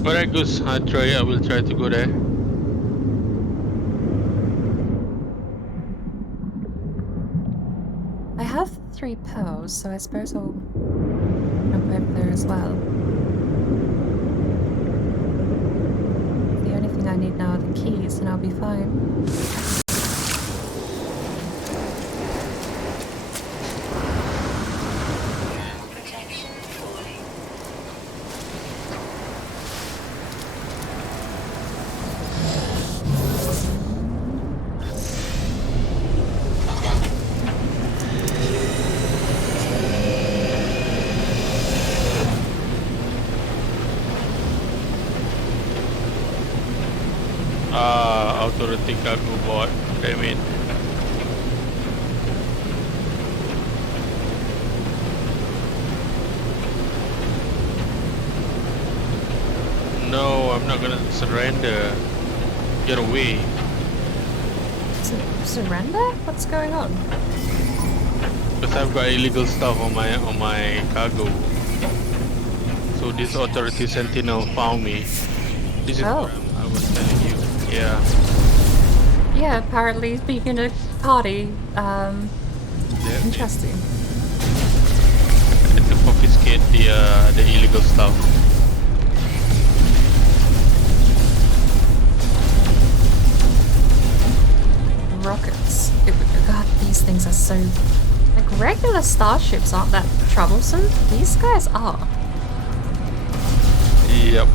Alright, Goose. I will try to go there. I have 3 pearls, so I suppose I'll jump over there as well. The only thing I need now are the keys, and I'll be fine. Protection falling. Authority cargo bot. Damn it. No, I'm not gonna surrender. Get away. Surrender? What's going on? Because I've got illegal stuff on my cargo. So this authority sentinel found me. This is Oh. what I was telling you. Yeah. Yeah, apparently being in a party. Yeah. Interesting. To confiscate the illegal stuff. Rockets. God, these things are so... Like, regular starships aren't that troublesome. These guys are. Yep.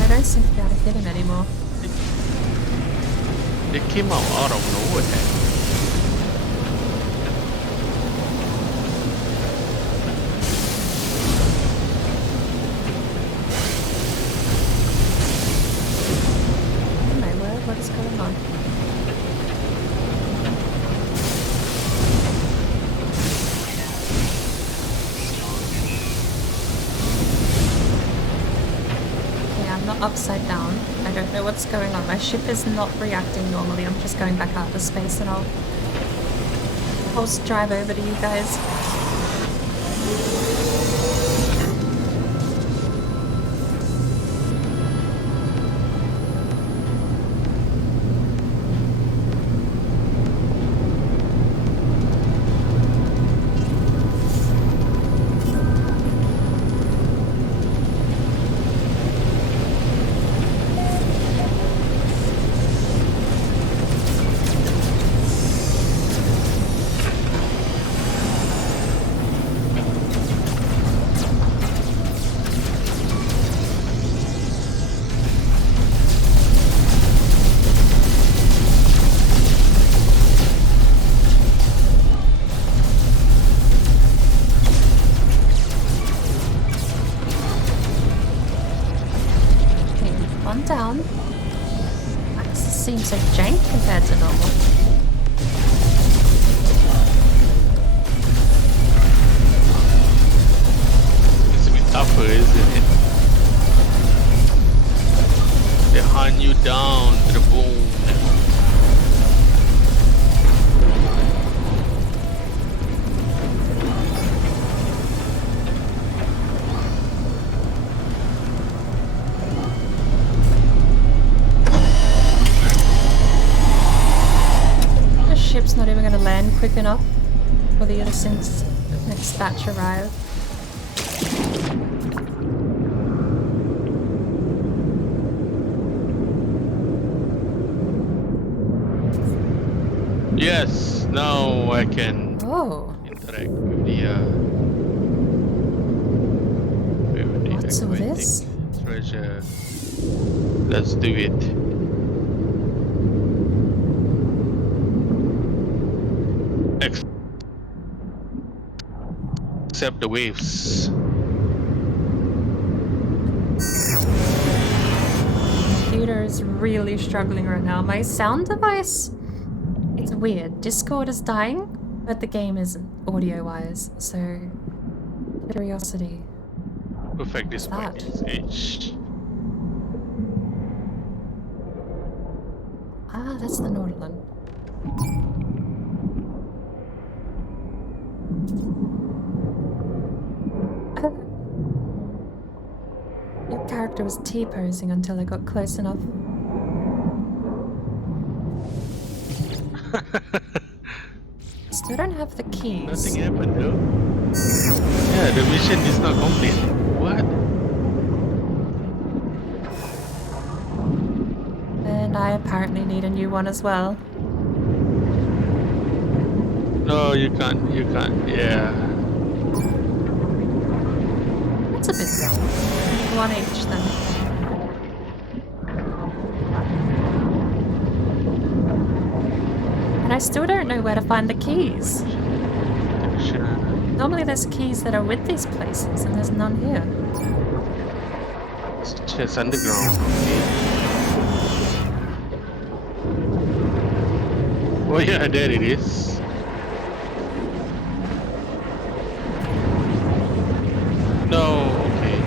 I don't seem to be able to hit him anymore. They came out of nowhere. Oh my word, what is going on? Okay, I'm not upside down. I don't know what's going on. My ship is not reacting normally. I'm just going back out to space and I'll drive over to you guys. Down. That seems so jank compared to normal. It's a bit tougher, isn't it? They hunt you down to the bone. Ship's not even going to land quick enough for the innocent next batch arrive. Yes, now I can interact with the What's all this? treasure. Let's do it. Accept the waves. Computer is really struggling right now. My sound device, it's weird. Discord is dying, but the game isn't audio-wise. So, curiosity. Perfect this What's that? age. Ah, that's the Nautilin. Your character was T-posing until I got close enough. Still don't have the keys. Nothing happened though. Yeah, the mission is not complete. What? And I apparently need a new one as well. No, you can't. You can't. Yeah. That's a bit dumb. One each then. And I still don't know where to find the keys. Normally there's keys that are with these places and there's none here. It's just underground. Oh yeah, there it is. No, okay.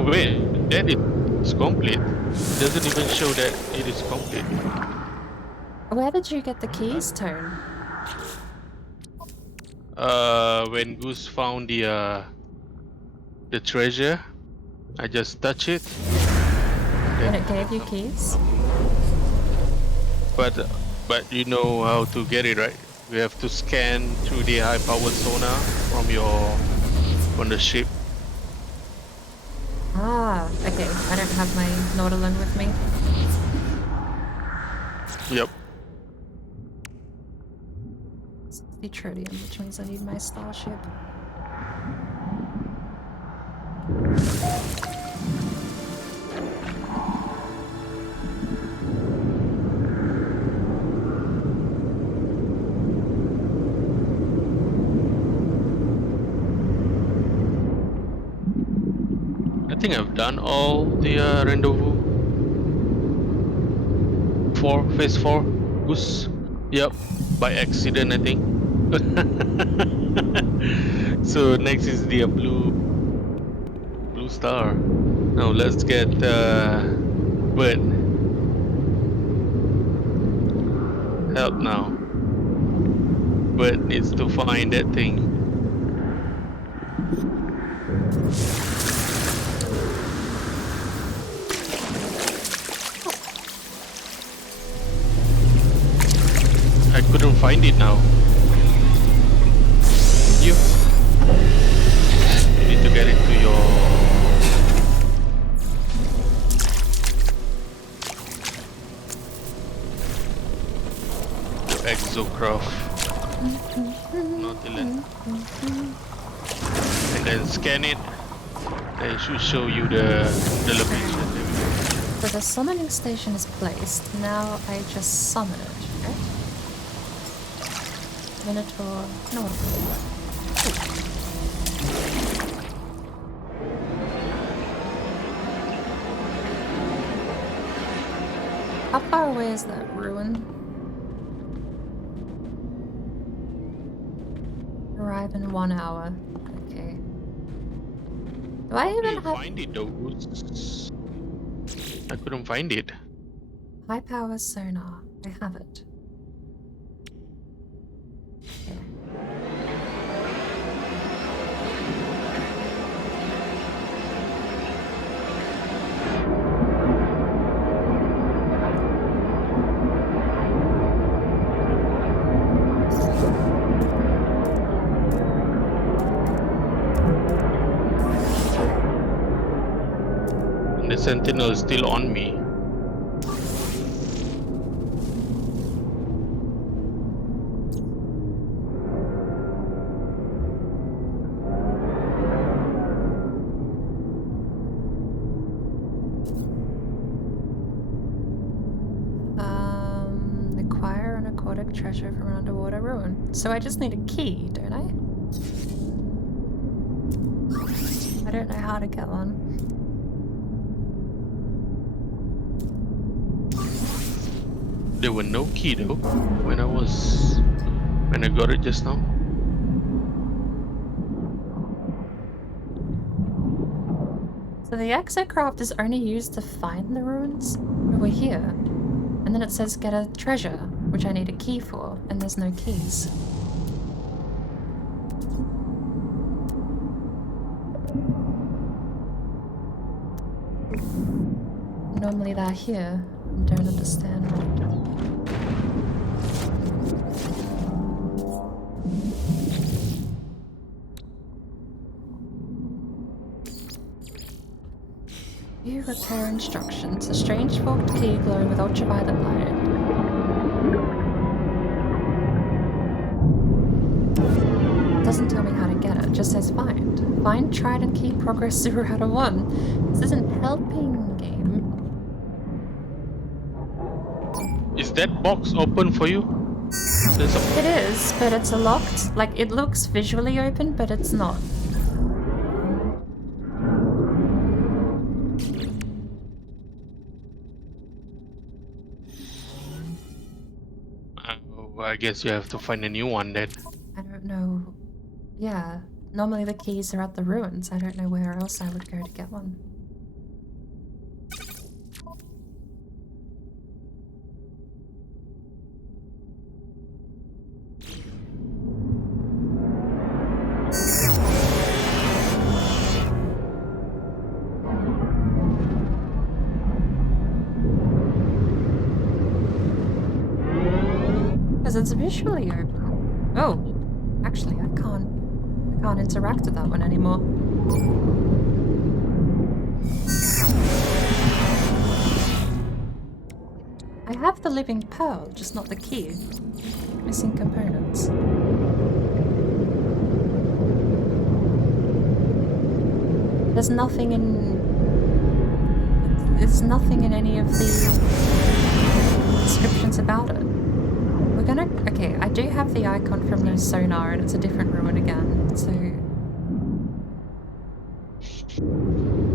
Oh wait, that is complete. Doesn't even show that it is complete. Where did you get the keys, Tone? When Goose found the treasure, I just touch it. And Then it gave get you some- keys? But you know how to get it, right? You have to scan through the high-powered sonar from the ship. Ah, okay. I don't have my Nautilin with me. Yep. 60 tritium, which means I need my starship. I think I've done all the rendezvous. Phase 4, Goose. Yep, by accident I think. So next is the blue star. Now let's get Bird. Help now. Bird needs to find that thing. I couldn't find it now. You need to get into your exocraft. Nautilus. And then scan it. Then it should show you the location. So the summoning station is placed. Now I just summon it, right? Minotaur Nautilus. How far away is that ruin? Arrive in 1 hour. Okay. Do I How do even you have find it though? I couldn't find it. high power sonar? I have it. Okay. And the sentinel is still on me. Acquire an aquatic treasure from an underwater ruin. So I just need a key, don't I? I don't know how to get one. There were no key though when I got it just now. So the exocraft is only used to find the ruins? We're here. And then it says get a treasure, which I need a key for, and there's no keys. Normally they're here. I don't understand why. View repair instructions. A strange forked key glowing with ultraviolet light. It doesn't tell me how to get it. It just says find. Find trident key, progress 0 out of 1. This isn't helping game. Is that box open for you? It is, but it's locked. Like, it looks visually open, but it's not. I guess you have to find a new one then. I don't know. Yeah, normally the keys are at the ruins. I don't know where else I would go to get one. Because it's visually open. Oh, actually, I can't interact with that one anymore. I have the living pearl, just not the key. Missing components. There's nothing in any of the descriptions about it. We're gonna... Okay, I do have the icon from the sonar and it's a different ruin again, so...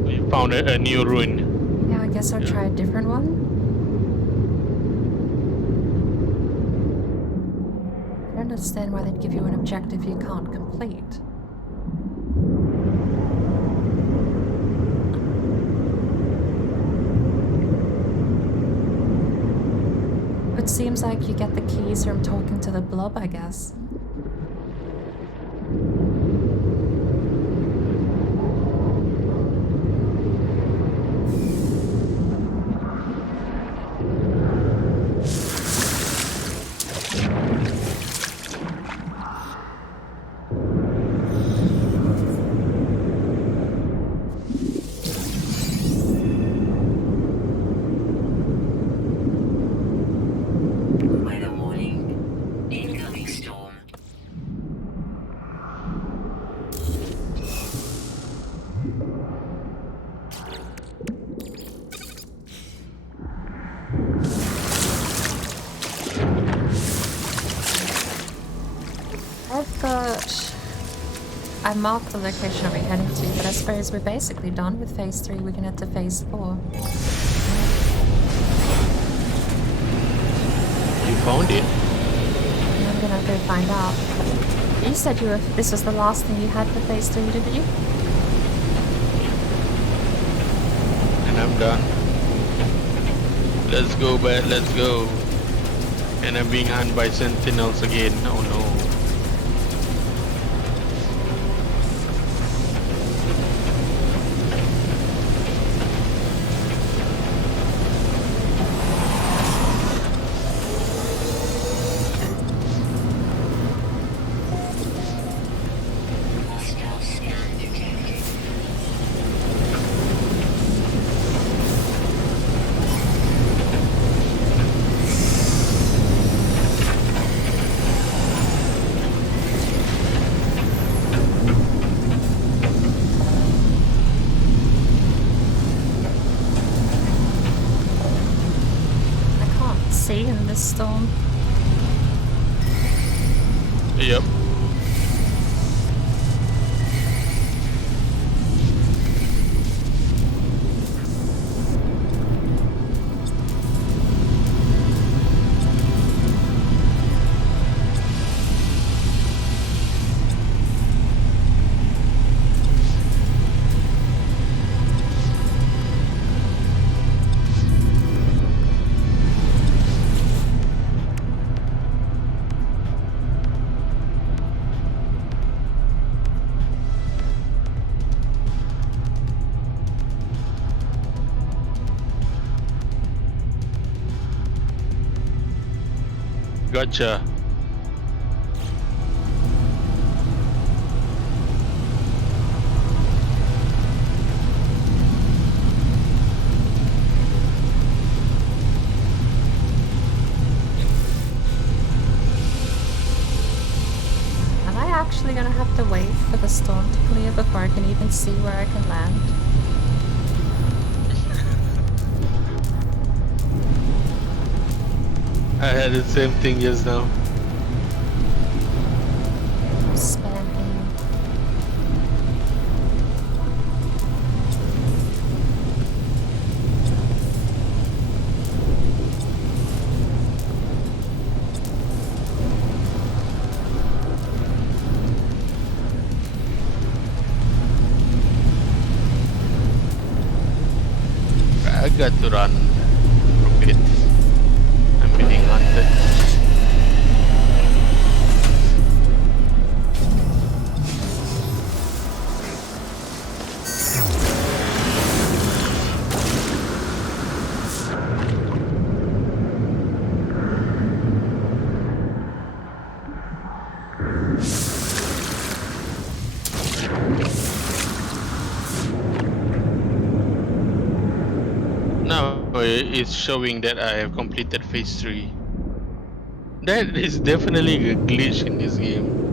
You found a new ruin. Yeah, I guess I'll try a different one. I don't understand why they'd give you an objective you can't complete. It seems like you get the keys from talking to the blob, I guess. Weather warning. Incoming storm. I marked the location we're heading to, but I suppose we're basically done with phase 3. We can head to phase 4. You found it? And I'm gonna go find out. You said this was the last thing you had for phase 3, didn't you? And I'm done. Let's go, Bat, let's go. And I'm being hunted by sentinels again. Oh no. Hostile scan detected. I can't see in this storm. Yep. Gotcha. Am I actually gonna have to wait for the storm to clear before I can even see where I can land? I had the same thing just now. Spam aim. I got to run for a bit. I'm being hunted. it's showing that I have completed phase 3. That is definitely a glitch in this game.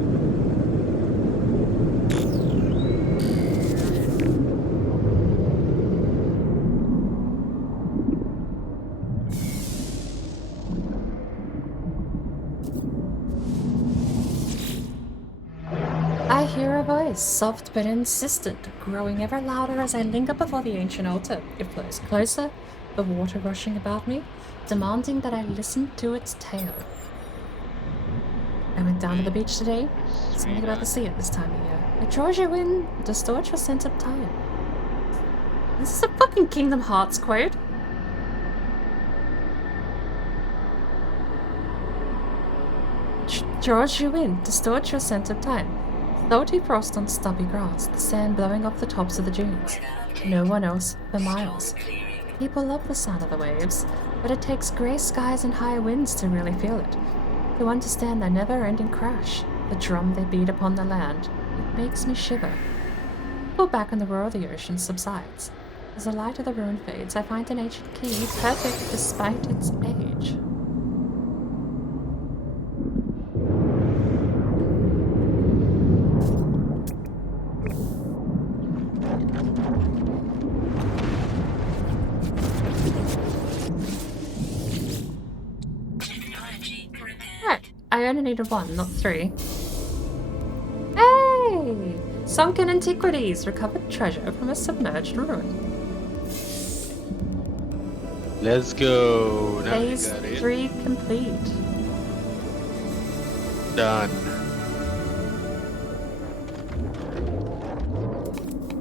I hear a voice, soft but insistent, growing ever louder as I linger before the ancient altar. It flows closer, the water rushing about me, demanding that I listen to its tale. I went down to the beach today. Something about the sea at this time of year. It draws you in, distorts your sense of time. This is a fucking Kingdom Hearts quote. Draws you in, distorts your sense of time. Salty frost on stubby grass, the sand blowing off the tops of the dunes. No one else for miles. People love the sound of the waves, but it takes grey skies and high winds to really feel it. To understand their never-ending crash, the drum they beat upon the land, it makes me shiver. Pull back on the roar of the ocean subsides. As the light of the ruin fades, I find an ancient key, perfect despite its age. I only needed 1, not 3. Hey! Sunken antiquities! Recovered treasure from a submerged ruin. Let's go. Now we Phase got it. 3 complete. Done.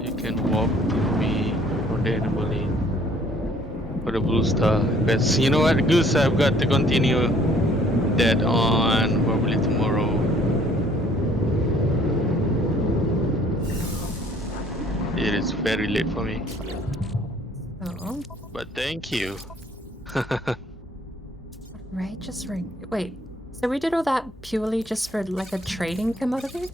You can walk with me on the animal lane. For the blue star. But you know what, Goose, I've got to continue that on probably tomorrow. It is very late for me. Oh. But thank you. Outrageous ring. Wait, so we did all that purely just for like a trading commodity?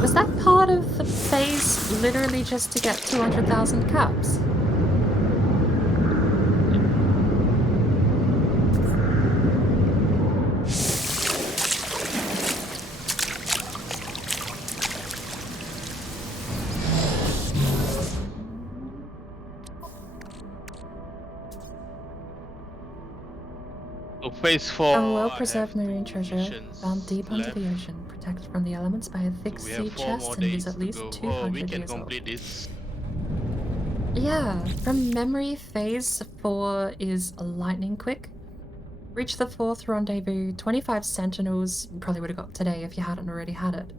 Was that part of the phase literally just to get 200,000 caps? So phase 4. A well-preserved I have marine 2 treasure missions found deep under left. the ocean, protected from the elements by a thick So we sea have 4 chest more and is days at to least go. 200 Oh, we can years old. complete this. Yeah, from memory, phase 4 is lightning quick. Reach the 4th rendezvous, 25 sentinels, you probably would have got today if you hadn't already had it.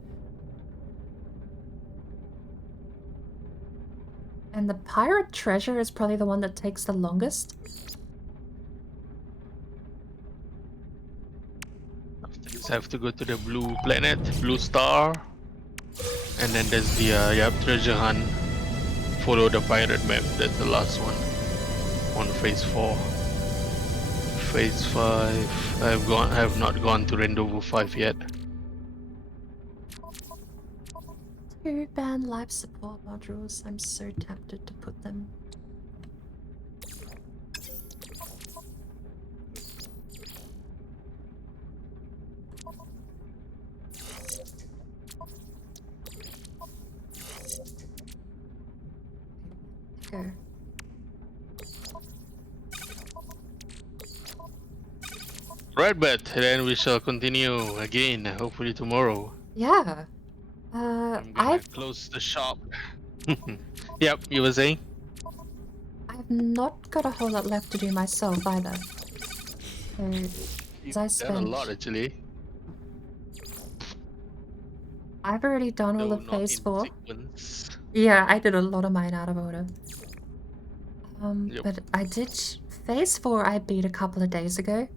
And the pirate treasure is probably the one that takes the longest. After this, I have to go to the blue planet, blue star. And then there's the treasure hunt. Follow the pirate map, that's the last one. On phase 4. Phase 5, I have not gone to Rendezvous 5 yet. 2 band life support modules, I'm so tempted to put them. Go. Right, but then we shall continue again, hopefully tomorrow. Yeah. I'm gonna close the shop. Yep, you were saying? I've not got a whole lot left to do myself either. So, You've I done a lot actually. I've already done all No, of not phase in 4. sequence. Yeah, I did a lot of mine out of order. Yep. But I did phase 4 I beat a couple of days ago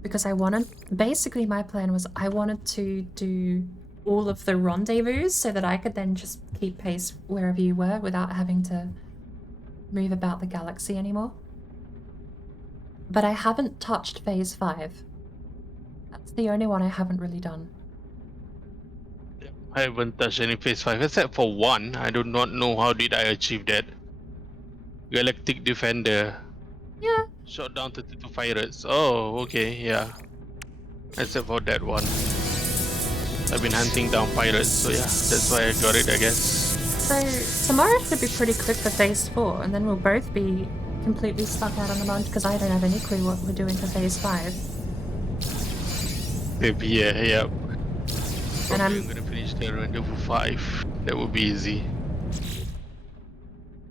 because I wanted, basically my plan was I wanted to do all of the rendezvous so that I could then just keep pace wherever you were without having to move about the galaxy anymore. But I haven't touched phase 5. That's the only one I haven't really done. I haven't touched any phase 5 except for one. I do not know how did I achieve that. Galactic Defender. Yeah. Shot down 32 pirates. Oh, okay, yeah. Except for that one. I've been hunting down pirates, so yeah, that's why I got it, I guess. So tomorrow should be pretty quick for phase 4, and then we'll both be completely stuck out on the mountain because I don't have any clue what we're doing for phase 5. Maybe, yeah. And I'm gonna finish the rendezvous 5. That would be easy.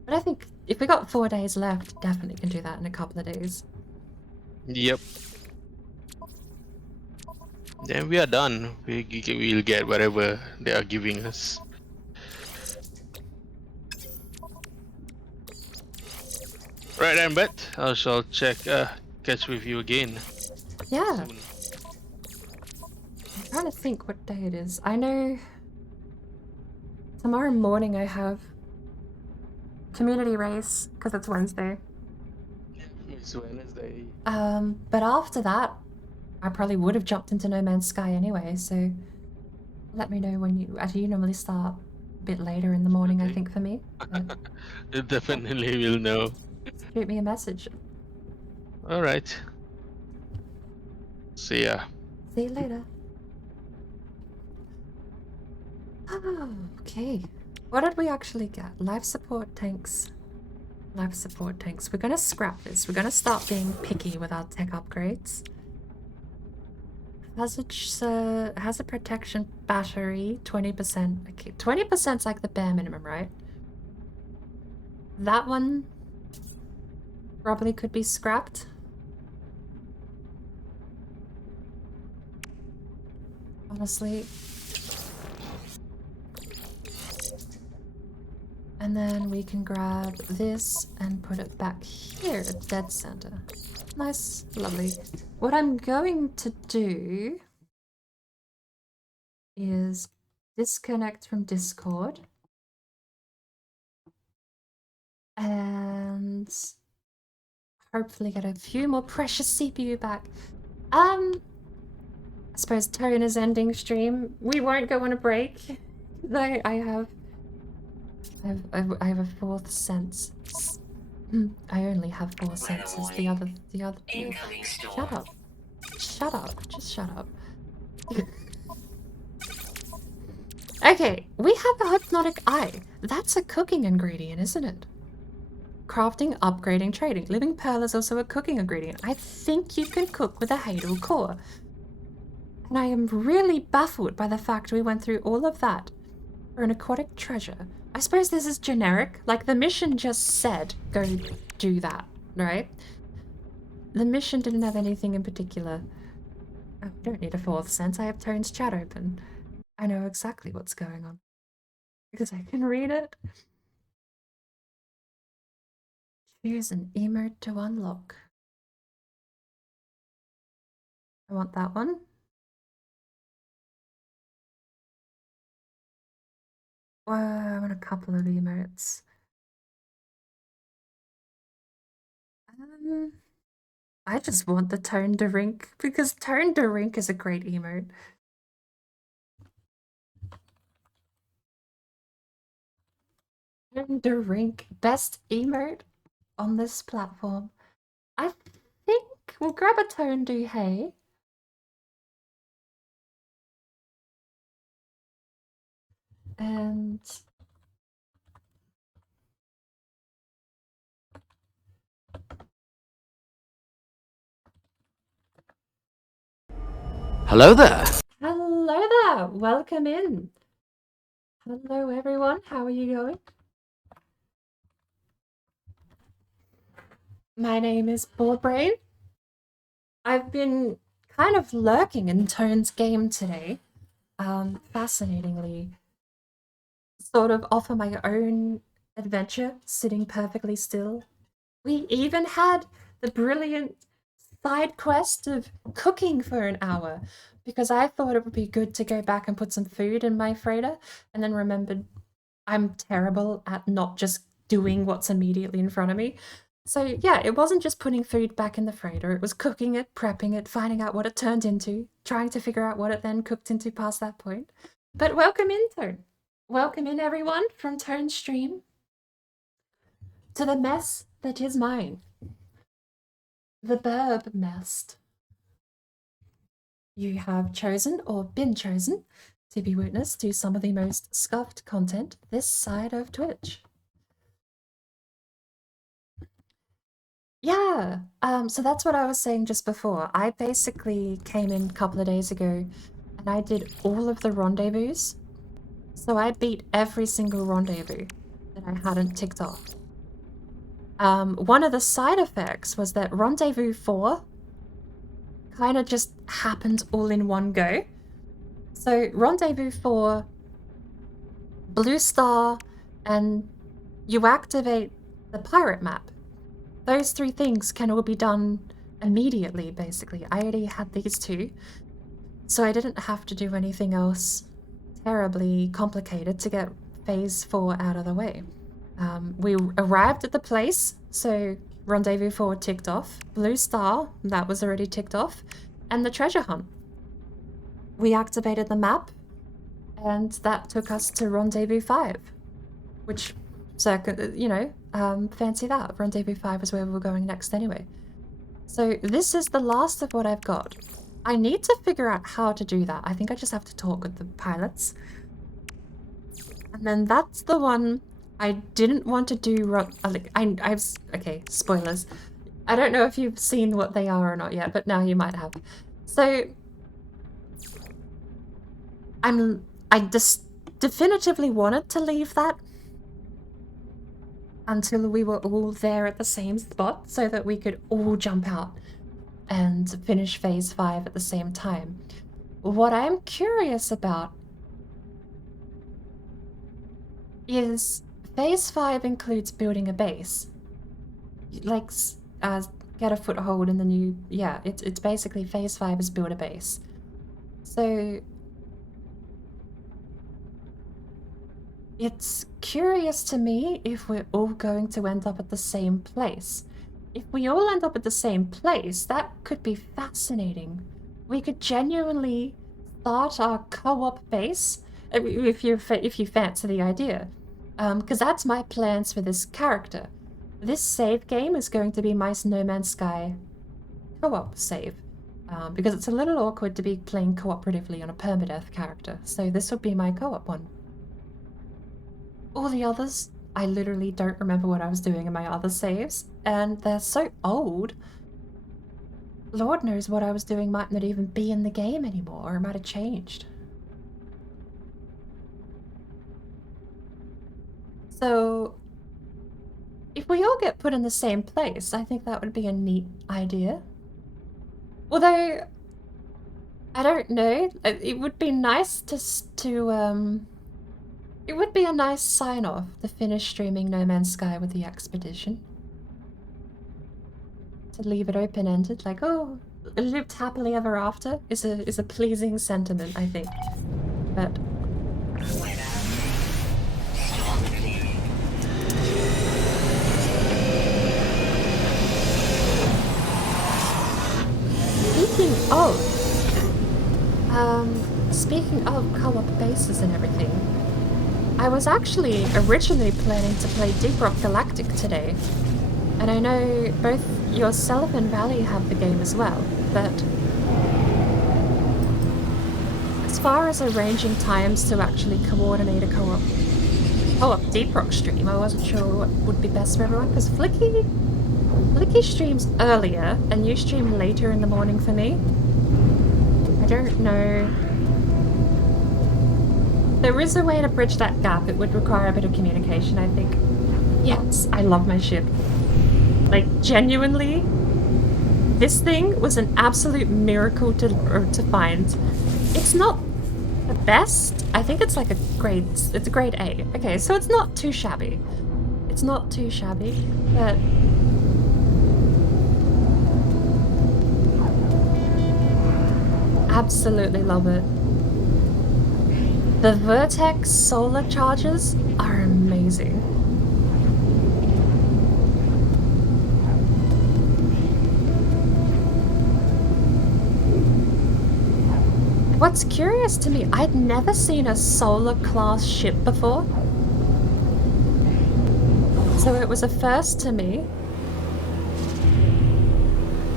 But I think if we got 4 days left, definitely can do that in a couple of days. Yep. Then we are done. We'll get whatever they are giving us. Right then, Bet. I shall catch with you again. Yeah. Soon. I'm trying to think what day it is. I know tomorrow morning I have community race because it's Wednesday. It's Wednesday. But after that, I probably would have jumped into No Man's Sky anyway. So let me know when you normally start a bit later in the morning. Okay. I think for me. But You definitely will know. shoot me a message. All right. See ya. See you later. Okay. What did we actually get? Life support tanks. Life support tanks. We're gonna scrap this. We're gonna start being picky with our tech upgrades. Hazard protection battery, 20%. Okay, 20%'s like the bare minimum, right? That one probably could be scrapped. Honestly. And then we can grab this and put it back here at dead center. Nice, lovely. What I'm going to do is disconnect from Discord and hopefully get a few more precious CPU back. I suppose Tone is ending stream. We won't go on a break. I have a fourth sense. I only have 4 senses. The other two. Incoming storm. Shut up. Shut up. Just shut up. Okay, we have a hypnotic eye. That's a cooking ingredient, isn't it? Crafting, upgrading, trading. Living pearl is also a cooking ingredient. I think you can cook with a Hadal core. And I am really baffled by the fact we went through all of that for an aquatic treasure. I suppose this is generic. Like, the mission just said, go do that, right? The mission didn't have anything in particular. I don't need a fourth sense. I have Tone's chat open. I know exactly what's going on. Because I can read it. Choose an emote to unlock. I want that one. I want a couple of emotes. I just want the Tone de Rink because Tone de Rink is a great emote. Tone de Rink, best emote on this platform. I think we'll grab a Tone do Hey. And Hello there. hello there, welcome in. Hello everyone, how are you going? My name is Boardbrain. I've been kind of lurking in Tone's game today. Fascinatingly, sort of off of my own adventure, sitting perfectly still. We even had the brilliant side quest of cooking for an hour because I thought it would be good to go back and put some food in my freighter and then remembered I'm terrible at not just doing what's immediately in front of me. So yeah, it wasn't just putting food back in the freighter, it was cooking it, prepping it, finding out what it turned into, trying to figure out what it then cooked into past that point. But welcome in, Tone. Welcome in, everyone, from Tone's stream to the mess that is mine. The burb mess. You have chosen or been chosen to be witness to some of the most scuffed content this side of Twitch. Yeah, so that's what I was saying just before. I basically came in a couple of days ago and I did all of the rendezvous. So I beat every single rendezvous that I hadn't ticked off. One of the side effects was that rendezvous 4 kind of just happened all in one go. So rendezvous 4, blue star, and you activate the pirate map. Those 3 things can all be done immediately, basically. I already had these 2, so I didn't have to do anything else terribly complicated to get phase 4 out of the way. We arrived at the place, so rendezvous 4 ticked off. Blue star, that was already ticked off. And the treasure hunt. We activated the map, and that took us to rendezvous 5, which, fancy that. Rendezvous 5 is where we were going next anyway. So this is the last of what I've got. I need to figure out how to do that. I think I just have to talk with the pilots. And then that's the one I didn't want to do. Okay, spoilers. I don't know if you've seen what they are or not yet, but now you might have. So I just definitively wanted to leave that until we were all there at the same spot so that we could all jump out and finish phase 5 at the same time. What I'm curious about is phase 5 includes building a base. Like, get a foothold in the new... Yeah, it's basically phase 5 is build a base. So it's curious to me if we're all going to end up at the same place. If we all end up at the same place, that could be fascinating. We could genuinely start our co-op base, if you fancy the idea. Because that's my plans for this character. This save game is going to be my No Man's Sky co-op save. Because it's a little awkward to be playing cooperatively on a permadeath character, so this would be my co-op one. All the others, I literally don't remember what I was doing in my other saves, and they're so old. Lord knows what I was doing might not even be in the game anymore, or it might have changed. So, if we all get put in the same place, I think that would be a neat idea. Although, I don't know, it would be nice it would be a nice sign-off to finish streaming No Man's Sky with the expedition. To leave it open-ended, like, oh, lived happily ever after is a pleasing sentiment, I think. But speaking of co-op bases and everything, I was actually originally planning to play Deep Rock Galactic today, and I know both yourself and Valley have the game as well, but as far as arranging times to actually coordinate a co-op Deep Rock stream, I wasn't sure what would be best for everyone, because Flicky streams earlier, and you stream later in the morning for me. I don't know. There is a way to bridge that gap. It would require a bit of communication, I think. Yes, I love my ship. Like, genuinely, this thing was an absolute miracle to find. It's not the best. I think it's like it's a grade A. Okay, so it's not too shabby. It's not too shabby, but absolutely love it. The Vertex solar charges are amazing. What's curious to me, I'd never seen a solar class ship before. So it was a first to me.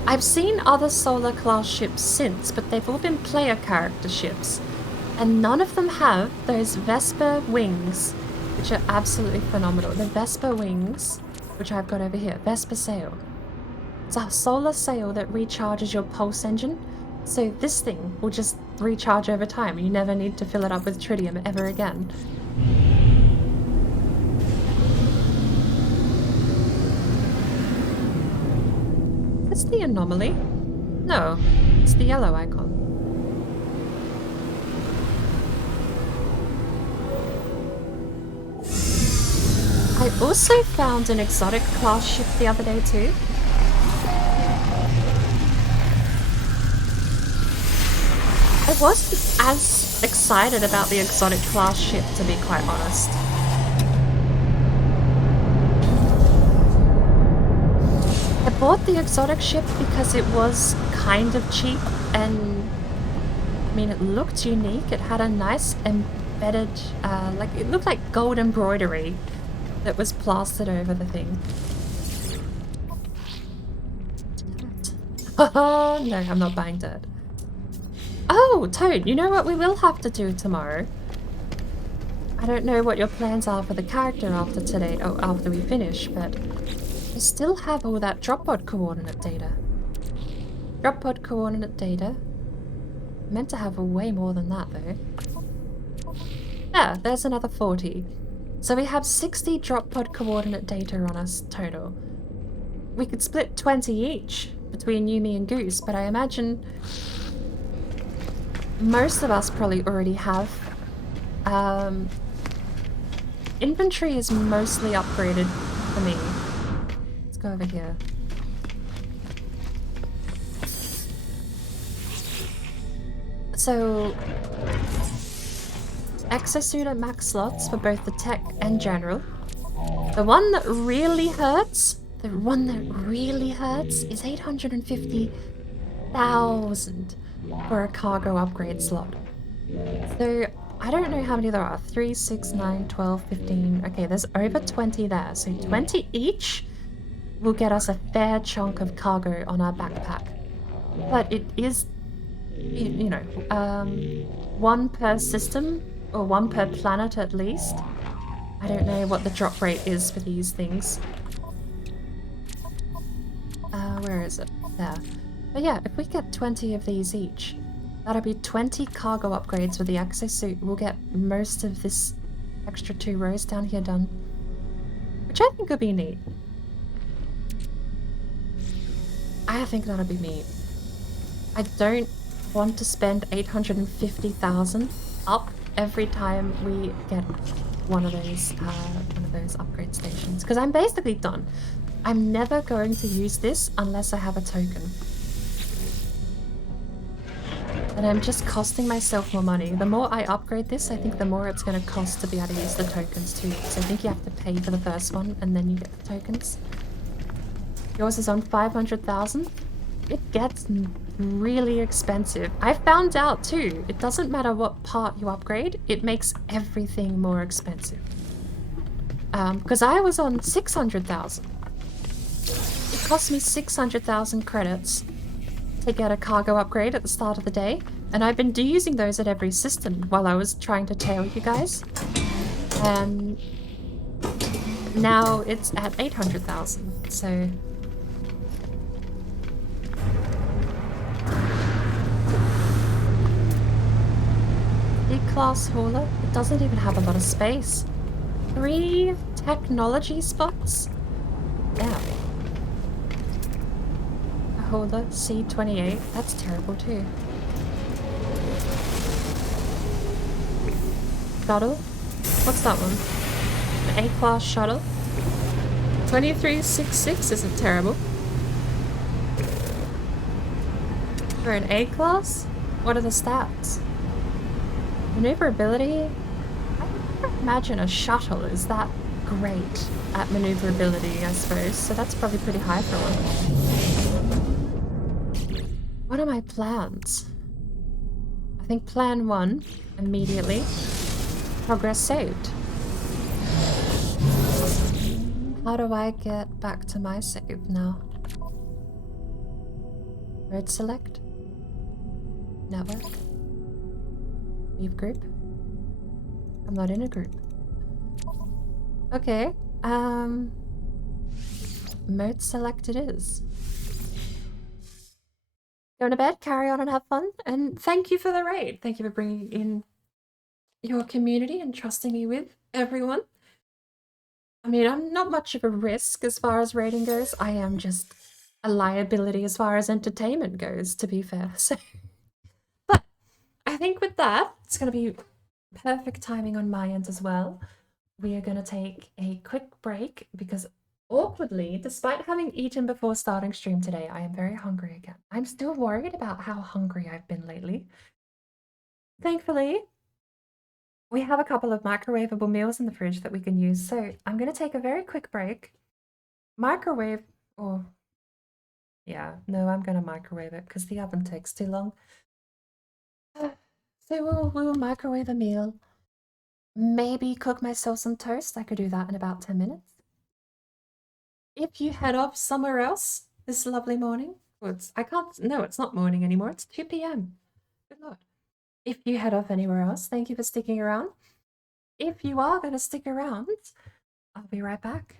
I've seen other solar class ships since, but they've all been player character ships. And none of them have those Vesper wings, which are absolutely phenomenal. The Vesper wings, which I've got over here, Vesper sail. It's a solar sail that recharges your pulse engine. So this thing will just recharge over time. You never need to fill it up with tritium ever again. Is this the anomaly? No, it's the yellow icon. I also found an exotic class ship the other day too. I wasn't as excited about the exotic class ship, to be quite honest. I bought the exotic ship because it was kind of cheap and, I mean, it looked unique. It had a nice embedded, like, it looked like gold embroidery that was plastered over the thing. Oh, no, I'm not buying dirt. Oh, Toad, you know what we will have to do tomorrow? I don't know what your plans are for the character after today, or after we finish, but I still have all that drop pod coordinate data. Drop pod coordinate data. Meant to have way more than that, though. Yeah, there's another 40. So we have 60 drop pod coordinate data on us total. We could split 20 each between you, me, and Goose, but I imagine most of us probably already have. Inventory is mostly upgraded for me. Let's go over here. So, exosuit at max slots for both the tech and general. The one that really hurts, is 850,000 for a cargo upgrade slot. So, I don't know how many there are. 3, 6, 9, 12, 15. Okay, there's over 20 there. So 20 each will get us a fair chunk of cargo on our backpack. But it is, you know, one per system, or one per planet at least. I don't know what the drop rate is for these things. Where is it? There. But yeah, if we get 20 of these each, that'll be 20 cargo upgrades with the exosuit. We'll get most of this extra 2 rows down here done. Which I think would be neat. I think that'll be neat. I don't want to spend 850,000 up every time we get one of those upgrade stations. Because I'm basically done. I'm never going to use this unless I have a token. And I'm just costing myself more money. The more I upgrade this, I think the more it's going to cost to be able to use the tokens too. So I think you have to pay for the first one and then you get the tokens. Yours is on 500,000. It gets really expensive. I found out too, it doesn't matter what part you upgrade, it makes everything more expensive. Because I was on 600,000. It cost me 600,000 credits to get a cargo upgrade at the start of the day, and I've been using those at every system while I was trying to tail you guys. And now it's at 800,000, so... class hauler, it doesn't even have a lot of space. 3 technology spots? Yeah. A hauler, C28, that's terrible too. Shuttle? What's that one? An A-class shuttle? 2366 isn't terrible. For an A-class? What are the stats? Maneuverability? I can't imagine a shuttle is that great at maneuverability, I suppose, so that's probably pretty high for one. What are my plans? I think plan 1, immediately. Progress saved. How do I get back to my save now? Road select. Network. Leave group. I'm not in a group. Okay. Mode select it is. Go to bed, carry on and have fun. And thank you for the raid. Thank you for bringing in your community and trusting me with everyone. I mean, I'm not much of a risk as far as raiding goes. I am just a liability as far as entertainment goes, to be fair. So, but I think with that, it's going to be perfect timing on my end as well. We are going to take a quick break because awkwardly, despite having eaten before starting stream today, I am very hungry again. I'm still worried about how hungry I've been lately. Thankfully, we have a couple of microwavable meals in the fridge that we can use, so I'm going to take a very quick break. Microwave, or yeah, no, I'm going to microwave it because the oven takes too long. So we'll microwave a meal. Maybe cook myself some toast. I could do that in about 10 minutes. If you head off somewhere else this lovely morning, well, it's not morning anymore, it's 2 p.m. Good lord. If you head off anywhere else, thank you for sticking around. If you are going to stick around, I'll be right back.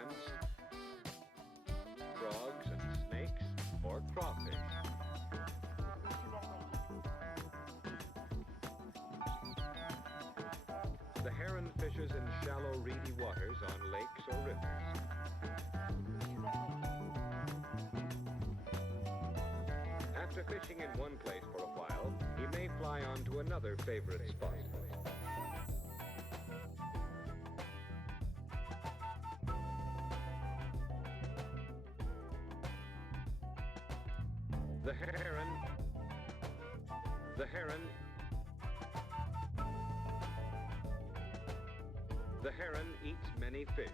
clams, frogs and snakes, or crawfish. The heron fishes in shallow, reedy waters on lakes or rivers. After fishing in one place for a while, he may fly on to another favorite spot. The heron eats many fish.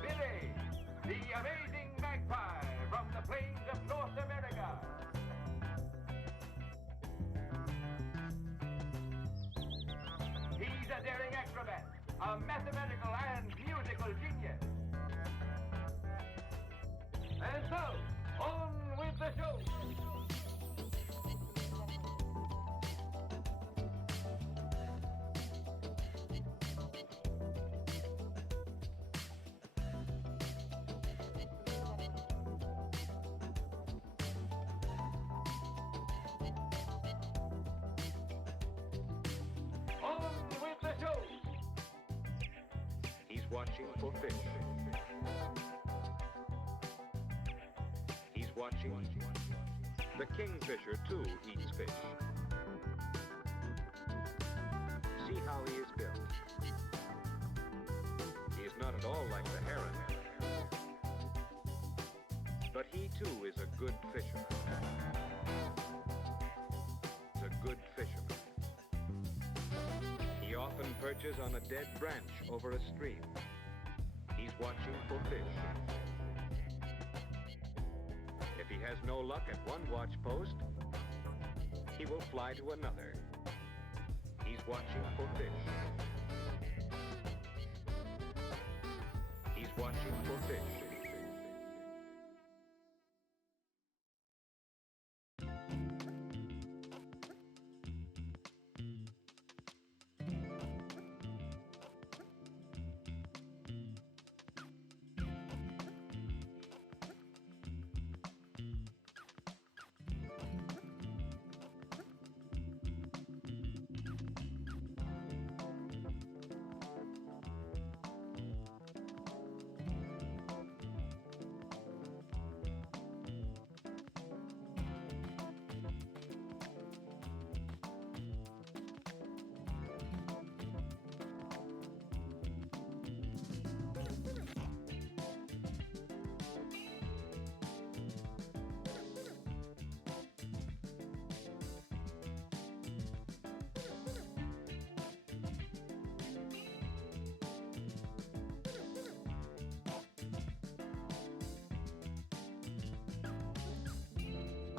Billy, the amazing magpie from the plains of North America. He's a daring acrobat, a mathematical and musical genius. And so, on with the show. On with the show. He's watching for fish. He's watching. The kingfisher, too, eats fish. See how he is built. He is not at all like the heron. But he, too, is a good fisherman. He's a good fisherman. He often perches on a dead branch over a stream. He's watching for fish. If he has no luck at one watch post, he will fly to another. He's watching for fish. He's watching for fish.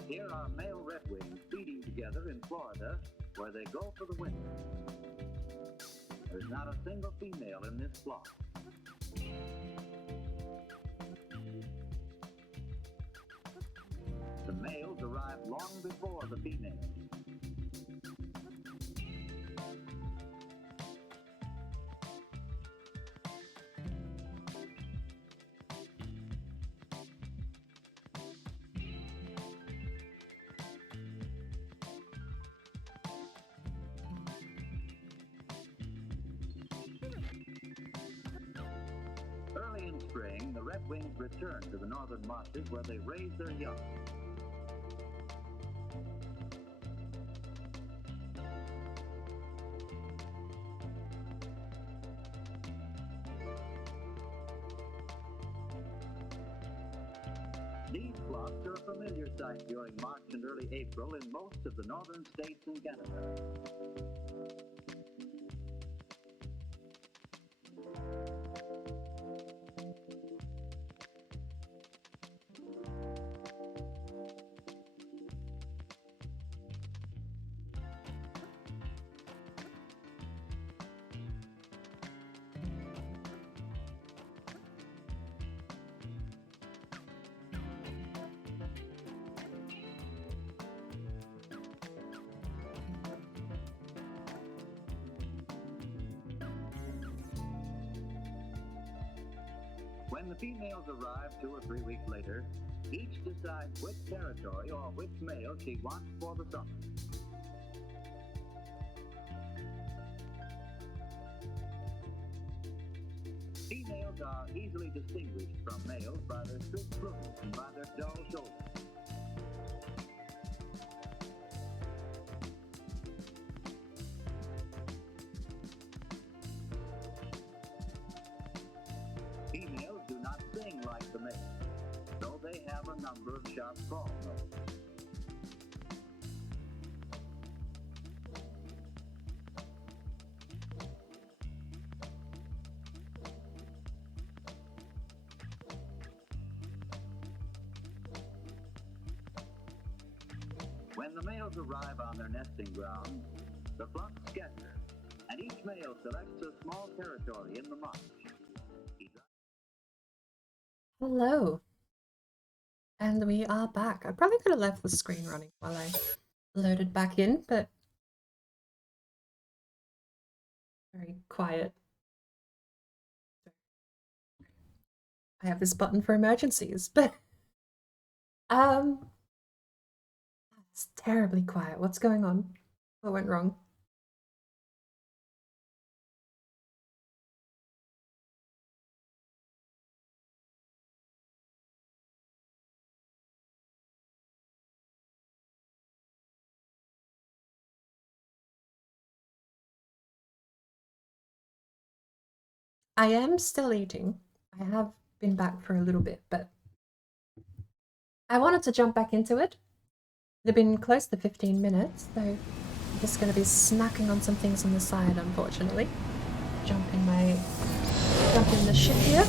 Here are male redwings feeding together in Florida, where they go for the winter. There's not a single female in this flock. The males arrive long before the females. Early in spring, the redwings return to the northern marshes where they raise their young. These flocks are a familiar sight during March and early April in most of the northern states and Canada. the females arrive 2 or 3 weeks later, each decides which territory or which male she wants for the summer. Females are easily distinguished from males by their strict plumage and by their dull shoulders. Females do not sing like the males, though they have a number of sharp call notes. When the males arrive on their nesting grounds, the flocks scatter, and each male selects a small territory in the marsh. Hello. And we are back. I probably could have left the screen running while I loaded back in, but very quiet. I have this button for emergencies, but it's terribly quiet. What's going on? What went wrong? I am still eating. I have been back for a little bit, but I wanted to jump back into it. They've been close to 15 minutes, so I'm just going to be snacking on some things on the side, unfortunately. Jump in the ship here.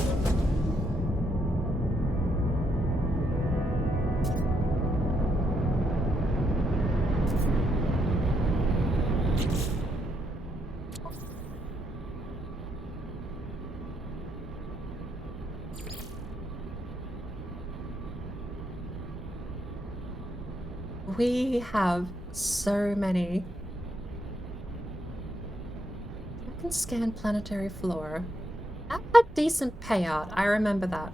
We have so many. I can scan planetary flora. That had decent payout, I remember that.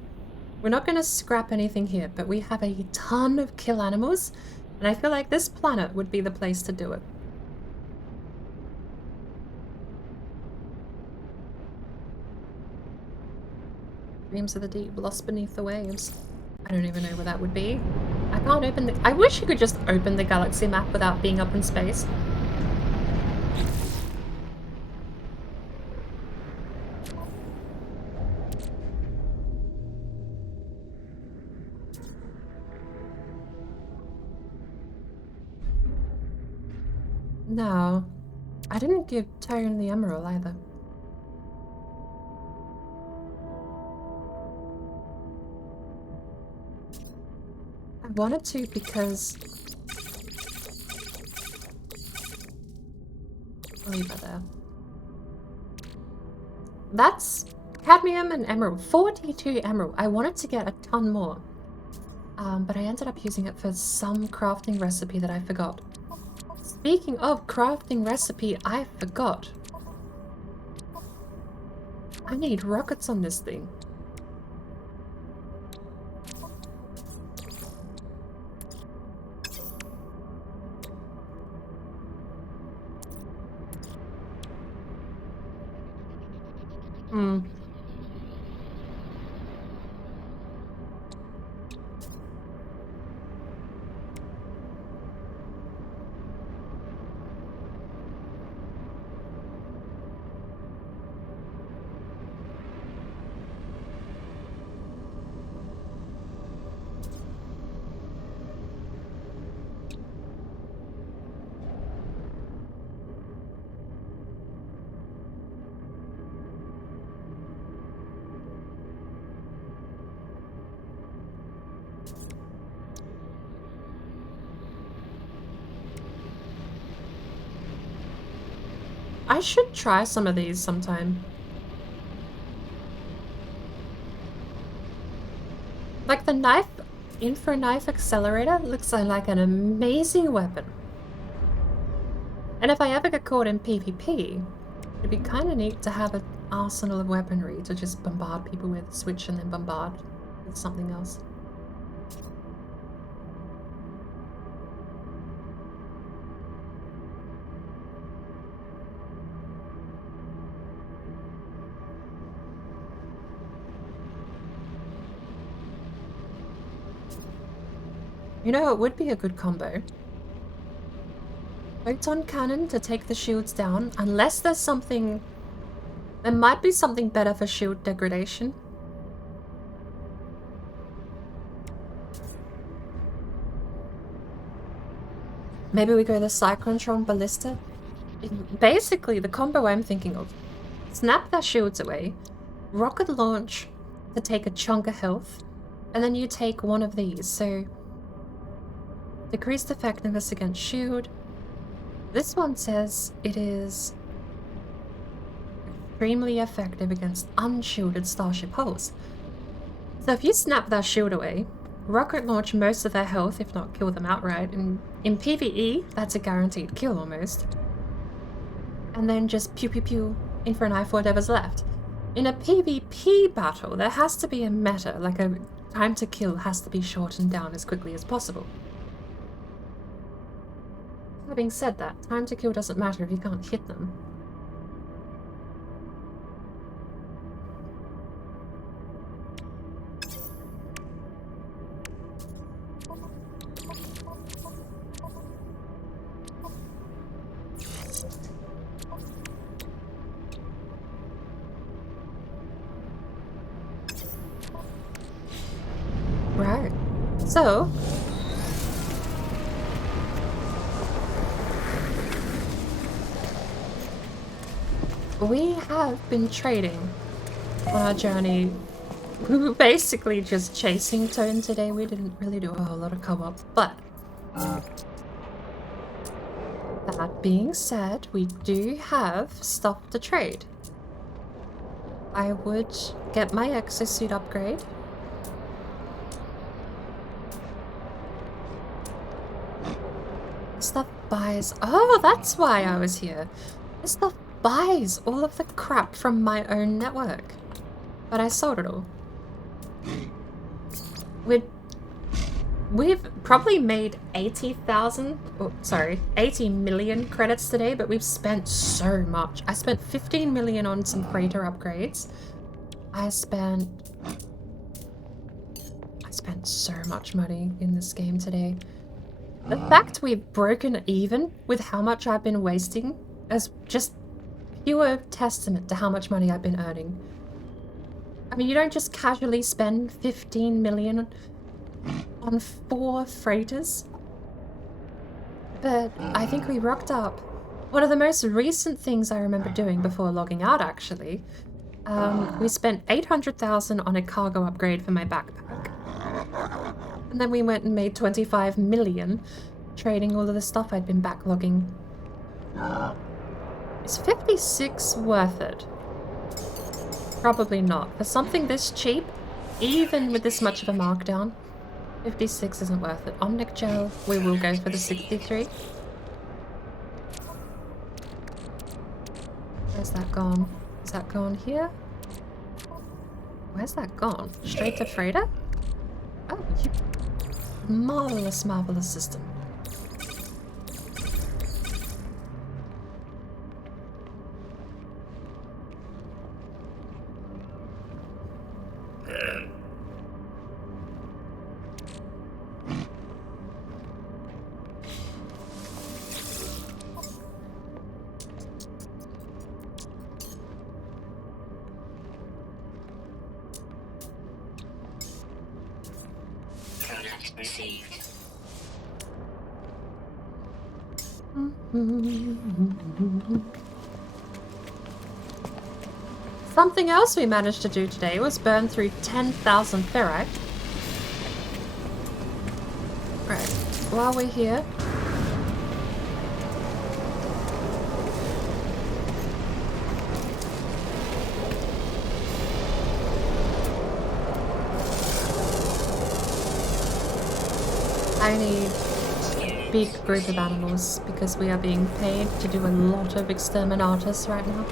We're not going to scrap anything here, but we have a ton of kill animals, and I feel like this planet would be the place to do it. Dreams of the deep, lost beneath the waves. I don't even know where that would be. I can't open the... I wish you could just open the galaxy map without being up in space. No. I didn't give Tyrone the Emerald either. I wanted to because... I'll leave that there. That's cadmium and emerald. 42 emerald. I wanted to get a ton more. But I ended up using it for some crafting recipe that I forgot. Speaking of crafting recipe, I forgot. I need rockets on this thing. I should try some of these sometime. Like the knife, info knife accelerator looks like an amazing weapon. And if I ever get caught in PvP, it'd be kind of neat to have arsenal of weaponry to just bombard people with, switch and then bombard with something else. You know, it would be a good combo. Photon cannon to take the shields down, unless there's something... There might be something better for shield degradation. Maybe we go the Cyclotron Ballista. Basically, the combo I'm thinking of. Snap their shields away, rocket launch to take a chunk of health, and then you take one of these, so... Decreased effectiveness against shield. This one says it is extremely effective against unshielded starship hulls. So if you snap their shield away, rocket launch most of their health, if not kill them outright, and in PvE, that's a guaranteed kill almost. And then just pew pew pew in for an eye for whatever's left. In a PvP battle, there has to be a meta, like a time to kill has to be shortened down as quickly as possible. Having said that, time to kill doesn't matter if you can't hit them. Right. So... we have been trading on our journey. We were basically just chasing Tone today. We didn't really do a whole lot of co-op, but that being said, we do have stuff to trade. I would get my exosuit upgrade. Stuff buys... Oh, that's why I was here. This stuff buys all of the crap from my own network. But I sold it all. We've probably made 80,000, oh, sorry, 80 million credits today, but we've spent so much. I spent 15 million on some freighter upgrades. I spent so much money in this game today. The fact we've broken even with how much I've been wasting is just pure testament to how much money I've been earning. I mean, you don't just casually spend 15 million on 4 freighters. But I think we rocked up. One of the most recent things I remember doing before logging out, actually, we spent 800,000 on a cargo upgrade for my backpack. And then we went and made 25 million trading all of the stuff I'd been backlogging. Is 56 worth it? Probably not. For something this cheap, even with this much of a markdown, 56 isn't worth it. Omnic gel, we will go for the 63. Where's that gone? Is that gone here? Where's that gone? Straight to freighter? Oh, you... Marvelous, marvelous system. Product received. Something else we managed to do today was burn through 10,000 ferrite. Right, while we're here, I need a big group of animals because we are being paid to do a lot of exterminatus right now.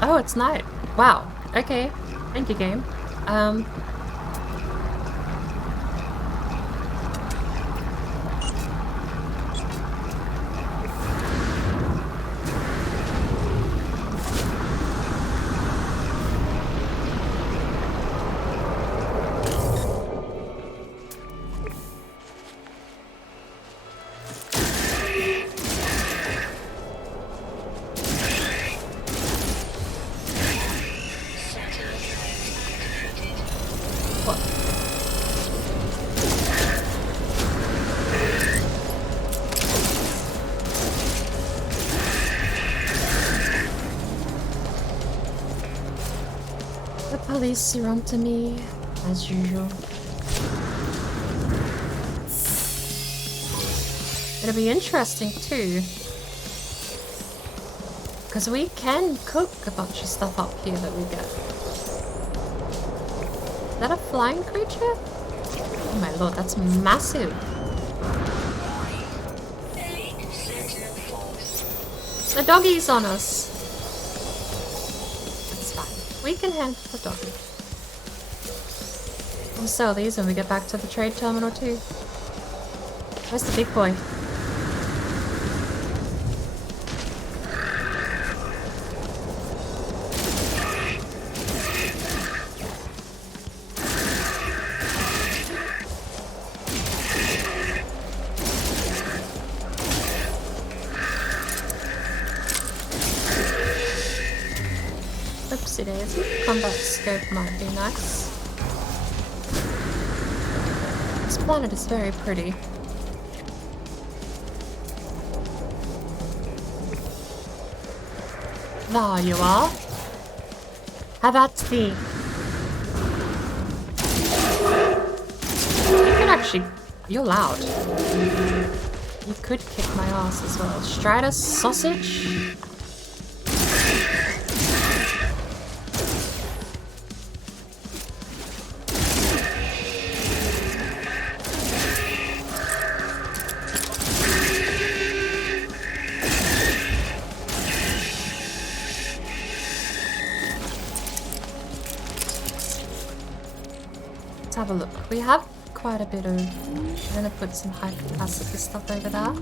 Oh, it's night. Wow. Okay. Thank you, game. Police are onto me, as usual. It'll be interesting too, because we can cook a bunch of stuff up here that we get. Is that a flying creature? Oh my lord, that's massive. The doggy's on us. We can handle the doggy. We'll sell these when we get back to the trade terminal too. Where's the big boy? Oopsie daisy. Combat scope might be nice. This planet is very pretty. There you are. Have at thee. You can actually... You're loud. You could kick my ass as well. Stratus sausage. Have a look. We have quite a bit of... I'm gonna put some high capacity stuff over there.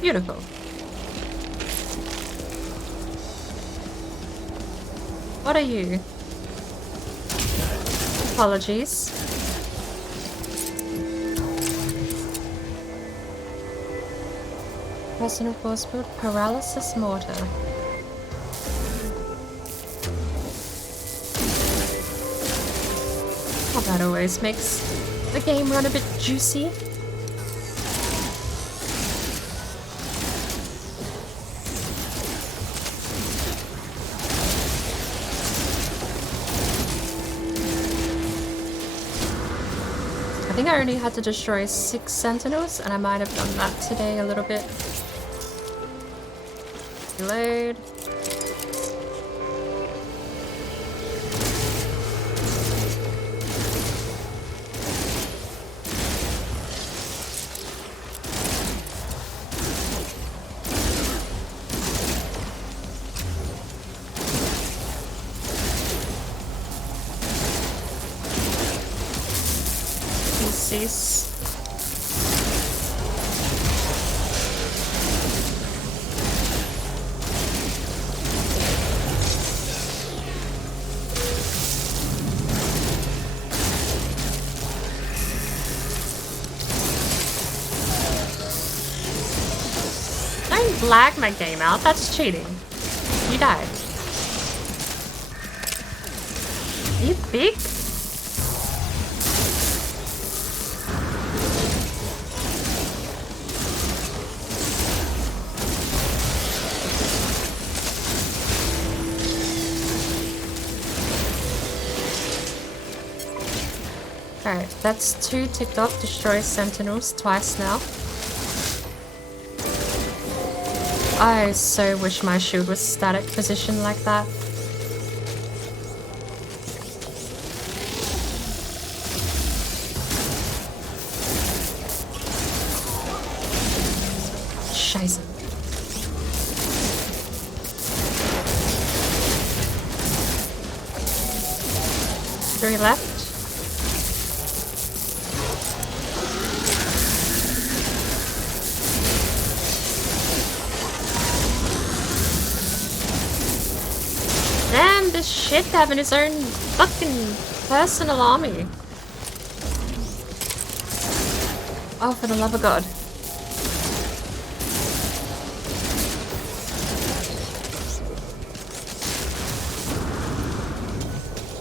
Beautiful. What are you? Apologies. Personal force field, paralysis mortar. Oh, that always makes the game run a bit juicy. I think I only had to destroy 6 sentinels, and I might have done that today a little bit. Reload. Cease. Don't lag my game out, that's cheating. You died. Are you big? Alright, that's 2 ticked off. Destroy sentinels twice now. I so wish my shield was static position like that. Scheiße. 3 left. Damn, this shit having his own fucking personal army. Oh, for the love of God.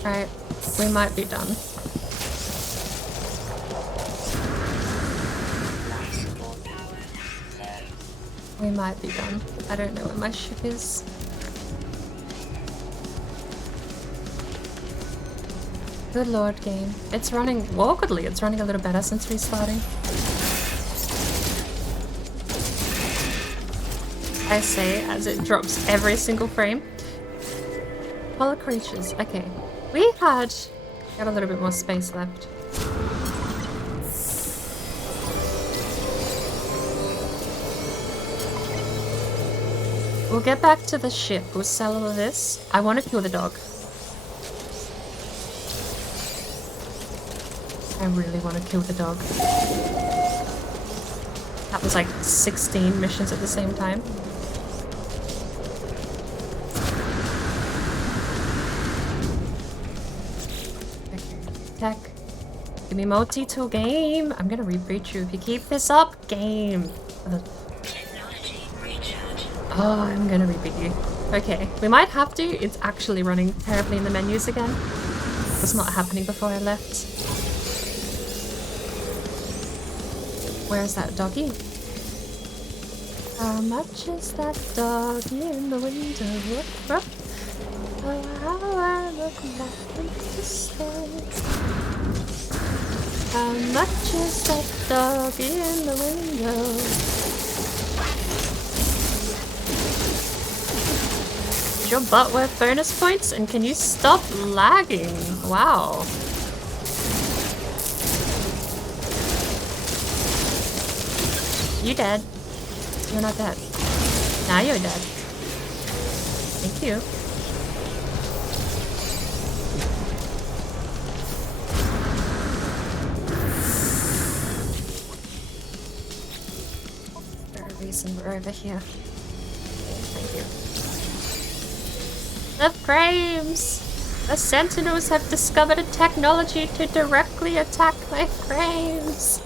Right, we might be done. We might be done. I don't know where my ship is. Good lord, game. It's running awkwardly. It's running a little better since restarting. I say as it drops every single frame. Polar creatures. Okay. We got a little bit more space left. We'll get back to the ship. We'll sell all of this. I want to kill the dog. I really want to kill the dog. That was like 16 missions at the same time. Give me multi-tool game. I'm gonna reboot you if you keep this up, game. Oh, I'm gonna reboot you. Okay, we might have to. It's actually running terribly in the menus again. It was not happening before I left. Where's that doggy? How much is that doggy in the window? Oh, how I look back into space. How much is that doggy in the window? Is your butt worth bonus points? And can you stop lagging? Wow. You dead. You're not dead. Now you're dead. Thank you. We're over here. Thank you. The frames! The Sentinels have discovered a technology to directly attack my frames!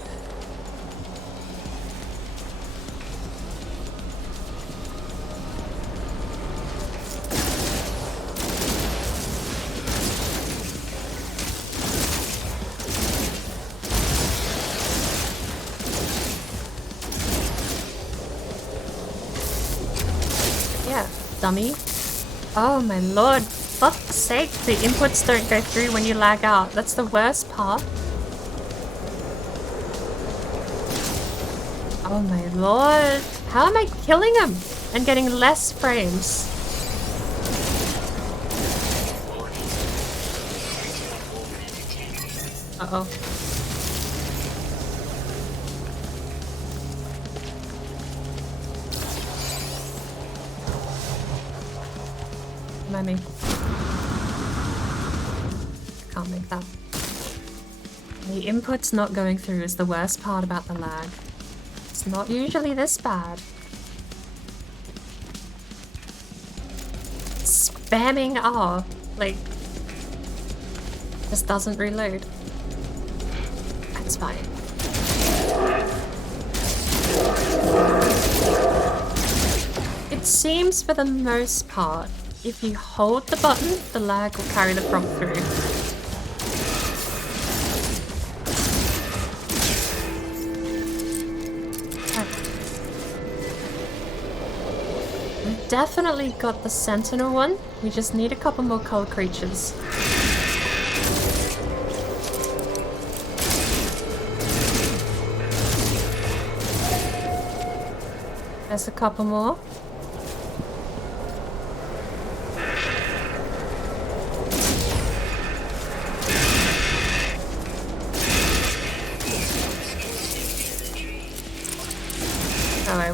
Dummy. Oh my lord. Fuck's sake, the inputs don't go through when you lag out. That's the worst part. Oh my lord. How am I killing him and getting less frames? Uh-oh. Me. Can't make that. The input's not going through is the worst part about the lag. It's not usually this bad. Spamming R, like, just doesn't reload. That's fine. It seems for the most part, if you hold the button, the lag will carry the prompt through. We've definitely got the Sentinel one. We just need a couple more cold creatures. There's a couple more.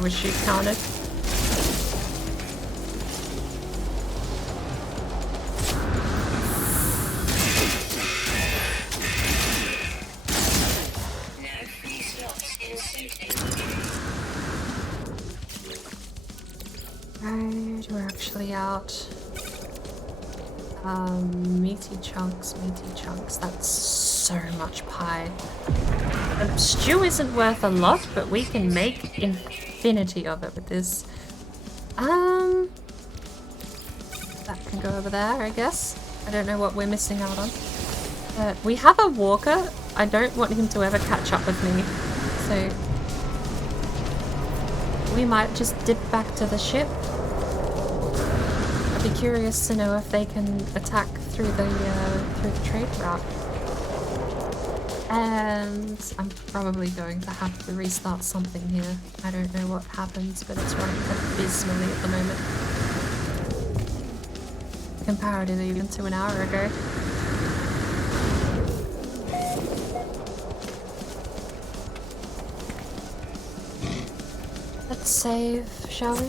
wish you counted. No free slots inserted. Right, we're actually out. Meaty chunks, that's so much pie. The stew isn't worth a lot, but we can make infinity of it with this. That can go over there, I guess. I don't know what we're missing out on. We have a walker. I don't want him to ever catch up with me, so we might just dip back to the ship. I'd be curious to know if they can attack through the trade route. And I'm probably going to have to restart something here. I don't know what happens, but it's running abysmally at the moment. Comparatively even to an hour ago. Let's save, shall we?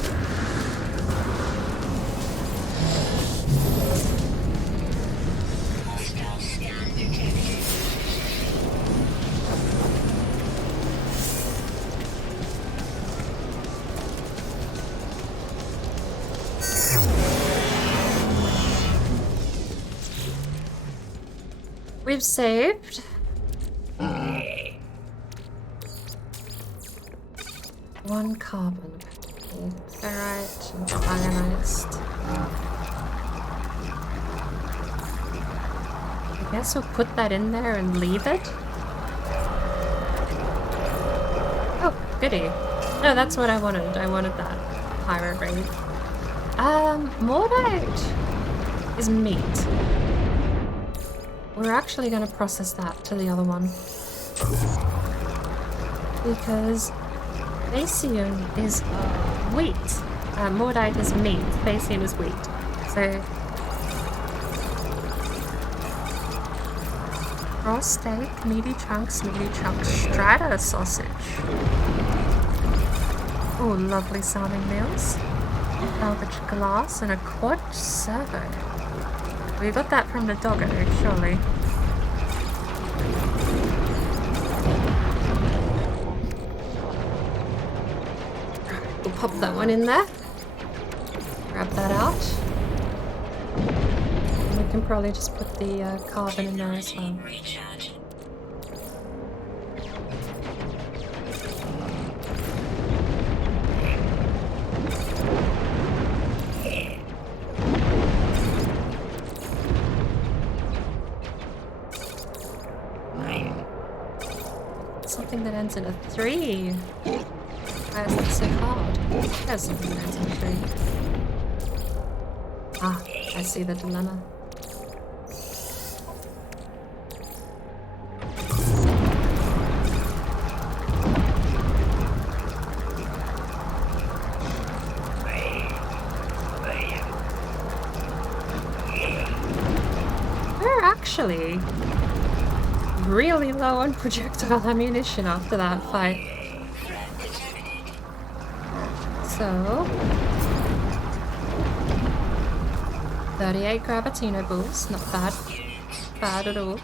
Hostile scan detected. We've saved. One carbon. Ferrite and ionized. I guess we'll put that in there and leave it. Oh, goody. No, that's what I wanted. I wanted that pirate raid. Mordite is meat. We're actually going to process that to the other one. Because Bacium is wheat. Mordite is meat. Bacium is wheat. So raw steak, meaty chunks, strata sausage. Oh, lovely sounding meals. Salvage glass and a quad servo. We got that from the doggo, surely. We'll pop that one in there. Grab that out. And we can probably just put the carbon in there as well. Recharge. Something that ends in a 3. Why is that so hard? There's something that ends in a 3. Ah, I see the dilemma. We're actually really low on projectile ammunition after that fight. So 38 Gravitino balls, not bad. Bad at all.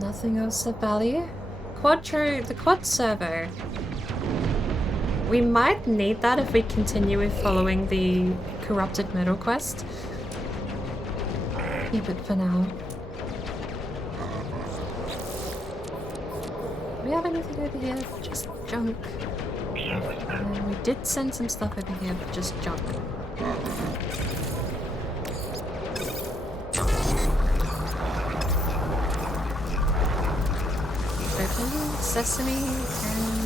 Nothing else of value. The quad servo. We might need that if we continue with following the corrupted metal quest. Keep it for now. Do we have anything over here? Just junk. And we did send some stuff over here, but just junk. Open sesame and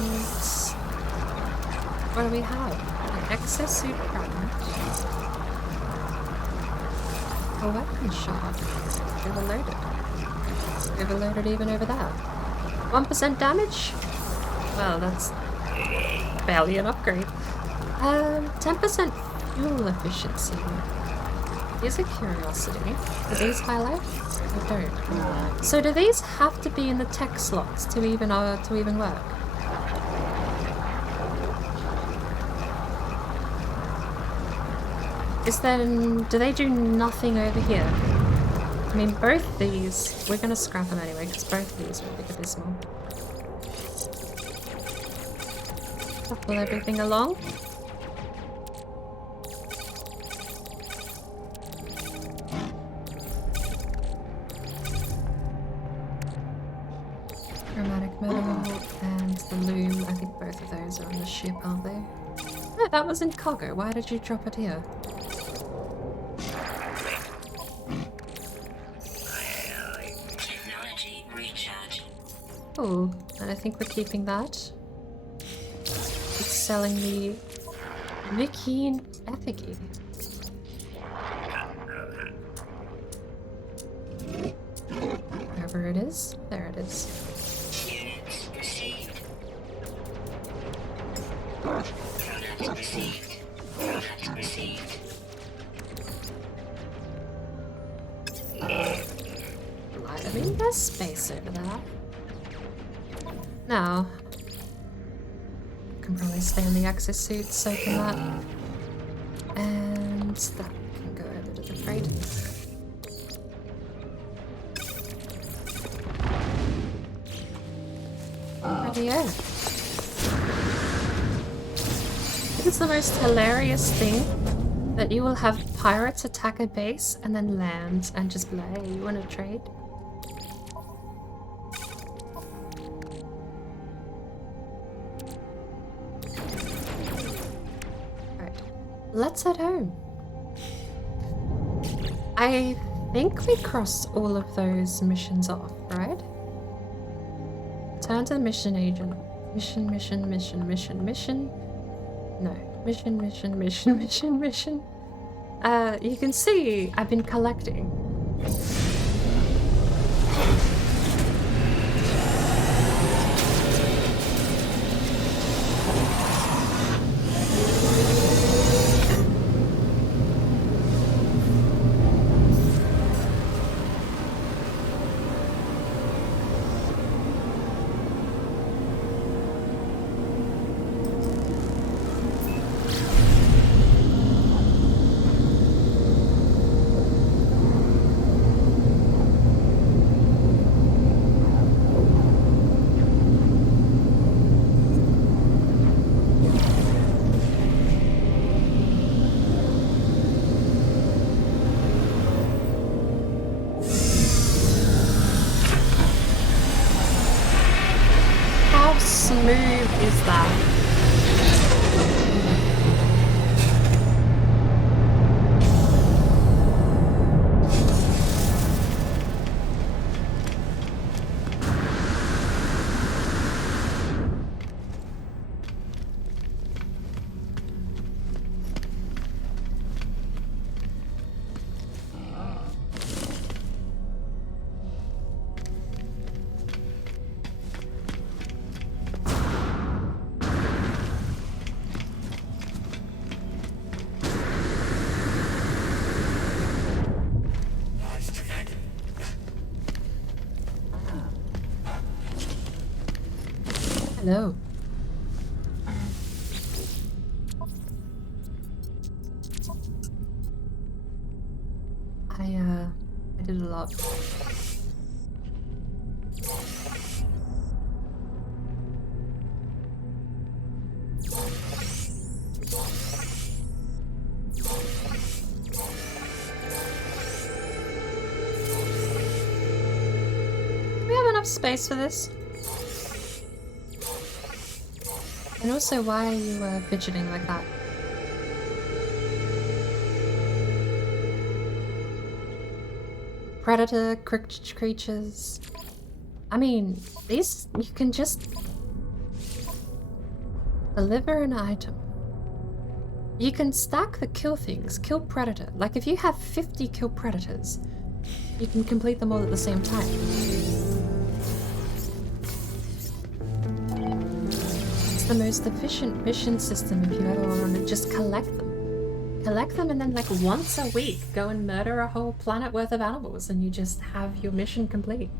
what do we have? An excess suit fragment. A weapon shard. Overloaded. Overloaded even over that. 1% damage? Well, that's barely an upgrade. 10% fuel efficiency. Here's a curiosity. Do these highlight? They don't. So do these have to be in the text slots to even work? Do they do nothing over here? I mean, both these, we're gonna scrap them anyway, because both of these are a bit abysmal. Pull everything along. Chromatic metal and the loom, I think both of those are on the ship, aren't they? No, that was in cargo. Why did you drop it here? Technology recharge. Oh, and I think we're keeping that. It's selling the Mickey effigy. Wherever it is, there it is. Units received. Products received. Products received. Right, I mean, there's space over there. Now, I can probably stay in the exosuit, so can that. And that can go over to the freight. Radio. It's the most hilarious thing that you will have pirates attack a base and then land and just be like, hey, you want to trade? Alright, let's head home. I think we crossed all of those missions off, right? Turn to the mission agent. Mission. No. Mission. You can see I've been collecting. Smooth is that? Hello. I did a lot. Do we have enough space for this? And also, why are you fidgeting like that? Predator creatures. I mean, these you can just deliver an item. You can stack the kill things, kill predator. Like if you have 50 kill predators, you can complete them all at the same time. It's the most efficient mission system if you ever want to just collect them. collect them and then like once a week go and murder a whole planet worth of animals and you just have your mission complete.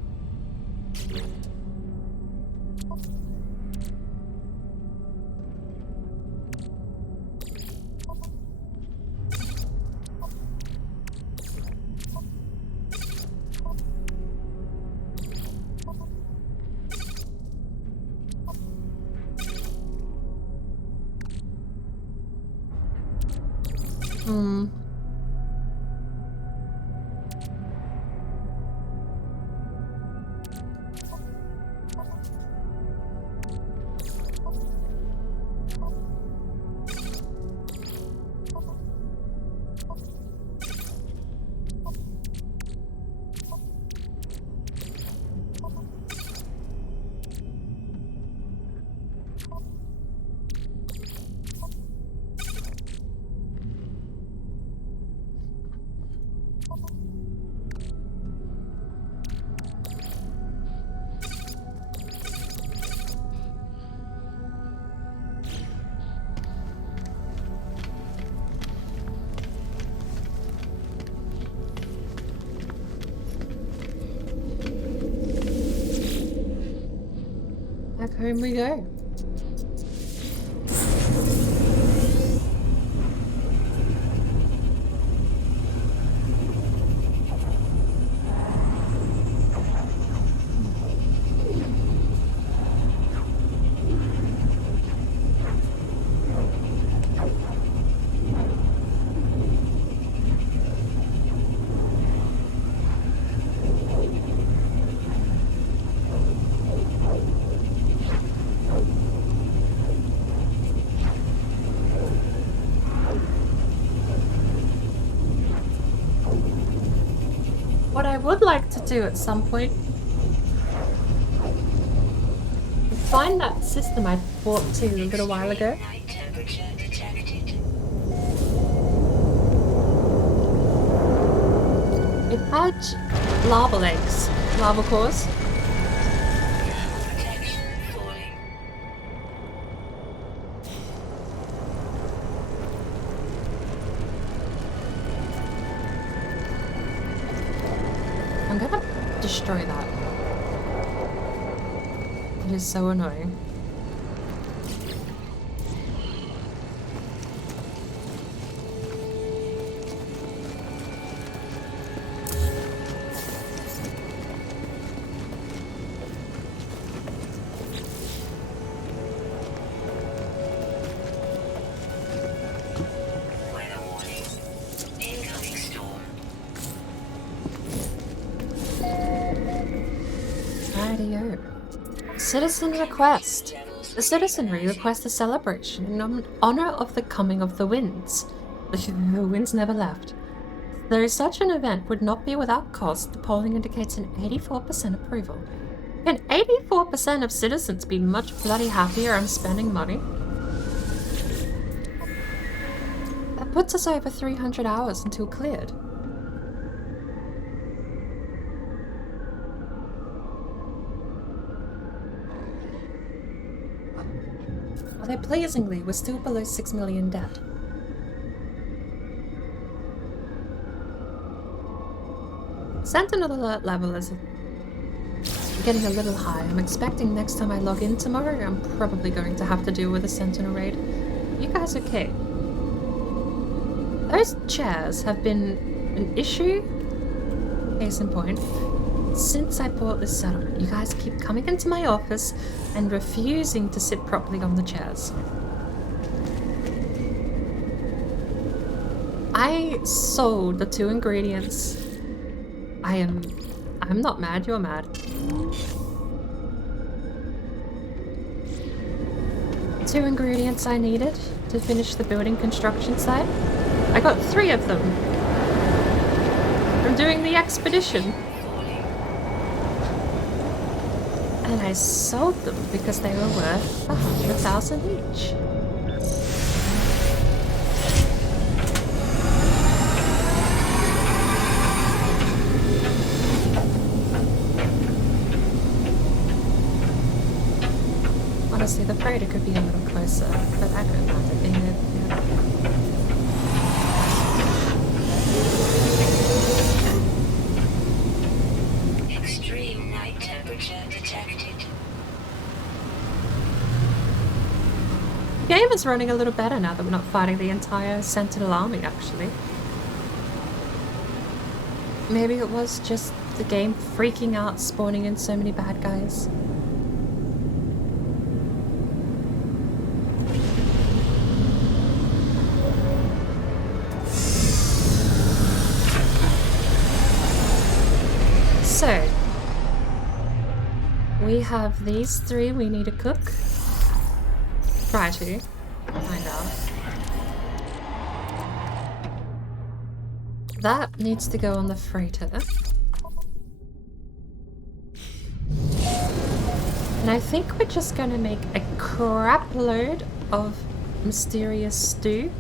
Back home we go. What I would like to do at some point is find that system I bought to a little while ago. Night temperature detected. It had lava lakes, lava cores. Protection falling. I'm gonna destroy that. It is so annoying. Weather warning. Incoming storm. Radio. Citizen request. The citizenry requests a celebration in honor of the coming of the winds. The winds never left. Though such an event would not be without cost, the polling indicates an 84% approval. Can 84% of citizens be much bloody happier on spending money? That puts us over 300 hours until cleared. Although pleasingly, we're still below 6 million debt. Sentinel alert level is getting a little high. I'm expecting next time I log in tomorrow, I'm probably going to have to deal with a Sentinel raid. You guys okay? Those chairs have been an issue, case in point, since I bought this settlement. You guys keep coming into my office and refusing to sit properly on the chairs. I sold the 2 ingredients. I'm not mad, you're mad. 2 ingredients I needed to finish the building construction site. I got 3 of them from doing the expedition. And I sold them because they were worth 100,000 each. Honestly, the freighter could be a little closer, but I don't mind it being there. game is running a little better now that we're not fighting the entire Sentinel army, actually. Maybe it was just the game freaking out, spawning in so many bad guys. So, we have these three we need to cook. Try to find out. That needs to go on the freighter. And I think we're just gonna make a crap load of mysterious stew.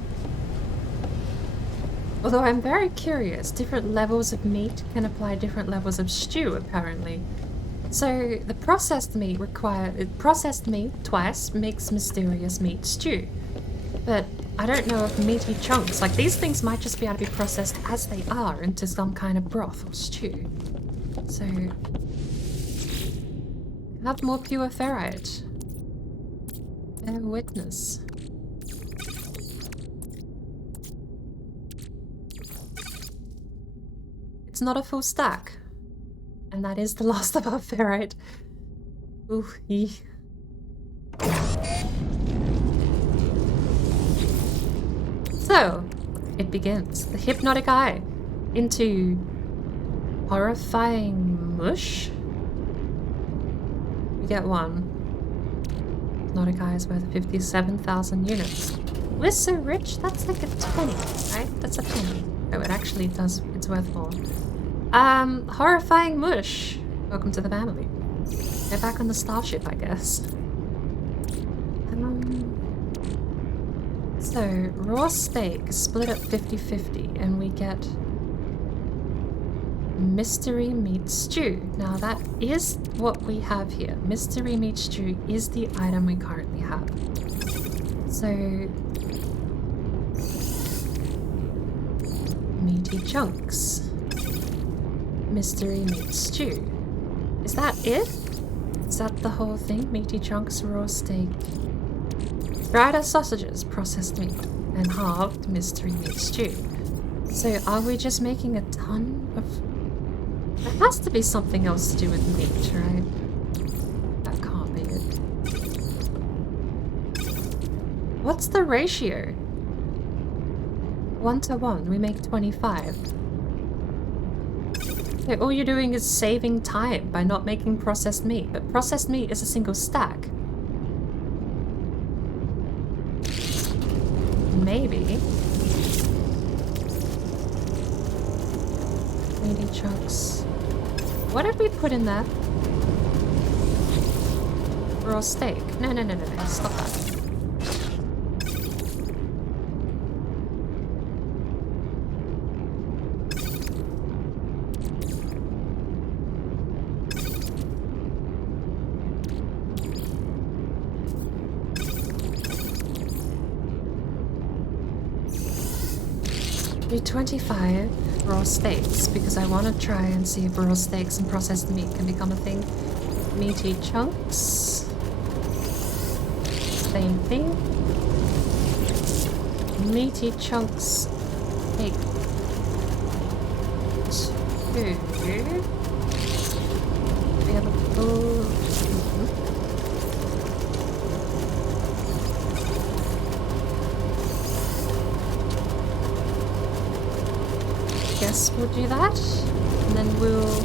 Although I'm very curious, different levels of meat can apply different levels of stew, apparently. So the processed meat processed meat twice makes mysterious meat stew. But I don't know if meaty chunks, like these things might just be able to be processed as they are into some kind of broth or stew. So have more pure ferrite. Bear witness. It's not a full stack. And that is the last of our ferrite. Ooh, ee. So, it begins. The hypnotic eye into horrifying mush. We get one. Hypnotic eye is worth 57,000 units. We're so rich, that's like a penny, right? That's a penny. Oh, it actually does, it's worth more. Horrifying mush. Welcome to the family. They're back on the starship, I guess. So, raw steak split up 50-50 and we get mystery meat stew. Now that is what we have here. Mystery meat stew is the item we currently have. So, meaty chunks. Mystery meat stew. Is that it? Is that the whole thing? Meaty chunks, raw steak, fried sausages, processed meat, and halved mystery meat stew. So are we just making a ton of... There has to be something else to do with meat, right? That can't be it. What's the ratio? 1-to-1, we make 25. So all you're doing is saving time by not making processed meat, but processed meat is a single stack. Maybe. Meaty chunks. What did we put in there? Raw steak. No, stop that. Do 25 raw steaks because I want to try and see if raw steaks and processed meat can become a thing. Meaty chunks. Same thing. Meaty chunks. Take 2. We have a full... Guess we'll do that, and then we'll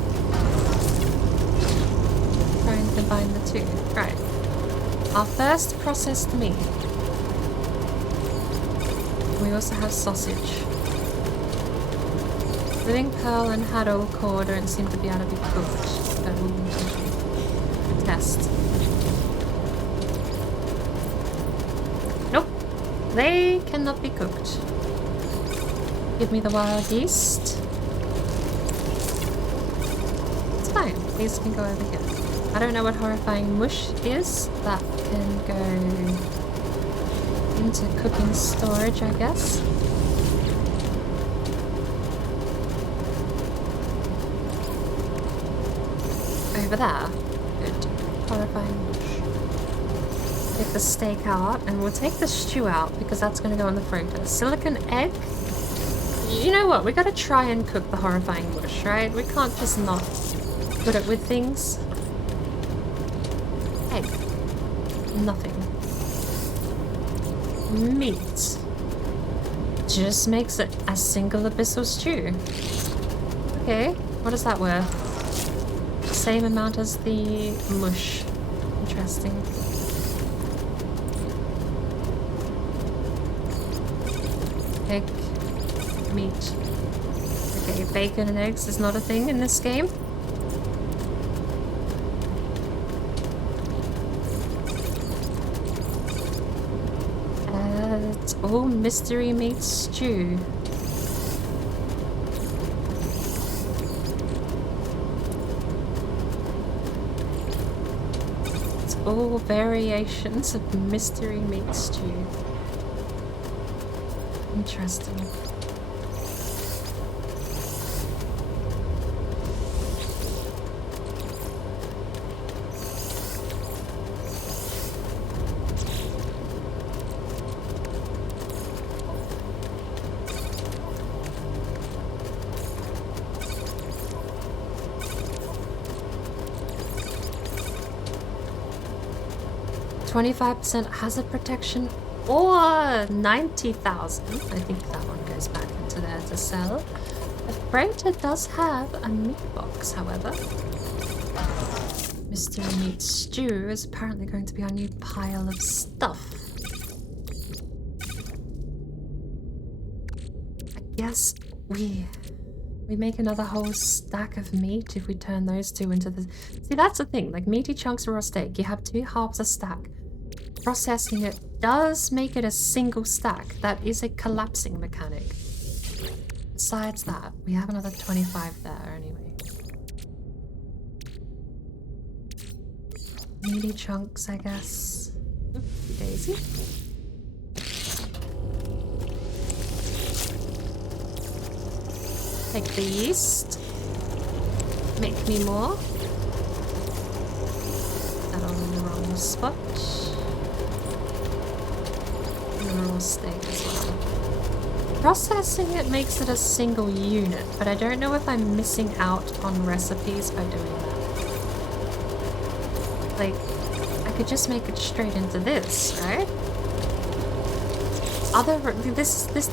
try and combine the two. Right. Our first processed meat. We also have sausage. Living Pearl and Haddle Core don't seem to be able to be cooked, but we'll test. Nope. They cannot be cooked. Give me the wild yeast. It's fine. These can go over here. I don't know what horrifying mush is. That can go into cooking storage, I guess. Over there. Good. Horrifying mush. Take the steak out, and we'll take the stew out because that's going to go in the freighter. Silicon egg? You know what? We gotta try and cook the horrifying bush, right? We can't just not put it with things. Egg. Nothing. Meat. Just makes it a single abyssal stew. Okay, what is that worth? Same amount as the mush. Interesting. Egg. Meat. Okay, bacon and eggs is not a thing in this game. It's all mystery meat stew. It's all variations of mystery meat stew. Interesting. $25% hazard protection or 90,000. I think that one goes back into there to sell. The freighter does have a meat box, however. Mystery meat stew is apparently going to be our new pile of stuff. I guess we make another whole stack of meat if we turn those two into the... See, that's the thing. Like, meaty chunks of raw steak, you have 2 halves a stack. Processing it does make it a single stack. That is a collapsing mechanic. Besides that, we have another 25 there anyway. Meaty chunks, I guess. Oopsie daisy. Take the yeast. Make me more. That on the wrong spot. Raw steak as well. Processing it makes it a single unit, but I don't know if I'm missing out on recipes by doing that. Like, I could just make it straight into this, right?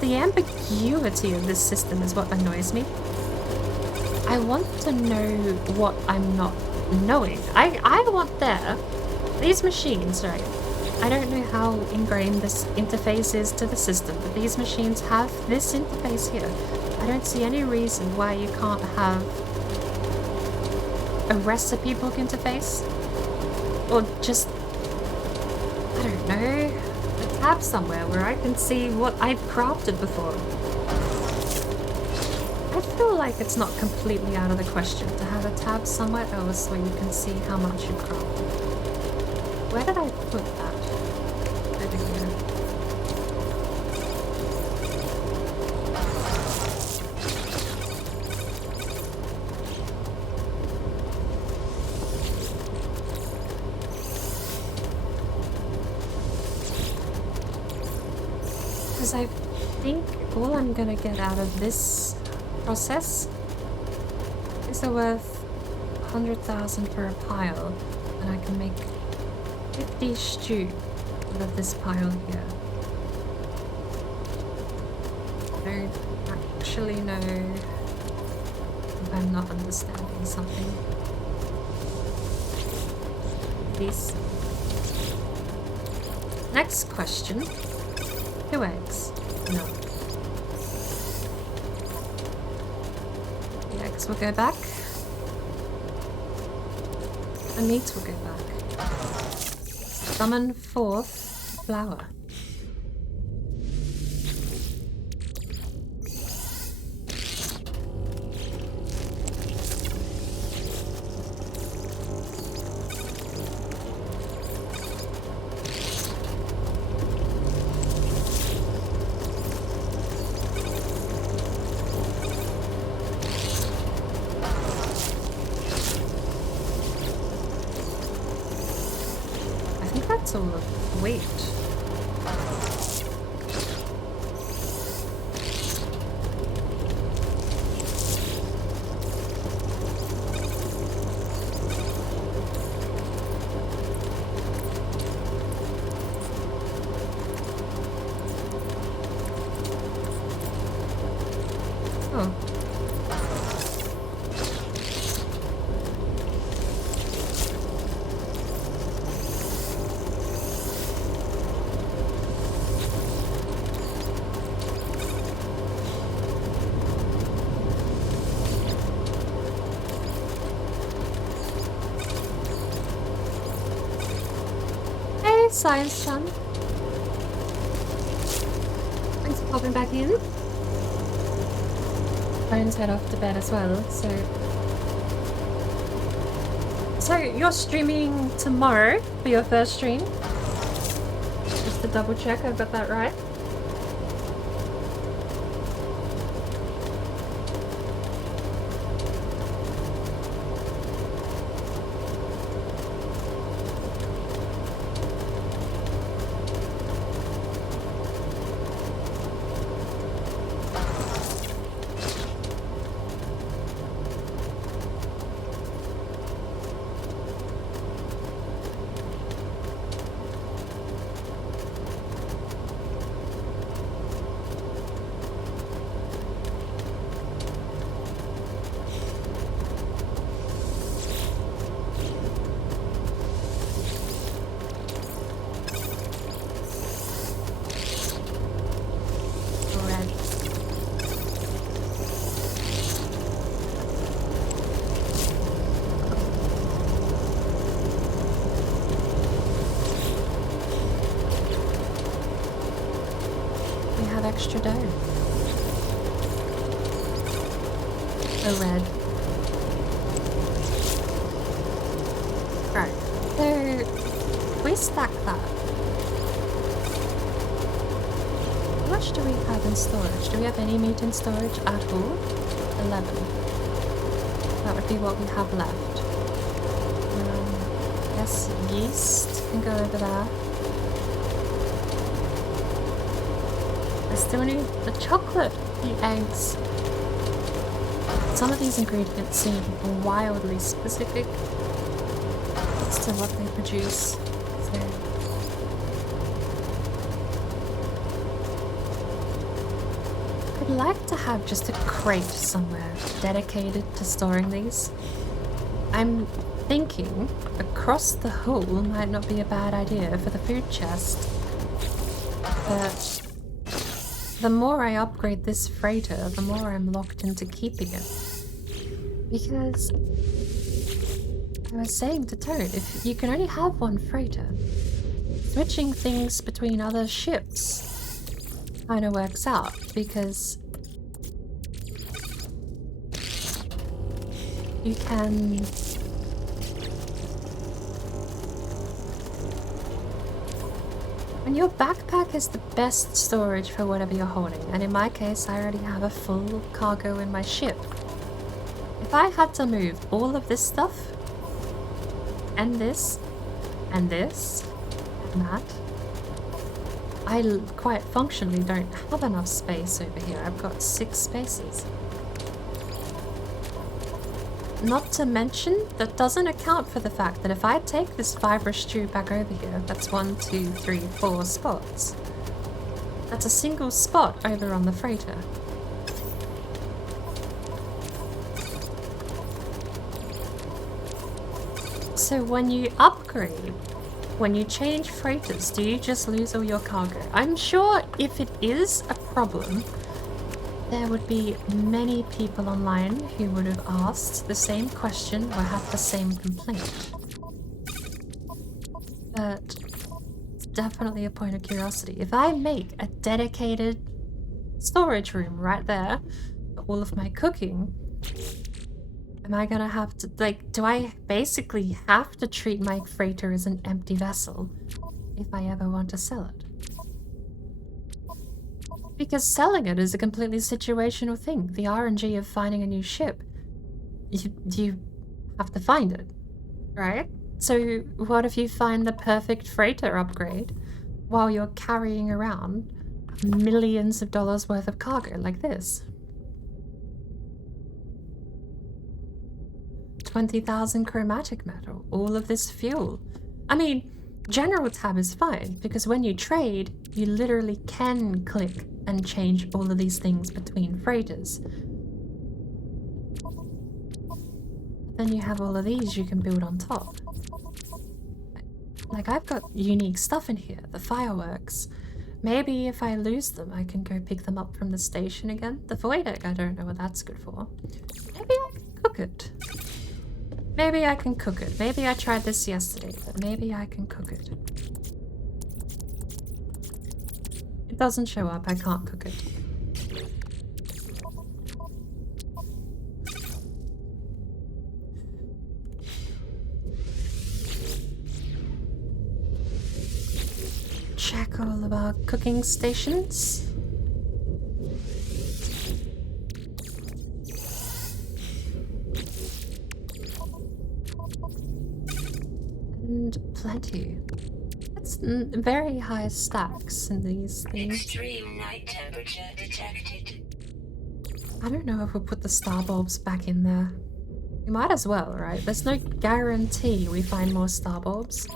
The ambiguity of this system is what annoys me. I want to know what I'm not knowing. I want these machines, right? I don't know how ingrained this interface is to the system, but these machines have this interface here. I don't see any reason why you can't have a recipe book interface. Or just, I don't know, a tab somewhere where I can see what I've crafted before. I feel like it's not completely out of the question to have a tab somewhere else where you can see how much you've crafted. Where did I put that? Over here. Because I think all I'm gonna get out of this process is worth 100,000 for a pile, and I can make 50 stew out of this pile here. I don't actually know if I'm not understanding something. These. Next question. 2 eggs. No. The eggs will go back. The meat will go back. Summon forth flour. What's all the weight? Oh. Hey, Science Son. Thanks for popping back in. Phone's head off to bed as well, so... So, you're streaming tomorrow for your first stream? Just to double check I've got that right. Extra dough. Oh, red. Right. So, we stack that. How much do we have in storage? Do we have any meat in storage at all? 11. That would be what we have left. Yes, yeast can go over there. Still need the chocolate, the eggs. Some of these ingredients seem wildly specific as to what they produce. So I'd like to have just a crate somewhere dedicated to storing these. I'm thinking across the hall might not be a bad idea for the food chest, but the more I upgrade this freighter, the more I'm locked into keeping it. Because I was saying to Toad, if you can only have one freighter, switching things between other ships kind of works out, because you can and your backpack is the best storage for whatever you're holding, and in my case I already have a full cargo in my ship. If I had to move all of this stuff, and this, and this, and that, I quite functionally don't have enough space over here. I've got 6 spaces. Not to mention, that doesn't account for the fact that if I take this fibrous tube back over here, that's 1, 2, 3, 4 spots. That's a single spot over on the freighter. So when you upgrade, when you change freighters, do you just lose all your cargo? I'm sure if it is a problem, there would be many people online who would have asked the same question or had the same complaint. But it's definitely a point of curiosity. If I make a dedicated storage room right there for all of my cooking, am I gonna have to, like, do I basically have to treat my freighter as an empty vessel if I ever want to sell it? Because selling it is a completely situational thing. The RNG of finding a new ship, you have to find it, right? So what if you find the perfect freighter upgrade while you're carrying around millions of dollars worth of cargo like this? 20,000 chromatic metal, all of this fuel. I mean, general tab is fine because when you trade, you literally can click and change all of these things between freighters. Then you have all of these you can build on top. Like, I've got unique stuff in here, the fireworks. Maybe if I lose them, I can go pick them up from the station again. The void egg, I don't know what that's good for. Maybe I can cook it. Maybe I can cook it. Maybe I tried this yesterday, but maybe I can cook it. It doesn't show up, I can't cook it. Check all of our cooking stations. And plenty. That's very high stacks in these things. Extreme night temperature detected. I don't know if we'll put the star bulbs back in there. We might as well, right? There's no guarantee we find more star bulbs.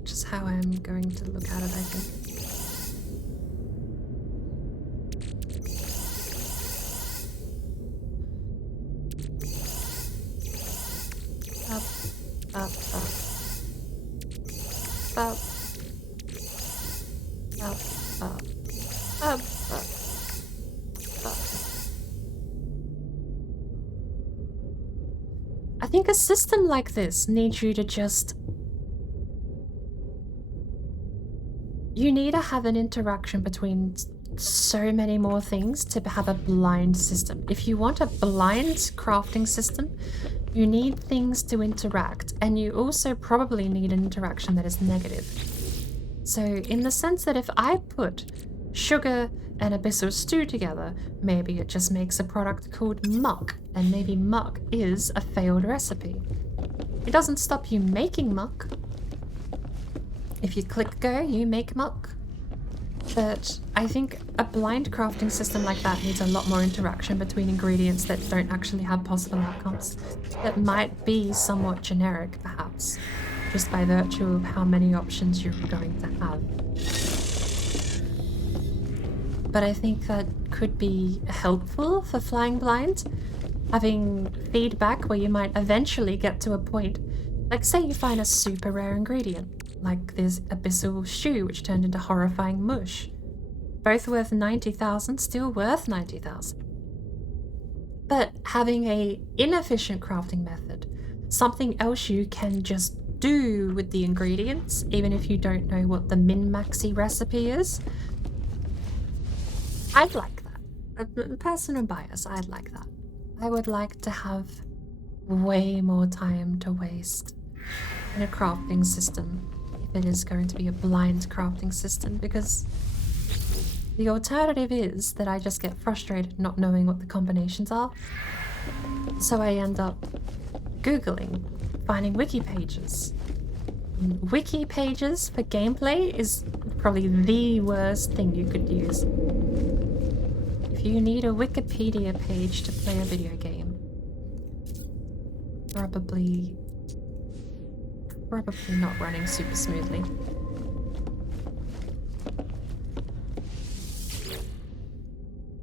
Which is how I'm going to look at it, I think. Up, up, up. Up. Up, up. Up, up. Up. I think a system like this needs you to just... You need to have an interaction between so many more things to have a blind system. If you want a blind crafting system, you need things to interact, and you also probably need an interaction that is negative. So in the sense that if I put sugar and abyssal stew together, maybe it just makes a product called muck, and maybe muck is a failed recipe. It doesn't stop you making muck. If you click go, you make muck. But I think a blind crafting system like that needs a lot more interaction between ingredients that don't actually have possible outcomes. That might be somewhat generic, perhaps, just by virtue of how many options you're going to have. But I think that could be helpful for flying blind. Having feedback where you might eventually get to a point, like say you find a super rare ingredient, like this abyssal stew which turned into horrifying mush. Both worth 90,000, still worth 90,000. But having a inefficient crafting method, something else you can just do with the ingredients, even if you don't know what the min-maxi recipe is, I'd like that. A personal bias, I'd like that. I would like to have way more time to waste in a crafting system if it is going to be a blind crafting system, because the alternative is that I just get frustrated not knowing what the combinations are. So I end up Googling, finding wiki pages. Wiki pages for gameplay is probably the worst thing you could use. If you need a Wikipedia page to play a video game, probably not running super smoothly.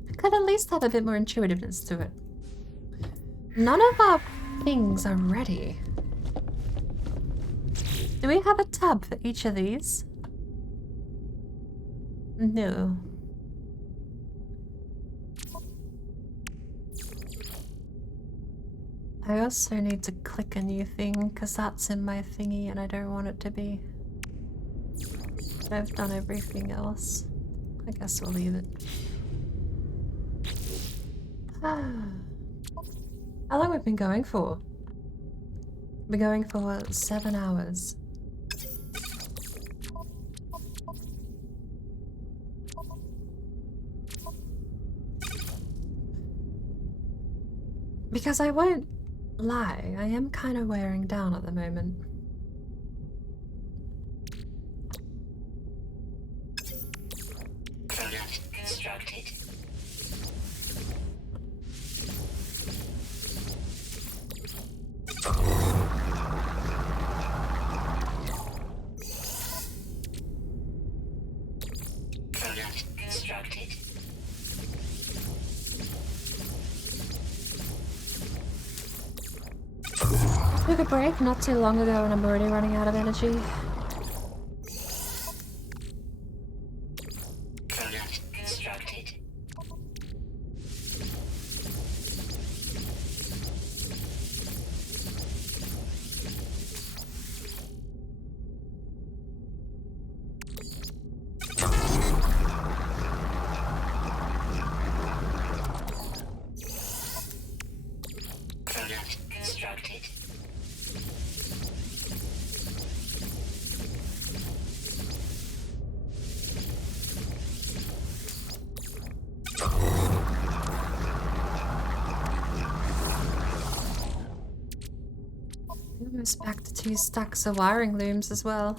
It could at least have a bit more intuitiveness to it. None of our things are ready. Do we have a tab for each of these? No. I also need to click a new thing because that's in my thingy and I don't want it to be. I've done everything else. I guess we'll leave it. How long have we been going for? We're going for 7 hours. Because I won't lie. I am kind of wearing down at the moment. Product constructed. Product constructed. Took a break not too long ago and I'm already running out of energy. Product constructed. Product constructed. Almost back to 2 stacks of wiring looms as well.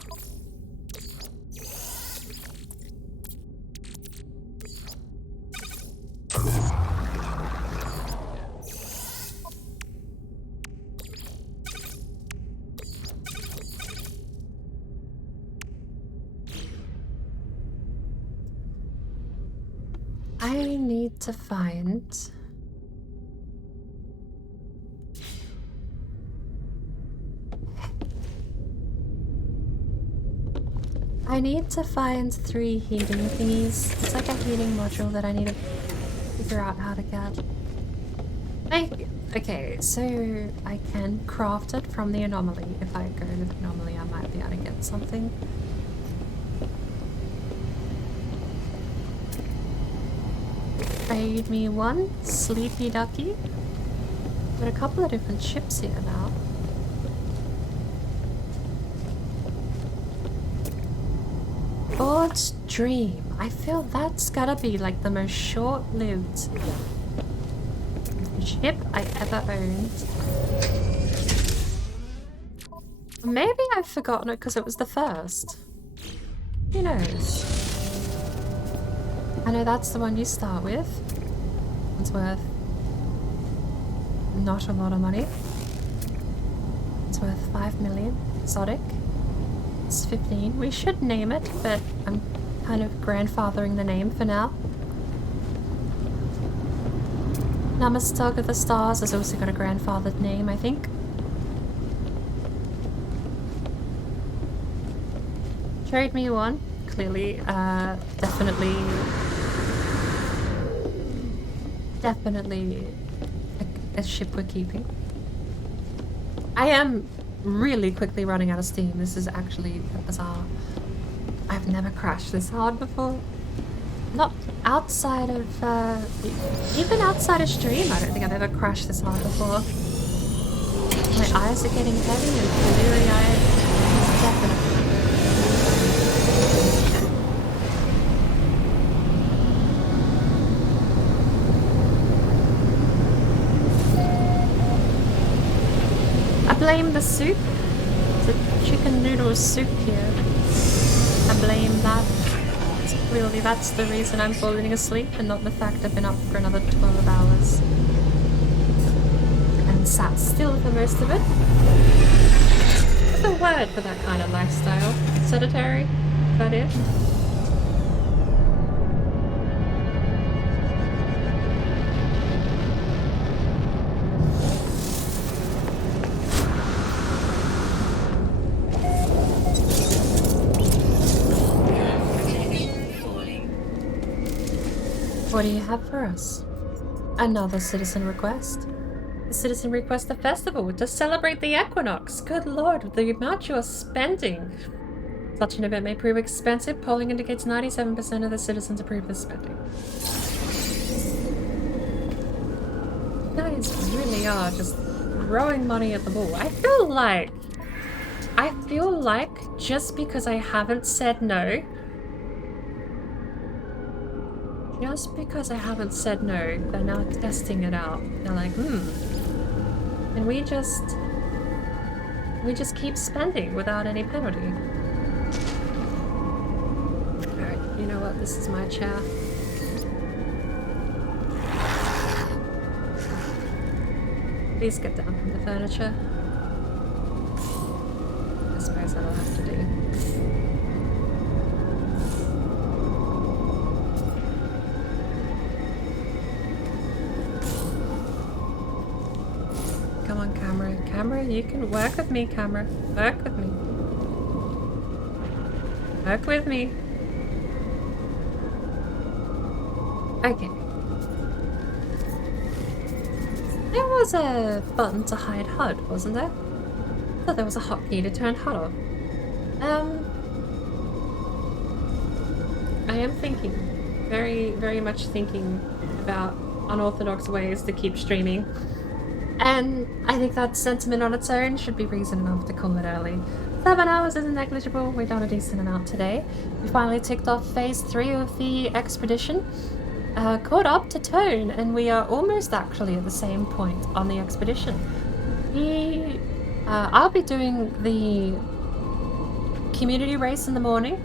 I need to find... I need to find 3 heating thingies. It's like a heating module that I need to figure out how to get. Okay, so I can craft it from the anomaly. If I go to the anomaly, I might be able to get something. Trade me 1 sleepy ducky. Got a couple of different ships here now. Forge Dream. I feel that's gotta be like the most short-lived ship I ever owned. Maybe I've forgotten it because it was the first. Who knows? I know that's the one you start with. It's worth not a lot of money. It's worth 5 million. Exotic. It's 15. We should name it, but I'm kind of grandfathering the name for now. Namastog of the Stars has also got a grandfathered name, I think. Trade me 1. Clearly, definitely a ship we're keeping. I am really quickly running out of steam. This is actually bizarre. I've never crashed this hard before. Not outside of, even outside of stream, I don't think I've ever crashed this hard before. My eyes are getting heavy and bleary-eyed. Definitely. I blame the soup. It's a chicken noodle soup here. I blame that. Really, that's the reason I'm falling asleep and not the fact I've been up for another 12 hours. And sat still for most of it. What's the word for that kind of lifestyle? Sedentary? Is that it? What do you have for us? Another citizen request. The citizen requests a festival to celebrate the equinox. Good lord, the amount you are spending. Such an event may prove expensive. Polling indicates 97% of the citizens approve the spending. You guys really are just throwing money at the wall. I feel like just because I haven't said no, they're now testing it out. They're like, And we just keep spending without any penalty. Alright, you know what? This is my chair. Please get down from the furniture. I suppose that'll have to do. Come on, camera. Camera, you can work with me, camera. Work with me. Work with me. Okay. There was a button to hide HUD, wasn't there? I thought there was a hotkey to turn HUD off. I am thinking, very much thinking about unorthodox ways to keep streaming. And I think that sentiment on its own should be reason enough to call it early. 7 hours isn't negligible. We've done a decent amount today. We finally ticked off phase 3 of the expedition. Caught up to Tone, and we are almost actually at the same point on the expedition. I'll be doing the community race in the morning.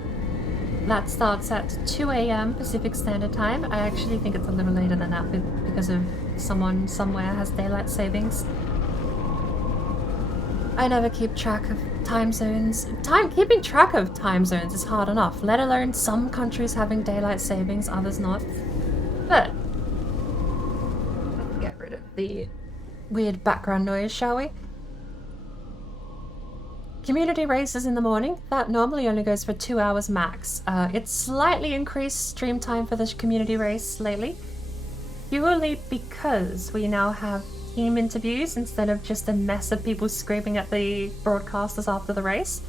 That starts at 2 AM Pacific Standard Time. I actually think it's a little later than that because of someone somewhere has daylight savings. I never keep track of time zones. Keeping track of time zones is hard enough, let alone some countries having daylight savings, others not. But let's get rid of the weird background noise, shall we? Community races in the morning. That normally only goes for 2 hours max. It's slightly increased stream time for this community race lately, purely because we now have team interviews instead of just a mess of people screaming at the broadcasters after the race.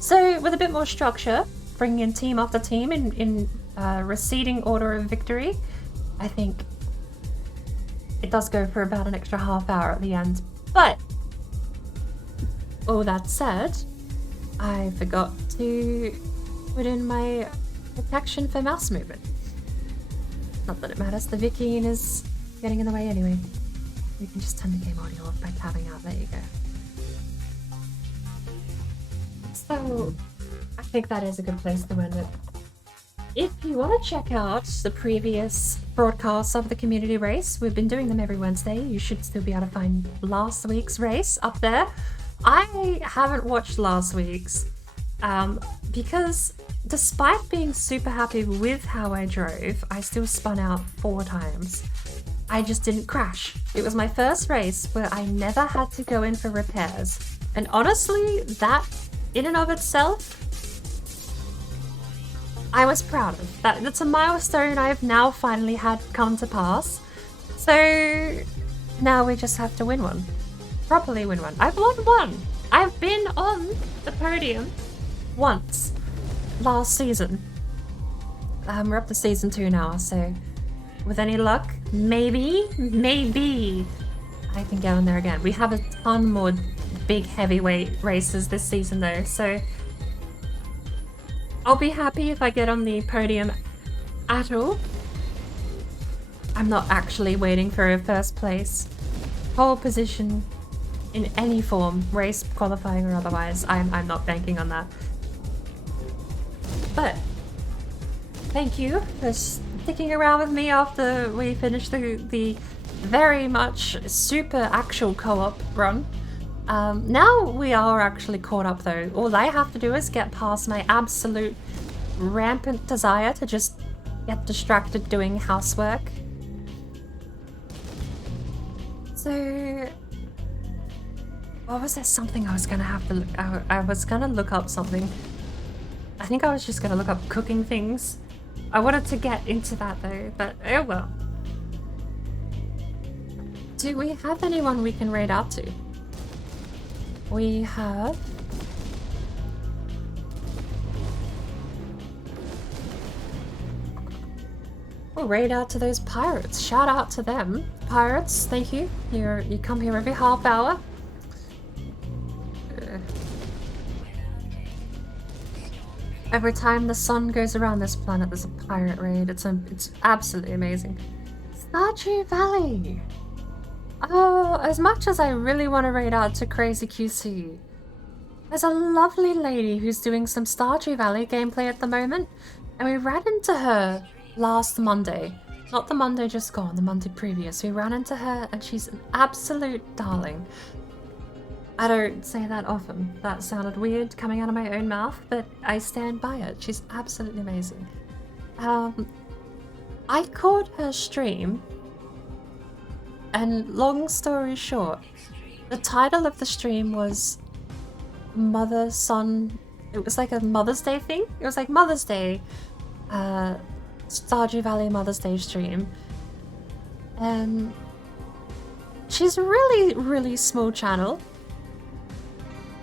So with a bit more structure, bringing in team after team in receding order of victory, I think it does go for about an extra half hour at the end. But all that said, I forgot to put in my protection for mouse movement. Not that it matters, the Viking is getting in the way anyway. You can just turn the game audio off by tabbing out, there you go. So, I think that is a good place to end it. If you want to check out the previous broadcasts of the community race, we've been doing them every Wednesday. You should still be able to find last week's race up there. I haven't watched last week's because despite being super happy with how I drove, I still spun out 4 times. I just didn't crash. It was my first race where I never had to go in for repairs. And honestly, that in and of itself, I was proud of. That's a milestone I've now finally had come to pass. So now we just have to win one. Properly win one. I've won one. I've been on the podium once last season. We're up to season 2 now, so with any luck, maybe I can get on there again. We have a ton more big heavyweight races this season though, so I'll be happy if I get on the podium at all. I'm not actually waiting for a first place, pole position in any form, race, qualifying or otherwise. I'm not banking on that. But thank you for sticking around with me after we finished the very much super actual co-op run. Now we are actually caught up though. All I have to do is get past my absolute rampant desire to just get distracted doing housework. So, what was there something I was gonna have to look? I was gonna look up something. I think I was just gonna look up cooking things. I wanted to get into that though, but oh well. Do we have anyone we can raid out to? We have... We'll raid out to those pirates. Shout out to them. Pirates, thank you. You come here every half hour. Every time the sun goes around this planet, there's a pirate raid. It's absolutely amazing. Stardew Valley! Oh, as much as I really want to raid out to Crazy QC, there's a lovely lady who's doing some Stardew Valley gameplay at the moment, and we ran into her last Monday. Not the Monday just gone, the Monday previous. We ran into her and she's an absolute darling. I don't say that often. That sounded weird coming out of my own mouth, but I stand by it. She's absolutely amazing. I caught her stream, and long story short, the title of the stream was Mother Son. It was like a Mother's Day thing. It was like Mother's Day, Stardew Valley Mother's Day stream. And she's a really, really small channel.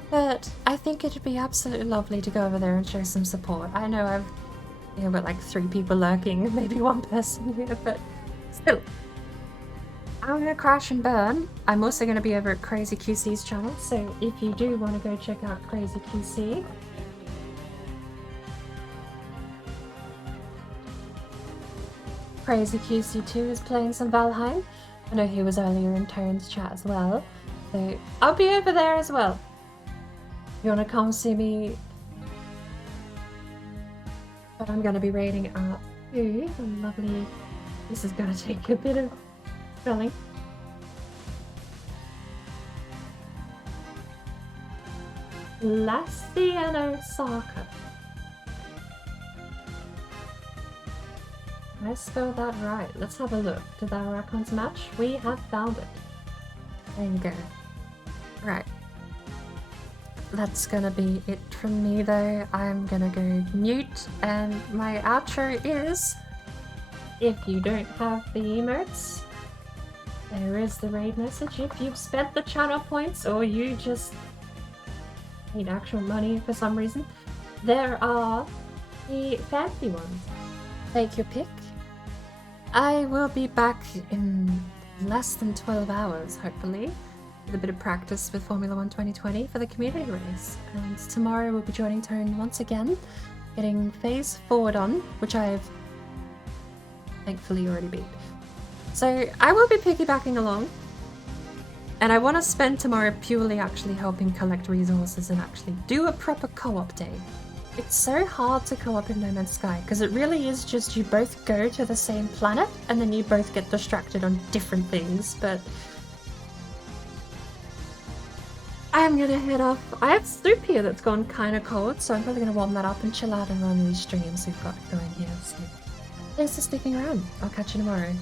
But I think it'd be absolutely lovely to go over there and show some support. I know I've got like 3 people lurking, maybe 1 person here, but still. I'm gonna crash and burn. I'm also gonna be over at Crazy QC's channel, so if you do want to go check out Crazy QC, Crazy QC2 is playing some Valheim. I know he was earlier in Tone's chat as well, so I'll be over there as well. You wanna come see me? But I'm gonna be raiding out to the lovely. This is gonna take a bit of spelling. Lassie and Osaka. Did I spell that right? Let's have a look. Did our icons match? We have found it. There you go. Right. That's gonna be it from me though. I'm gonna go mute, and my outro is, if you don't have the emotes, there is the raid message. If you've spent the channel points or you just need actual money for some reason, there are the fancy ones. Take your pick. I will be back in less than 12 hours, hopefully, with a bit of practice with Formula 1 2020 for the community race. And tomorrow we'll be joining Tone once again, getting phase forward on, which I've thankfully already beat. So I will be piggybacking along, and I want to spend tomorrow purely actually helping collect resources and actually do a proper co-op day. It's so hard to co-op in No Man's Sky, because it really is just you both go to the same planet and then you both get distracted on different things, but I'm gonna head off. I have soup here that's gone kind of cold, so I'm probably gonna warm that up and chill out and run these streams we've got going here. So thanks for sticking around. I'll catch you tomorrow.